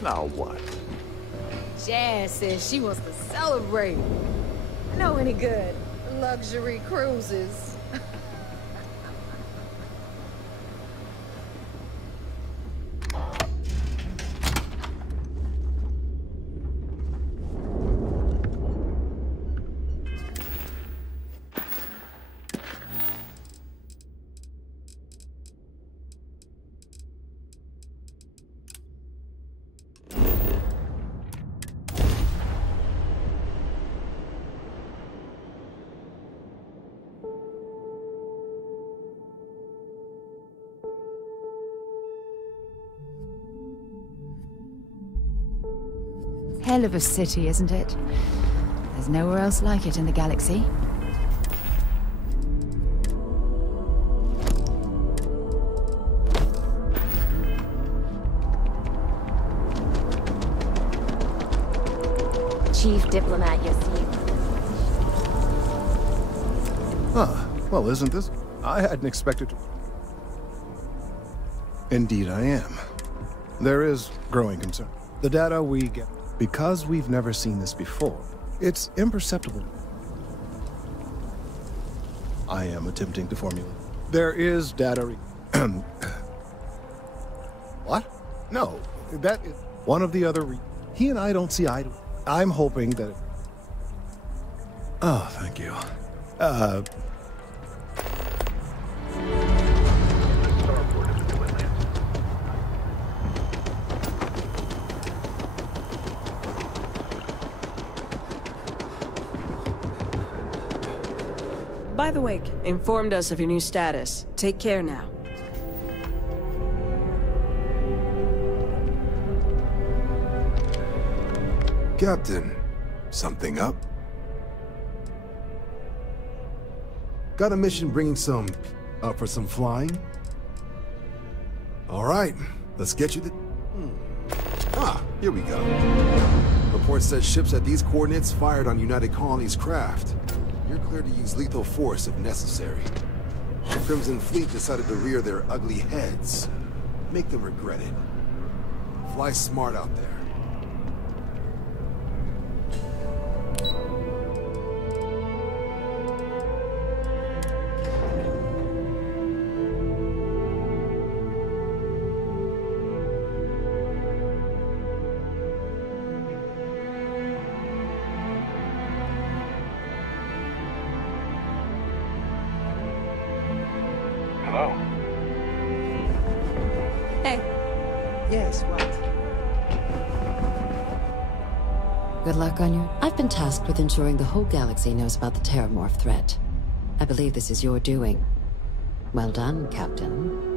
Now what? Jazz says she wants to celebrate. Know any good luxury cruises? Hell of a city, isn't it? There's nowhere else like it in the galaxy. Chief Diplomat Yassine. Huh. Well, isn't this? I hadn't expected to. Indeed, I am. There is growing concern. The data we get, because we've never seen this before, it's imperceptible. I am attempting to formulate. There is data. What? No, that is one of the other. He and I don't see eye to. I'm hoping that. Oh, thank you. By the way, informed us of your new status. Take care now. Captain, something up? Got a mission bringing some, for some flying? All right, let's get you the... Ah, here we go. Report says ships at these coordinates fired on United Colony's craft. You're clear to use lethal force if necessary. The Crimson Fleet decided to rear their ugly heads. Make them regret it. Fly smart out there. Hello? Hey. Yes, what? Good luck on your... I've been tasked with ensuring the whole galaxy knows about the Terramorph threat. I believe this is your doing. Well done, Captain.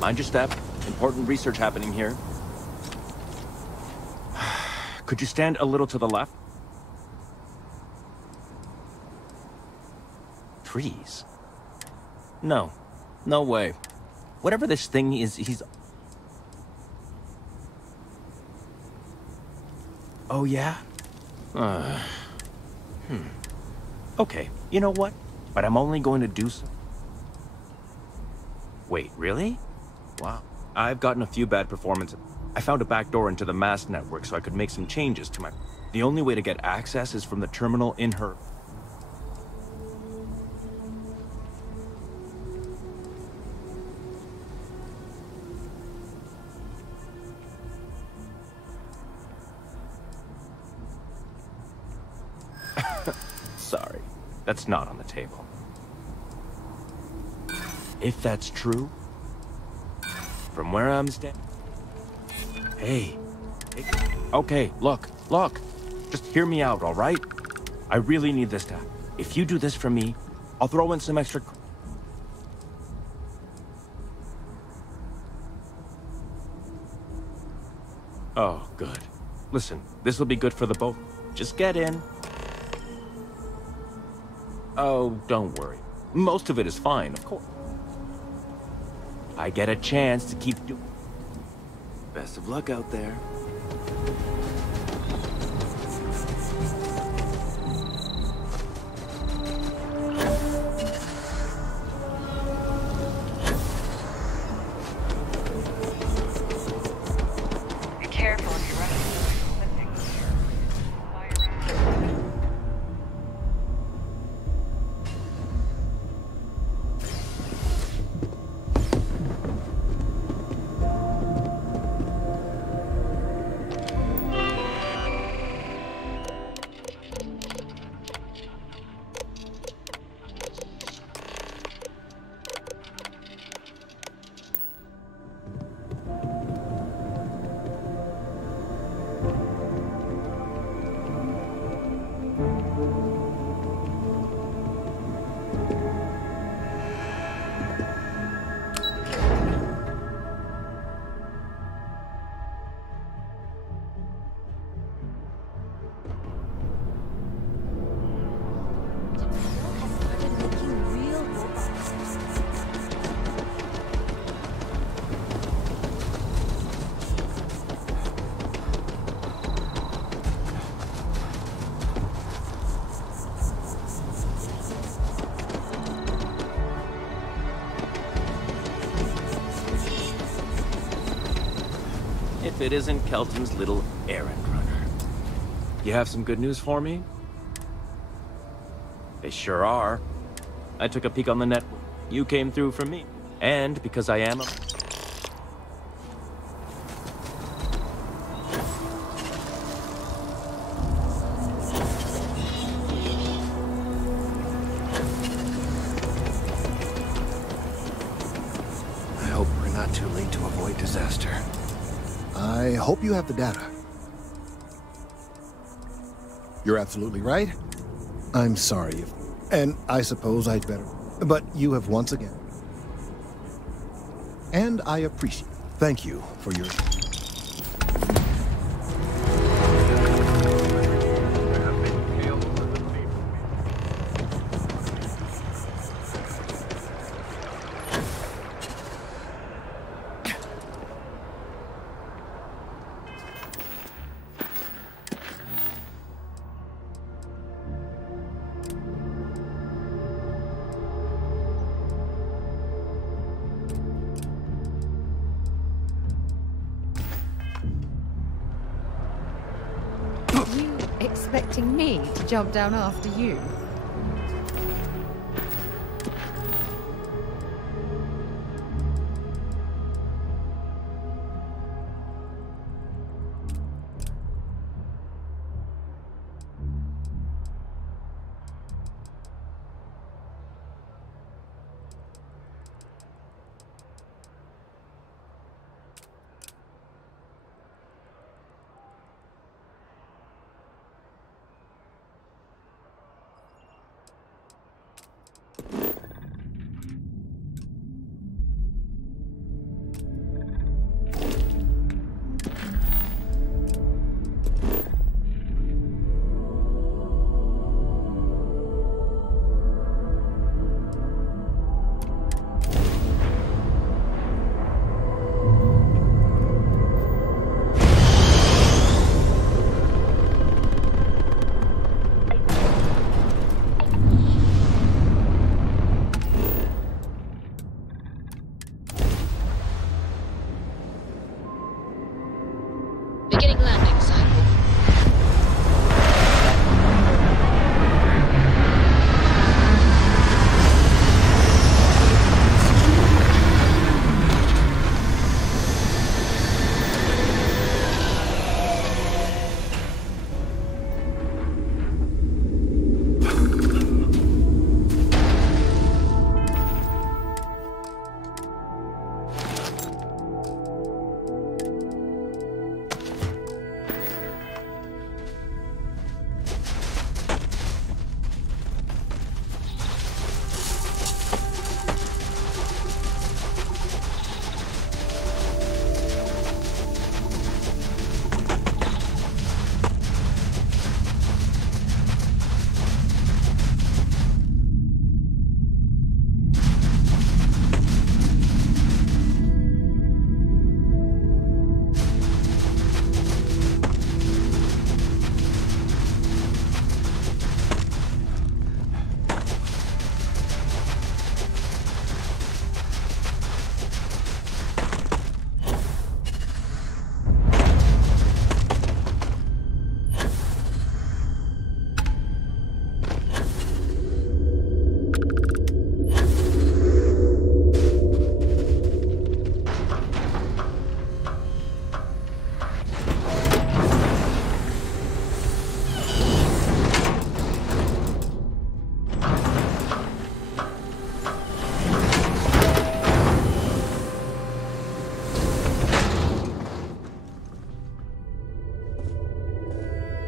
Mind your step. Important research happening here. Could you stand a little to the left? Trees? No. No way. Whatever this thing is, he's... Oh, yeah? Okay, you know what? But I'm only going to do so. Wait, really? Wow. I've gotten a few bad performances. I found a backdoor into the mass network so I could make some changes to my... The only way to get access is from the terminal in her... Sorry, that's not on the table. If that's true, from where I'm standing... Hey. Okay, look. Just hear me out, all right? I really need this to happen. If you do this for me, I'll throw in some extra... Oh, good. Listen, this will be good for the both. Just get in. Oh, don't worry. Most of it is fine, of course. I get a chance to keep doing... Best of luck out there. Be careful if you run into things here. it isn't Kelton's little errand runner. You have some good news for me? They sure are. I took a peek on the network. You came through for me. And because I am a... I hope we're not too late to avoid disaster. I hope you have the data. You're absolutely right. I'm sorry if... And I suppose I'd better... But you have once again... And I appreciate it. Thank you for your... Expecting me to jump down after you?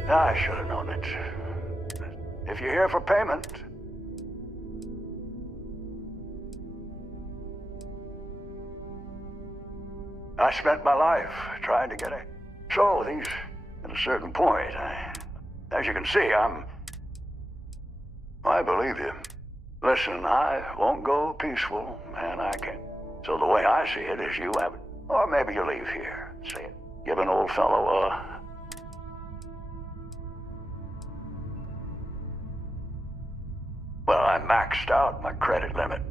I should have known it. If you're here for payment... I spent my life trying to get it. So, things at a certain point, as you can see, I believe you. Listen, I won't go peaceful, and I can't. So the way I see it is you have it. Or maybe you leave here. See it. Give an old fellow Well, I maxed out my credit limit.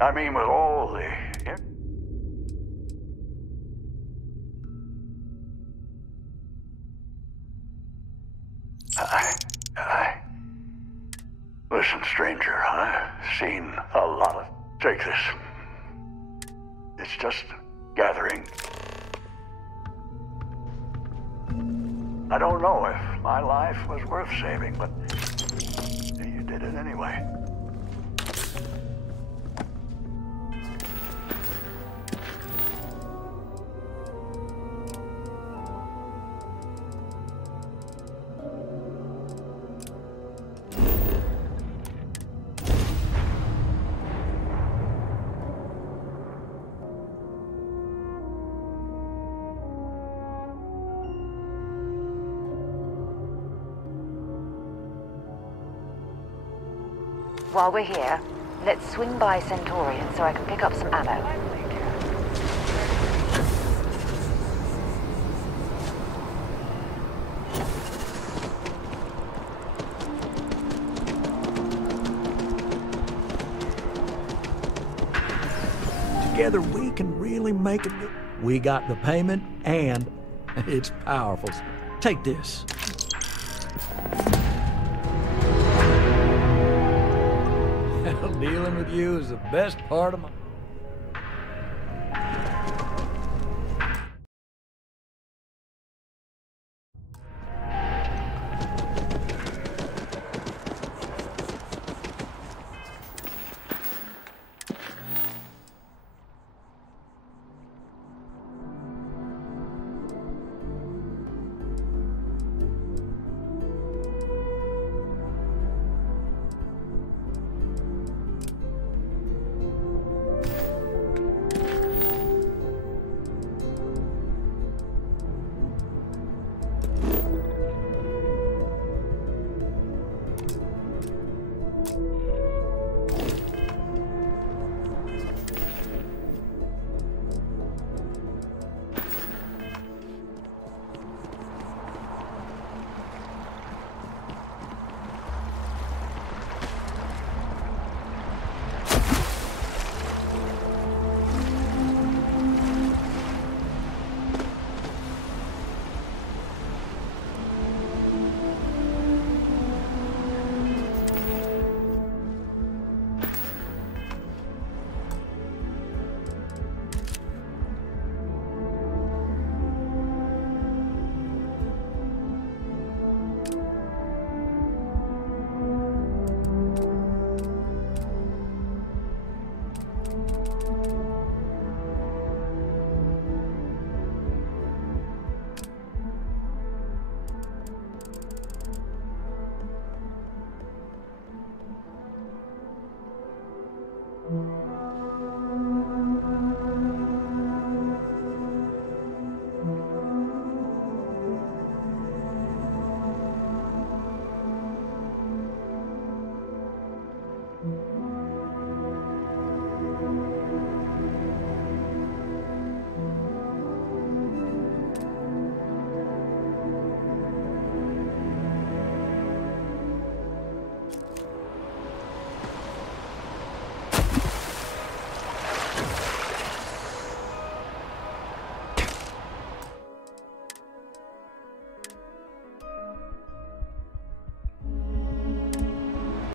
I mean, with all the... Listen, stranger, I've seen a lot of... Take this. It's just gathering. I don't know if my life was worth saving, but you did it anyway. While we're here, let's swing by Centaurian so I can pick up some ammo. Together we can really make it. We got the payment, and it's powerful. Take this. Dealing with you is the best part of my...